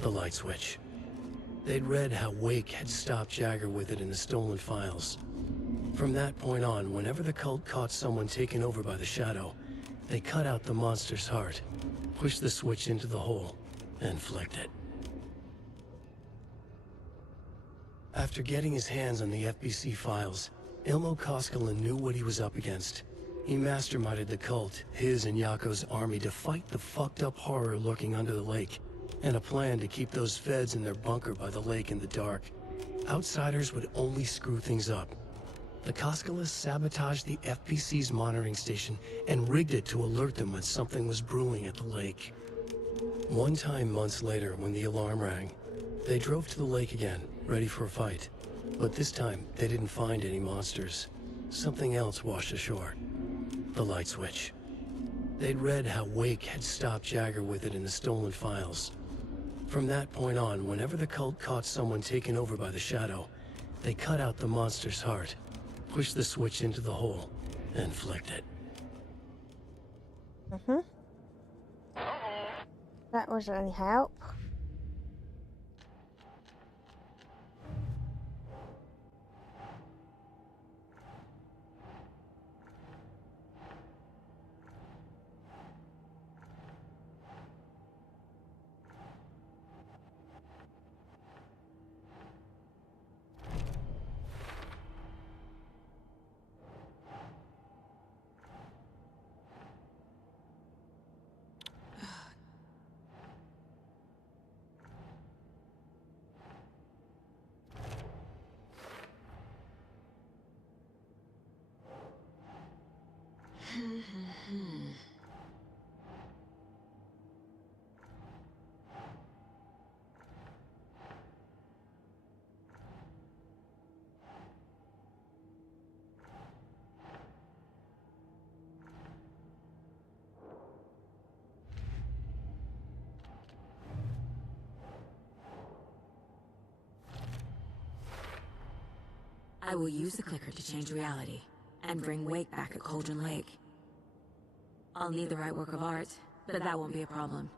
The light switch. They'd read how Wake had stopped Jagger with it in the stolen files. From that point on, whenever the cult caught someone taken over by the Shadow, they cut out the monster's heart, pushed the switch into the hole, and flicked it. After getting his hands on the FBC files, Ilmo Koskela knew what he was up against. He masterminded the cult, his and Yako's army, to fight the fucked up horror lurking under the lake, and a plan to keep those feds in their bunker by the lake in the dark. Outsiders would only screw things up. The Koskelas sabotaged the FBC's monitoring station and rigged it to alert them when something was brewing at the lake. One time months later, when the alarm rang, they drove to the lake again, ready for a fight. But this time, they didn't find any monsters. Something else washed ashore. The light switch. They'd read how Wake had stopped Jagger with it in the stolen files. From that point on, whenever the cult caught someone taken over by the Shadow, they cut out the monster's heart, pushed the switch into the hole, and flicked it. That wasn't any help. I will use the clicker to change reality and bring Wake back at Cauldron Lake. I'll need the right work of art, but that won't be a problem.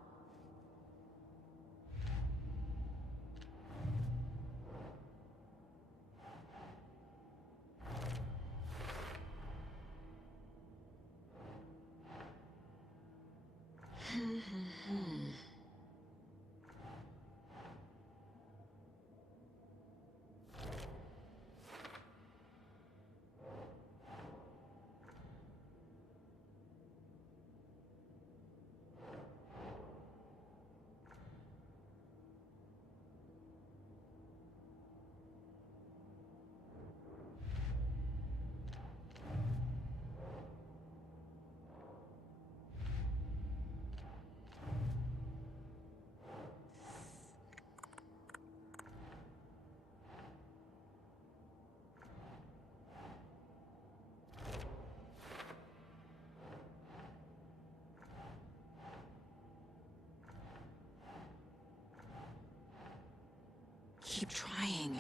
Keep trying.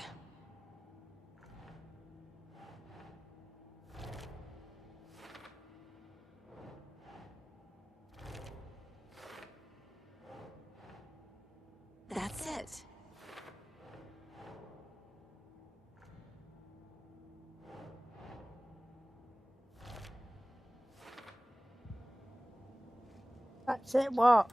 That's it. That's it, what?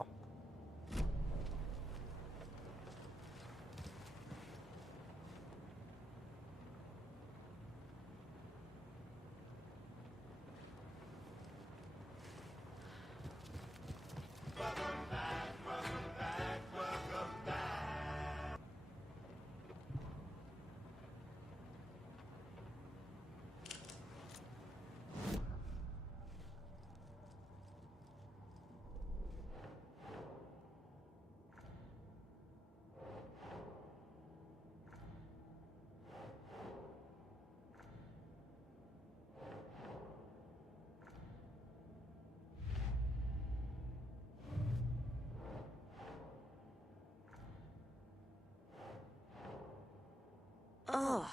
Ugh.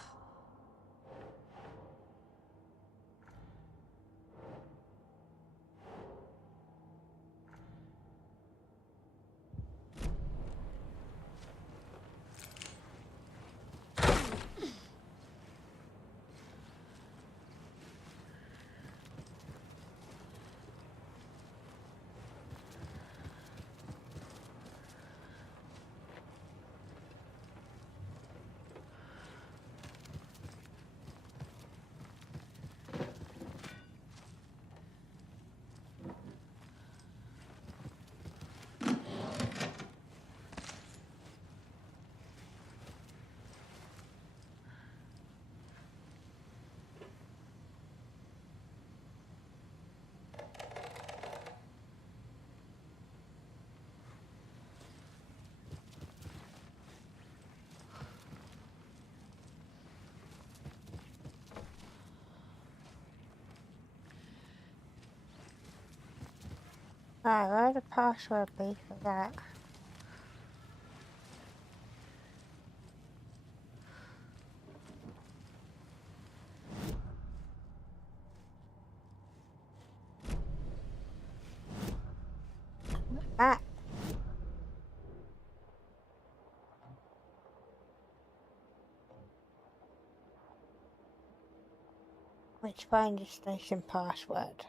Right, where'd the password be for that? Ah. Let's find the station password.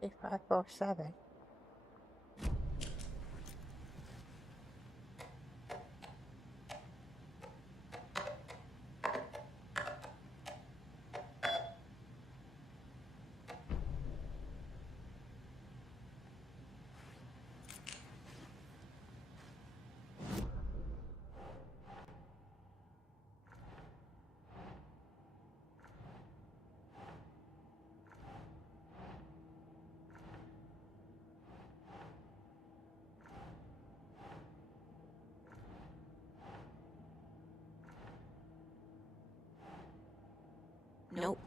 If 547. Nope.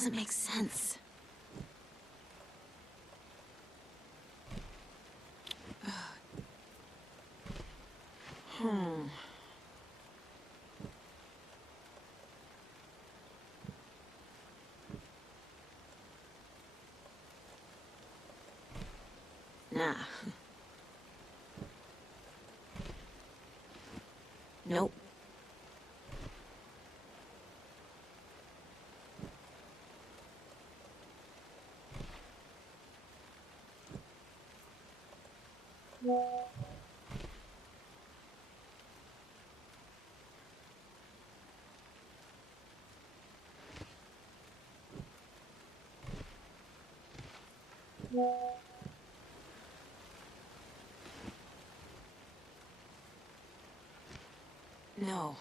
doesn't make sense. Nah. Nope. No.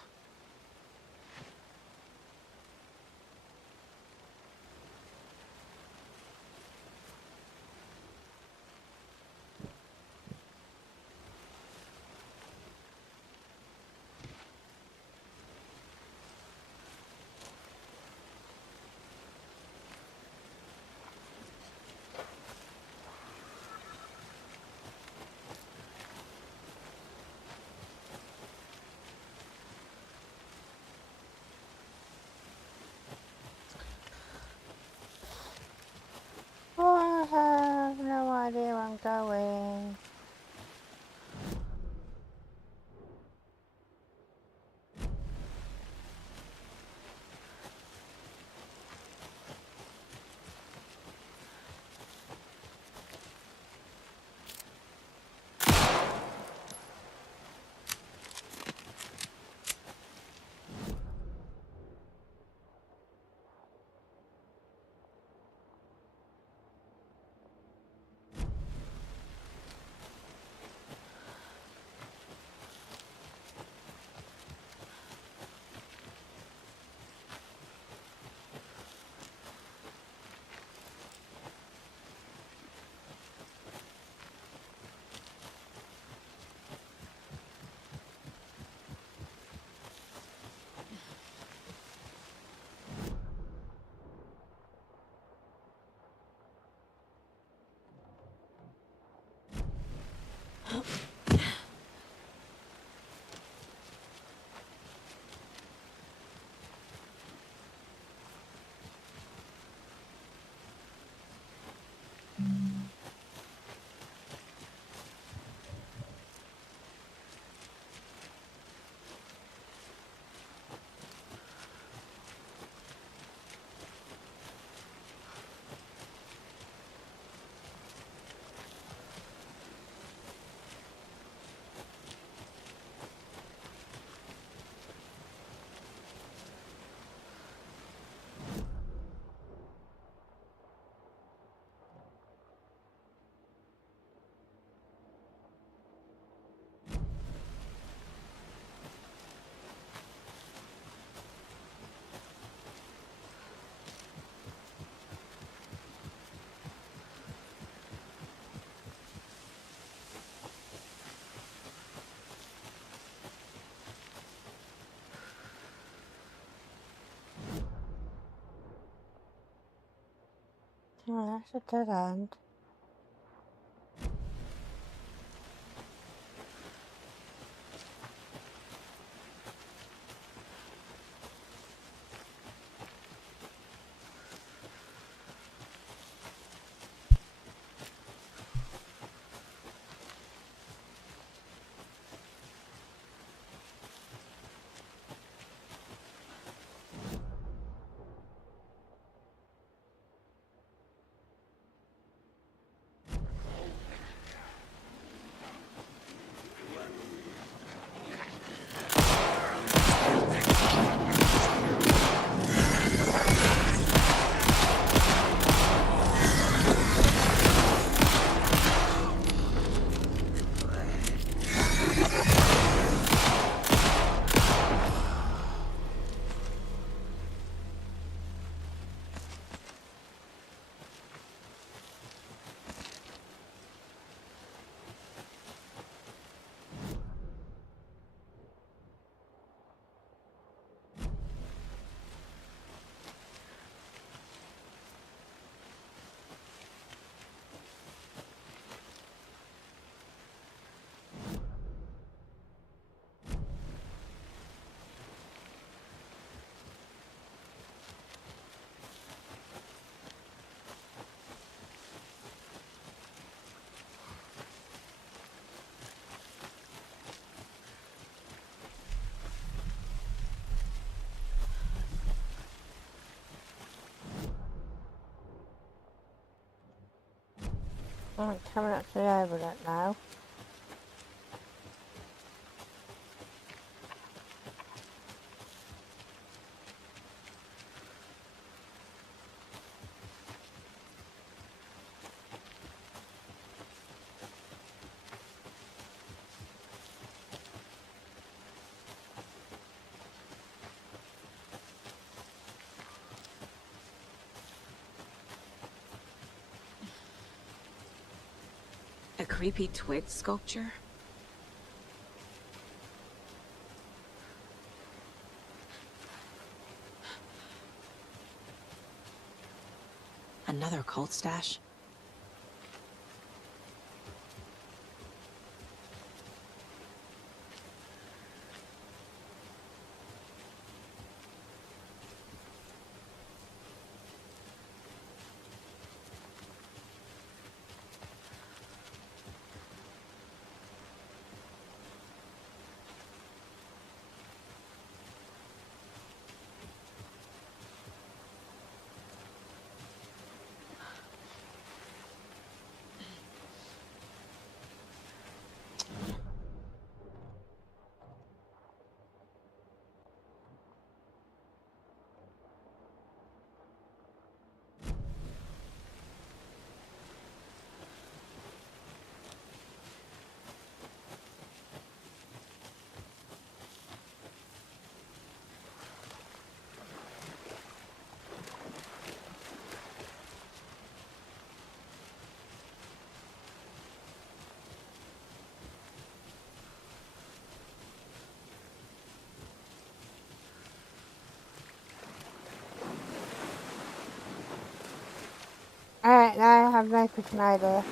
Oh, I have no idea where I'm going. Oh, that's a dead end. I'm coming up to the overlook now. A creepy twig sculpture? Another cult stash? Alright, now I have no freaking idea.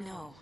No.